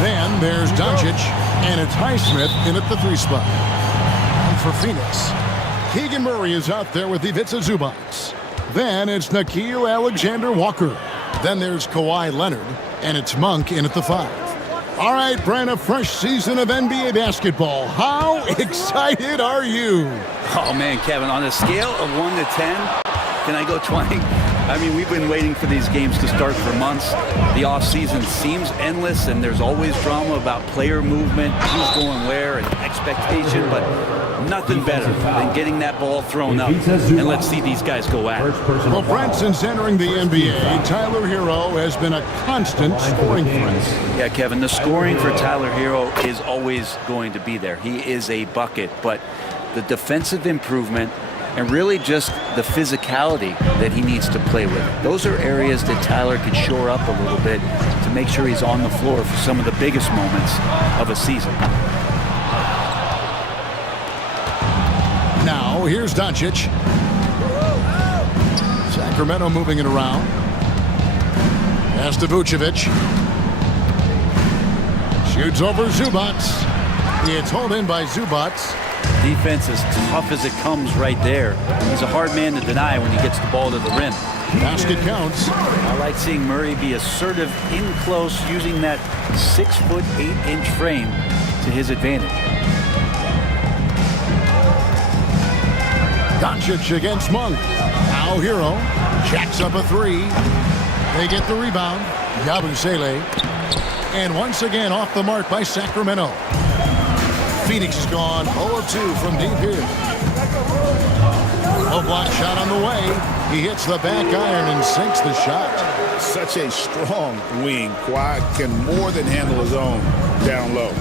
Then there's Doncic, and it's Highsmith in at the 3 spot. And for Phoenix, Keegan Murray is out there with Ivica Zubac. Then it's Nickeil Alexander-Walker. Then there's Kawhi Leonard, and it's Monk in at the 5. All right, Brent, a fresh season of NBA basketball. How excited are you? Oh, man, Kevin, on a scale of 1 to 10, can I go 20? I mean, we've been waiting for these games to start for months. The offseason seems endless, and there's always drama about player movement, who's going where, and expectation, but nothing better than getting that ball thrown up. And let's see these guys go at it. Well, Brent, since entering the NBA, Tyler Hero has been a constant scoring threat. Yeah, Kevin, the scoring for Tyler Hero is always going to be there. He is a bucket, but the defensive improvement and really just the physicality that he needs to play with. Those are areas that Tyler could shore up a little bit to make sure he's on the floor for some of the biggest moments of a season. Now, here's Doncic. Sacramento moving it around. Pass to Vucevic. Shoots over Zubac. It's hauled in by Zubac. Defense as tough as it comes right there. He's a hard man to deny when he gets the ball to the rim. Basket counts. I like seeing Murray be assertive in close, using that 6'8" frame to his advantage. Doncic against Monk. Now Hero jacks up a three. They get the rebound. Yabusele. And once again off the mark by Sacramento. Phoenix has gone 0 of 2 from deep here. Low block shot on the way. He hits the back iron and sinks the shot. Such a strong wing. Kawhi can more than handle his own down low.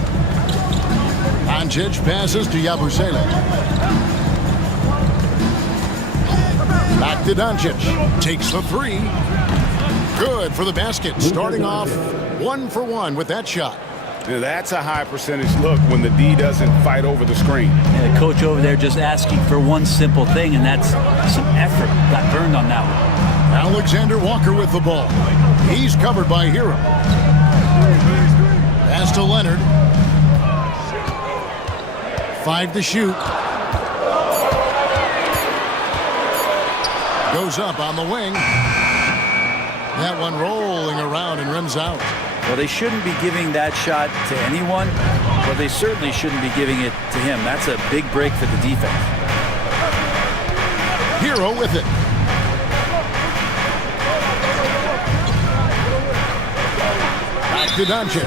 Doncic passes to Yabusele. Back to Doncic. Takes the three. Good for the basket. Starting off 1 for 1 with that shot. Yeah, that's a high percentage look when the D doesn't fight over the screen. And the coach over there just asking for one simple thing, and that's some effort. Got burned on that one. Alexander Walker with the ball. He's covered by Hero. Pass to Leonard. 5 to shoot. Goes up on the wing. That one rolling around and rims out. Well, they shouldn't be giving that shot to anyone, but they certainly shouldn't be giving it to him. That's a big break for the defense. Hero with it. Back to Doncic.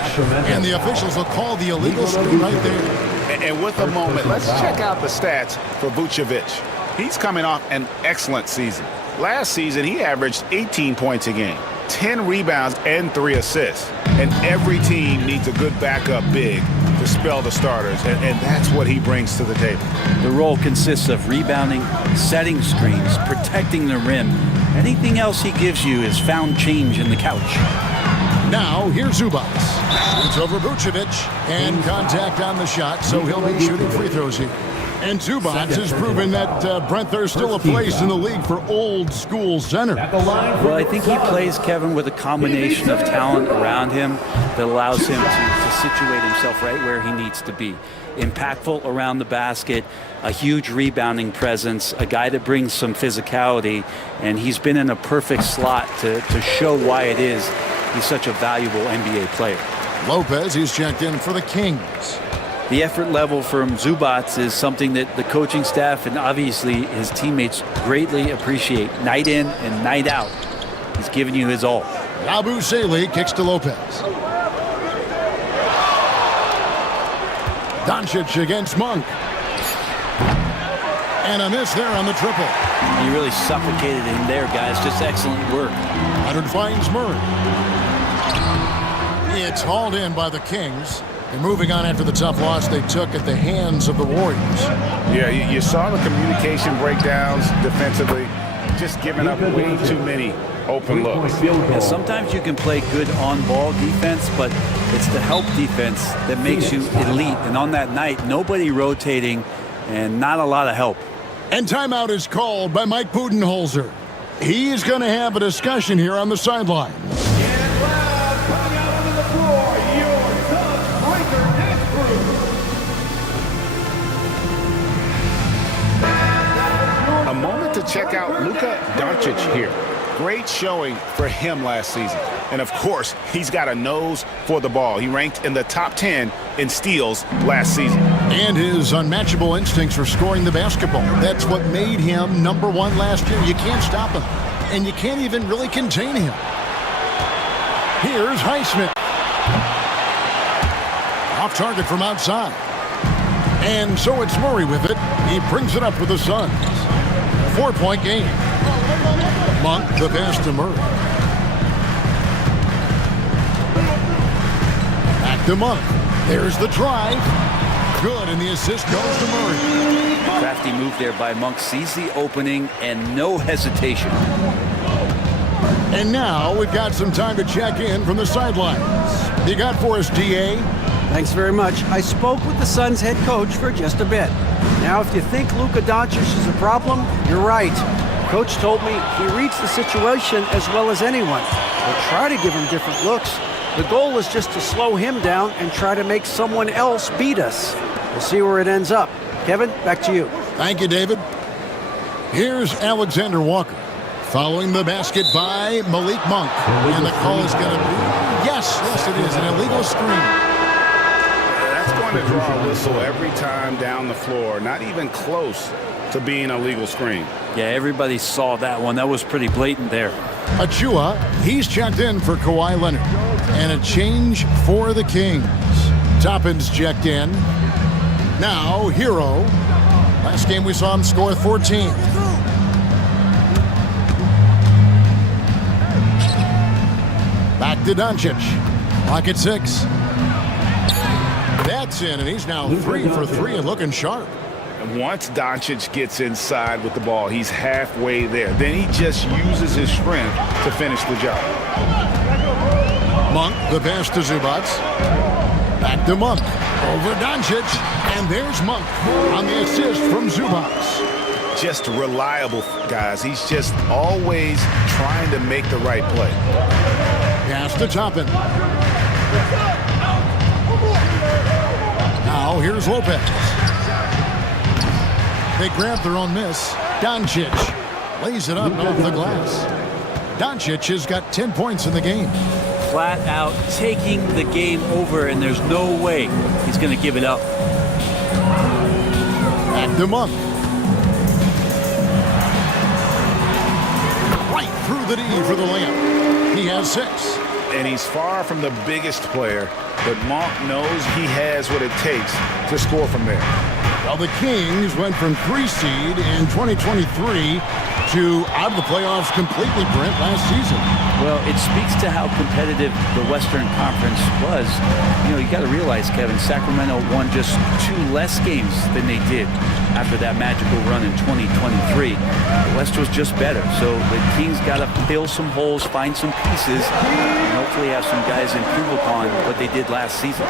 And the officials will call the illegal screen right there. And with a moment, let's check out the stats for Vucevic. He's coming off an excellent season. Last season, he averaged 18 points a game, 10 rebounds, and 3 assists. And every team needs a good backup big to spell the starters, and that's what he brings to the table. The role consists of rebounding, setting screens, protecting the rim. Anything else he gives you is found change in the couch. Now, here's Zubac. It's over Vucevic, and contact on the shot, so he'll be shooting free throws here. And Zubac has proven that, Brent, there's still a place in the league for old school center. Well, I think he plays, Kevin, with a combination of talent around him that allows him to situate himself right where he needs to be. Impactful around the basket, a huge rebounding presence, a guy that brings some physicality, and he's been in a perfect slot to show why it is he's such a valuable NBA player. Lopez, he's checked in for the Kings. The effort level from Zubac is something that the coaching staff and obviously his teammates greatly appreciate. Night in and night out, he's giving you his all. Yabusele kicks to Lopez. Doncic against Monk. And a miss there on the triple. You really suffocated him there, guys. Just excellent work. Leonard finds Murray. It's hauled in by the Kings. And moving on after the tough loss they took at the hands of the Warriors. Yeah, you saw the communication breakdowns defensively, just giving up way too many open looks. Yeah, sometimes you can play good on-ball defense, but it's the help defense that makes you elite. And on that night, nobody rotating and not a lot of help. And timeout is called by Mike Budenholzer. He's going to have a discussion here on the sideline. A moment to check out Luka Doncic here. Great showing for him last season. And of course, he's got a nose for the ball. He ranked in the top 10 in steals last season. And his unmatchable instincts for scoring the basketball. That's what made him #1 last year. You can't stop him. And you can't even really contain him. Here's Highsmith. Off target from outside. And so it's Murray with it. He brings it up for the Suns. 4-point game. Monk the pass to Murray. Back to Monk. There's the drive. Good, and the assist goes to Murray. Crafty move there by Monk. Sees the opening and no hesitation. And now we've got some time to check in from the sidelines. You got for us, DA? Thanks very much. I spoke with the Suns head coach for just a bit. Now, if you think Luka Doncic is a problem, you're right. Coach told me he reads the situation as well as anyone. We'll try to give him different looks. The goal is just to slow him down and try to make someone else beat us. We'll see where it ends up. Kevin, back to you. Thank you, David. Here's Alexander Walker. Following the basket by Malik Monk. And the call is going to be, yes, it is, an illegal screen. That's going to draw a whistle every time down the floor. Not even close to being a legal screen. Yeah, everybody saw that one. That was pretty blatant there. Achua, he's checked in for Kawhi Leonard. And a change for the Kings. Toppin's checked in. Now, Hero. Last game we saw him score 14. Back to Doncic. Clock at 6. That's in, and he's now 3 for 3 and looking sharp. And once Doncic gets inside with the ball, he's halfway there. Then he just uses his strength to finish the job. Monk, the pass to Zubac. Back to Monk. Over Doncic. And there's Monk on the assist from Zubac. Just reliable, guys. He's just always trying to make the right play. Pass to Toppin. Now here's Lopez. They grab their own miss. Doncic lays it up off the glass. Doncic has got 10 points in the game. Flat out taking the game over, and there's no way he's going to give it up. Back to Monk. Right through the D for the layup. He has 6. And he's far from the biggest player, but Monk knows he has what it takes to score from there. Well, the Kings went from 3 seed in 2023 to out of the playoffs completely, Brent, last season. Well, it speaks to how competitive the Western Conference was. You know, you got to realize, Kevin, Sacramento won just 2 less games than they did after that magical run in 2023. The West was just better. So the Kings got to fill some holes, find some pieces, and hopefully have some guys improve upon what they did last season.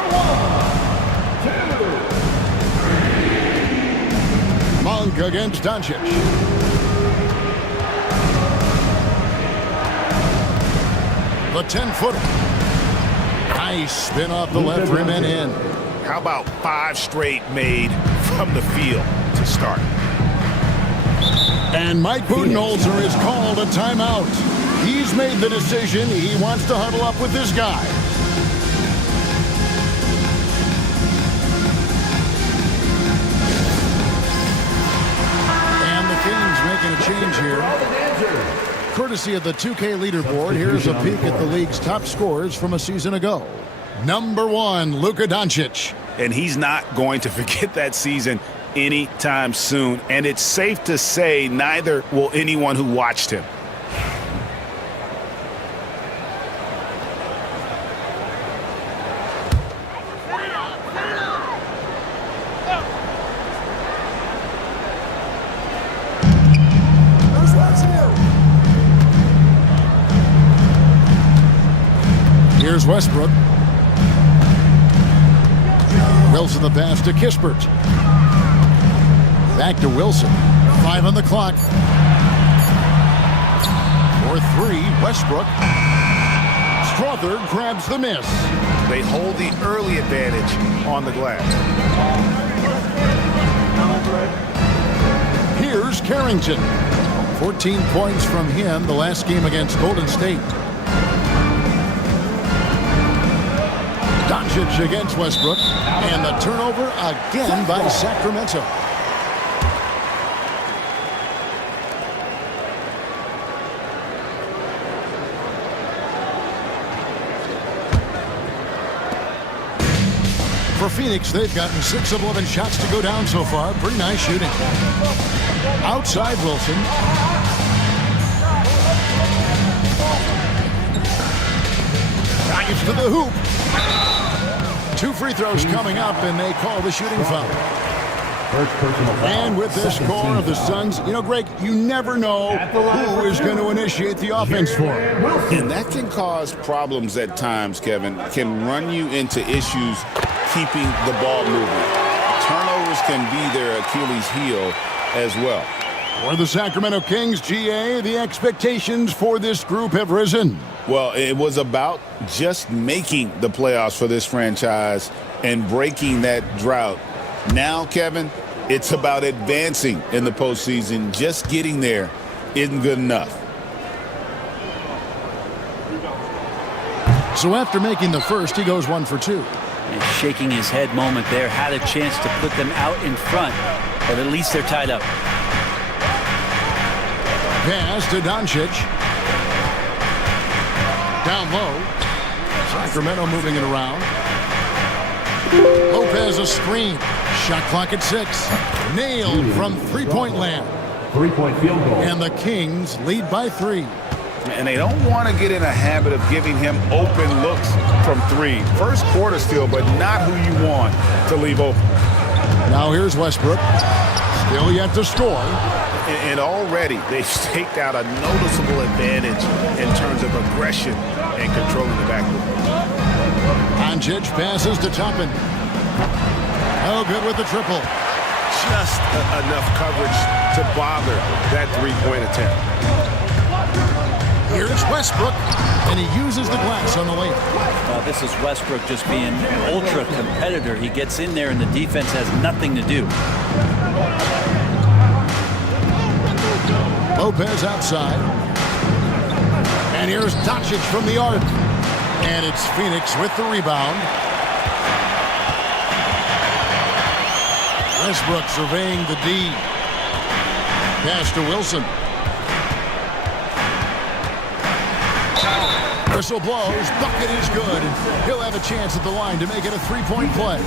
Monk against Doncic. The 10-footer. Nice spin off the left rim and in. How about 5 straight made from the field to start? And Mike Budenholzer is called a timeout. He's made the decision. He wants to huddle up with this guy. And the Kings making a change here. Courtesy of the 2K leaderboard, here's a peek at the league's top scorers from a season ago. Number 1, Luka Doncic. And he's not going to forget that season anytime soon. And it's safe to say neither will anyone who watched him. Here's Westbrook. Wilson the pass to Kispert. Back to Wilson. 5 on the clock. For 3, Westbrook. Strother grabs the miss. They hold the early advantage on the glass. Here's Carrington. 14 points from him the last game against Golden State. Doncic against Westbrook, and the turnover again by Sacramento. For Phoenix, they've gotten 6 of 11 shots to go down so far. Pretty nice shooting. Outside Wilson. Drives to the hoop. 2 free throws coming up, and they call the shooting foul. And with this score of the Suns, you know, Greg, you never know who is going to initiate the offense for them. And that can cause problems at times, Kevin. Can run you into issues keeping the ball moving. Turnovers can be their Achilles heel as well. For the Sacramento Kings, GA, the expectations for this group have risen. Well, it was about just making the playoffs for this franchise and breaking that drought. Now, Kevin, It's about advancing in the postseason. Just getting there isn't good enough. So after making the first, he goes 1 for 2. And shaking his head moment there. Had a chance to put them out in front, but at least they're tied up. Pass to Doncic. Down low. Sacramento moving it around. Lopez a screen. Shot clock at 6. Nailed from three-point land. 3-point field goal. And the Kings lead by 3. And they don't want to get in a habit of giving him open looks from 3. First quarter still, but not who you want to leave open. Now here's Westbrook. Still yet to score. And already they've staked out a noticeable advantage in terms of aggression and controlling the backcourt. Doncic passes to Toppin. Oh, good with the triple. Just enough coverage to bother that three-point attempt. Here's Westbrook, and he uses the glass on the layup. This is Westbrook just being ultra competitor. He gets in there, and the defense has nothing to do. Lopez outside. And here's Doncic from the arc. And it's Phoenix with the rebound. Westbrook surveying the D. Pass to Wilson. Whistle blows. Bucket is good. He'll have a chance at the line to make it a three-point play.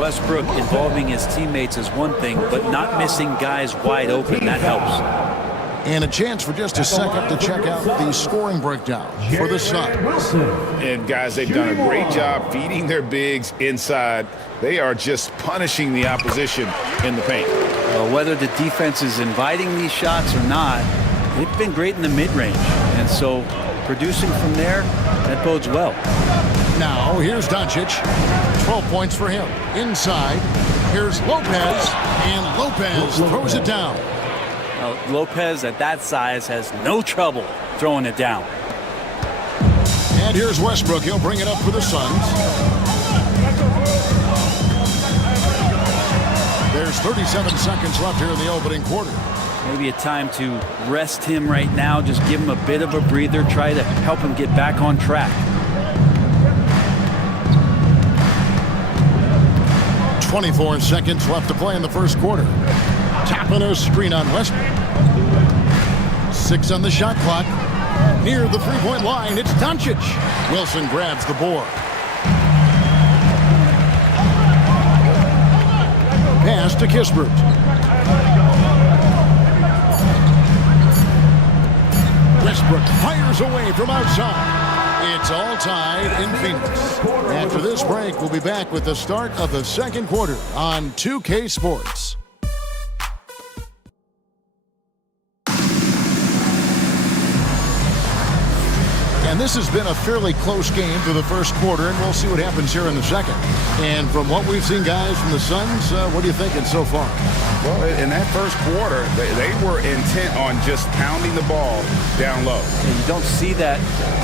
Westbrook involving his teammates is one thing, but not missing guys wide open, that helps. And a chance for just a second to check out the scoring breakdown for the Suns. And guys, they've done a great job feeding their bigs inside. They are just punishing the opposition in the paint. Whether the defense is inviting these shots or not, they've been great in the mid-range. And so producing from there, that bodes well. Now, here's Doncic. 12 points for him. Inside, here's Lopez, and Lopez throws it down. Lopez at that size has no trouble throwing it down. And here's Westbrook. He'll bring it up for the Suns. There's 37 seconds left here in the opening quarter. Maybe a time to rest him right now. Just give him a bit of a breather. Try to help him get back on track. 24 seconds left to play in the first quarter. Tapping a screen on Westbrook. 6 on the shot clock. Near the three-point line, it's Doncic. Wilson grabs the board. Pass to Kispert. Westbrook fires away from outside. It's all tied in Phoenix. After this break, we'll be back with the start of the second quarter on 2K Sports. And this has been a fairly close game through the first quarter, and we'll see what happens here in the second. And from what we've seen, guys, from the Suns, what are you thinking so far? Well, in that first quarter, they were intent on just pounding the ball down low. And you don't see that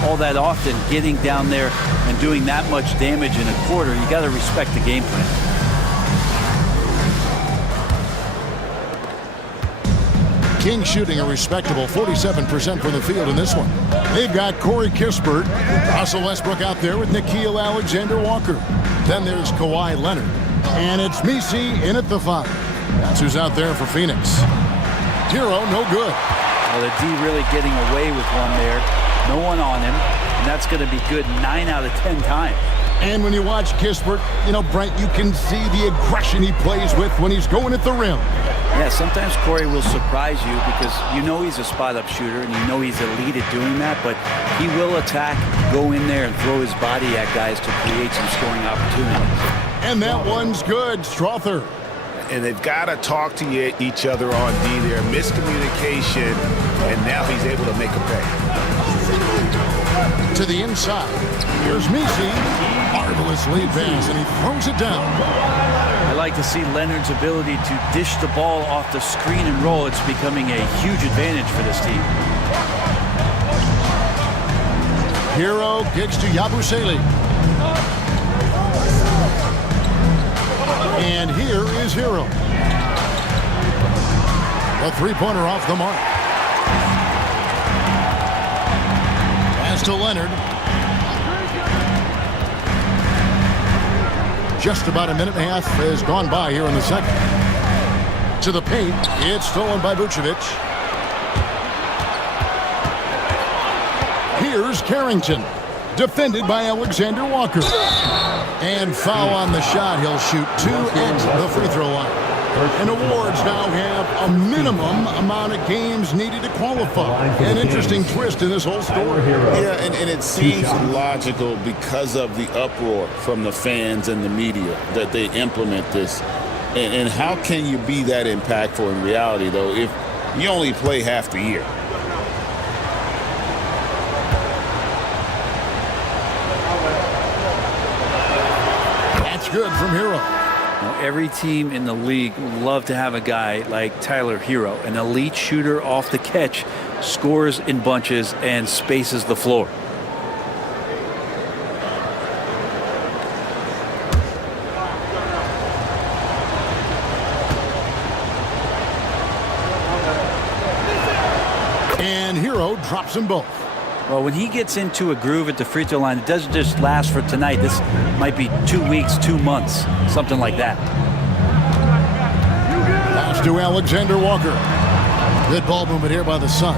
all that often, getting down there and doing that much damage in a quarter. You got to respect the game plan. Kings shooting a respectable 47% from the field in this one. They've got Corey Kispert, Russell Westbrook out there with Nickeil Alexander-Walker. Then there's Kawhi Leonard. And it's Messi in at the 5. That's who's out there for Phoenix. Hero, no good. Well, the D really getting away with one there. No one on him. And that's going to be good 9 out of 10 times. And when you watch Kispert, Brent, you can see the aggression he plays with when he's going at the rim. Yeah, sometimes Corey will surprise you because he's a spot-up shooter and he's elite at doing that, but he will attack, go in there and throw his body at guys to create some scoring opportunities. And that one's good, Strother. And they've got to talk to each other on D there. Miscommunication, and now he's able to make a pay. To the inside. Here's Messi. Marvelous lead pass, and he throws it down. I like to see Leonard's ability to dish the ball off the screen and roll. It's becoming a huge advantage for this team. Hero kicks to Yabusele. And here is Hero. A three-pointer off the mark. Pass to Leonard. Just about a minute and a half has gone by here in the second. To the paint. It's stolen by Vucevic. Here's Carrington. Defended by Alexander Walker. And foul on the shot. He'll shoot 2 at the free throw line. And awards now have a minimum amount of games needed to qualify. An interesting twist in this whole story. Yeah, and it seems logical because of the uproar from the fans and the media that they implement this. And how can you be that impactful in reality, though, if you only play half the year? That's good from Hero. Every team in the league would love to have a guy like Tyler Hero, an elite shooter off the catch, scores in bunches and spaces the floor. And Hero drops them both. Well, when he gets into a groove at the free throw line, it doesn't just last for tonight. This might be 2 weeks, 2 months, something like that. Pass to Alexander Walker. Good ball movement here by the Suns.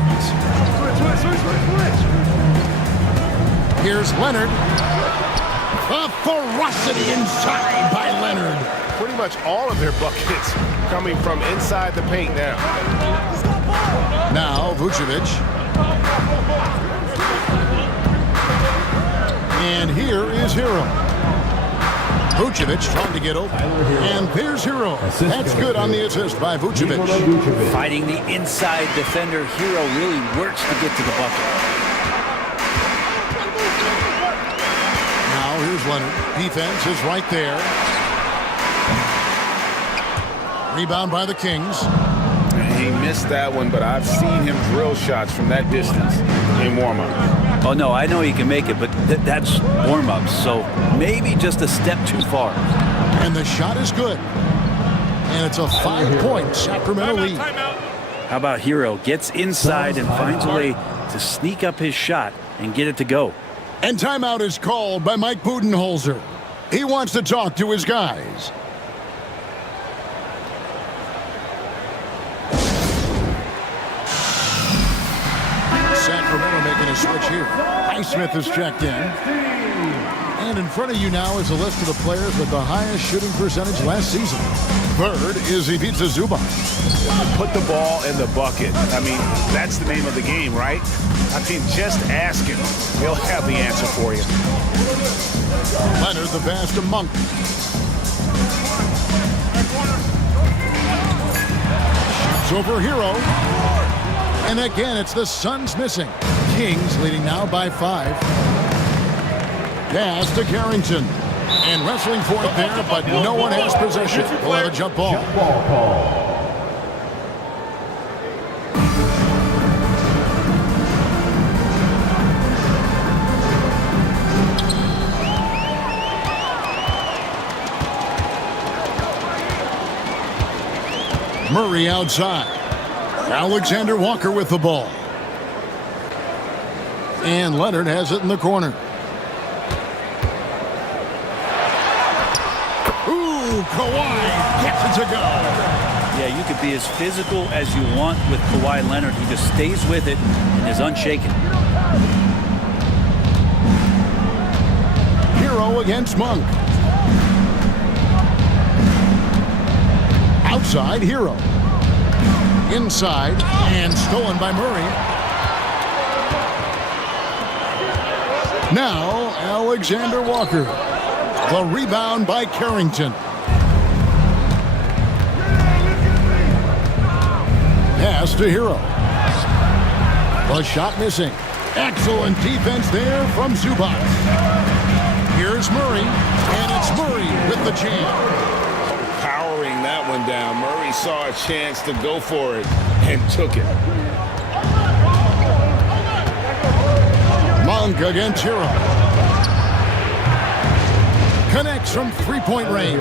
Here's Leonard. The ferocity inside by Leonard. Pretty much all of their buckets coming from inside the paint now. Now Vucevic. And here is Hero. Vucevic trying to get open. And there's Hero. That's good on the assist by Vucevic. Fighting the inside defender, Hero really works to get to the bucket. Now here's Leonard. Defense is right there. Rebound by the Kings. He missed that one, but I've seen him drill shots from that distance in warm-up. Oh, no, I know he can make it, but that's warm-ups, so maybe just a step too far. And the shot is good. And it's a 5-point Sacramento lead. How about Hero gets inside and finds a way to sneak up his shot and get it to go. And timeout is called by Mike Budenholzer. He wants to talk to his guys. Sacramento making a switch here. Highsmith is checked in. And in front of you now is a list of the players with the highest shooting percentage last season. Third is Ivica Zubac. Put the ball in the bucket. I mean, that's the name of the game, right? I mean, just ask him. He'll have the answer for you. Leonard the pass to Monk. Shoots over Hero. And again, it's the Suns missing. Kings leading now by 5. Pass to Carrington. And wrestling for it there, but no one has possession. We'll have a jump ball. Murray outside. Alexander Walker with the ball. And Leonard has it in the corner. Ooh, Kawhi gets it to go. Yeah, you could be as physical as you want with Kawhi Leonard. He just stays with it and is unshaken. Hero against Monk. Outside, Hero. Inside, and stolen by Murray. Now, Alexander Walker. The rebound by Carrington. Pass to Hero. The shot missing. Excellent defense there from Zubac. Here's Murray, and it's Murray with the jam. Powering that one down. Murray saw a chance to go for it and took it. Monk against Hero. Connects from three-point range.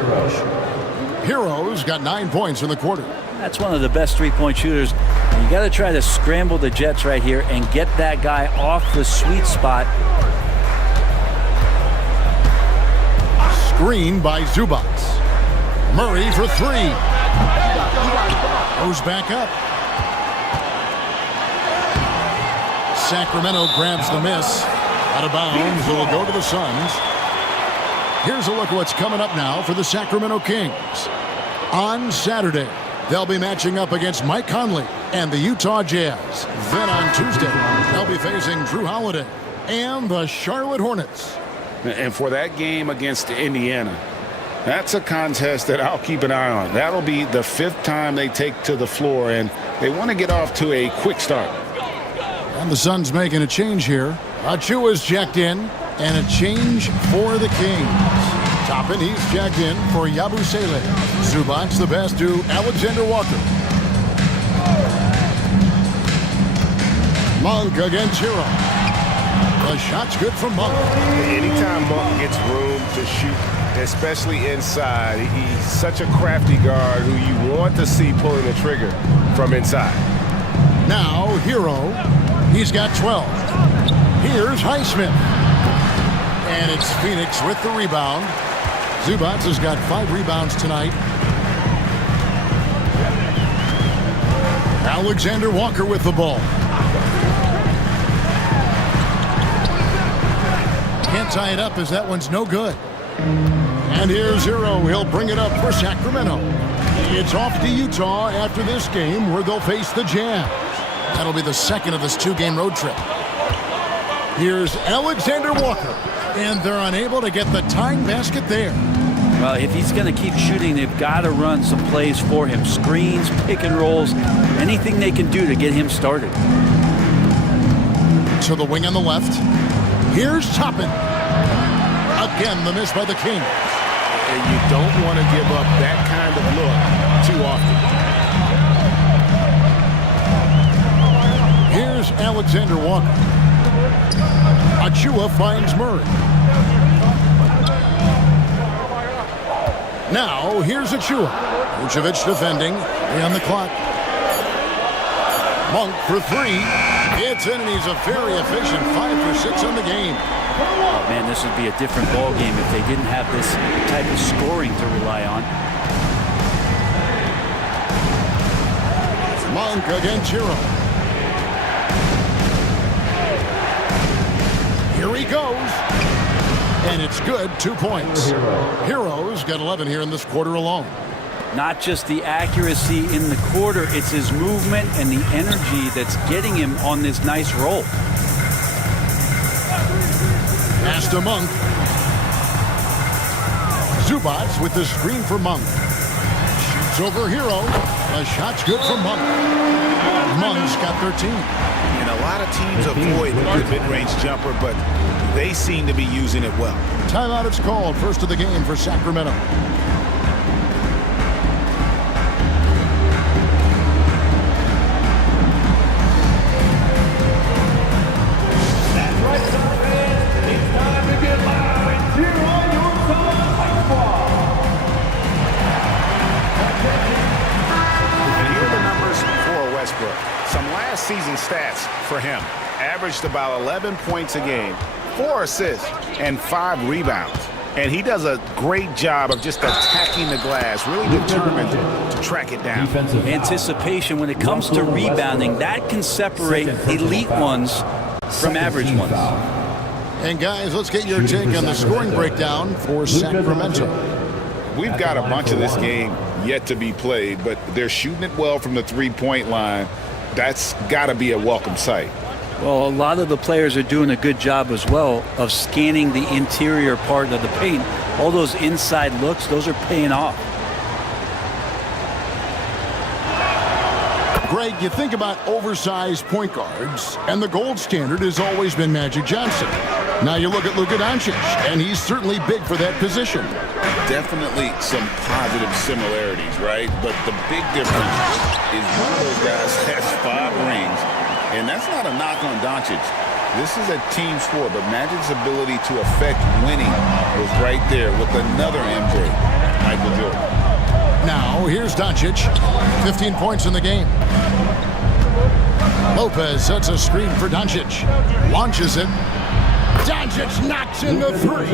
Heroes got 9 points in the quarter. That's one of the best three-point shooters. You got to try to scramble the Jets right here and get that guy off the sweet spot. Screen by Zubac. Murray for three. Goes back up. Sacramento grabs the miss. Out of bounds. It'll go to the Suns. Here's a look at what's coming up now for the Sacramento Kings. On Saturday, they'll be matching up against Mike Conley and the Utah Jazz. Then on Tuesday, they'll be facing Drew Holiday and the Charlotte Hornets. And for that game against Indiana, that's a contest that I'll keep an eye on. That'll be the 5th time they take to the floor, and they want to get off to a quick start. And the Suns making a change here. Achua's checked in, and a change for the Kings. Toppin, he's checked in for Yabusele. Zubac the pass to Alexander Walker. Monk against Hero. The shot's good from Monk. Anytime Monk gets room to shoot, especially inside, he's such a crafty guard who you want to see pulling the trigger from inside. Now, Hero. He's got 12. Here's Highsmith. And it's Phoenix with the rebound. Zubac has got 5 rebounds tonight. Alexander Walker with the ball. Can't tie it up as that one's no good. And here's Hero. He'll bring it up for Sacramento. It's off to Utah after this game where they'll face the Jazz. That'll be the second of this 2-game road trip. Here's Alexander Walker. And they're unable to get the tying basket there. Well, if he's going to keep shooting, they've got to run some plays for him. Screens, pick and rolls, anything they can do to get him started. To the wing on the left. Here's Toppin. Again, the miss by the Kings. And you don't want to give up that kind of look too often. Here's Alexander Walker. Achua finds Murray. Now, here's Achua. Vucevic defending. On the clock. Monk for 3. It's in, and he's a very efficient 5 for 6 on the game. Oh, man, this would be a different ball game if they didn't have this type of scoring to rely on. Monk against Hero. Here he goes. And it's good. 2 points. Hero's got 11 here in this quarter alone. Not just the accuracy in the quarter, it's his movement and the energy that's getting him on this nice roll. Pass to Monk. Zubac with the screen for Monk. Shoots over Hero. A shot's good from Monk. Monk's got 13. And a lot of teams avoid the mid-range jumper, but they seem to be using it well. Timeout is called. First of the game for Sacramento. Some last season stats for him. Averaged about 11 points a game, 4 assists, and 5 rebounds. And he does a great job of just attacking the glass, really determined to track it down. Anticipation when it comes to rebounding, that can separate elite ones from average ones. And guys, let's get your take on the scoring breakdown for Sacramento. We've got a bunch of this game yet to be played, but they're shooting it well from the three-point line. That's got to be a welcome sight. Well, a lot of the players are doing a good job as well of scanning the interior part of the paint. All those inside looks, those are paying off. Greg, you think about oversized point guards, and the gold standard has always been Magic Johnson. Now you look at Luka Doncic, and he's certainly big for that position. Definitely some positive similarities, right? But the big difference is one of those guys has 5 rings, and that's not a knock on Doncic. This is a team sport, but Magic's ability to affect winning was right there with another MJ, Michael Jordan. Now here's Doncic. 15 points in the game. Lopez sets a screen for Doncic. Launches it. Doncic knocks in the three.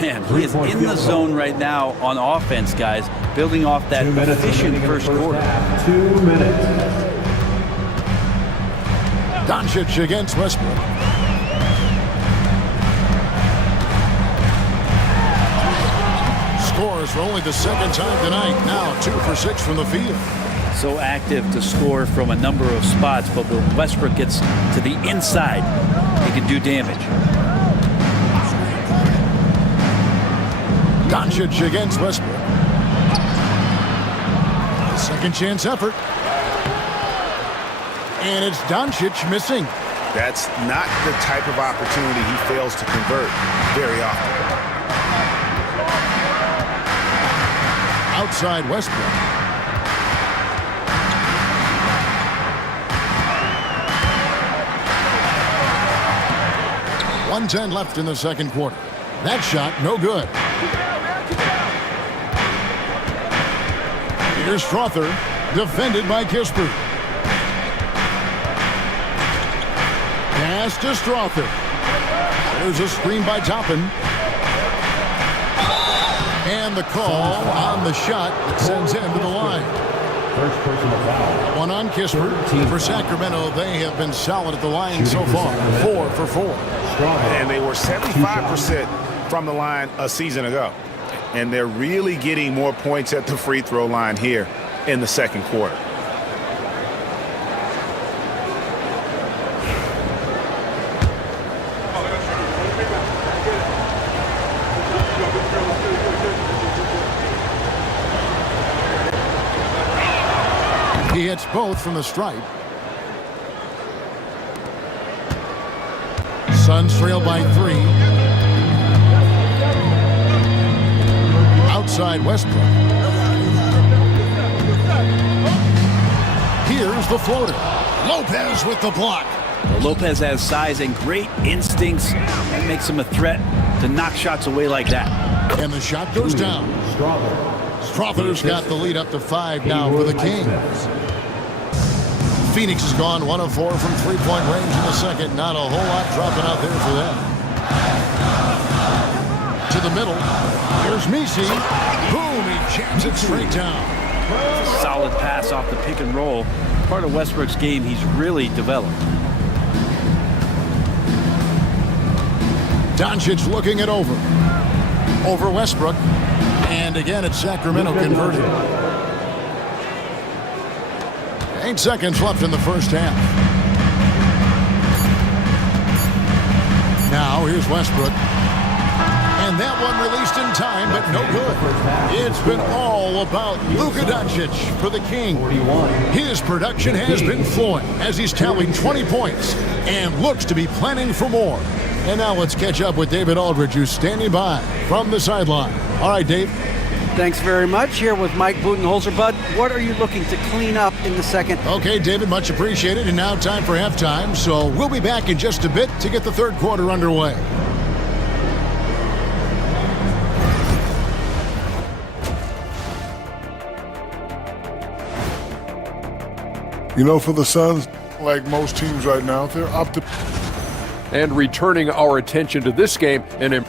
Man, he is in the zone right now on offense, guys, building off that efficient first quarter. 2 minutes. Doncic against Westbrook. Scores for only the second time tonight. Now 2 for 6 from the field. So active to score from a number of spots, but when Westbrook gets to the inside, he can do damage. Doncic against Westbrook. Second chance effort. And it's Doncic missing. That's not the type of opportunity he fails to convert very often. Outside Westbrook. .110 left in the second quarter. That shot, no good. Here's Strother, defended by Kispert. Pass to Strother. There's a screen by Toppin. And the call on the shot that sends him to the line. First personal foul. One on Kispert. For Sacramento, they have been solid at the line so far. 4 for 4. And they were 75% from the line a season ago. And they're really getting more points at the free throw line here in the second quarter. He hits both from the stripe. Suns trail by 3. Outside Westbrook. Here's the floater. Lopez with the block. Well, Lopez has size and great instincts and makes him a threat to knock shots away like that. And the shot goes down. Strother's got the lead up to 5 now for the Kings. Phoenix has gone 1 of 4 from three-point range in the second. Not a whole lot dropping out there for them. To the middle. Here's Messi. Boom, he jams it straight down. Solid pass off the pick and roll. Part of Westbrook's game he's really developed. Doncic looking it over. Over Westbrook. And again, it's Sacramento converted. 8 seconds left in the first half. Now here's Westbrook. And that one released in time, but no good. It's been all about Luka Doncic for the King. His production has been flowing as he's tallied 20 points and looks to be planning for more. And now let's catch up with David Aldridge, who's standing by from the sideline. All right, Dave. Thanks very much. Here with Mike Budenholzer. Bud, what are you looking to clean up in the second? Okay, David, much appreciated. And now time for halftime. So we'll be back in just a bit to get the third quarter underway. You know, for the Suns, like most teams right now, they're up to... And returning our attention to this game, and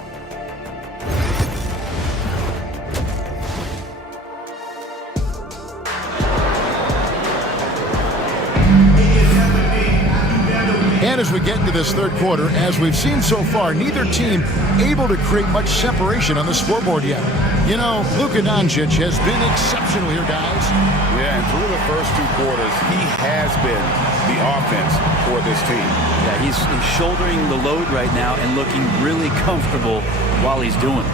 as we get into this third quarter, as we've seen so far, neither team able to create much separation on the scoreboard yet. You know, Luka Doncic has been exceptional here, guys. Yeah, and through the first 2 quarters, he has been the offense for this team. Yeah, he's shouldering the load right now and looking really comfortable while he's doing it.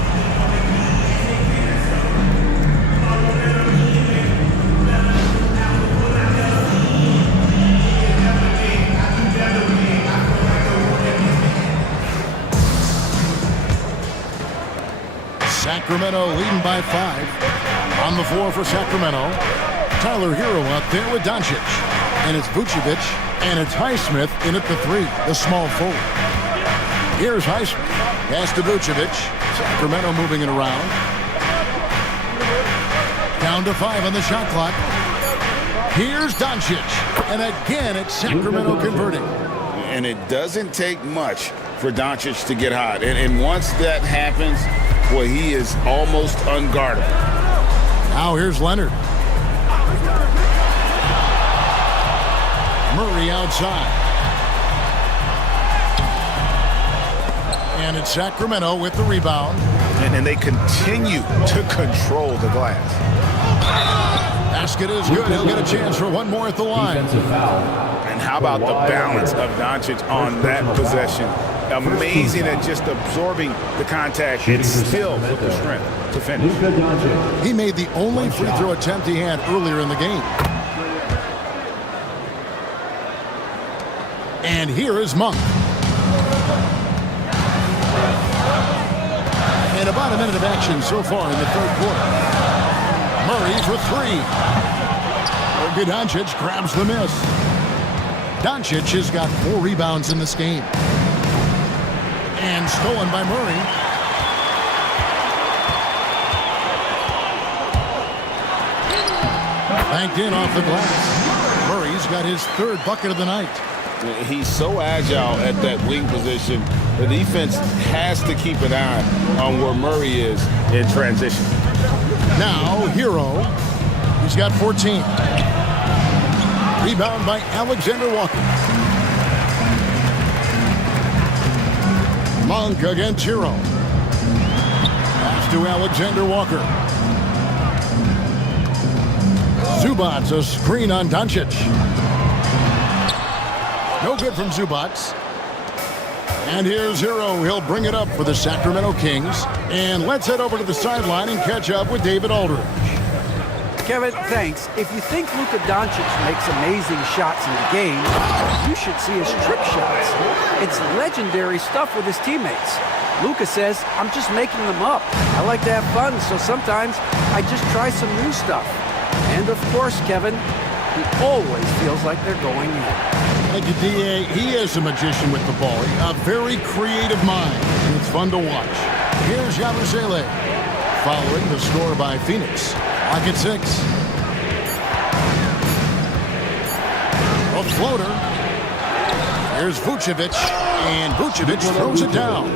Sacramento leading by 5. On the floor for Sacramento, Tyler Hero out there with Doncic. And it's Vucevic, and it's Highsmith in at the 3, the small forward. Here's Highsmith. Pass to Vucevic. Sacramento moving it around. Down to 5 on the shot clock. Here's Doncic. And again, it's Sacramento converting. And it doesn't take much for Doncic to get hot. And once that happens, well, he is almost unguardable. Now here's Leonard. Murray outside. And it's Sacramento with the rebound. And they continue to control the glass. Basket is good. He'll get a chance for one more at the line. And how about the balance of Doncic on that possession? Amazing at just absorbing the contact and still with the strength to finish. He made the only free throw attempt he had earlier in the game. And here is Monk. And about a minute of action so far in the third quarter. Murray for three. Luka Doncic grabs the miss. Doncic has got 4 rebounds in this game. And stolen by Murray. Banked in off the glass. Murray's got his 3rd bucket of the night. He's so agile at that wing position. The defense has to keep an eye on where Murray is in transition. Now, Hero. He's got 14. Rebound by Alexander Walker. Monk against Hero. Pass to Alexander Walker. Zubac's a screen on Doncic. No good from Zubac's. And here's Hero. He'll bring it up for the Sacramento Kings. And let's head over to the sideline and catch up with David Aldridge. Kevin, thanks. If you think Luka Doncic makes amazing shots in the game, you should see his trick shots. It's legendary stuff with his teammates. Luka says, I'm just making them up. I like to have fun, so sometimes I just try some new stuff. And of course, Kevin, he always feels like they're going in. Thank you, D.A. He is a magician with the ball. A very creative mind. It's fun to watch. Here's Yabusele. Following the score by Phoenix. Lock at 6. A floater. Here's Vucevic. And Vucevic throws it down.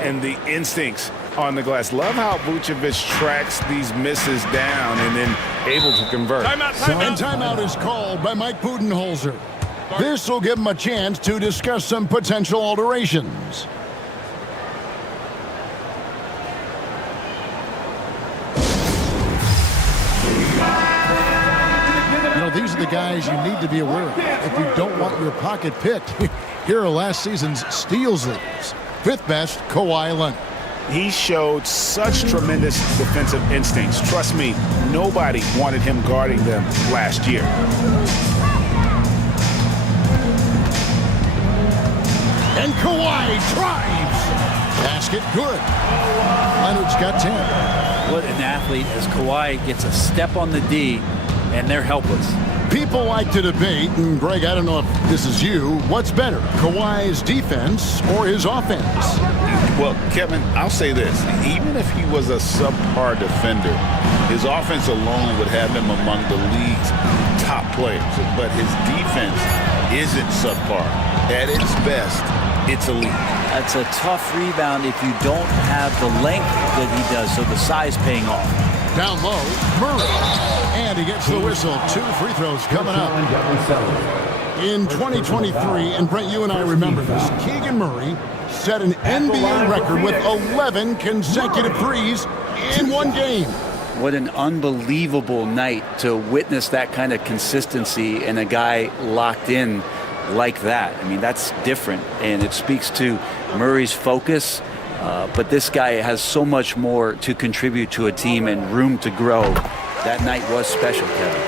And the instincts on the glass. Love how Vucevic tracks these misses down and then able to convert. And timeout is called by Mike Budenholzer. This will give him a chance to discuss some potential alterations. You know, these are the guys you need to be aware of. If you don't want your pocket picked, here are last season's steals leaders. 5th best, Kawhi Leonard. He showed such tremendous defensive instincts. Trust me, nobody wanted him guarding them last year. And Kawhi drives. Basket good. Leonard's got 10. What an athlete as Kawhi gets a step on the D, and they're helpless. People like to debate, and Greg, I don't know if this is you, what's better, Kawhi's defense or his offense? Well, Kevin, I'll say this. Even if he was a subpar defender, his offense alone would have him among the league's top players. But his defense isn't subpar. At its best, it's elite. That's a tough rebound if you don't have the length that he does, so the size paying off. Down low, Murray. And he gets the whistle. 2 free throws coming up. In 2023, and Brent, you and I remember this, Keegan Murray set an NBA record with 11 consecutive threes in one game. What an unbelievable night to witness that kind of consistency and a guy locked in like that. I mean, that's different, and it speaks to Murray's focus. But this guy has so much more to contribute to a team and room to grow. That night was special, Kevin.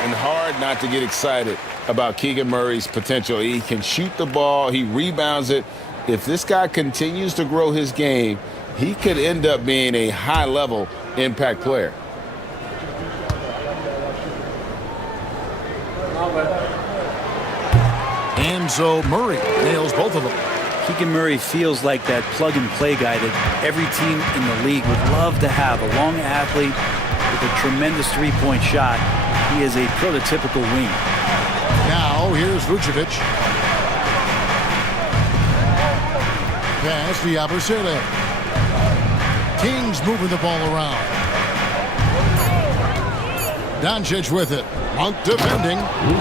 And hard not to get excited about Keegan Murray's potential. He can shoot the ball. He rebounds it. If this guy continues to grow his game, he could end up being a high-level impact player. And so Murray nails both of them. Keegan Murray feels like that plug-and-play guy that every team in the league would love to have. A long athlete with with a tremendous three-point shot. He is a prototypical wing. Now, here's Vucevic. Pass to Yabusele. Kings moving the ball around. Doncic with it. Monk defending.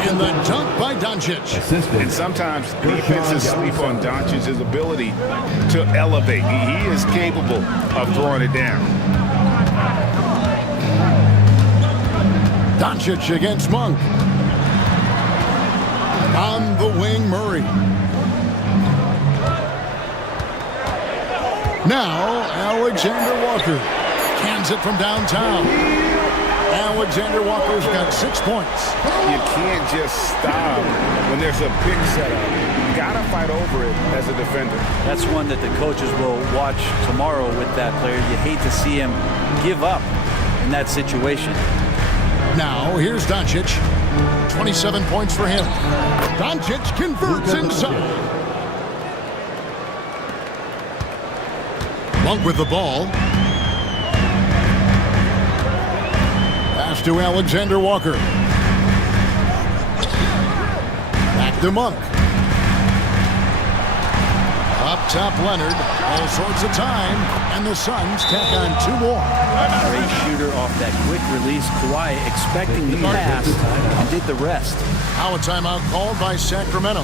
In the dunk by Doncic. And sometimes defenses sleep on Doncic's ability to elevate. He is capable of throwing it down. Doncic against Monk. On the wing, Murray. Now, Alexander Walker cans it from downtown. Alexander Walker's got 6 points. You can't just stop when there's a pick set up. You gotta fight over it as a defender. That's one that the coaches will watch tomorrow with that player. You hate to see him give up in that situation. Now, here's Doncic. 27 points for him. Doncic converts inside. Monk with the ball. Pass to Alexander Walker. Back to Monk. Up top, Leonard. All sorts of time. And the Suns tack on 2 more. Great shooter off that quick release. Kawhi expecting the pass and did the rest. Now a timeout called by Sacramento.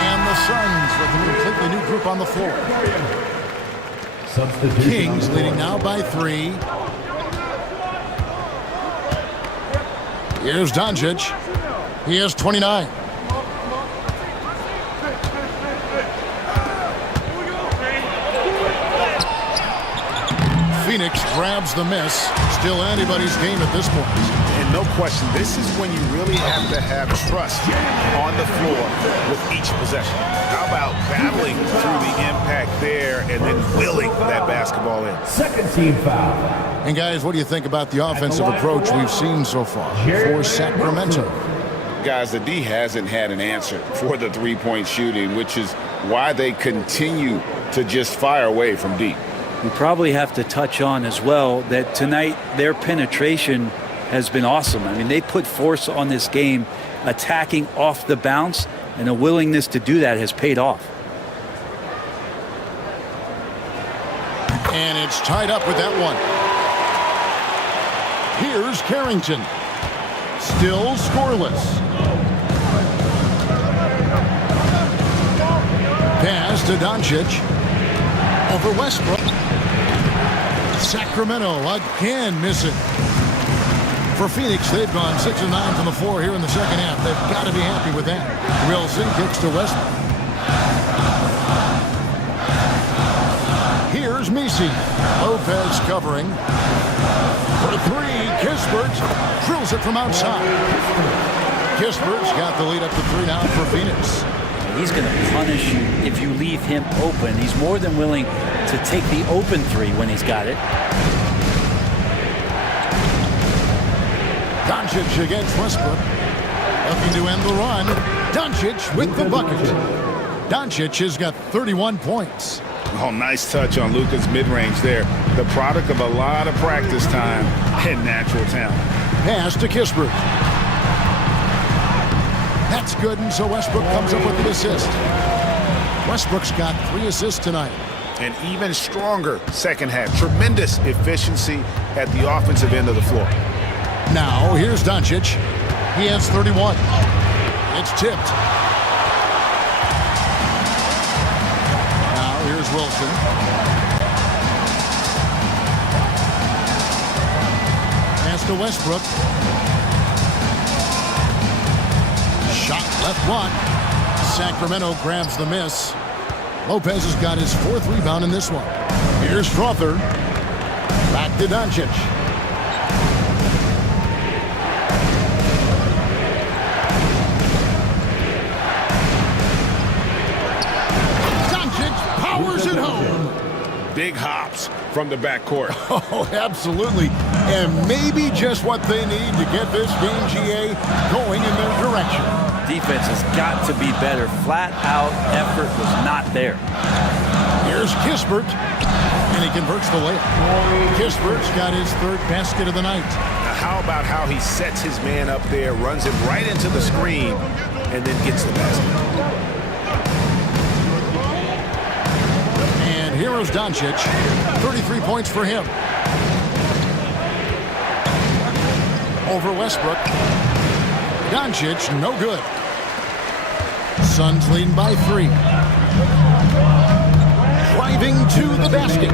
And the Suns with a completely new group on the floor. Kings leading now by 3. Here's Doncic. He has 29. Phoenix grabs the miss. Still anybody's game at this point. And no question, this is when you really have to have trust on the floor with each possession. How about battling through the impact there and then willing that basketball in? Second team foul. And guys, what do you think about the offensive approach we've seen so far for Sacramento? Guys, the D hasn't had an answer for the three-point shooting, which is why they continue to just fire away from deep. We probably have to touch on as well that tonight their penetration has been awesome. I mean, they put force on this game, attacking off the bounce, and a willingness to do that has paid off. And it's tied up with that one. Here's Carrington. Still scoreless. Pass to Doncic. Over Westbrook. Sacramento again missing. For Phoenix, they've gone 6 of 9 from the floor here in the second half. They've got to be happy with that. Wilson kicks to Westbrook. Here's Messi. Lopez covering. For 3, Kispert drills it from outside. Kispert's got the lead up to 3 now for Phoenix. He's going to punish you if you leave him open. He's more than willing to take the open 3 when he's got it. Doncic against Westbrook. Looking to end the run. Doncic with the bucket. Doncic has got 31 points. Oh, nice touch on Luka's mid-range there. The product of a lot of practice time and natural talent. Pass to Kispert. That's good, and so Westbrook comes up with the assist. Westbrook's got 3 assists tonight. An even stronger second half. Tremendous efficiency at the offensive end of the floor. Now, here's Doncic. He has 31. It's tipped. Now, here's Wilson. Pass to Westbrook. Shot left block. Sacramento grabs the miss. Lopez has got his 4th rebound in this one. Here's Strother. Back to Doncic. Doncic powers it home. Big hops from the backcourt. Oh, absolutely. And maybe just what they need to get this game, GA, going in their direction. Defense has got to be better. Flat out effort was not there. Here's Kispert, and he converts the layup. Kispert's got his third basket of the night. Now, how about how he sets his man up there, runs it right into the screen, and then gets the basket. And here is Doncic. 33 points for him. Over Westbrook. Doncic, no good. Suns leading by 3. Driving to the basket.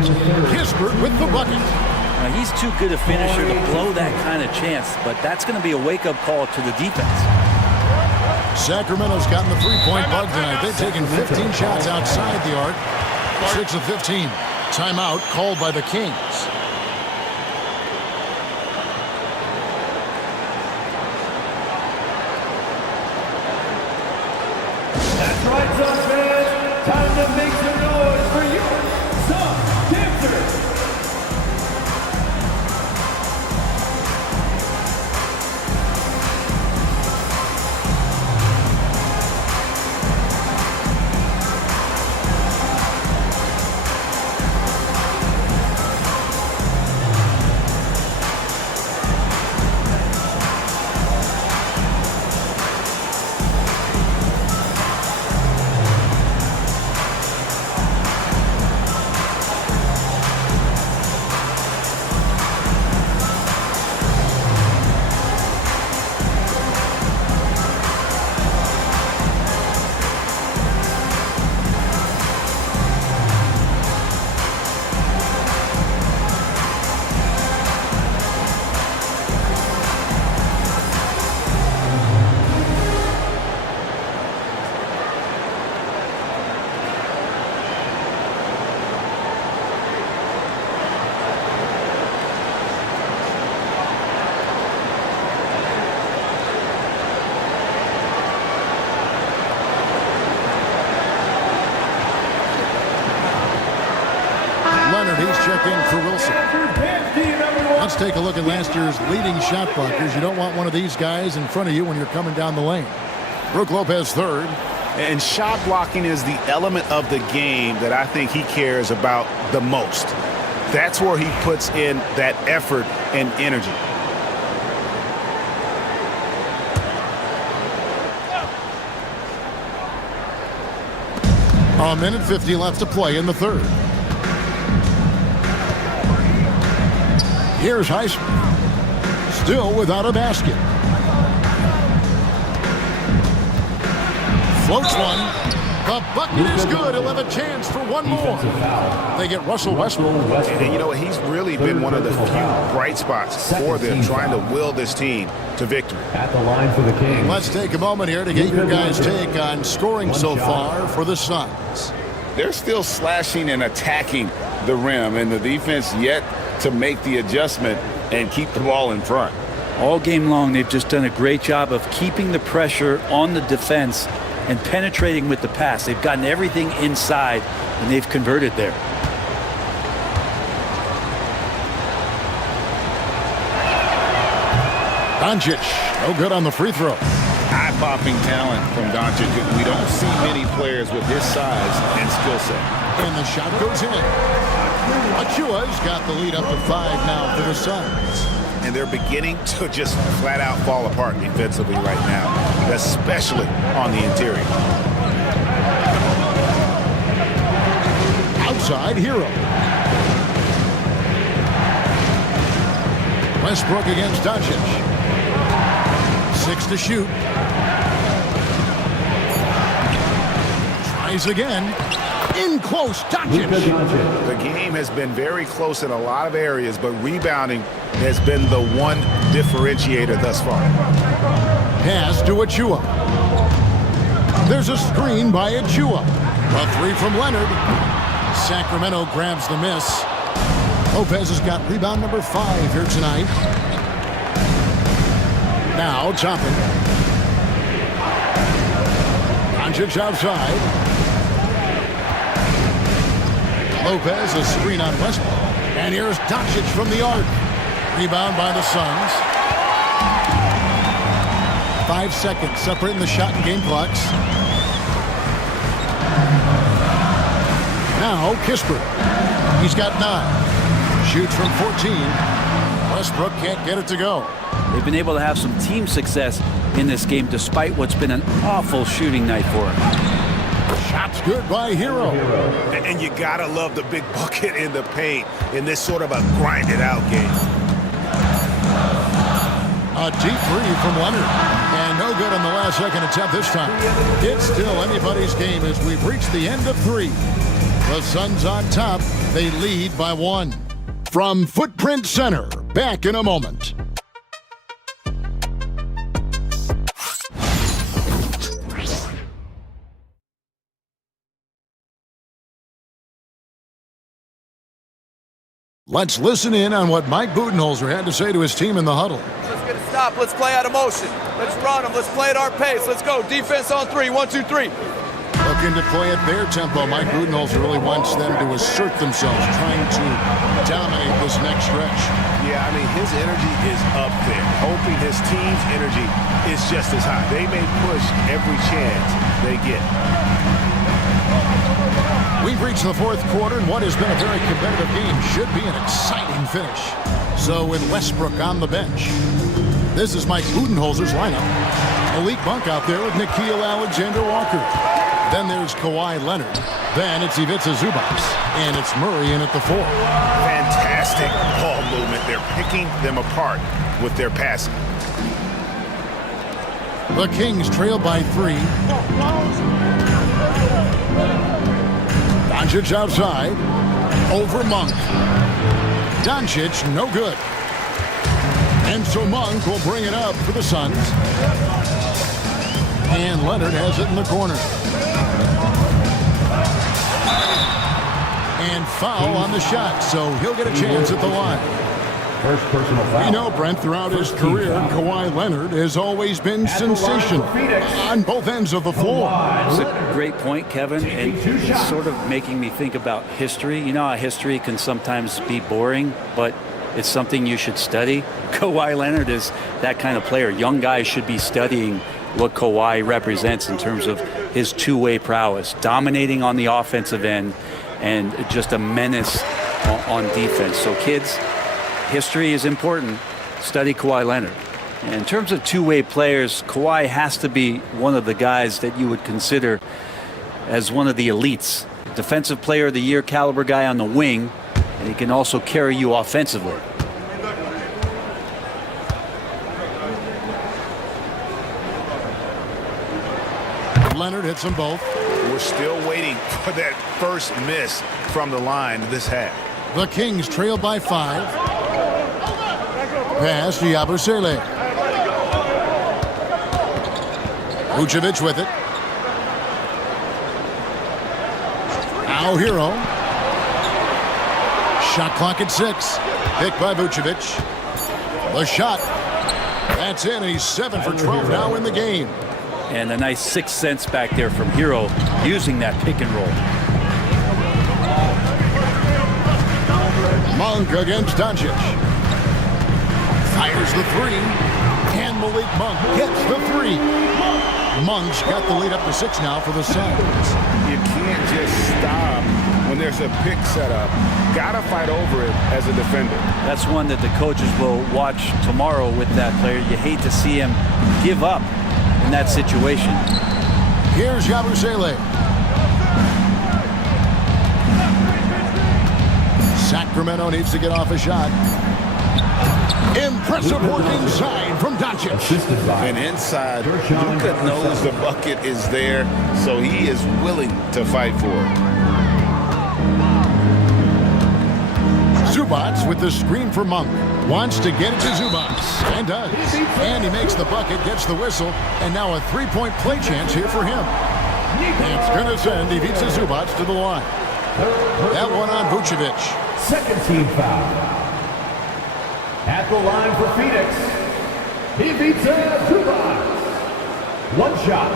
Kispert with the bucket. Now, he's too good a finisher to blow that kind of chance, but that's going to be a wake-up call to the defense. Sacramento's gotten the three-point bug tonight. They've taken 15 shots outside the arc. 6 of 15. Timeout called by the Kings. That's right, Sun fans. Time to make some noise for your Sun Dancers. He's checked in for Wilson. Let's take a look at last year's leading shot blockers. You don't want one of these guys in front of you when you're coming down the lane. Brook Lopez third. And shot blocking is the element of the game that I think he cares about the most. That's where he puts in that effort and energy. A minute 50 left to play in the third. Here's Highsmith. Still without a basket. Floats one. The bucket is good. He'll have a chance for one more. They get Russell Westbrook. And you know what? He's really been one of the few bright spots for them, trying to will this team to victory. At the line for the Kings. Let's take a moment here to get your guys' take on scoring so far for the Suns. They're still slashing and attacking the rim, and the defense yet to make the adjustment and keep the ball in front. All game long, they've just done a great job of keeping the pressure on the defense and penetrating with the pass. They've gotten everything inside, and they've converted there. Doncic, no good on the free throw. Eye-popping talent from Doncic. We don't see many players with his size and skill set. And the shot goes in. Achua's got the lead up to 5 now for the Suns. And they're beginning to just flat out fall apart defensively right now, especially on the interior. Outside Hero. Westbrook against Doncic. 6 to shoot. Tries again. In close, Doncic. The game has been very close in a lot of areas, but rebounding has been the one differentiator thus far. Pass to Achua. There's a screen by Achua. A 3 from Leonard. Sacramento grabs the miss. Lopez has got rebound number 5 here tonight. Now Toppin. Doncic outside. Lopez, a screen on Westbrook. And here's Doncic from the arc. Rebound by the Suns. 5 seconds separating the shot and game clocks. Now Kispert. He's got 9. Shoots from 14. Westbrook can't get it to go. They've been able to have some team success in this game despite what's been an awful shooting night for them. Shots good by Hero. And you gotta love the big bucket in the paint in this sort of a grinded-out game. A deep three from Leonard. And no good on the last second attempt this time. It's still anybody's game as we've reached the end of 3. The Suns on top. They lead by 1. From Footprint Center, back in a moment. Let's listen in on what Mike Budenholzer had to say to his team in the huddle. Let's get a stop. Let's play out of motion. Let's run them. Let's play at our pace. Let's go. Defense on 3. 1, 2, 3. Looking to play at their tempo. Mike Budenholzer really wants them to assert themselves, trying to dominate this next stretch. Yeah, I mean, his energy is up there, hoping his team's energy is just as high. They may push every chance they get. We've reached the 4th quarter, and what has been a very competitive game should be an exciting finish. So with Westbrook on the bench, this is Mike Budenholzer's lineup. Malik Monk out there with Nickeil Alexander-Walker. Then there's Kawhi Leonard. Then it's Ivica Zubac. And it's Murray in at the 4. Fantastic ball movement. They're picking them apart with their passing. The Kings trail by 3. Doncic outside. Over Monk. Doncic, no good. And so Monk will bring it up for the Suns. And Leonard has it in the corner. And foul on the shot, so he'll get a chance at the line. First personal foul. We know, Brent, throughout his career, Kawhi Leonard has always been sensational on both ends of the floor. It's a great point, Kevin, and it's sort of making me think about history. You know how history can sometimes be boring, but it's something you should study. Kawhi Leonard is that kind of player. Young guys should be studying what Kawhi represents in terms of his two-way prowess, dominating on the offensive end, and just a menace on defense. So kids, history is important. Study Kawhi Leonard. And in terms of two-way players, Kawhi has to be one of the guys that you would consider as one of the elites. Defensive Player of the Year caliber guy on the wing, and he can also carry you offensively. Leonard hits them both. We're still waiting for that first miss from the line this half. The Kings trail by 5. Pass to Yabusele. Vucevic with it. Now Hero. Shot clock at 6. Picked by Vucevic. The shot. That's in. He's 7 for 12 now in the game. And a nice 6 cents back there from Hero using that pick and roll. Monk against Doncic. Fires the 3. And Malik Monk gets the 3. Monk's got the lead up to 6 now for the Suns. You can't just stop when there's a pick set up. Gotta fight over it as a defender. That's one that the coaches will watch tomorrow with that player. You hate to see him give up in that situation. Here's Yabusele. Sacramento needs to get off a shot. Impressive work inside from Doncic. And inside, Luka knows the bucket is there, so he is willing to fight for it. Zubac with the screen for Monk. Wants to get it to Zubac, and does. And he makes the bucket, gets the whistle, and now a three-point play chance here for him. It's going to send Ivica Zubac to the line. That one on Vucevic. Second team foul. At the line for Phoenix, Ivica Zubac. One shot.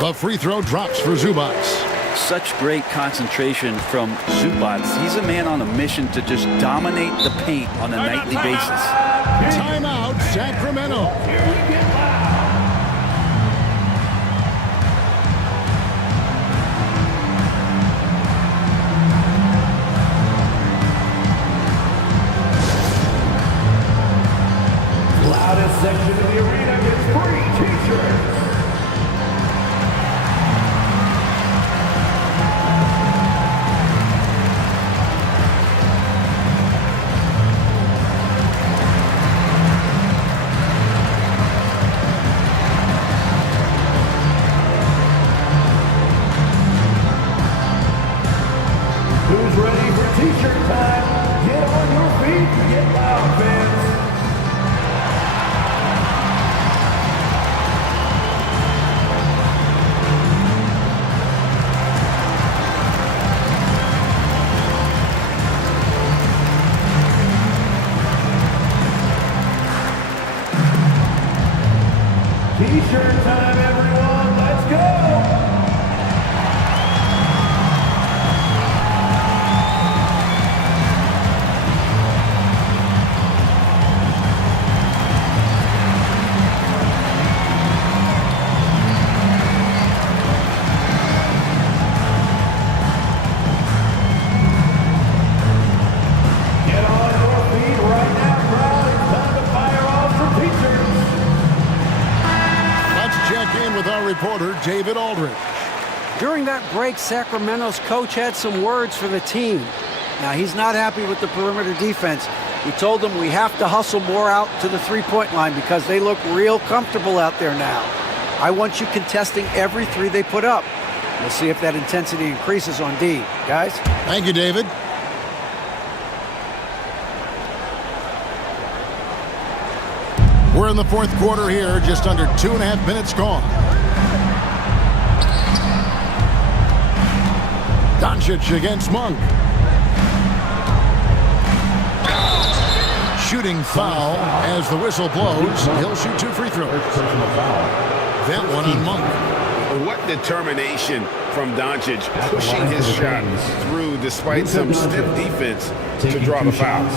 The free throw drops for Zubac. Such great concentration from Zubac. He's a man on a mission to just dominate the paint on a nightly basis. Timeout, Sacramento. Loudest section of the arena gets free t-shirts. Who's ready for t-shirt time? Get on your feet and get loud, fans. T-shirt time, everyone. Let's go. Get on your feet right now, crowd. It's time to fire off some t-shirts. Let's check in with our reporter, David Aldridge. During that break, Sacramento's coach had some words for the team. Now, he's not happy with the perimeter defense. He told them we have to hustle more out to the three-point line because they look real comfortable out there now. I want you contesting every three they put up. We'll see if that intensity increases on D. Guys? Thank you, David. We're in the fourth quarter here, just under 2.5 minutes gone. Doncic against Monk. Shooting foul as the whistle blows. He'll shoot 2 free throws. That one on Monk. What determination from Doncic, pushing his shot through despite some stiff defense to draw the fouls.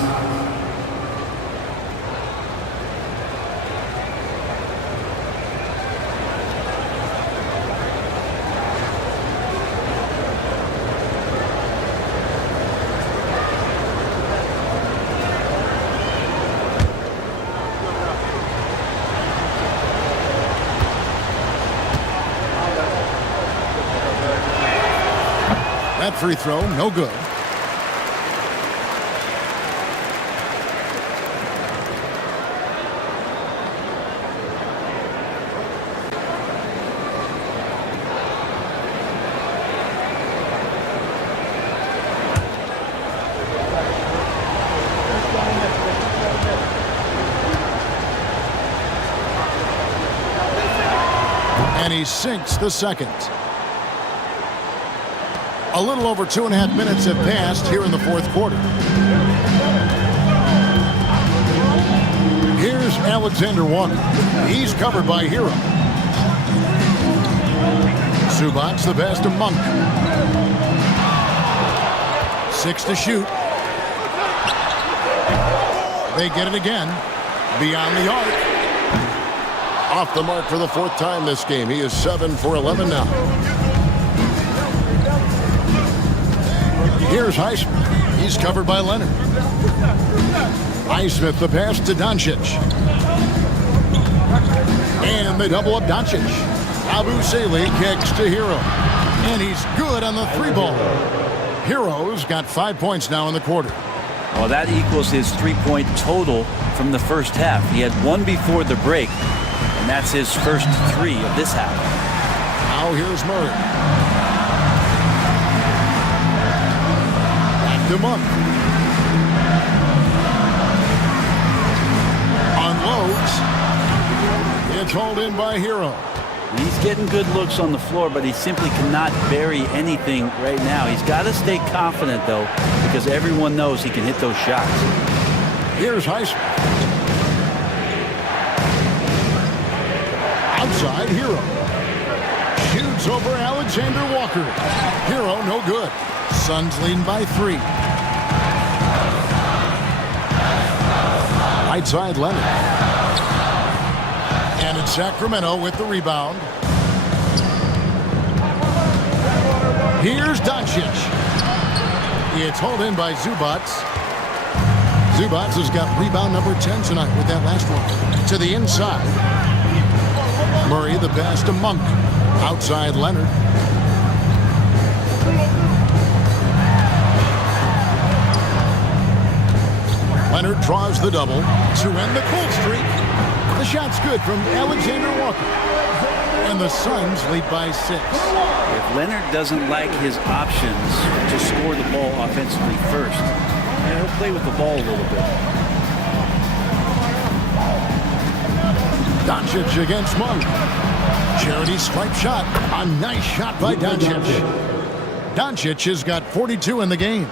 That free throw, no good. And he sinks the second. A little over 2.5 minutes have passed here in the fourth quarter. Here's Alexander Walker. He's covered by Hero. Zubac the pass to Monk. 6 to shoot. They get it again. Beyond the arc. Off the mark for the 4th time this game. He is 7 for 11 now. Here's Highsmith. He's covered by Leonard. Highsmith the pass to Doncic. And they double up Doncic. Abu Saleh kicks to Hero. And he's good on the 3-ball. Hero's got 5 points now in the quarter. Well, that equals his 3-point total from the first half. He had 1 before the break, and that's his first 3 of this half. Now here's Murray. To Monk. Unloads. It's hauled in by Hero. He's getting good looks on the floor, but he simply cannot bury anything right now. He's got to stay confident, though, because everyone knows he can hit those shots. Here's Highsmith. Outside Hero. Shoots Suns over Alexander Walker. Hero, no good. Suns leading by 3. Right side, Leonard. And it's Sacramento with the rebound. Here's Doncic. It's hauled in by Zubac. Zubac has got rebound number 10 tonight with that last one. To the inside. Murray the pass to Monk. Outside Leonard. Leonard draws the double to end the cold streak. The shot's good from Alexander Walker. And the Suns lead by 6. If Leonard doesn't like his options to score the ball offensively first, he'll play with the ball a little bit. Doncic against Monk. Charity stripe shot. A nice shot by Doncic. Doncic has got 42 in the game.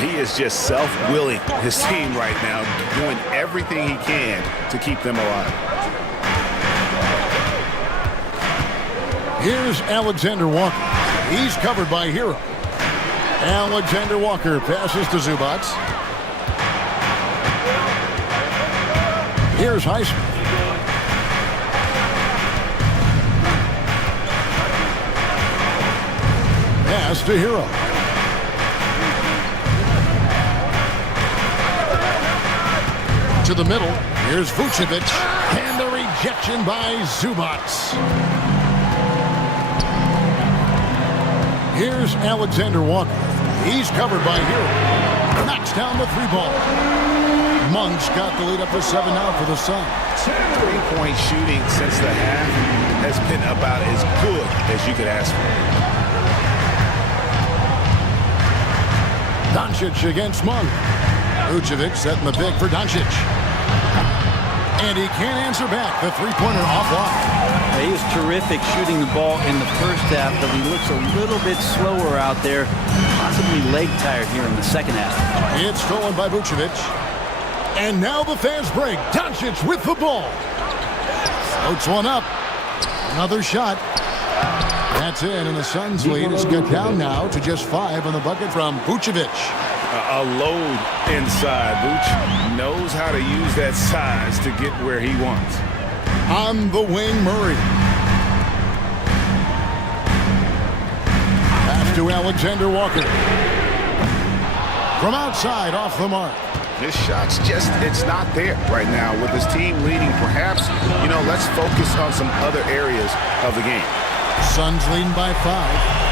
He is just self-willing his team right now, doing everything he can to keep them alive. Here's Alexander Walker. He's covered by Hero. Alexander Walker passes to Zubac. Here's Highsmith. Pass to Hero. To the middle. Here's Vucevic. And the rejection by Zubac. Here's Alexander Walker. He's covered by Hero. Knocks down the 3-ball. Monk's got the lead up to 7 now for the Suns. 3-point shooting since the half has been about as good as you could ask for. Doncic against Monk. Vucevic setting the pick for Doncic. And he can't answer back. The 3-pointer offline. He was terrific shooting the ball in the first half, but he looks a little bit slower out there, possibly leg tired here in the second half. It's stolen by Vucevic. And now the fast break. Doncic with the ball. Floats one up. Another shot. That's in, and the Suns lead is cut down now to just 5 on the bucket from Vucevic. A load inside. Vuce knows how to use that size to get where he wants. On the wing, Murray. Pass to Alexander Walker. From outside, off the mark. His shot's just, it's not there right now. With his team leading, perhaps, let's focus on some other areas of the game. Suns leading by 5.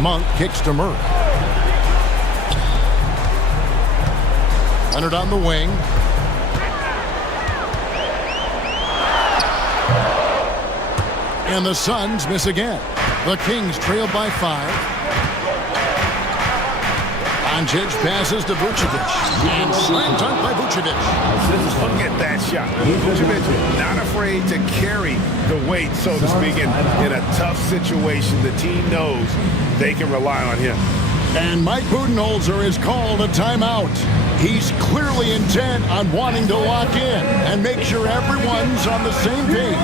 Monk kicks to Murray. Leonard on the wing. And the Suns miss again. The Kings trail by 5. Doncic passes to Vucevic. And slam dunk by Vucevic. Look at that shot. Vucevic not afraid to carry the weight, so to speak, in a tough situation. The team knows they can rely on him. And Mike Budenholzer has called a timeout. He's clearly intent on wanting to lock in and make sure everyone's on the same page.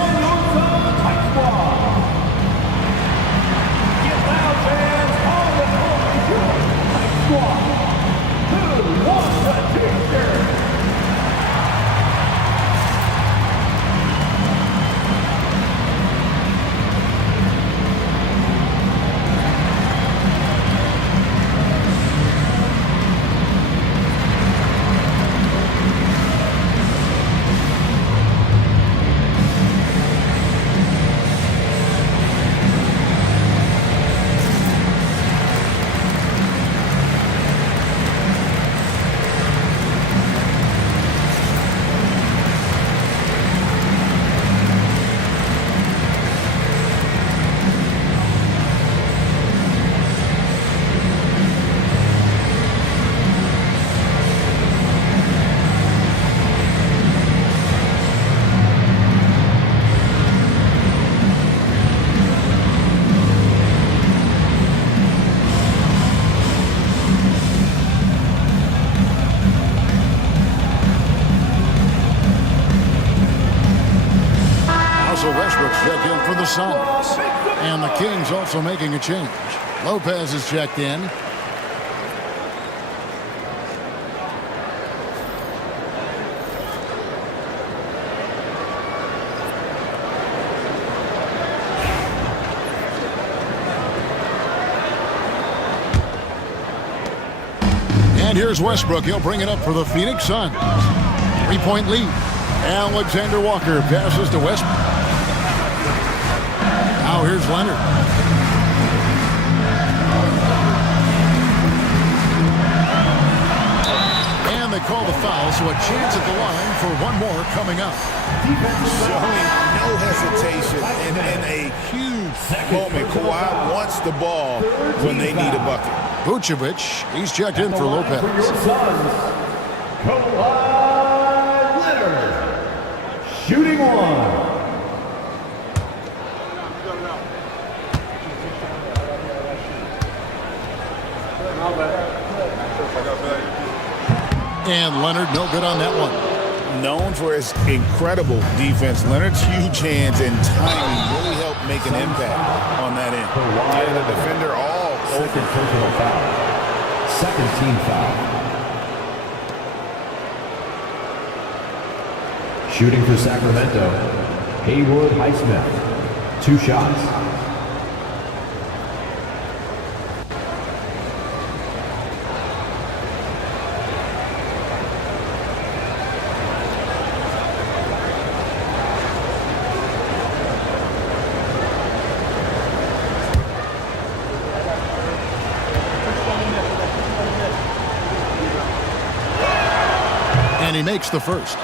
Suns. And the Kings also making a change. Lopez is checked in. And here's Westbrook. He'll bring it up for the Phoenix Suns. 3-point lead. Alexander Walker passes to Westbrook. Now here's Leonard. And they call the foul, so a chance at the line for one more coming up. Showing no hesitation in a huge moment. Kawhi wants the ball when they need a bucket. Vucevic, he's checked in for Lopez. Kawhi Leonard, shooting one. And Leonard, no good on that one. Known for his incredible defense, Leonard's huge hands and timing really helped make an impact on that end. Yeah, the defender all over. Personal foul. Second team foul. Shooting for Sacramento, Haywood Highsmith. 2 shots. And he makes the first.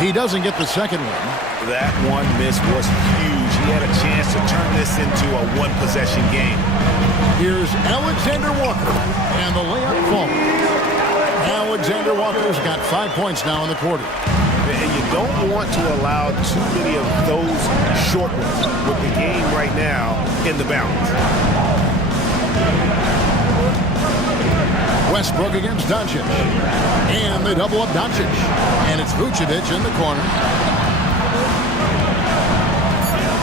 He doesn't get the second one. That one miss was huge. He had a chance to turn this into a one-possession game. Here's Alexander Walker, and the layup falls. Alexander Walker's got 5 points now in the quarter. And you don't want to allow too many of those short ones with the game right now in the balance. Westbrook against Doncic. And they double up Doncic. And it's Vucevic in the corner.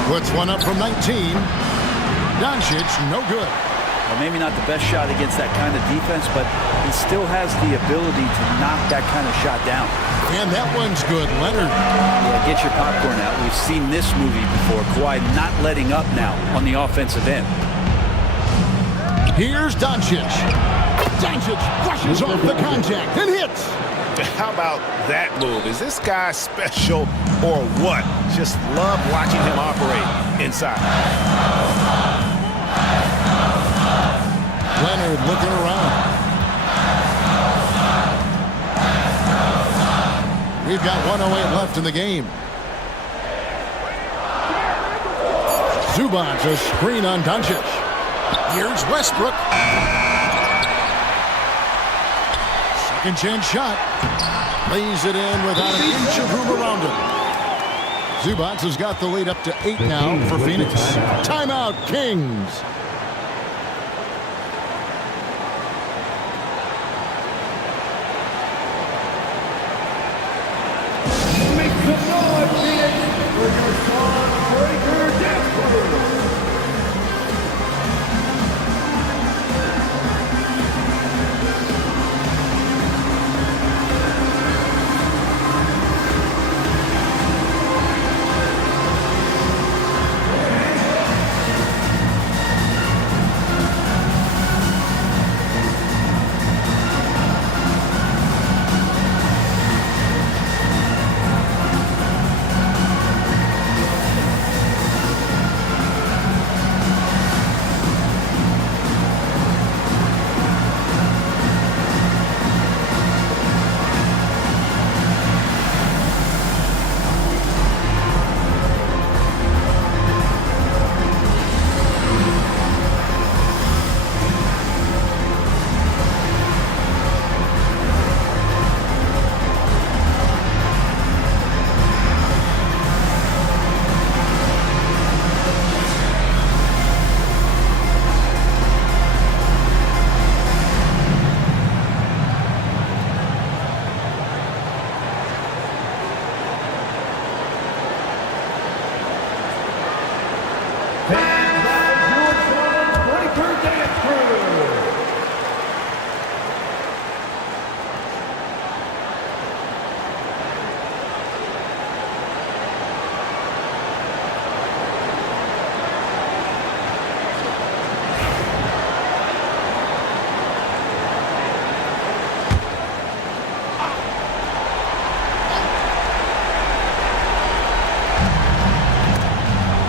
Puts one up from 19. Doncic, no good. Well, maybe not the best shot against that kind of defense, but he still has the ability to knock that kind of shot down. And that one's good. Leonard. Yeah, get your popcorn out. We've seen this movie before. Kawhi not letting up now on the offensive end. Here's Doncic. Doncic brushes off the contact and hits. How about that move? Is this guy special or what? Just love watching him operate inside. Leonard looking around. We've got 1:08 left in the game. Zubac, a screen on Doncic. Here's Westbrook. Second chance shot. Lays it in without an inch of room around him. Zubac has got the lead up to 8 now for Phoenix. Timeout, Kings. Make some noise, Phoenix, for your song breaker dance crew.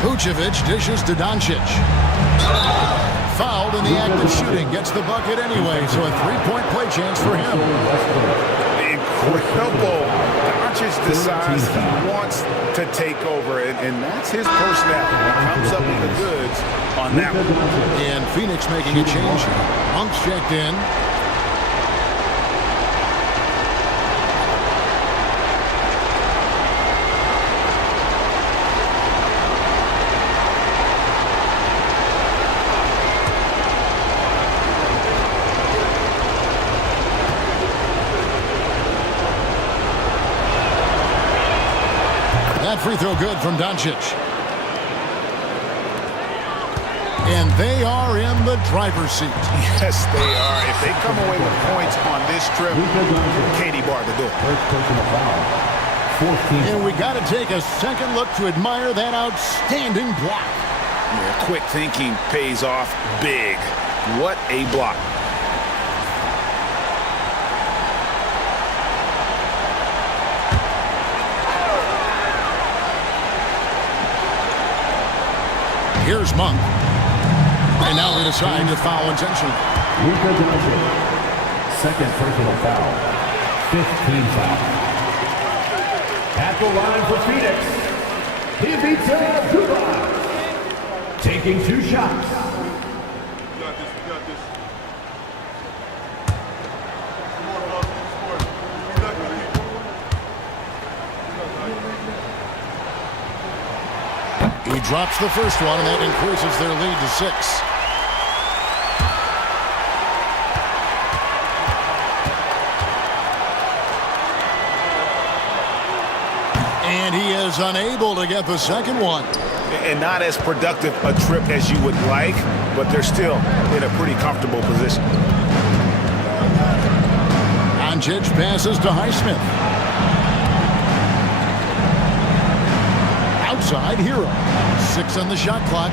Vucevic dishes to Doncic. Fouled in the act of shooting. Gets the bucket anyway, so a three-point play chance for him. Incredible. Doncic decides he wants to take over, and that's his personality. He comes up with the goods on that one. And Phoenix making a change here. Monk's checked in. That free throw good from Doncic. And they are in the driver's seat. Yes, they are. If they come away with points on this trip, Katie barred the door. And we got to take a second look to admire that outstanding block. Yeah, quick thinking pays off big. What a block. Here's Monk. And now they decide to foul intentionally. Luka Doncic, second personal foul. 15 foul. At the line for Phoenix, Ivica Zubac, taking 2 shots. He drops the first one, and that increases their lead to 6. And he is unable to get the second one. And not as productive a trip as you would like, but they're still in a pretty comfortable position. Doncic passes to Highsmith. Outside Hero. 6 on the shot clock.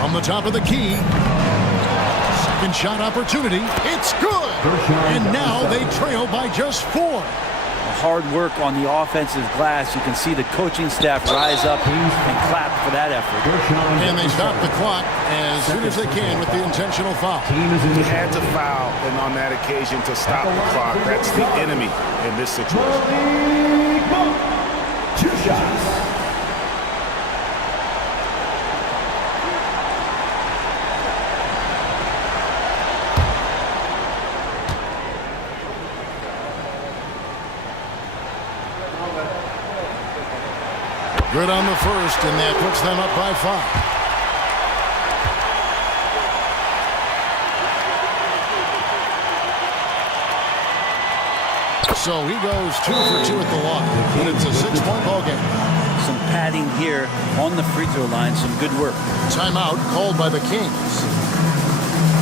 From the top of the key. Second shot opportunity. It's good. And now they trail by just 4. Hard work on the offensive glass. You can see the coaching staff rise up and clap for that effort. And they stop the clock as soon as they can with the intentional foul. He had to foul, and on that occasion to stop the clock. That's the enemy in this situation. 2 shots. Good on the first, and that puts them up by 5. So he goes 2 for 2 at the line, and it's a 6-point ball game. Some padding here on the free throw line. Some good work. Timeout called by the Kings.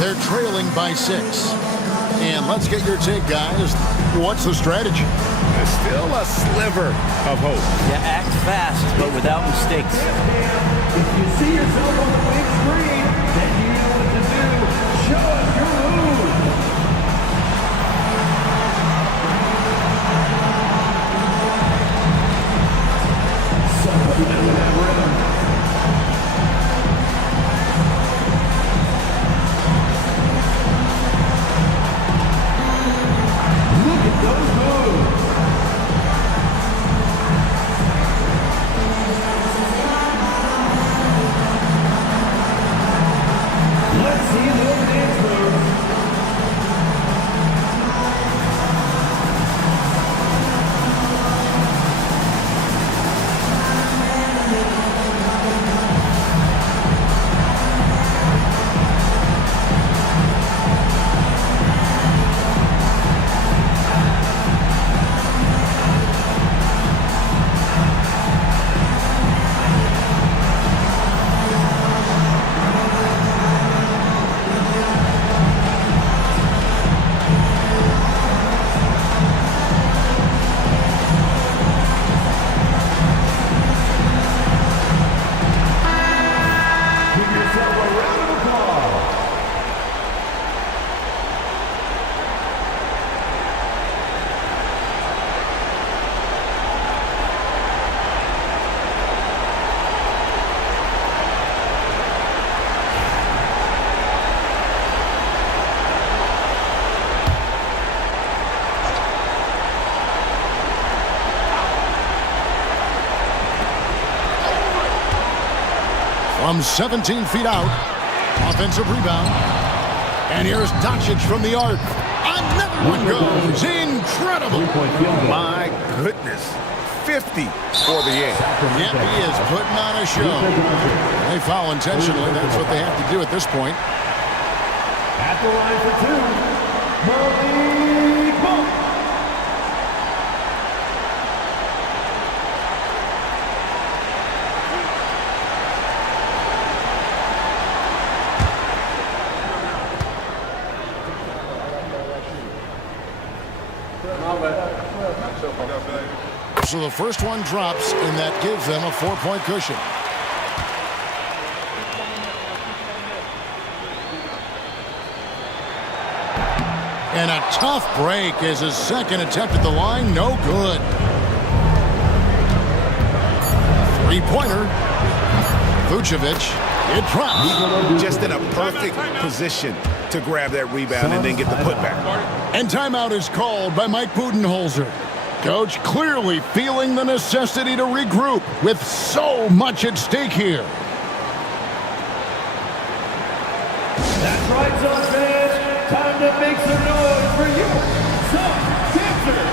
They're trailing by 6. And let's get your take, guys. What's the strategy? There's still a sliver of hope. You act fast, but without mistakes. If you see yourself on the big screen, then you know what to do. Show us your move. Somebody know that rhythm. Look at those moves. Let's see those dance moves. from 17 feet out. Offensive rebound. And here's Doncic from the arc. Another one goes. Incredible. My goodness. 50 for the game. Yeah, he is putting on a show. They foul intentionally. That's what they have to do at this point. At the line for two, Malik Monk. So the first one drops, and that gives them a 4-point cushion. And a tough break as his second attempt at the line, no good. Three-pointer. Vucevic, it drops. Just in a perfect position to grab that rebound and then get the putback. And timeout is called by Mike Budenholzer. Coach clearly feeling the necessity to regroup with so much at stake here. That's right, Suns fans. Time to make some noise for you, Suns Dancers.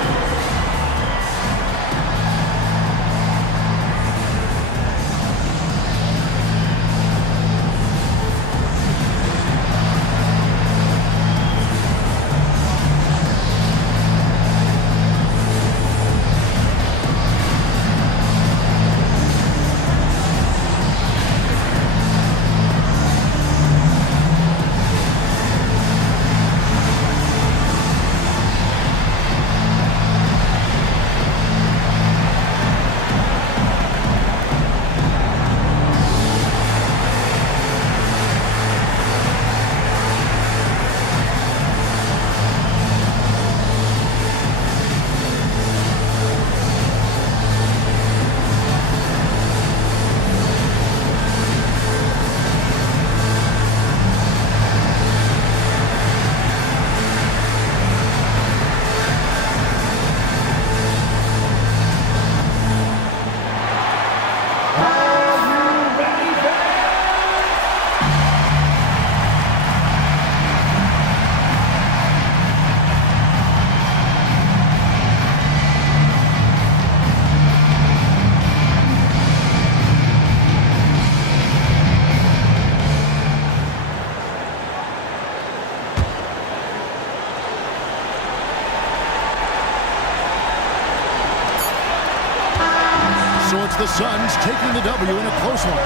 So it's the Suns taking the W in a close one.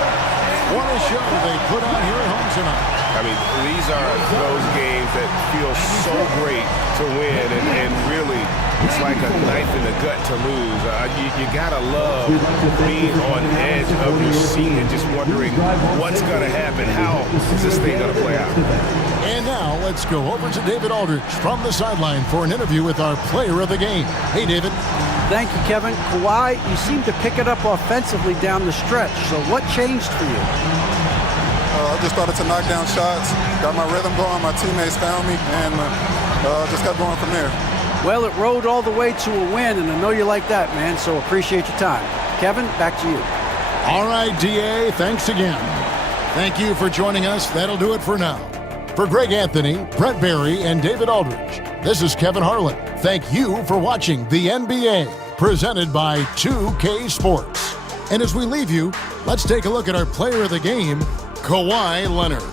What a show they put on here at home tonight. I mean, these are those games that feel so great to win, and really, it's like a knife in the gut to lose. You gotta love being on edge of your seat and just wondering what's gonna happen. How is this thing gonna play out? And now let's go over to David Aldridge from the sideline for an interview with our player of the game. Hey, David. Thank you, Kevin. Kawhi, you seem to pick it up offensively down the stretch. So what changed for you? I just started to knock down shots, got my rhythm going, my teammates found me, and just kept going from there. Well, it rode all the way to a win, and I know you like that, man, so appreciate your time. Kevin, back to you. All right, DA, thanks again. Thank you for joining us. That'll do it for now. For Greg Anthony, Brett Barry, and David Aldridge, this is Kevin Harlan. Thank you for watching the NBA, presented by 2K Sports. And as we leave you, let's take a look at our player of the game, Kawhi Leonard.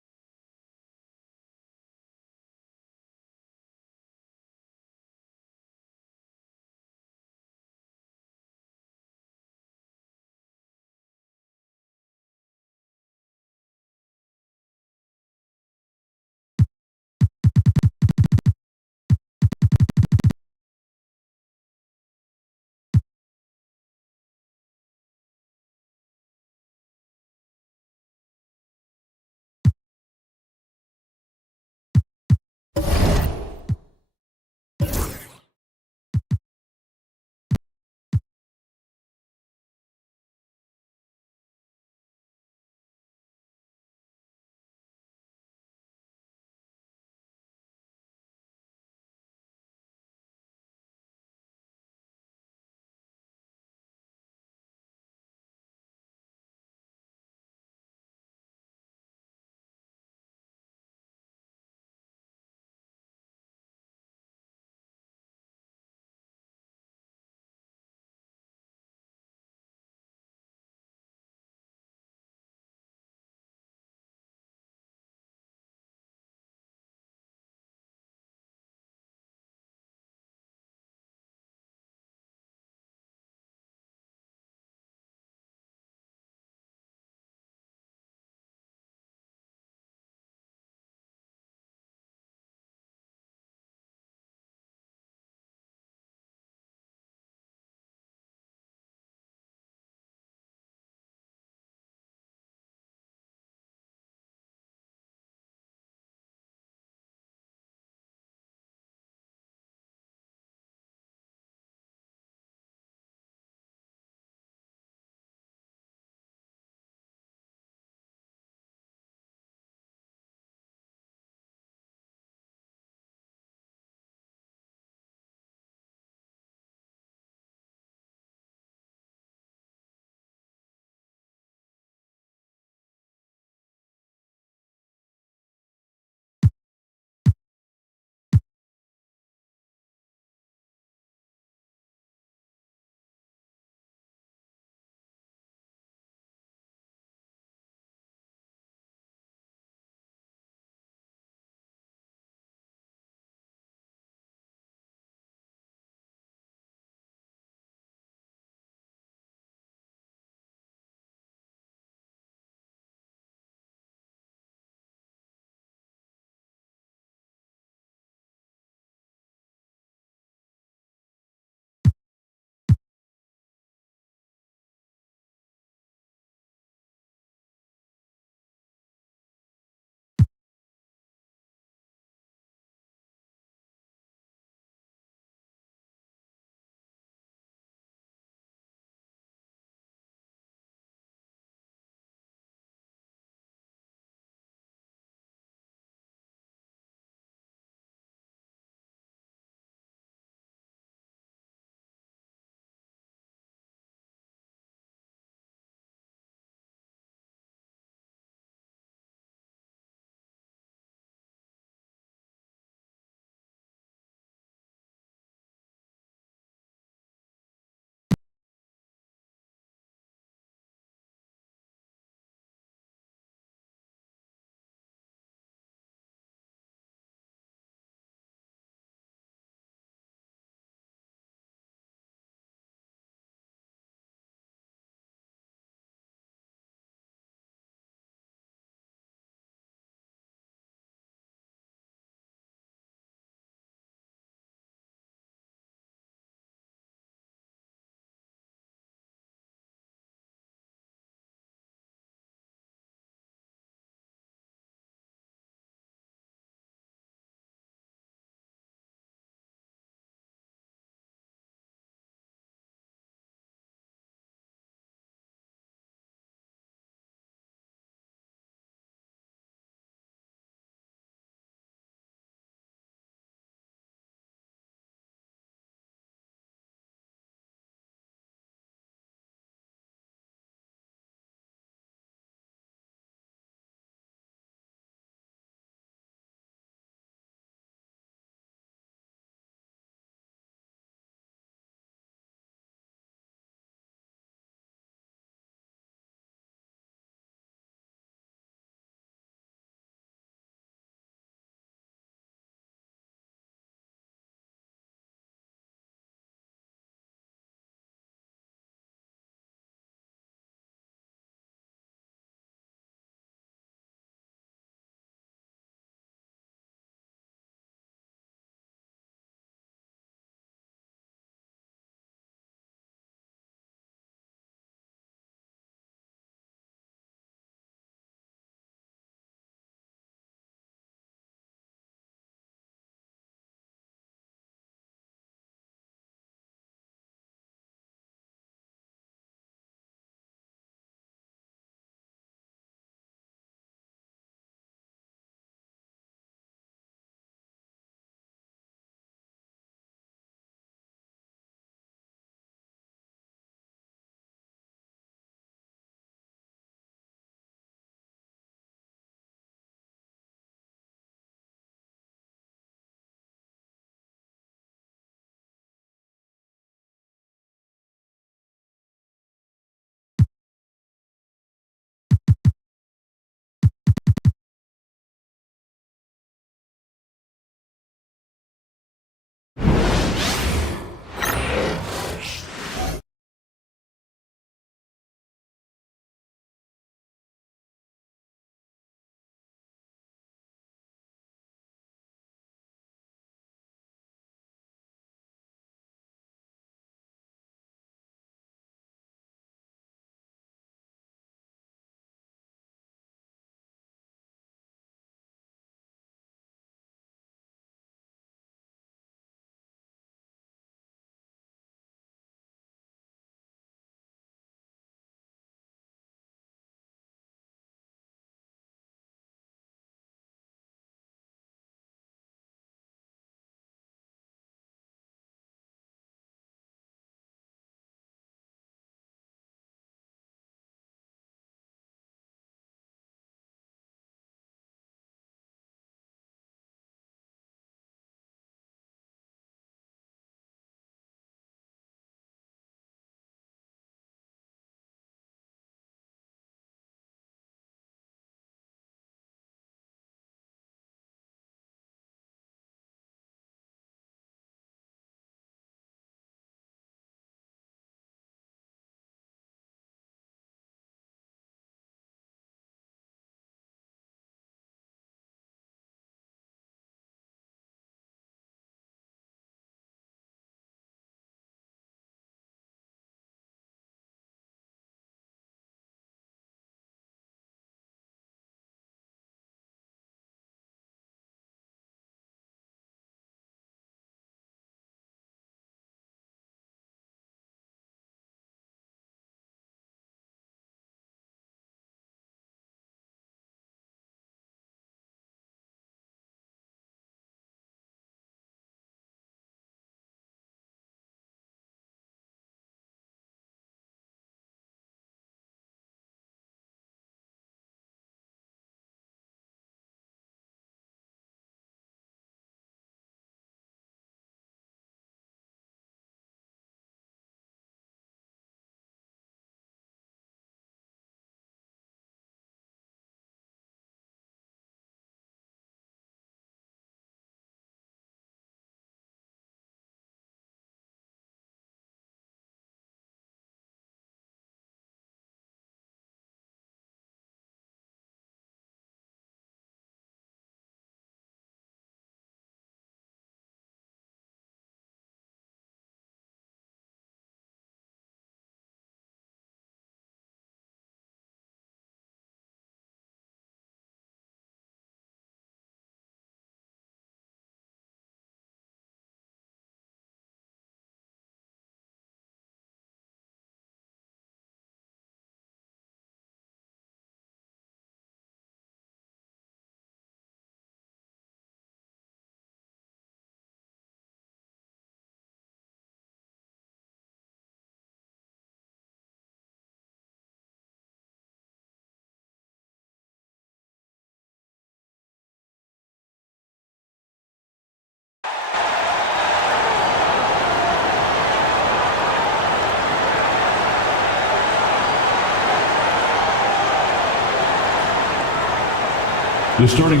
The starting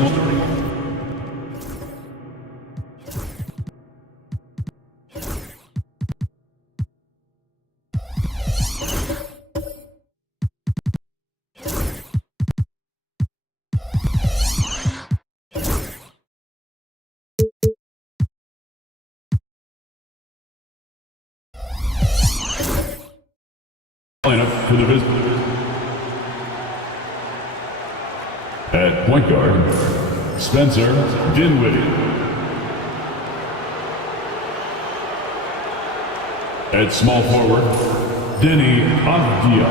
lineup for the visitors. At point guard, Spencer Dinwiddie. At small forward, Denny Avdia.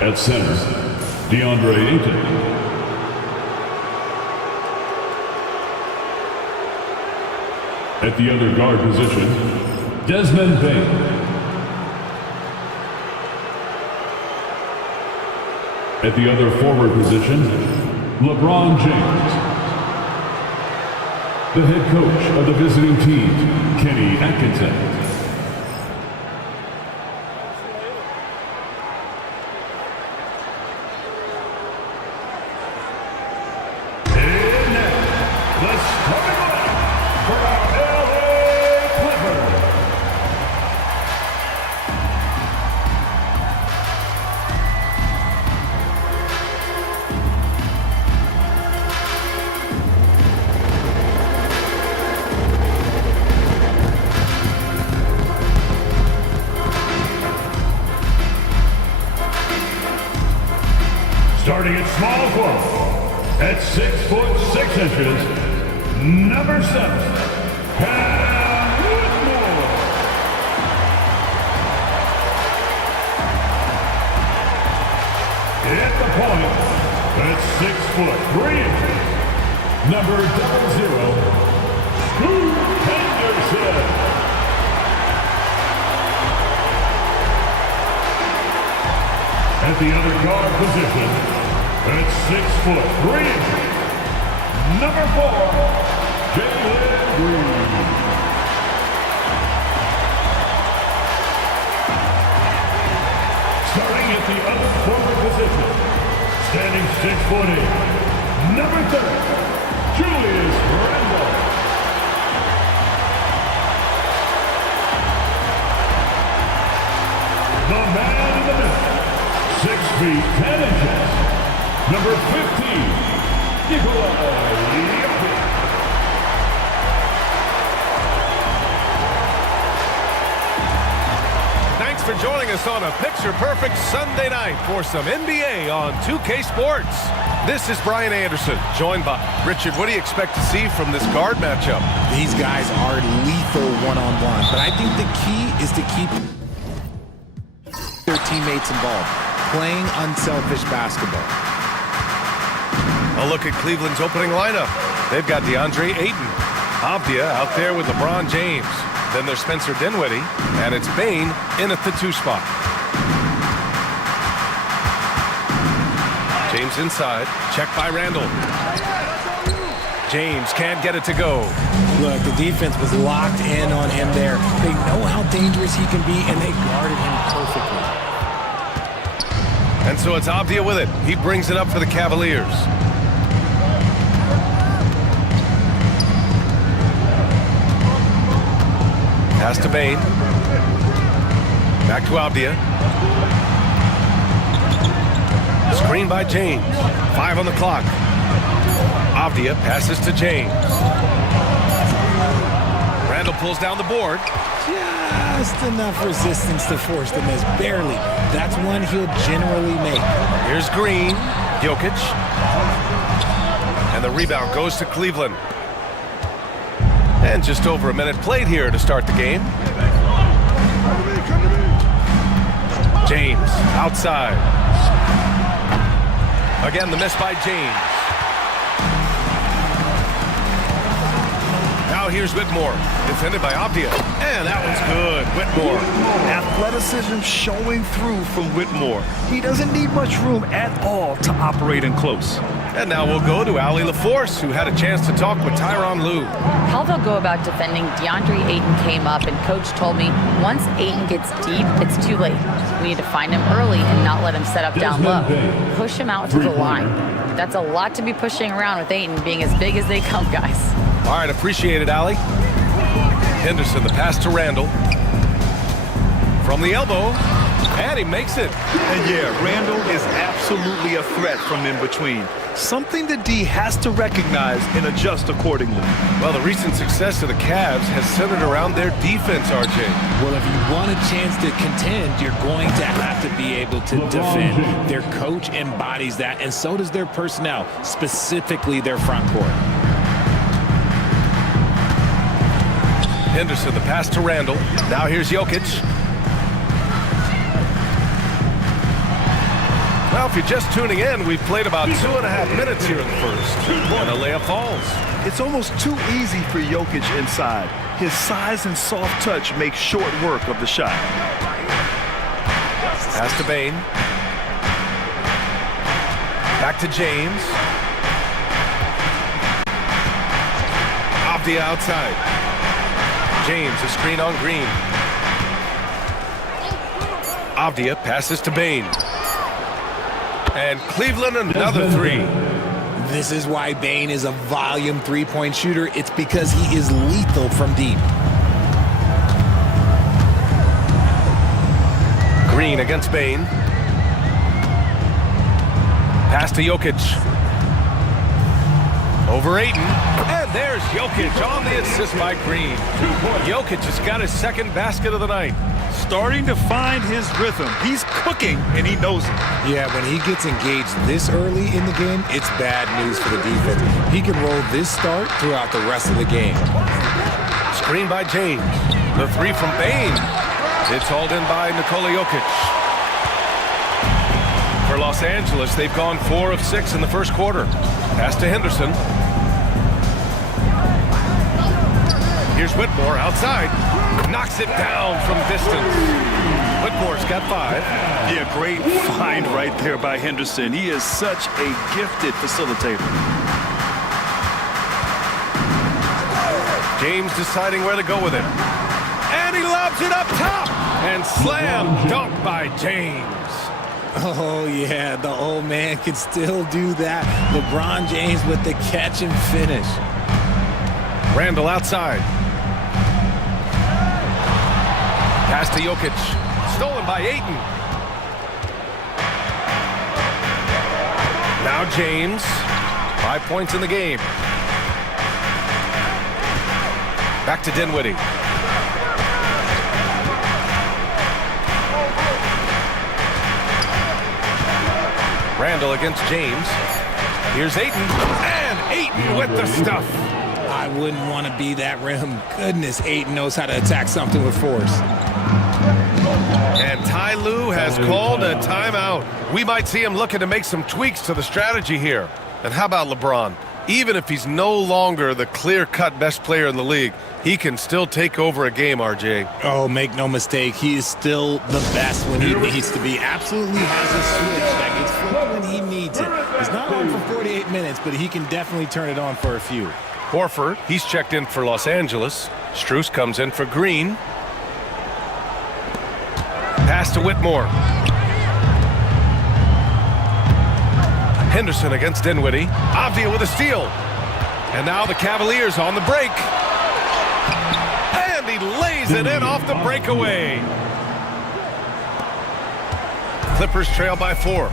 At center, DeAndre Ayton. At the other guard position, Desmond Bain. At the other forward position, LeBron James. The head coach of the visiting team, Kenny Atkinson. Starting at small forward, at 6 foot 6 inches, number 7, Cam Whitmore. At the point, at 6 foot 3 inches, number 00, Scoot Henderson. At the other guard position, at 6 foot 3 inches, number 4, Jalen Green. Starting at the other forward position, standing 6 foot 8, number 30, Julius Randle. The man in the middle. 6 feet 10 inches, number 15, Nikolai Jokic. Thanks for joining us on a picture-perfect Sunday night for some NBA on 2K Sports. This is Brian Anderson, joined by Richard. What do you expect to see from this guard matchup? These guys are lethal one-on-one, but I think the key is to keep their teammates involved. Playing unselfish basketball. A look at Cleveland's opening lineup. They've got DeAndre Ayton, Avdia out there with LeBron James. Then there's Spencer Dinwiddie, and it's Bain in at the 2 spot. James inside, checked by Randle. James can't get it to go. Look, the defense was locked in on him there. They know how dangerous he can be, and they guarded him perfectly. And so it's Avdia with it. He brings it up for the Cavaliers. Pass to Bain. Back to Avdia. Screen by James. 5 on the clock. Avdia passes to James. Randle pulls down the board. Just enough resistance to force the miss. Barely. That's one he'll generally make. Here's Green. Jokic. And the rebound goes to Cleveland. And just over a minute played here to start the game. James outside. Again, the miss by James. Now here's Whitmore, defended by Avdia. And that one's good. Whitmore. Athleticism showing through from Whitmore. He doesn't need much room at all to operate in close. And now we'll go to Allie LaForce, who had a chance to talk with Tyronn Lue. How they'll go about defending DeAndre Ayton came up, and Coach told me once Ayton gets deep, it's too late. We need to find him early and not let him set up down low. Push him out to the line. That's a lot to be pushing around with Ayton being as big as they come, guys. All right, appreciate it, Allie. Henderson, the pass to Randall. From the elbow, and he makes it. And yeah, Randall is absolutely a threat from in between. Something the D has to recognize and adjust accordingly. Well, the recent success of the Cavs has centered around their defense, RJ. Well, if you want a chance to contend, you're going to have to be able to defend. Their coach embodies that, and so does their personnel, specifically their front court. Henderson, the pass to Randall. Now here's Jokic. Well, if you're just tuning in, we've played about 2.5 minutes here in the first. And the layup falls. It's almost too easy for Jokic inside. His size and soft touch make short work of the shot. Pass to Bane. Back to James. Avdia outside. James, a screen on Green. Avdia passes to Bane. And Cleveland another three. This is why Bane is a volume three-point shooter. It's because he is lethal from deep. Green against Bane. Pass to Jokic. Over Ayton. And there's Jokic on the assist by Green. Jokic has got his second basket of the night. Starting to find his rhythm. He's cooking, and he knows it. Yeah, when he gets engaged this early in the game, it's bad news for the defense. He can roll this start throughout the rest of the game. Screen by James. The three from Bane. It's hauled in by Nikola Jokic. For Los Angeles, they've gone 4 of 6 in the first quarter. Pass to Henderson. Here's Whitmore outside. Knocks it down from distance. Whitmore's got 5. Yeah, great find right there by Henderson. He is such a gifted facilitator. James deciding where to go with it. And he lobs it up top. And slam dunk by James. Oh, yeah, the old man can still do that. LeBron James with the catch and finish. Randall outside. Pass to Jokic. Stolen by Ayton. Now James. 5 points in the game. Back to Dinwiddie. Randall against James. Here's Ayton. And Ayton with the stuff. I wouldn't want to be that rim. Goodness, Ayton knows how to attack something with force. And Ty Lue has called a timeout. We might see him looking to make some tweaks to the strategy here. And how about LeBron? Even if he's no longer the clear-cut best player in the league, he can still take over a game, RJ. Oh, make no mistake. He is still the best when he needs to be. Absolutely has a switch that gets flipped when he needs it. He's not on for 48 minutes, but he can definitely turn it on for a few. Horford, he's checked in for Los Angeles. Strus comes in for Green. Pass to Whitmore. Henderson against Dinwiddie. Avdia with a steal. And now the Cavaliers on the break. And he lays it in off the breakaway. Clippers trail by 4.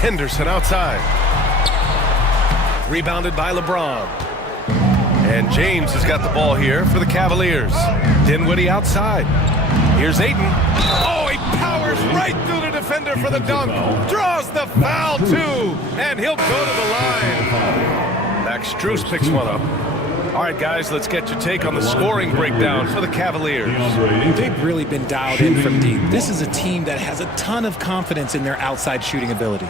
Henderson outside. Rebounded by LeBron. And James has got the ball here for the Cavaliers. Dinwiddie outside. Here's Ayton. Oh, he powers right through the defender for the dunk. Draws the foul, too. And he'll go to the line. Max Strus picks one up. All right, guys, let's get your take on the scoring breakdown for the Cavaliers. They've really been dialed in from deep. This is a team that has a ton of confidence in their outside shooting ability.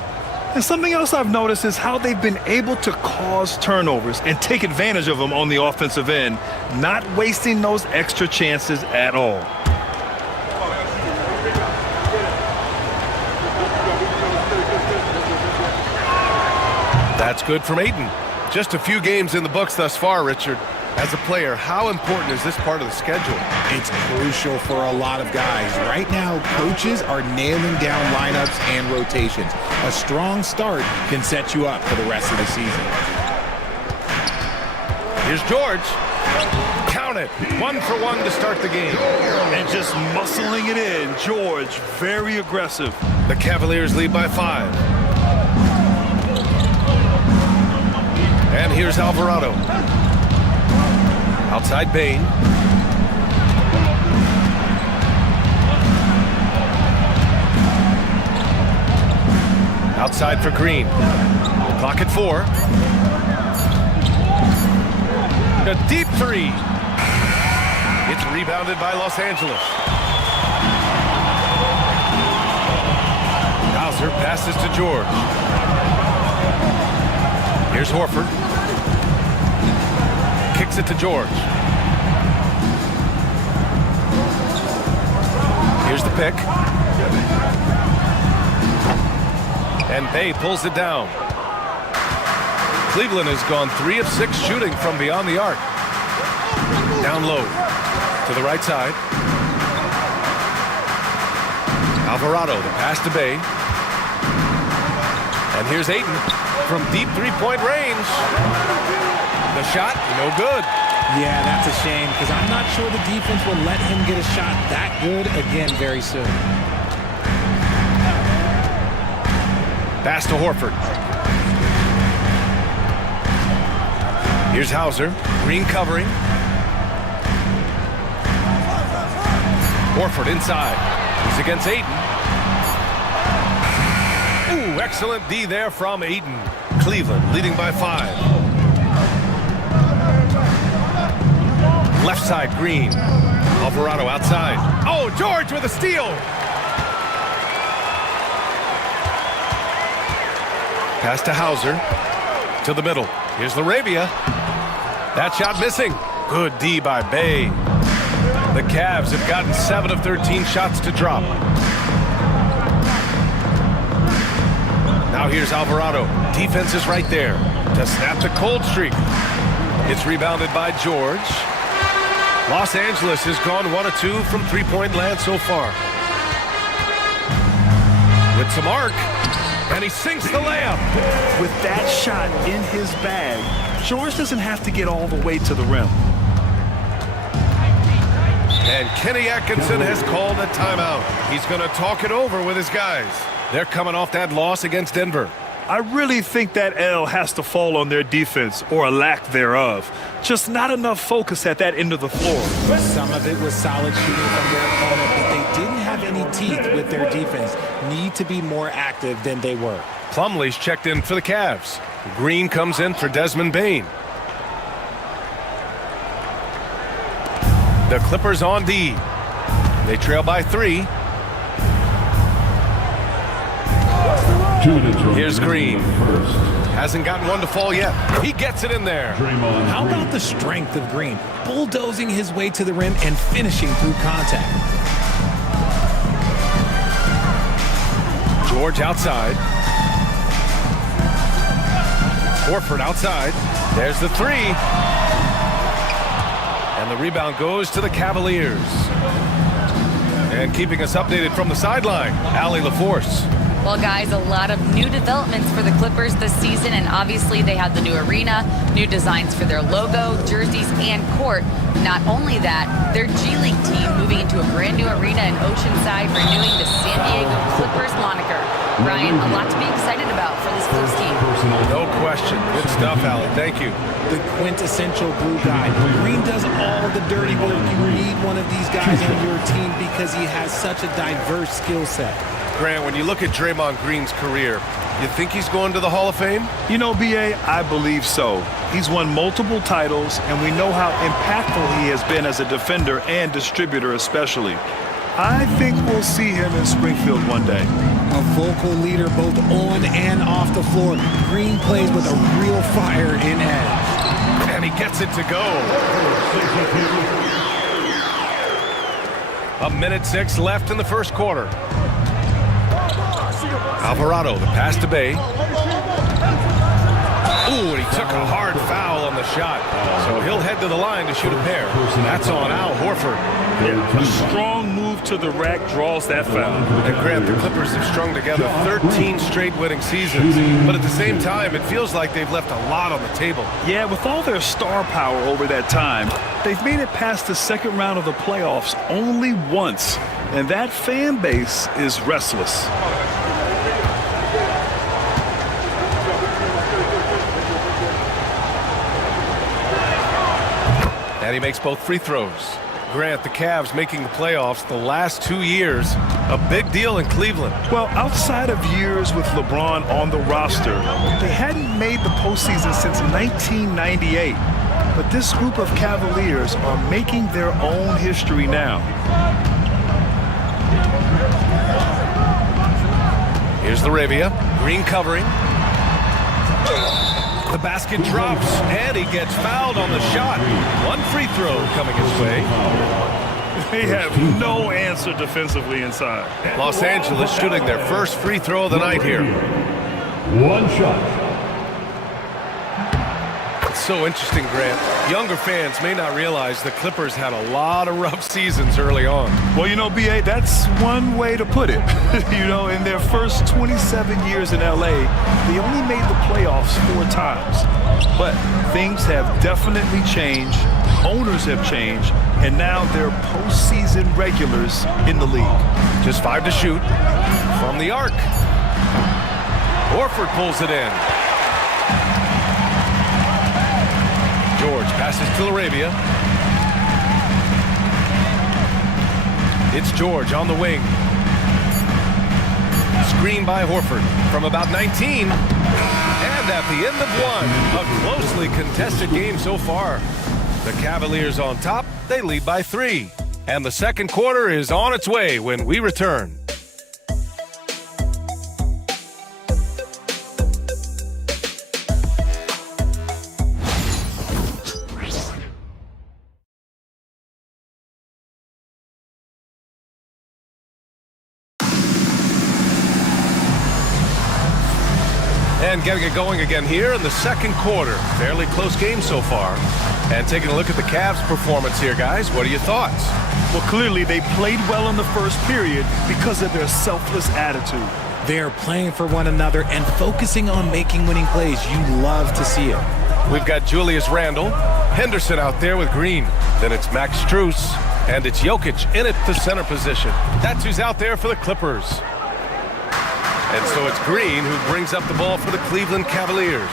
And something else I've noticed is how they've been able to cause turnovers and take advantage of them on the offensive end, not wasting those extra chances at all. That's good from Ayton. Just a few games in the books thus far, Richard. As a player, how important is this part of the schedule? It's crucial for a lot of guys. Right now, coaches are nailing down lineups and rotations. A strong start can set you up for the rest of the season. Here's George. Count it. 1 for 1 to start the game. And just muscling it in. George, very aggressive. The Cavaliers lead by 5. And here's Alvarado. Outside Bain. Outside for Green. Clock at 4. A deep 3. It's rebounded by Los Angeles. Hauser passes to George. Here's Horford. Kicks it to George. Here's the pick. And Bay pulls it down. Cleveland has gone 3 of 6 shooting from beyond the arc. Down low to the right side. Alvarado, the pass to Bay. And here's Ayton from deep three-point range. The shot, no good. Yeah, that's a shame because I'm not sure the defense will let him get a shot that good again very soon. Pass to Horford. Here's Hauser. Green covering. Horford inside. He's against Ayton. Ooh, excellent D there from Ayton. Cleveland leading by 5. Left side, Green. Alvarado outside. Oh, George with a steal. Pass to Hauser. To the middle. Here's Larabia. That shot missing. Good D by Bay. The Cavs have gotten 7 of 13 shots to drop. Now here's Alvarado. Defense is right there to snap the cold streak. It's rebounded by George. Los Angeles has gone 1 of 2 from three-point land so far. With some arc, and he sinks the layup. With that shot in his bag, George doesn't have to get all the way to the rim. And Kenny Atkinson has called a timeout. He's going to talk it over with his guys. They're coming off that loss against Denver. I really think that L has to fall on their defense, or a lack thereof. Just not enough focus at that end of the floor. Some of it was solid shooting from their opponent, but they didn't have any teeth with their defense. Need to be more active than they were. Plumlee's checked in for the Cavs. Green comes in for Desmond Bain. The Clippers on D. They trail by 3. Here's Green. Hasn't gotten one to fall yet. He gets it in there. How about the strength of Green? Bulldozing his way to the rim and finishing through contact. George outside. Horford outside. There's the 3. And the rebound goes to the Cavaliers. And keeping us updated from the sideline, Allie LaForce. Well, guys, a lot of new developments for the Clippers this season, and obviously they have the new arena, new designs for their logo, jerseys, and court. Not only that, their G League team moving into a brand new arena in Oceanside, renewing the San Diego Clippers moniker. Ryan, a lot to be excited about for this Clips team. No question. Good stuff, Allie. Thank you. The quintessential glue guy. Green does all the dirty work. You need one of these guys on your team because he has such a diverse skill set. Grant, when you look at Draymond Green's career, you think he's going to the Hall of Fame? You know, B.A., I believe so. He's won multiple titles, and we know how impactful he has been as a defender and distributor especially. I think we'll see him in Springfield one day. A vocal leader both on and off the floor. Green plays with a real fire in edge. And he gets it to go. 1:06 left in the first quarter. Alvarado, the pass to Bay. Ooh, and he took a hard foul on the shot. So he'll head to the line to shoot a pair. That's on Al Horford. Yeah, a strong move to the rack draws that foul. And Grant, the Clippers have strung together 13 straight winning seasons. But at the same time, it feels like they've left a lot on the table. Yeah, with all their star power over that time, they've made it past the second round of the playoffs only once. And that fan base is restless. And he makes both free throws. Grant, the Cavs making the playoffs the last 2 years, a big deal in Cleveland. Well, outside of years with LeBron on the roster, they hadn't made the postseason since 1998. But this group of Cavaliers are making their own history now. Here's Laravia, Green covering. The basket drops, and he gets fouled on the shot. One free throw coming his way. They have no answer defensively inside. Los Angeles shooting their first free throw of the night here. One shot. It's so interesting, Grant. Younger fans may not realize the Clippers had a lot of rough seasons early on. Well, you know, B.A., that's one way to put it. You know, in their first 27 years in L.A., they only made the playoffs 4 times. But things have definitely changed. Owners have changed. And now they're postseason regulars in the league. Just 5 to shoot from the arc. Horford pulls it in. George passes to Laravia. It's George on the wing. Screen by Horford from about 19. And at the end of one, a closely contested game so far. The Cavaliers on top, they lead by 3. And the second quarter is on its way when we return. And getting it going again here in the second quarter. Fairly close game so far. And taking a look at the Cavs' performance here, guys. What are your thoughts? Well, clearly they played well in the first period because of their selfless attitude. They're playing for one another and focusing on making winning plays. You love to see it. We've got Julius Randle, Henderson out there with Green. Then it's Max Strus, and it's Jokic in at the center position. That's who's out there for the Clippers. And so it's Green who brings up the ball for the Cleveland Cavaliers.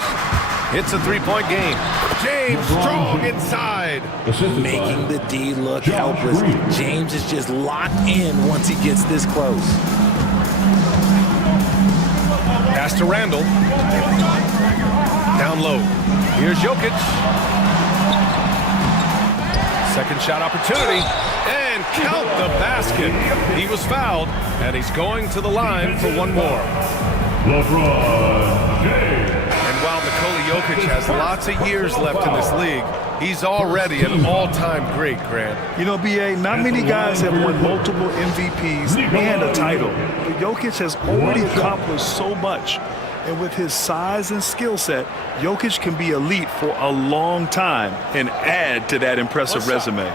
It's a three-point game. James strong inside. Making the D look helpless. James is just locked in once he gets this close. Pass to Randle. Down low. Here's Jokic. Second shot opportunity. And count the basket. He was fouled, and he's going to the line for one more. LeBron James. And while Nikola Jokic has lots of years left in this league, he's already an all-time great, Grant. You know, B.A., not many guys have won multiple MVPs and a title. But Jokic has already accomplished so much. And with his size and skill set, Jokic can be elite for a long time and add to that impressive resume.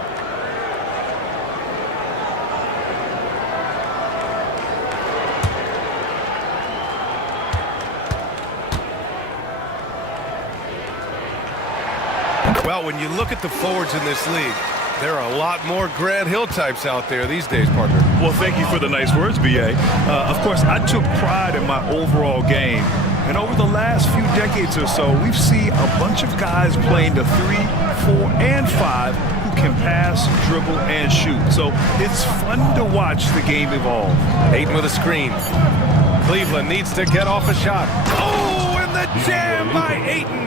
Well, when you look at the forwards in this league, there are a lot more Grant Hill types out there these days, partner. Well, thank you for the nice words, B.A. Of course, I took pride in my overall game. And over the last few decades or so, we've seen a bunch of guys playing the 3, 4, and 5 who can pass, dribble, and shoot. So it's fun to watch the game evolve. Ayton with a screen. Cleveland needs to get off a shot. Oh, and the jam by Ayton.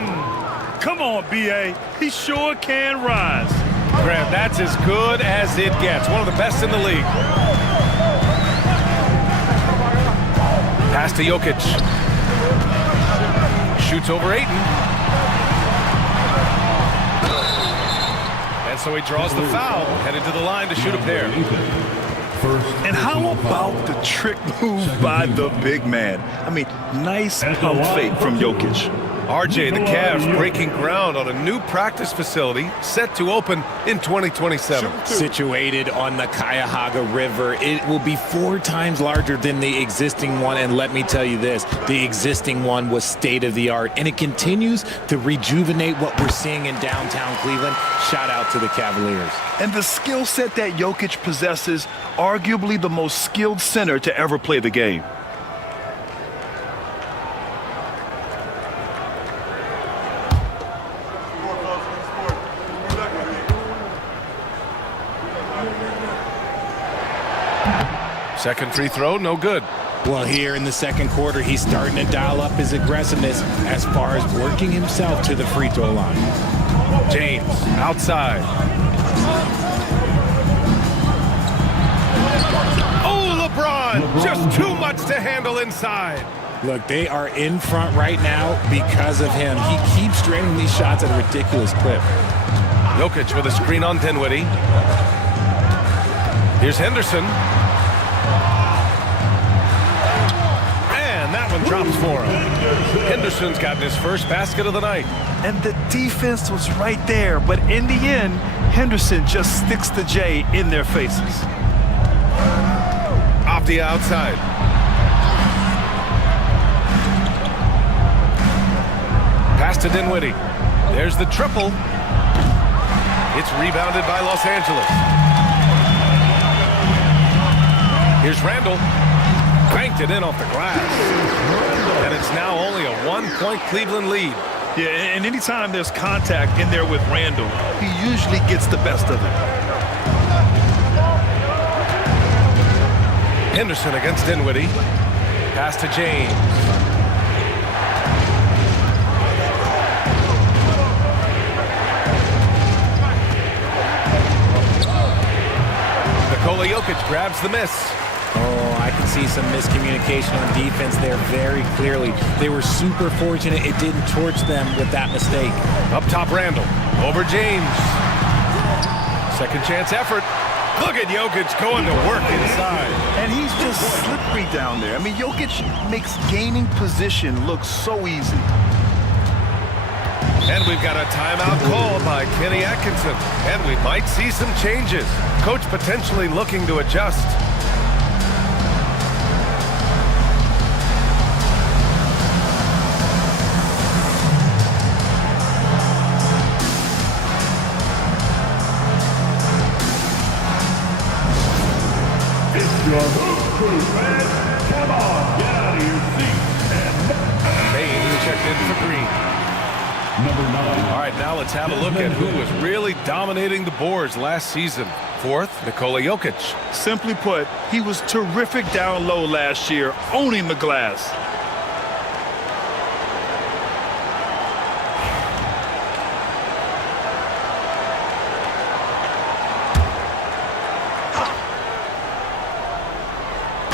Come on, B.A. He sure can rise. Grant, that's as good as it gets. One of the best in the league. Pass to Jokic. Shoots over Ayton. And so he draws the foul, headed to the line to shoot a pair. And how about the trick move by the big man? I mean, nice pump fake from Jokic. RJ, the Cavs breaking ground on a new practice facility set to open in 2027. Situated on the Cuyahoga River, it will be 4 times larger than the existing one. And let me tell you this, the existing one was state-of-the-art, and it continues to rejuvenate what we're seeing in downtown Cleveland. Shout out to the Cavaliers. And the skill set that Jokic possesses, arguably the most skilled center to ever play the game. Second free throw, no good. Well, here in the second quarter, he's starting to dial up his aggressiveness as far as working himself to the free throw line. James, outside. Oh, LeBron, just too much to handle inside. Look, they are in front right now because of him. He keeps draining these shots at a ridiculous clip. Jokic with a screen on Dinwiddie. Here's Henderson. And that one drops for him. Henderson's gotten his first basket of the night. And the defense was right there, but in the end, Henderson just sticks the J in their faces. Off the outside. Pass to Dinwiddie. There's the triple. It's rebounded by Los Angeles. Here's Randall. Banked it in off the glass. And it's now only a 1-point Cleveland lead. Yeah, and anytime there's contact in there with Randall, he usually gets the best of it. Henderson against Dinwiddie. Pass to James. Nikola Jokic grabs the miss. Oh, I can see some miscommunication on defense there very clearly. They were super fortunate it didn't torch them with that mistake. Up top, Randall. Over James. Second chance effort. Look at Jokic going to work inside. And he's just slippery down there. I mean, Jokic makes gaining position look so easy. And we've got a timeout called by Kenny Atkinson. And we might see some changes. Coach potentially looking to adjust. Your Hoop Crew fans, come on, get out of your seats. And Baines checked in for Green. Number 9. All right, now let's have a look at who was really dominating the boards last season. Fourth, Nikola Jokic. Simply put, he was terrific down low last year, owning the glass.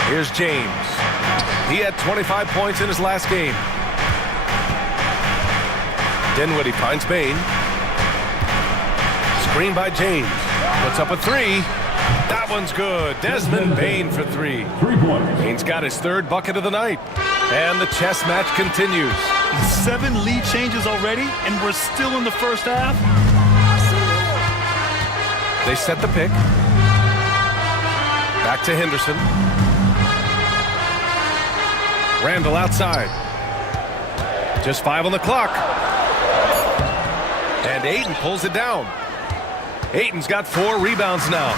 Here's James. He had 25 points in his last game. Dinwiddie finds Bane. Screen by James. Puts up a 3. That one's good. Desmond Bane for 3. 3 points. Bane's got his 3rd bucket of the night. And the chess match continues. 7 lead changes already, and we're still in the first half. They set the pick. Back to Henderson. Randall outside. Just 5 on the clock. And Ayton pulls it down. Ayton's got 4 rebounds now.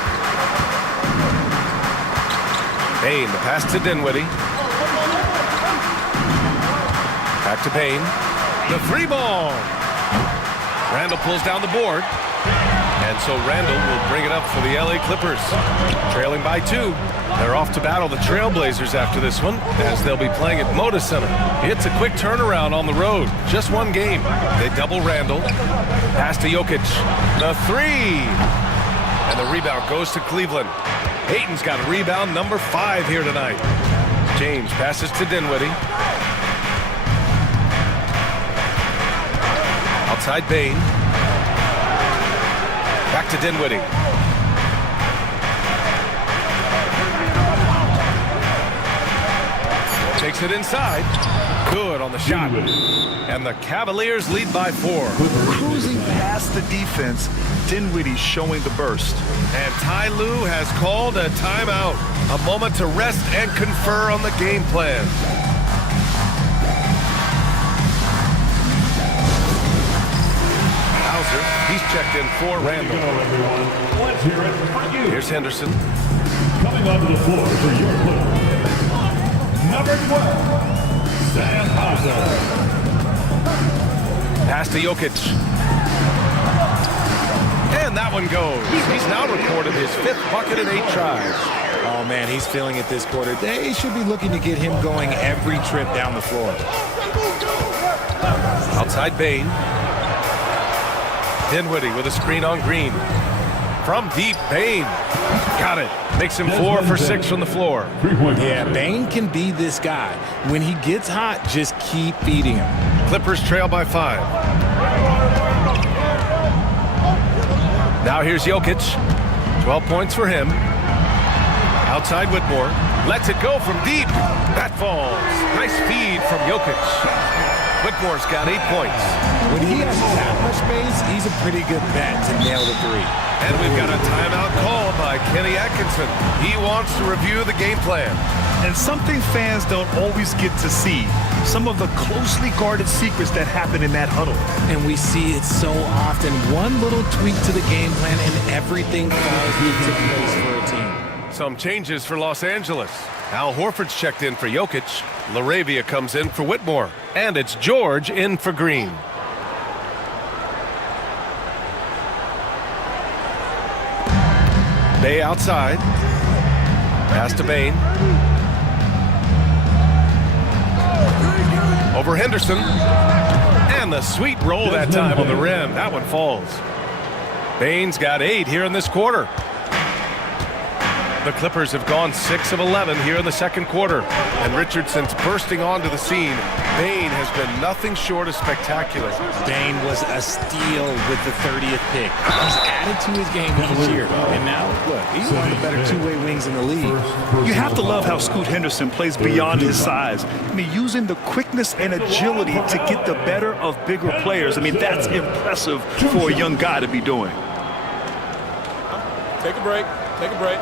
Bane, the pass to Dinwiddie. Back to Bane. The 3-ball. Randall pulls down the board. And so Randall will bring it up for the LA Clippers. Trailing by 2. They're off to battle the Trailblazers after this one, as they'll be playing at Moda Center. It's a quick turnaround on the road. Just 1 game. They double Randall. Pass to Jokic. The 3. And the rebound goes to Cleveland. Ayton's got rebound number 5 here tonight. James passes to Dinwiddie. Outside Bane. Back to Dinwiddie. Takes it inside. Good on on the shot. And the Cavaliers lead by 4. Cruising past the defense, Dinwiddie showing the burst. And Ty Lue has called a timeout. A moment to rest and confer on the game plan. Hauser, he's checked in for Randall. Let's hear it for you. Here's Henderson. Coming onto the floor for your club, number 12, Sam Hauser. Pass to Jokic. And that one goes. He's now recorded his 5th bucket in 8 tries. Oh, man, he's feeling it this quarter. They should be looking to get him going every trip down the floor. Outside Bane. Dinwiddie with a screen on Green. From deep, Bane. Got it. Makes him 4 for 6 from the floor. Yeah, Bane can be this guy. When he gets hot, just keep feeding him. Clippers trail by 5. Now here's Jokic. 12 points for him. Outside Whitmore. Lets it go from deep. That falls. Nice feed from Jokic. Whitmore's got 8 points. When he has that much space, he's a pretty good bet to nail the 3. And we've got a timeout called by Kenny Atkinson. He wants to review the game plan. And something fans don't always get to see, some of the closely guarded secrets that happen in that huddle. And we see it so often. One little tweak to the game plan and everything falls into place for a team. Some changes for Los Angeles. Al Horford's checked in for Jokic. LaRavia comes in for Whitmore. And it's George in for Green. Bay outside. Pass to Bane. Over Henderson. And the sweet roll that time on the rim. That one falls. Bane's got 8 here in this quarter. The Clippers have gone 6 of 11 here in the second quarter. And Richardson's bursting onto the scene. Bane has been nothing short of spectacular. Bane was a steal with the 30th pick. He's added to his game each year. And now, look, he's one of the better two-way wings in the league. You have to love how Scoot Henderson plays beyond his size. I mean, using the quickness and agility to get the better of bigger players. I mean, that's impressive for a young guy to be doing. Take a break. Take a break.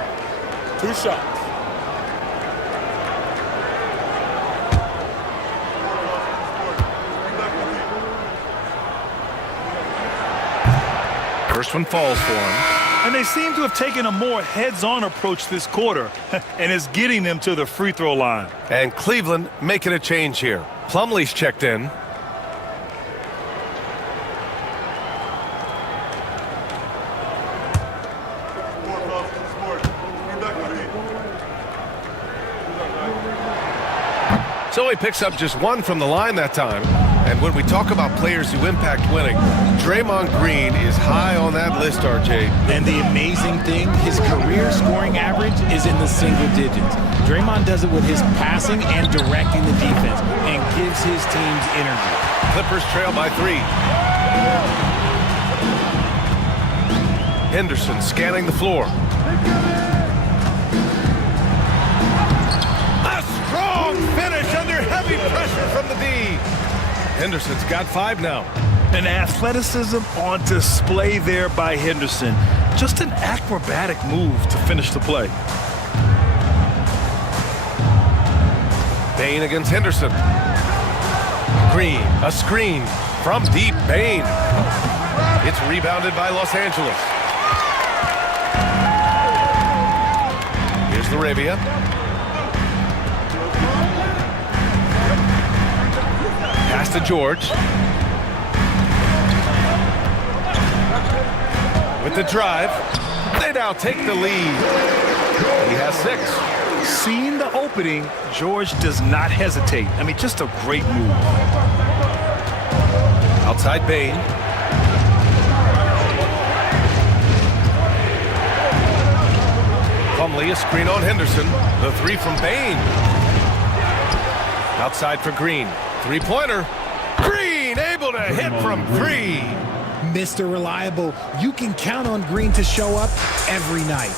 2 shots. First one falls for him. And they seem to have taken a more heads-on approach this quarter, and it's getting them to the free throw line. And Cleveland making a change here. Plumlee's checked in. So he picks up just 1 from the line that time. And when we talk about players who impact winning, Draymond Green is high on that list, RJ. And the amazing thing, his career scoring average is in the single digits. Draymond does it with his passing and directing the defense and gives his teams energy. Clippers trail by 3. Henderson scanning the floor. Strong finish under heavy pressure from the D. Henderson's got 5 now. And athleticism on display there by Henderson. Just an acrobatic move to finish the play. Bane against Henderson. Green, a screen from deep. Bane. It's rebounded by Los Angeles. Here's LaRavia. Pass to George. With the drive, they now take the lead. He has 6. Seeing the opening, George does not hesitate. I mean, just a great move. Outside Bane. Plumlee, a screen on Henderson. The 3 from Bane. Outside for Green. 3-pointer. Green able to hit from 3. Mr. Reliable, you can count on Green to show up every night.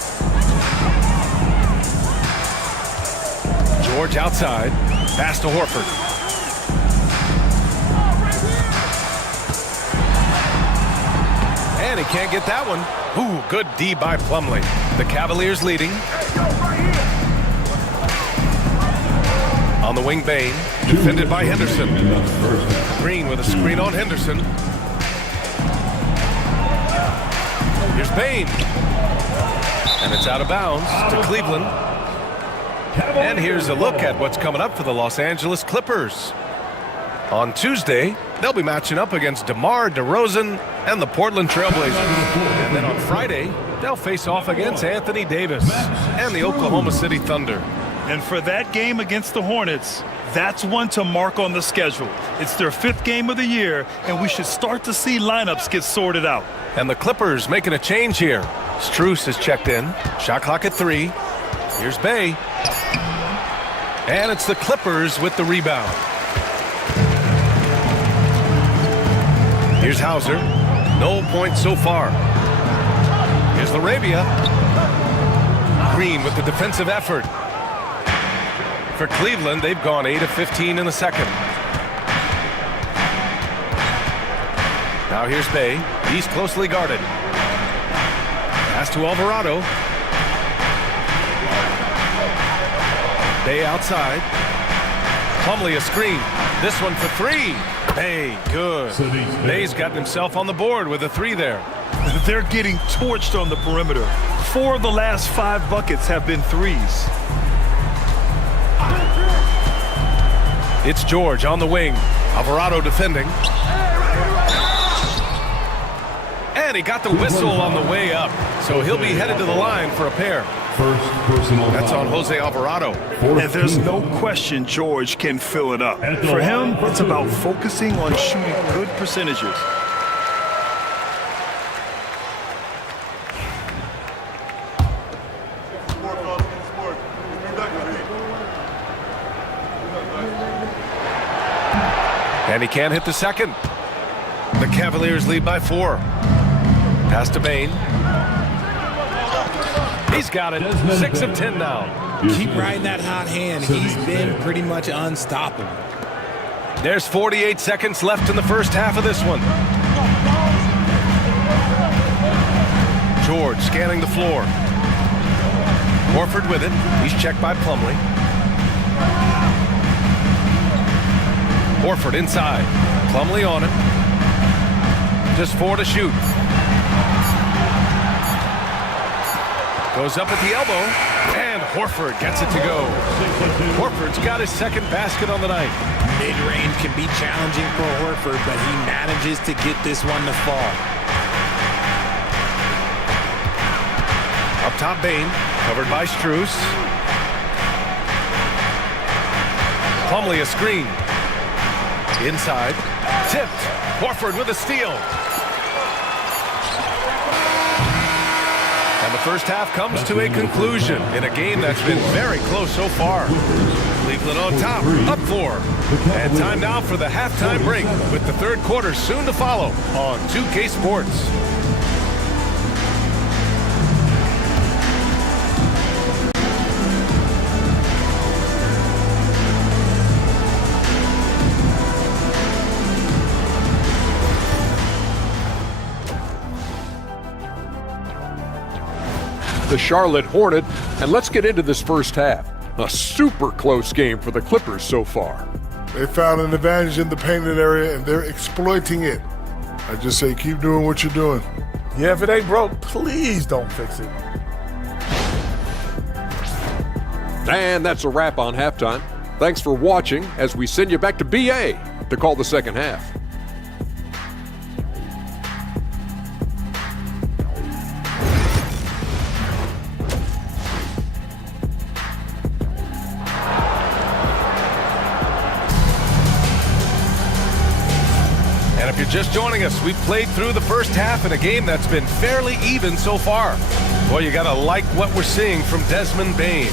George outside. Pass to Horford. can't get that one. Ooh, good D by Plumlee. The Cavaliers leading. On the wing, Bain. Defended by Henderson. Green with a screen on Henderson. Here's Bain. And it's out of bounds to Cleveland. And here's a look at what's coming up for the Los Angeles Clippers. On Tuesday, they'll be matching up against DeMar DeRozan and the Portland Trailblazers. And then on Friday, they'll face off against Anthony Davis and the Oklahoma City Thunder. And for that game against the Hornets, that's one to mark on the schedule. It's their 5th game of the year, and we should start to see lineups get sorted out. And the Clippers making a change here. Strus has checked in. Shot clock at 3. Here's Bay. And it's the Clippers with the rebound. Here's Hauser. No points so far. Here's LaRavia. Green with the defensive effort. For Cleveland, they've gone 8 of 15 in the second. Now here's Bay. He's closely guarded. Pass to Alvarado. Bay outside. Plumlee a screen. This one for 3. Bay, good. Bay's gotten himself on the board with a 3 there. They're getting torched on the perimeter. 4 of the last 5 buckets have been 3s. It's George on the wing. Alvarado defending. And he got the whistle on the way up. So he'll be headed to the line for a pair. First personal That's on Jose Alvarado. And there's no question George can fill it up. For him, it's about focusing on shooting good percentages. And he can't hit the second. The Cavaliers lead by 4. Pass to Bain. He's got it. 6 of 10 now. Keep riding that hot hand. He's been pretty much unstoppable. There's 48 seconds left in the first half of this one. George scanning the floor. Horford with it. He's checked by Plumlee. Horford inside. Plumlee on it. Just 4 to shoot. Goes up at the elbow, and Horford gets it to go. Horford's got his second basket on the night. Mid-range can be challenging for Horford, but he manages to get this one to fall. Up top, Bain, covered by Strus. Plumlee a screen. Inside, tipped. Horford with a steal. And the first half comes to a conclusion in a game that's been very close so far. Cleveland on top, up 4. And time now for the halftime break with the third quarter soon to follow on 2K Sports. The Charlotte Hornet, and let's get into this first half. A super close game for the Clippers so far. They found an advantage in the painted area, and they're exploiting it. I just say keep doing what you're doing. Yeah, if it ain't broke, please don't fix it. And that's a wrap on halftime. Thanks for watching as we send you back to BA to call the second half. If you're just joining us, we've played through the first half in a game that's been fairly even so far. Boy, you gotta like what we're seeing from Desmond Bain.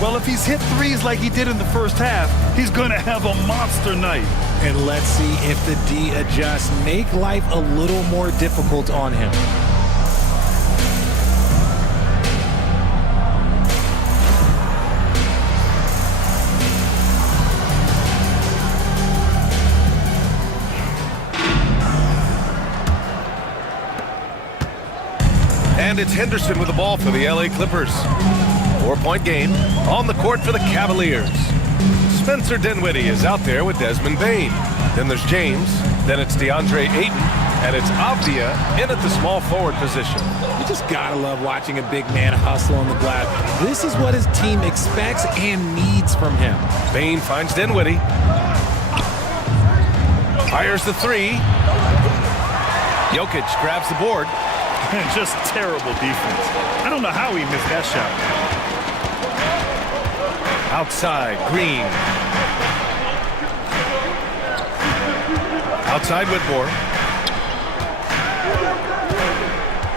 Well, if he's hit 3s like he did in the first half, he's gonna have a monster night. And let's see if the D adjusts, make life a little more difficult on him. And it's Henderson with the ball for the LA Clippers. 4-point game on the court for the Cavaliers. Spencer Dinwiddie is out there with Desmond Bane. Then there's James. Then it's DeAndre Ayton. And it's Avdia in at the small forward position. You just gotta love watching a big man hustle on the glass. This is what his team expects and needs from him. Bane finds Dinwiddie. Fires the three. Jokic grabs the board. And just terrible defense. I don't know how he missed that shot. Outside, Green. Outside, Whitmore.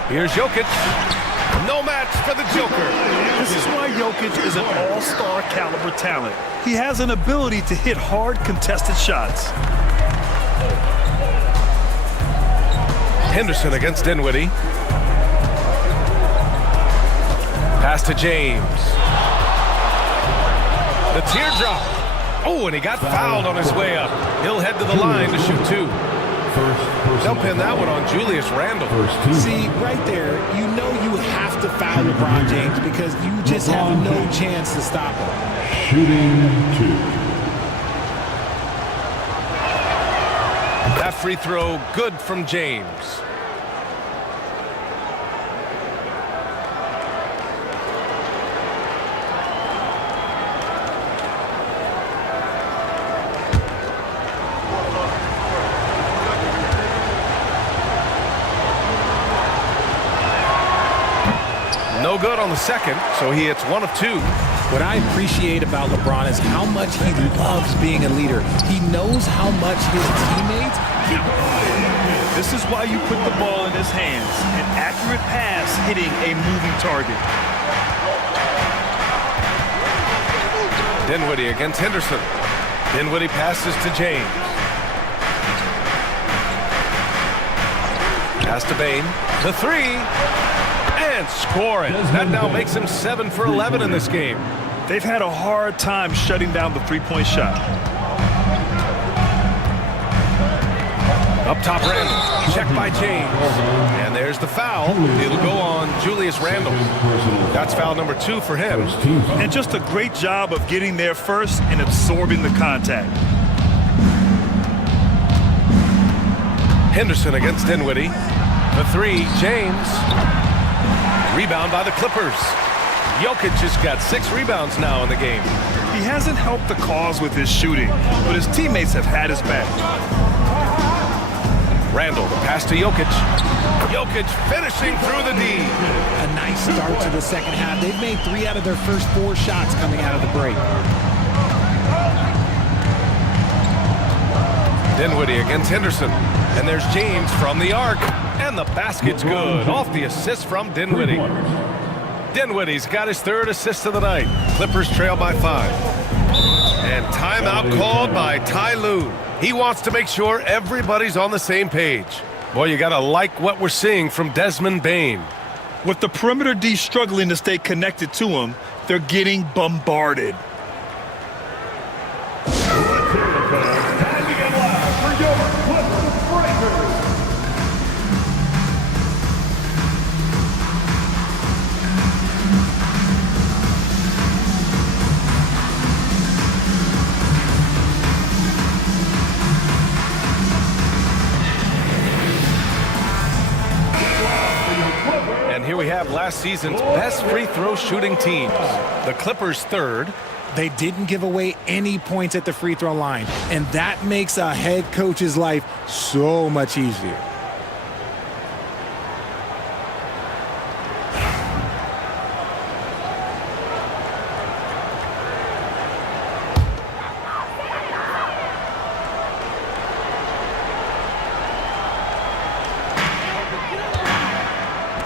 Here's Jokic. No match for the Joker. This is why Jokic is an all-star caliber talent. He has an ability to hit hard, contested shots. Henderson against Dinwiddie. Pass to James. The teardrop. Oh, and he got fouled on his way up. He'll head to the line to shoot two. They'll pin that one on Julius Randle. See, right there, you know you have to foul LeBron James because you just have no chance to stop him. Shooting two. That free throw good from James. No good on the second, so he hits 1 of 2. What I appreciate about LeBron is how much he loves being a leader. He knows how much his teammates count on. This is why you put the ball in his hands. An accurate pass hitting a moving target. Dinwiddie against Henderson. Dinwiddie passes to James. Pass to Bane. The three. And scoring. That now makes him 7 for 11 in this game. They've had a hard time shutting down the three-point shot. Up top, Randle. Checked by James. And there's the foul. It'll go on Julius Randle. That's foul number 2 for him. And just a great job of getting there first and absorbing the contact. Henderson against Dinwiddie. The three, James. Rebound by the Clippers. Jokic has got 6 rebounds now in the game. He hasn't helped the cause with his shooting, but his teammates have had his back. Randle, the pass to Jokic. Jokic finishing through the D. A nice start to the second half. They've made 3 out of their first 4 shots coming out of the break. Dinwiddie against Henderson. And there's James from the arc. And the basket's good. Off the assist from Dinwiddie. Dinwiddie's got his 3rd assist of the night. Clippers trail by 5. And timeout called by Ty Lue. He wants to make sure everybody's on the same page. Boy, you got to like what we're seeing from Desmond Bane. With the perimeter D struggling to stay connected to him, they're getting bombarded. Here we have last season's best free throw shooting teams. The Clippers 3rd. They didn't give away any points at the free throw line, and that makes a head coach's life so much easier.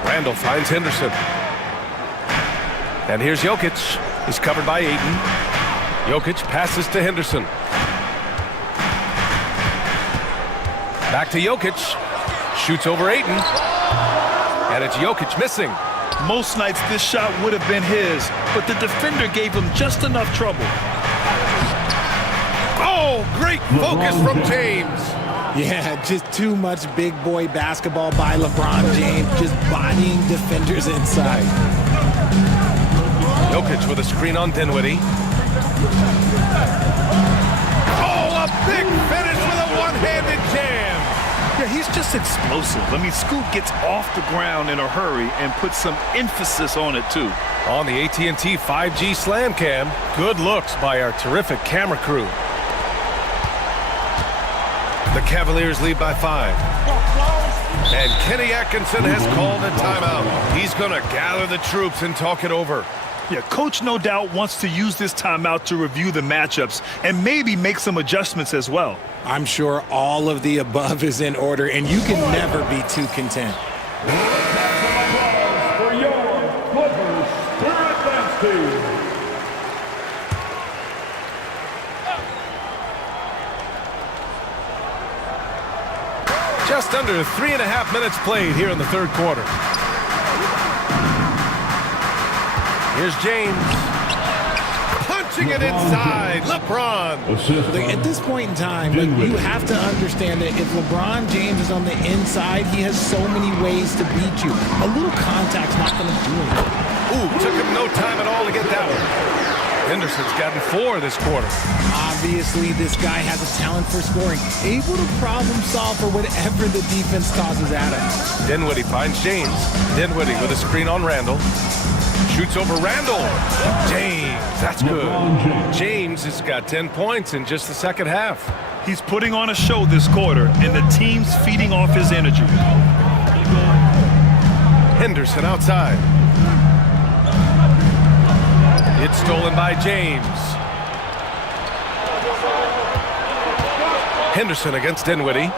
Randle finds Henderson. And here's Jokic. He's covered by Ayton. Jokic passes to Henderson. Back to Jokic. Shoots over Ayton. And it's Jokic missing. Most nights this shot would have been his, but the defender gave him just enough trouble. Oh, great focus from James. Yeah, just too much big boy basketball by LeBron James, just bodying defenders inside. Jokic with a screen on Dinwiddie. Oh, a big finish with a one-handed jam. Yeah, he's just explosive. I mean, Scoot gets off the ground in a hurry and puts some emphasis on it, too. On the AT&T 5G Slam Cam, good looks by our terrific camera crew. The Cavaliers lead by 5. And Kenny Atkinson has called a timeout. He's going to gather the troops and talk it over. Yeah, Coach no doubt wants to use this timeout to review the matchups and maybe make some adjustments as well. I'm sure all of the above is in order, and you can never be too content. For your Clippers Spirit Dance Team. Just under 3.5 minutes played here in the third quarter. Here's James. Punching it inside. LeBron. At this point in time, you have to understand that if LeBron James is on the inside, he has so many ways to beat you. A little contact's not going to do anything. Ooh, took him no time at all to get that one. Henderson's gotten 4 this quarter. Obviously, this guy has a talent for scoring, able to problem solve for whatever the defense tosses at him. Dinwiddie finds James. Dinwiddie with a screen on Randall. Shoots over Randall. James, that's good. James has got 10 points in just the second half. He's putting on a show this quarter, and the team's feeding off his energy. Henderson outside. It's stolen by James. Henderson against Dinwiddie.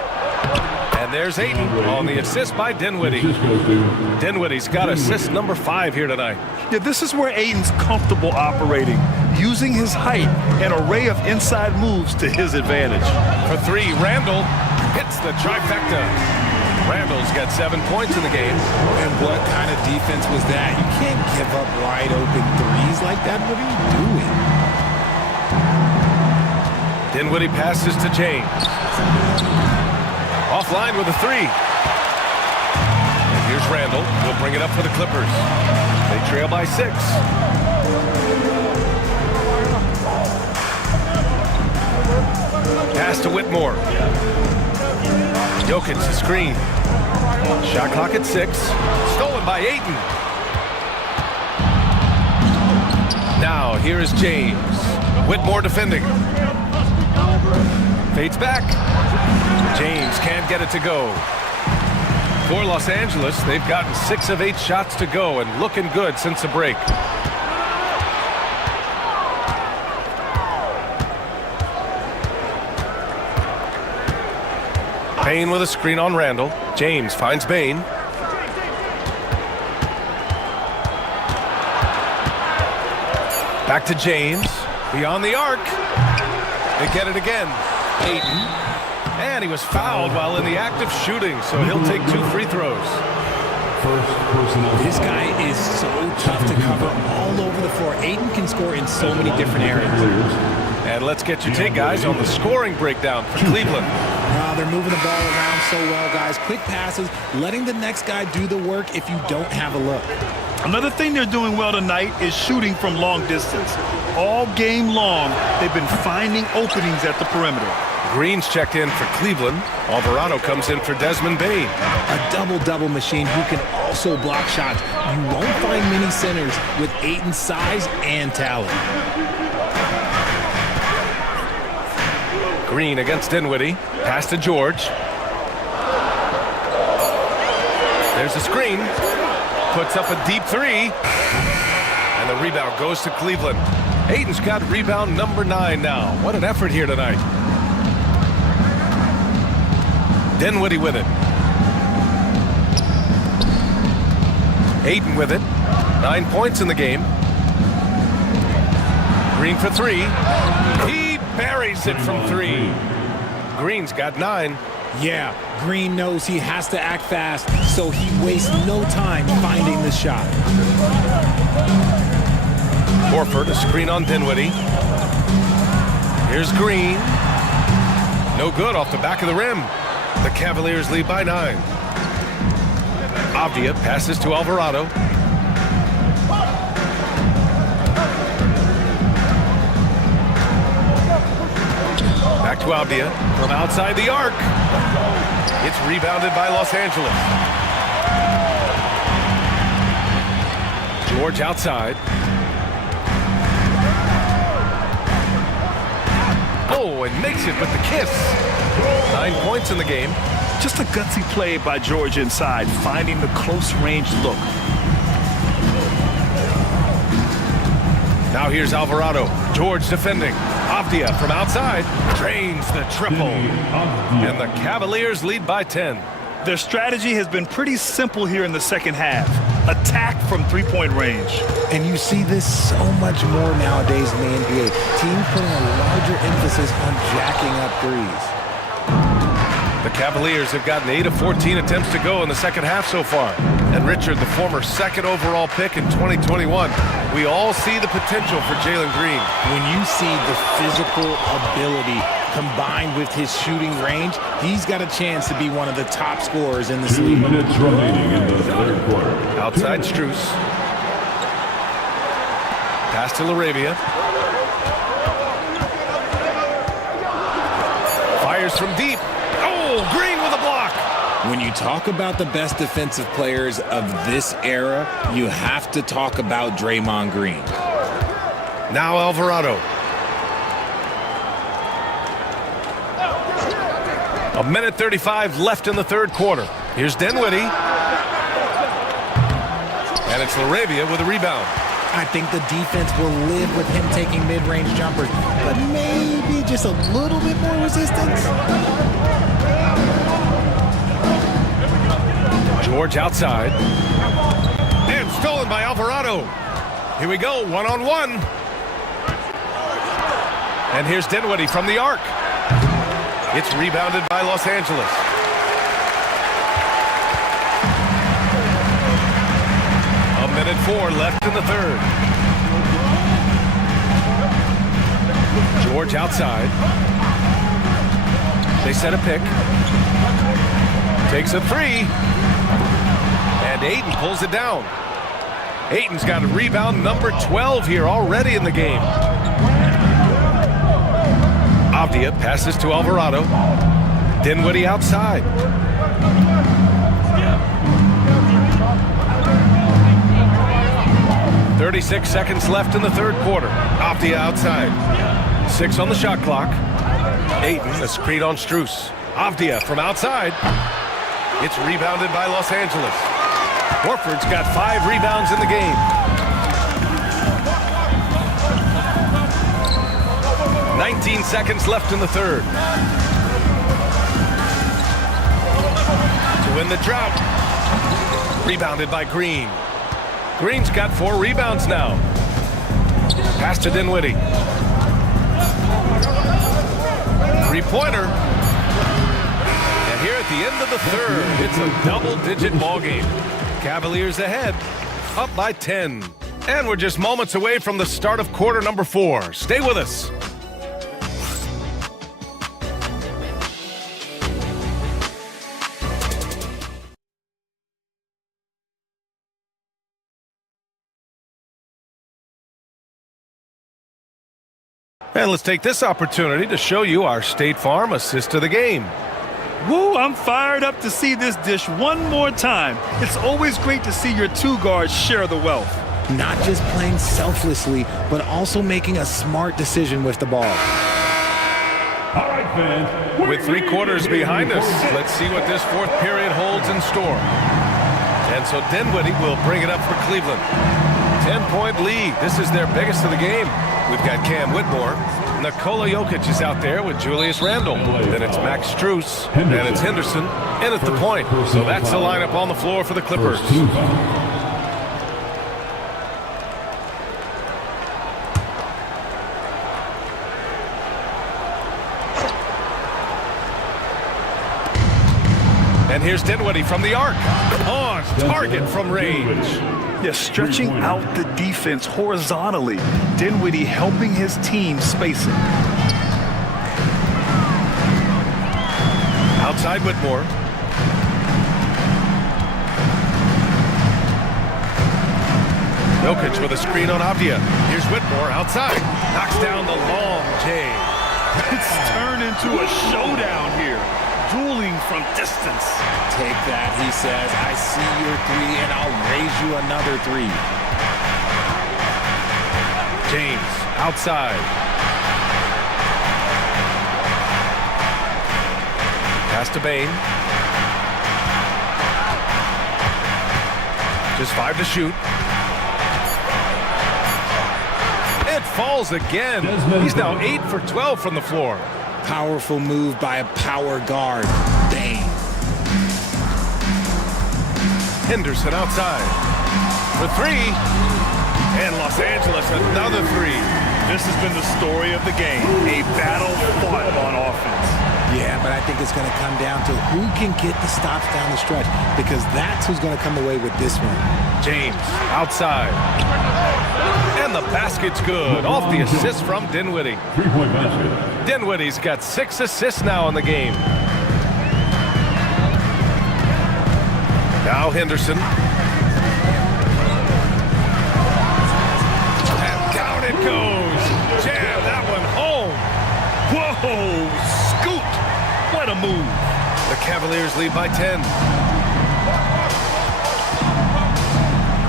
And there's Ayton on the assist by Dinwiddie. Dinwiddie's got assist number 5 here tonight. Yeah, this is where Ayton's comfortable operating, using his height and array of inside moves to his advantage. For 3, Randall hits the trifecta. Randall's got 7 points in the game. And what kind of defense was that? You can't give up wide open threes like that. What are you doing? Dinwiddie passes to James. Offline with a 3. And here's Randall. He'll bring it up for the Clippers. They trail by 6. Pass to Whitmore. Jokic the screen. Shot clock at 6. Stolen by Ayton. Now here is James. Whitmore defending. Fades back. James can't get it to go. For Los Angeles, they've gotten 6 of 8 shots to go and looking good since the break. Payne with a screen on Randall. James finds Payne. Back to James. Beyond the arc. They get it again. Ayton. And he was fouled while in the act of shooting, so he'll take 2 free throws. This guy is so tough to cover all over the floor. Ayton can score in so many different areas. And let's get your take, guys, on the scoring breakdown for Cleveland. They're moving the ball around so well, guys. Quick passes, letting the next guy do the work if you don't have a look. Another thing they're doing well tonight is shooting from long distance. All game long, they've been finding openings at the perimeter. Green's checked in for Cleveland. Alvarado comes in for Desmond Bane. A double-double machine who can also block shots. You won't find many centers with Ayton's size and talent. Green against Dinwiddie. Pass to George. There's a screen. Puts up a deep 3. And the rebound goes to Cleveland. Ayton's got rebound number 9 now. What an effort here tonight. Dinwiddie with it. Ayton with it. 9 points in the game. Green for 3. He buries it from 3. Green's got 9. Yeah, Green knows he has to act fast, so he wastes no time finding the shot. Horford, a screen on Dinwiddie. Here's Green. No good off the back of the rim. The Cavaliers lead by 9. Avdia passes to Alvarado. Back to Avdia from outside the arc. It's rebounded by Los Angeles. George outside. Oh, and makes it with the kiss. 9 points in the game. Just a gutsy play by George inside, finding the close range look. Now here's Alvarado. George defending. Avdia from outside drains the triple. And the Cavaliers lead by 10. Their strategy has been pretty simple here in the second half. Attack from three-point range. And you see this so much more nowadays in the NBA. Teams putting a larger emphasis on jacking up threes. The Cavaliers have gotten 8 of 14 attempts to go in the second half so far. And Richard, the former second overall pick in 2021, we all see the potential for Jalen Green. When you see the physical ability combined with his shooting range, he's got a chance to be one of the top scorers in this league. 2 minutes remaining in the third quarter. Outside Strus. Pass to LaRavia. Fires from deep. Oh, Green with a block. When you talk about the best defensive players of this era, you have to talk about Draymond Green. Now Alvarado. A minute 35 left in the third quarter. Here's Dinwiddie. And it's LaRavia with a rebound. I think the defense will live with him taking mid-range jumpers, but maybe just a little bit more resistance. George outside. And stolen by Alvarado. Here we go, one-on-one. And here's Dinwiddie from the arc. It's rebounded by Los Angeles. A minute 4 left in the third. George outside. They set a pick. Takes a 3. And Ayton pulls it down. Ayton's got a rebound number 12 here already in the game. Avdia passes to Alvarado. Dinwiddie outside. .36 seconds left in the third quarter. Avdia outside. 6 on the shot clock. Ayton, a screen on Strus. Avdia from outside. It's rebounded by Los Angeles. Horford's got 5 rebounds in the game. 19 seconds left in the third. To win the drought. Rebounded by Green. Green's got 4 rebounds now. Pass to Dinwiddie. Three-pointer. And here at the end of the third, it's a double-digit ball game. Cavaliers ahead, up by 10. And we're just moments away from the start of quarter number 4. Stay with us. And let's take this opportunity to show you our State Farm assist to the game. Woo, I'm fired up to see this dish one more time. It's always great to see your 2 guards share the wealth. Not just playing selflessly, but also making a smart decision with the ball. All right, fans. With 3 quarters behind us, let's see what this fourth period holds in store. And so Dinwiddie will bring it up for Cleveland. 10-point lead. This is their biggest of the game. We've got Cam Whitmore. Nikola Jokic is out there with Julius Randle. Then it's Max Strus. And it's Henderson in at the point. So that's the lineup on the floor for the Clippers. And here's Dinwiddie from the arc. On target from range. Yeah, stretching out the defense horizontally. Dinwiddie helping his team space it. Outside Whitmore. Jokic with a screen on Avdia. Here's Whitmore outside. Knocks down the long J. It's turned into a showdown here. Dueling from distance. Take that, he says. I see your three, and I'll raise you another three. James outside. Pass to Bain. Just 5 to shoot. It falls again. He's now 8 for 12 from the floor. Powerful move by a power guard. Bain. Henderson outside. For 3. And Los Angeles another 3. This has been the story of the game. A battle fought on offense. Yeah, but I think it's going to come down to who can get the stops down the stretch, because that's who's going to come away with this one. James outside. And the basket's good. Off the assist from Dinwiddie. 3-point basket. Dinwiddie's got 6 assists now in the game. Now Henderson. And down it goes. Jam that one home. Whoa, scoot. What a move. The Cavaliers lead by 10.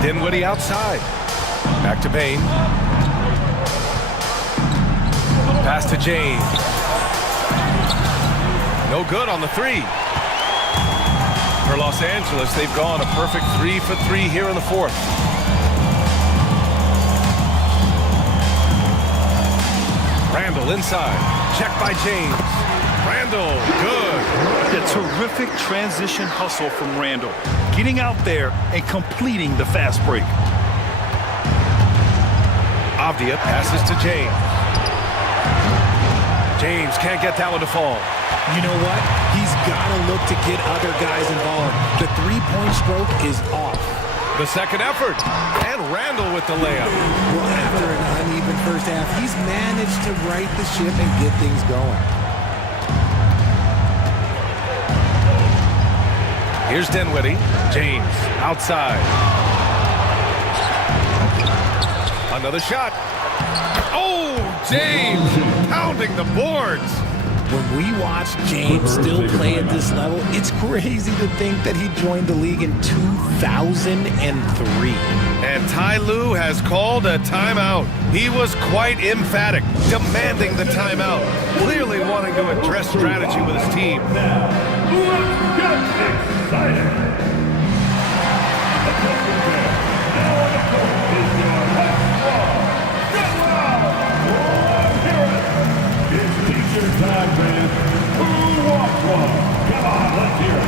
Dinwiddie outside. Back to Bain. Pass to James. No good on the 3. For Los Angeles, they've gone a perfect 3 for 3 here in the 4th. Randall inside. Check by James. Randall, good. A terrific transition hustle from Randall. Getting out there and completing the fast break. Avdia passes to James. James can't get that one to fall. You know what? He's got to look to get other guys involved. The three-point stroke is off. The second effort. And Randall with the layup. Well, after an uneven first half, he's managed to right the ship and get things going. Here's Dinwiddie. James outside. Another shot. Oh, James pounding the boards. When we watch James still play at this level, it's crazy to think that he joined the league in 2003. And Ty Lue has called a timeout. He was quite emphatic, demanding the timeout, clearly wanting to address strategy with his team. Let's get excited. Time, man. Who wants one? Come on, let's hear it.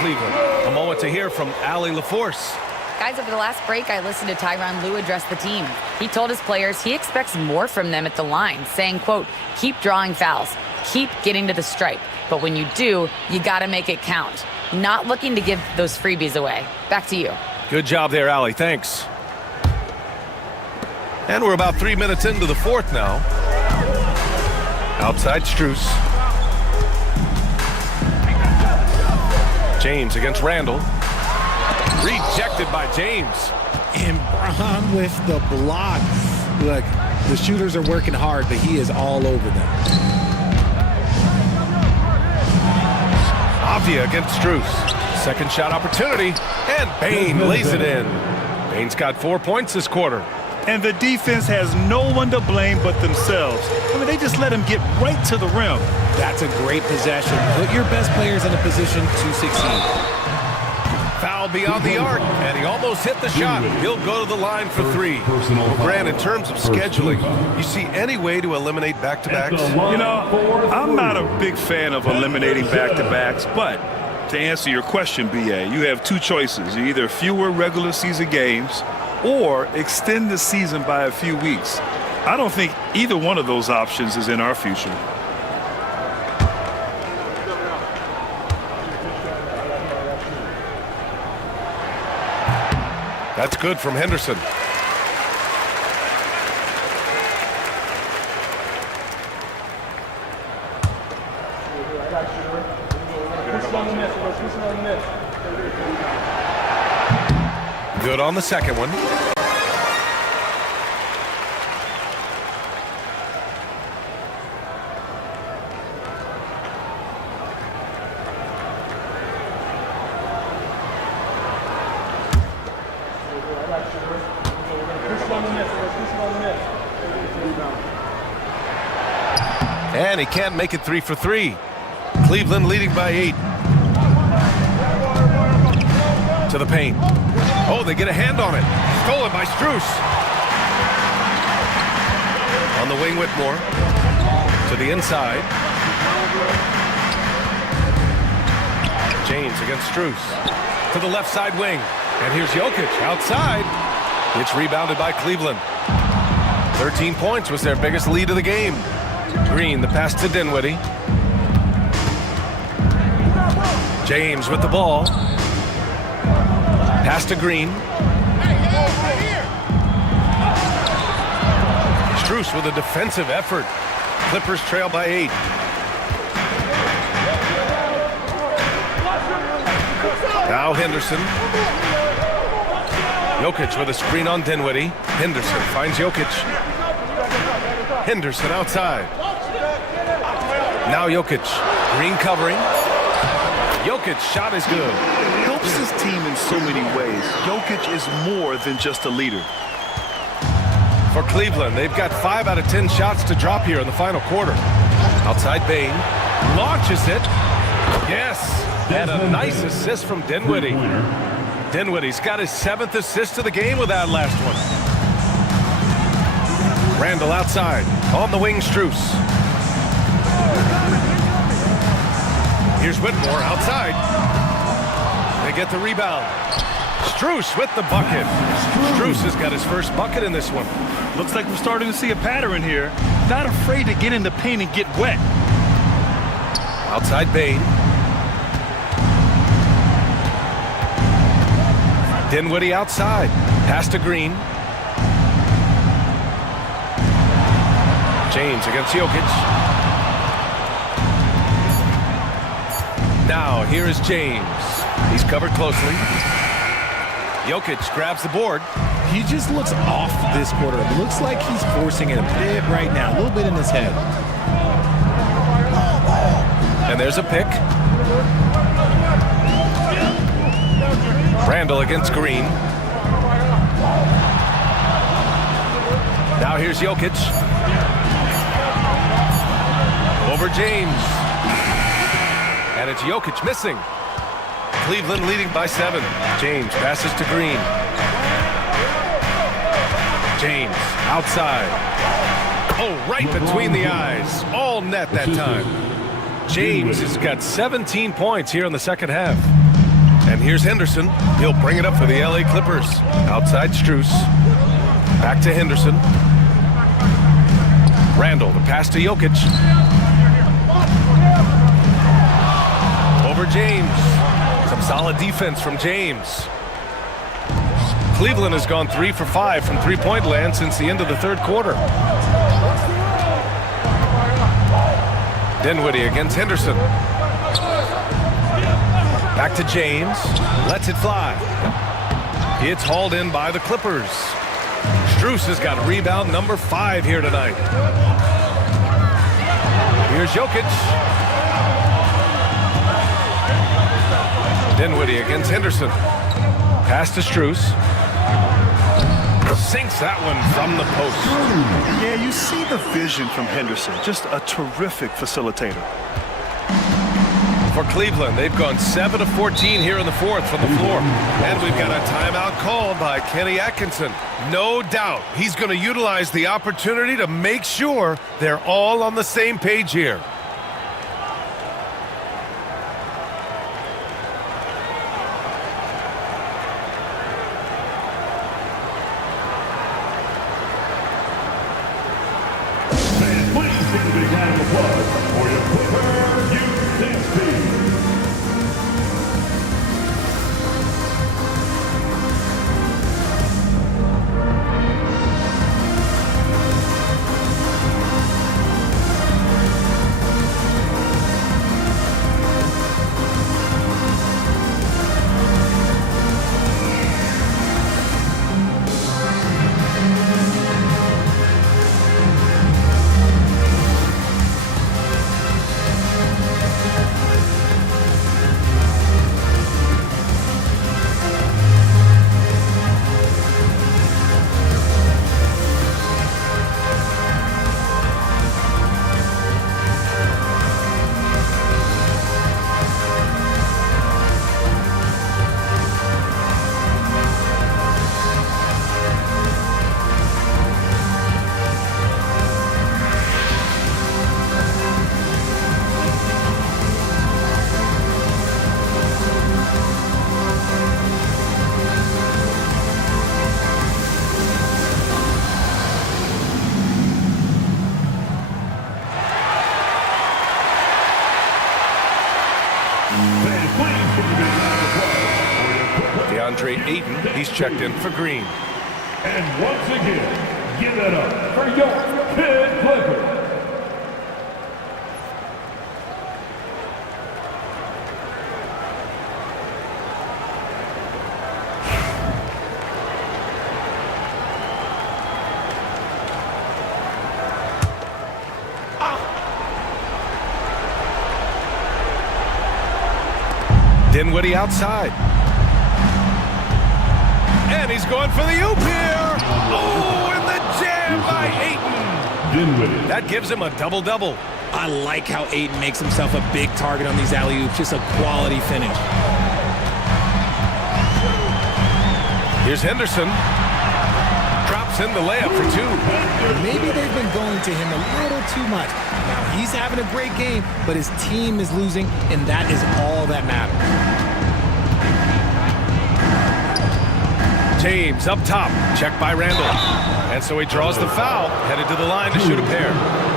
Cleveland. A moment to hear from Allie LaForce. Guys, over the last break, I listened to Tyronn Lue address the team. He told his players he expects more from them at the line, saying, quote, keep drawing fouls, keep getting to the stripe. But when you do, you got to make it count. Not looking to give those freebies away. Back to you. Good job there, Allie. Thanks. And we're about 3 minutes into the 4th now. Outside Strus. James against Randall. Rejected by James. And Braun with the block. Look, the shooters are working hard, but he is all over them. Avia against Strus. Second shot opportunity, and Bain lays it in. Bain's got 4 points this quarter. And the defense has no one to blame but themselves. I mean, they just let him get right to the rim. That's a great possession. Put your best players in a position to succeed. Foul beyond the arc, and he almost hit the shot. He'll go to the line for 3. Well, Grant, in terms of scheduling, you see any way to eliminate back-to-backs? You know, I'm not a big fan of eliminating back-to-backs, but to answer your question, BA, you have 2 choices. Either fewer regular season games or extend the season by a few weeks. I don't think either one of those options is in our future. That's good from Henderson. Good on the second one. And he can't make it 3 for 3. Cleveland leading by 8. To the paint. Oh, they get a hand on it. Stolen by Strus. On the wing, Whitmore. To the inside. James against Strus. To the left side wing. And here's Jokic outside. It's rebounded by Cleveland. 13 points was their biggest lead of the game. Green, the pass to Dinwiddie. James with the ball. Pass to Green. Strus with a defensive effort. Clippers trail by 8. Now Henderson. Jokic with a screen on Dinwiddie. Henderson finds Jokic. Henderson outside. Now Jokic. Green covering. Jokic shot is good. Helps his team in so many ways. Jokic is more than just a leader. For Cleveland, they've got 5 out of 10 shots to drop here in the final quarter. Outside Bain. Launches it. Yes. And a nice assist from Dinwiddie. Dinwiddie's got his 7th assist of the game with that last one. Randall outside. On the wing, Strus. Here's Whitmore outside. They get the rebound. Strus with the bucket. Strus has got his first bucket in this one. Looks like we're starting to see a pattern here. Not afraid to get in the paint and get wet. Outside Bain. Dinwiddie outside. Pass to Green. James against Jokic. Now here is James. He's covered closely. Jokic grabs the board. He just looks off this quarter. It looks like he's forcing it a bit right now, a little bit in his head. And there's a pick. Randall against Green. Now here's Jokic. Over James. And it's Jokic missing. Cleveland leading by 7. James passes to Green. James outside. Oh, right between the eyes. All net that time. James has got 17 points here in the second half. And here's Henderson. He'll bring it up for the LA Clippers. Outside Strus. Back to Henderson. Randall, the pass to Jokic. Over James. Some solid defense from James. Cleveland has gone 3 for 5 from three-point land since the end of the third quarter. Dinwiddie against Henderson. Back to James. Lets it fly. It's hauled in by the Clippers. Strus has got rebound number 5 here tonight. Here's Jokic. Dinwiddie against Henderson. Pass to Strus. Sinks that one from the post. Yeah, you see the vision from Henderson. Just a terrific facilitator. For Cleveland, they've gone 7 of 14 here in the fourth from the floor. And we've got a timeout called by Kenny Atkinson. No doubt he's going to utilize the opportunity to make sure they're all on the same page here. DeAndre Ayton, he's checked in for Green. And once again, give it up for your Kid Clippers. Dinwiddie outside. And he's going for the oop here. Oh, and the jam by Ayton. Dinwiddie. That gives him a double-double. I like how Ayton makes himself a big target on these alley-oops. Just a quality finish. Here's Henderson. Drops in the layup for 2. Maybe they've been going to him a little too much. Now, he's having a great game, but his team is losing, and that is all that matters. James up top, checked by Randall. And so he draws the foul, headed to the line to shoot a pair.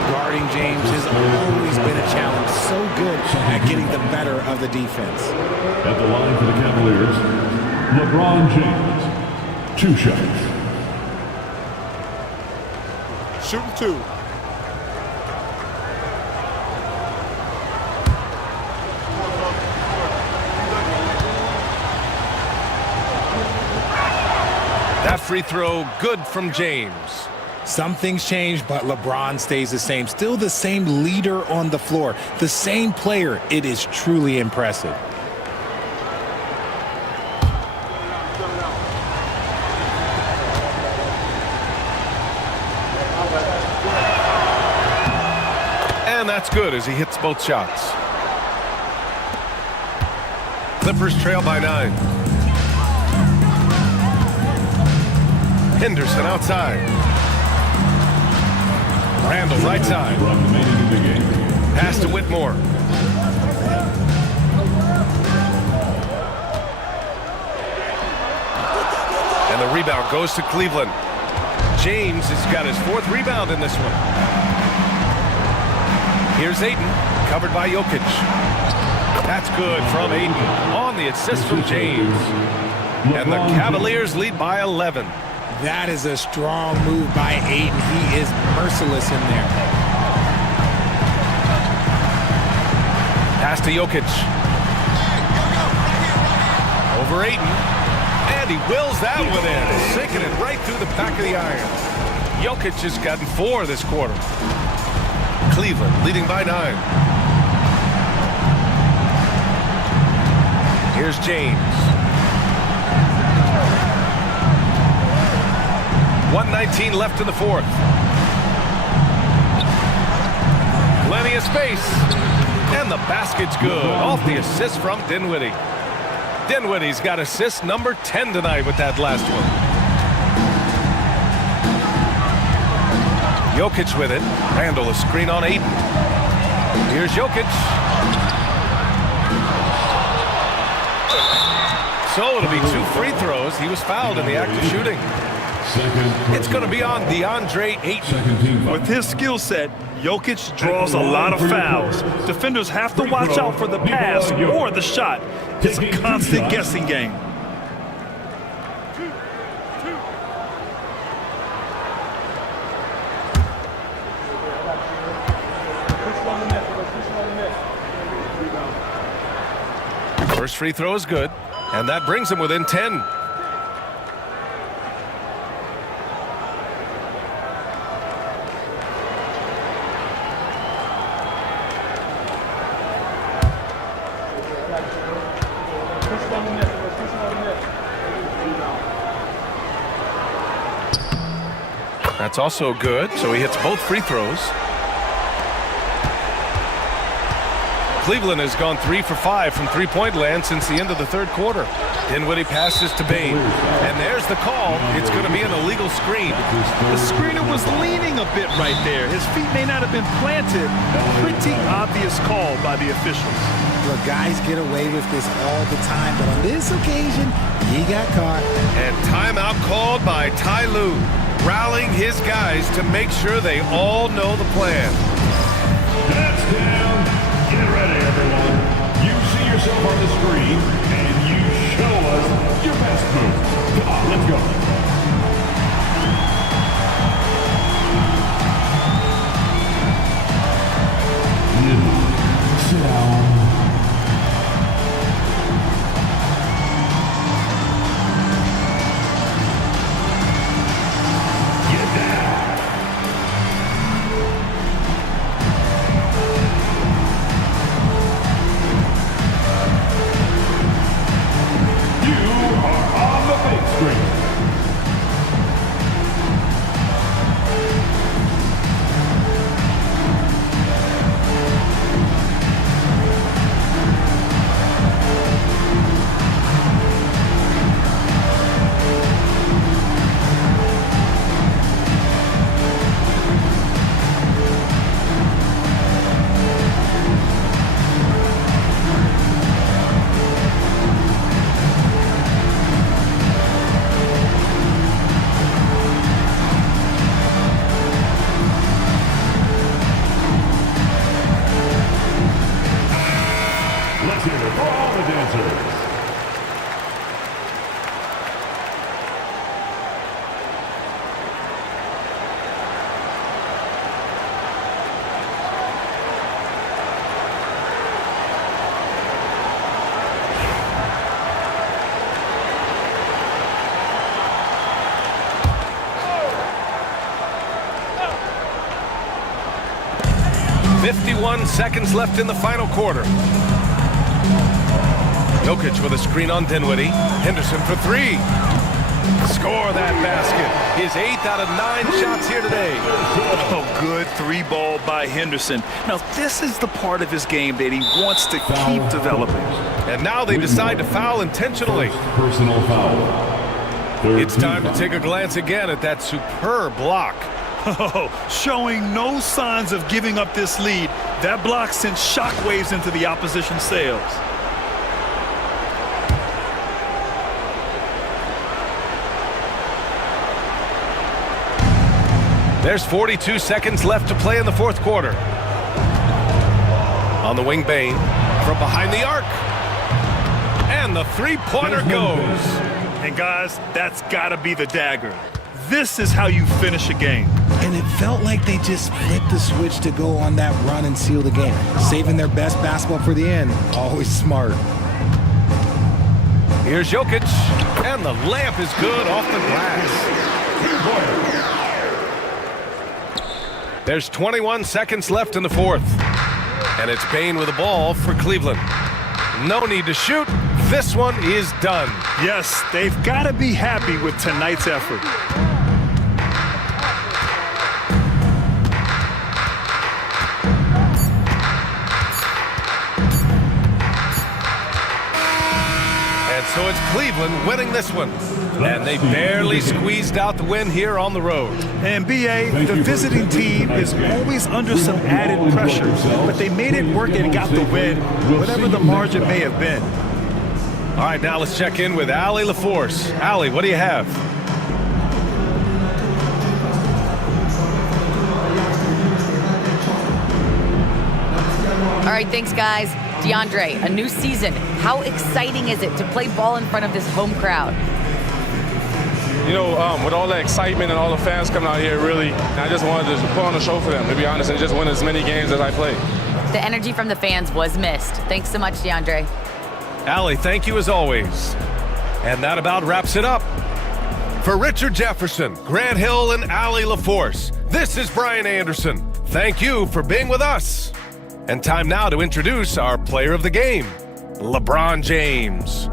Guarding James has always been a challenge. So good at getting the better of the defense. At the line for the Cavaliers, LeBron James. 2 shots. Shooting 2. That free throw, good from James. Some things change, but LeBron stays the same. Still the same leader on the floor. The same player. It is truly impressive. And that's good as he hits both shots. Clippers trail by 9. Henderson outside. Randall right side. Pass to Whitmore. And the rebound goes to Cleveland. James has got his 4th rebound in this one. Here's Ayton, covered by Jokic. That's good from Ayton on the assist from James. And the Cavaliers lead by 11. That is a strong move by Ayton. He is merciless in there. Pass to Jokic. Over Ayton. And And he wills that one in, sinking it right through the back of the iron. Jokic has gotten 4 this quarter. Cleveland leading by 9. Here's James. 1:19 left in the fourth. Plenty of space. And the basket's good. Off the assist from Dinwiddie. Dinwiddie's got assist number 10 tonight with that last one. Jokic with it. Randall a screen on Ayton. Here's Jokic. So it'll be 2 free throws. He was fouled in the act of shooting. It's going to be on DeAndre Ayton. With his skill set, Jokic draws a lot of fouls. Defenders have to watch out for the pass or the shot. It's a constant guessing game. First free throw is good, and that brings him within 10. That's also good, so he hits both free throws. Cleveland has gone 3 for 5 from three-point land since the end of the third quarter. Dinwiddie passes to Bain, and there's the call. It's going to be an illegal screen. The screener was leaning a bit right there. His feet may not have been planted. Pretty obvious call by the officials. Look, guys get away with this all the time, but on this occasion, he got caught. And timeout called by Ty Lue, rallying his guys to make sure they all know the plan. That's down. Get ready, everyone. You see yourself on the screen, and you show us your best move. Come on, let's go. Sit down. Seconds left in the final quarter. Jokic with a screen on Dinwiddie. Henderson for 3. Score that basket. His 8th out of 9 shots here today. Oh, good 3-ball by Henderson. Now, this is the part of his game that he wants to keep developing. And now they decide to foul intentionally. Personal foul. It's time to take a glance again at that superb block. Oh, showing no signs of giving up this lead. That block sent shockwaves into the opposition sails. There's 42 seconds left to play in the fourth quarter. On the wing, Bain from behind the arc. And the three-pointer goes. And guys, that's got to be the dagger. This is how you finish a game. And it felt like they just flipped the switch to go on that run and seal the game. Saving their best basketball for the end. Always smart. Here's Jokic, and the layup is good off the glass. There's 21 seconds left in the fourth. And it's Bane with the ball for Cleveland. No need to shoot. This one is done. Yes, they've got to be happy with tonight's effort. And so it's Cleveland winning this one. And they barely squeezed out the win here on the road. And B.A., the visiting team is always under some added pressure, but they made it work and got the win, whatever the margin may have been. All right, now let's check in with Allie LaForce. Allie, what do you have? All right, thanks, guys. DeAndre, a new season. How exciting is it to play ball in front of this home crowd? You know, with all the excitement and all the fans coming out here, really, I just wanted to put on a show for them, to be honest, and just win as many games as I play. The energy from the fans was missed. Thanks so much, DeAndre. Allie, thank you as always. And that about wraps it up. For Richard Jefferson, Grant Hill, and Allie LaForce, this is Brian Anderson. Thank you for being with us. And time now to introduce our player of the game, LeBron James.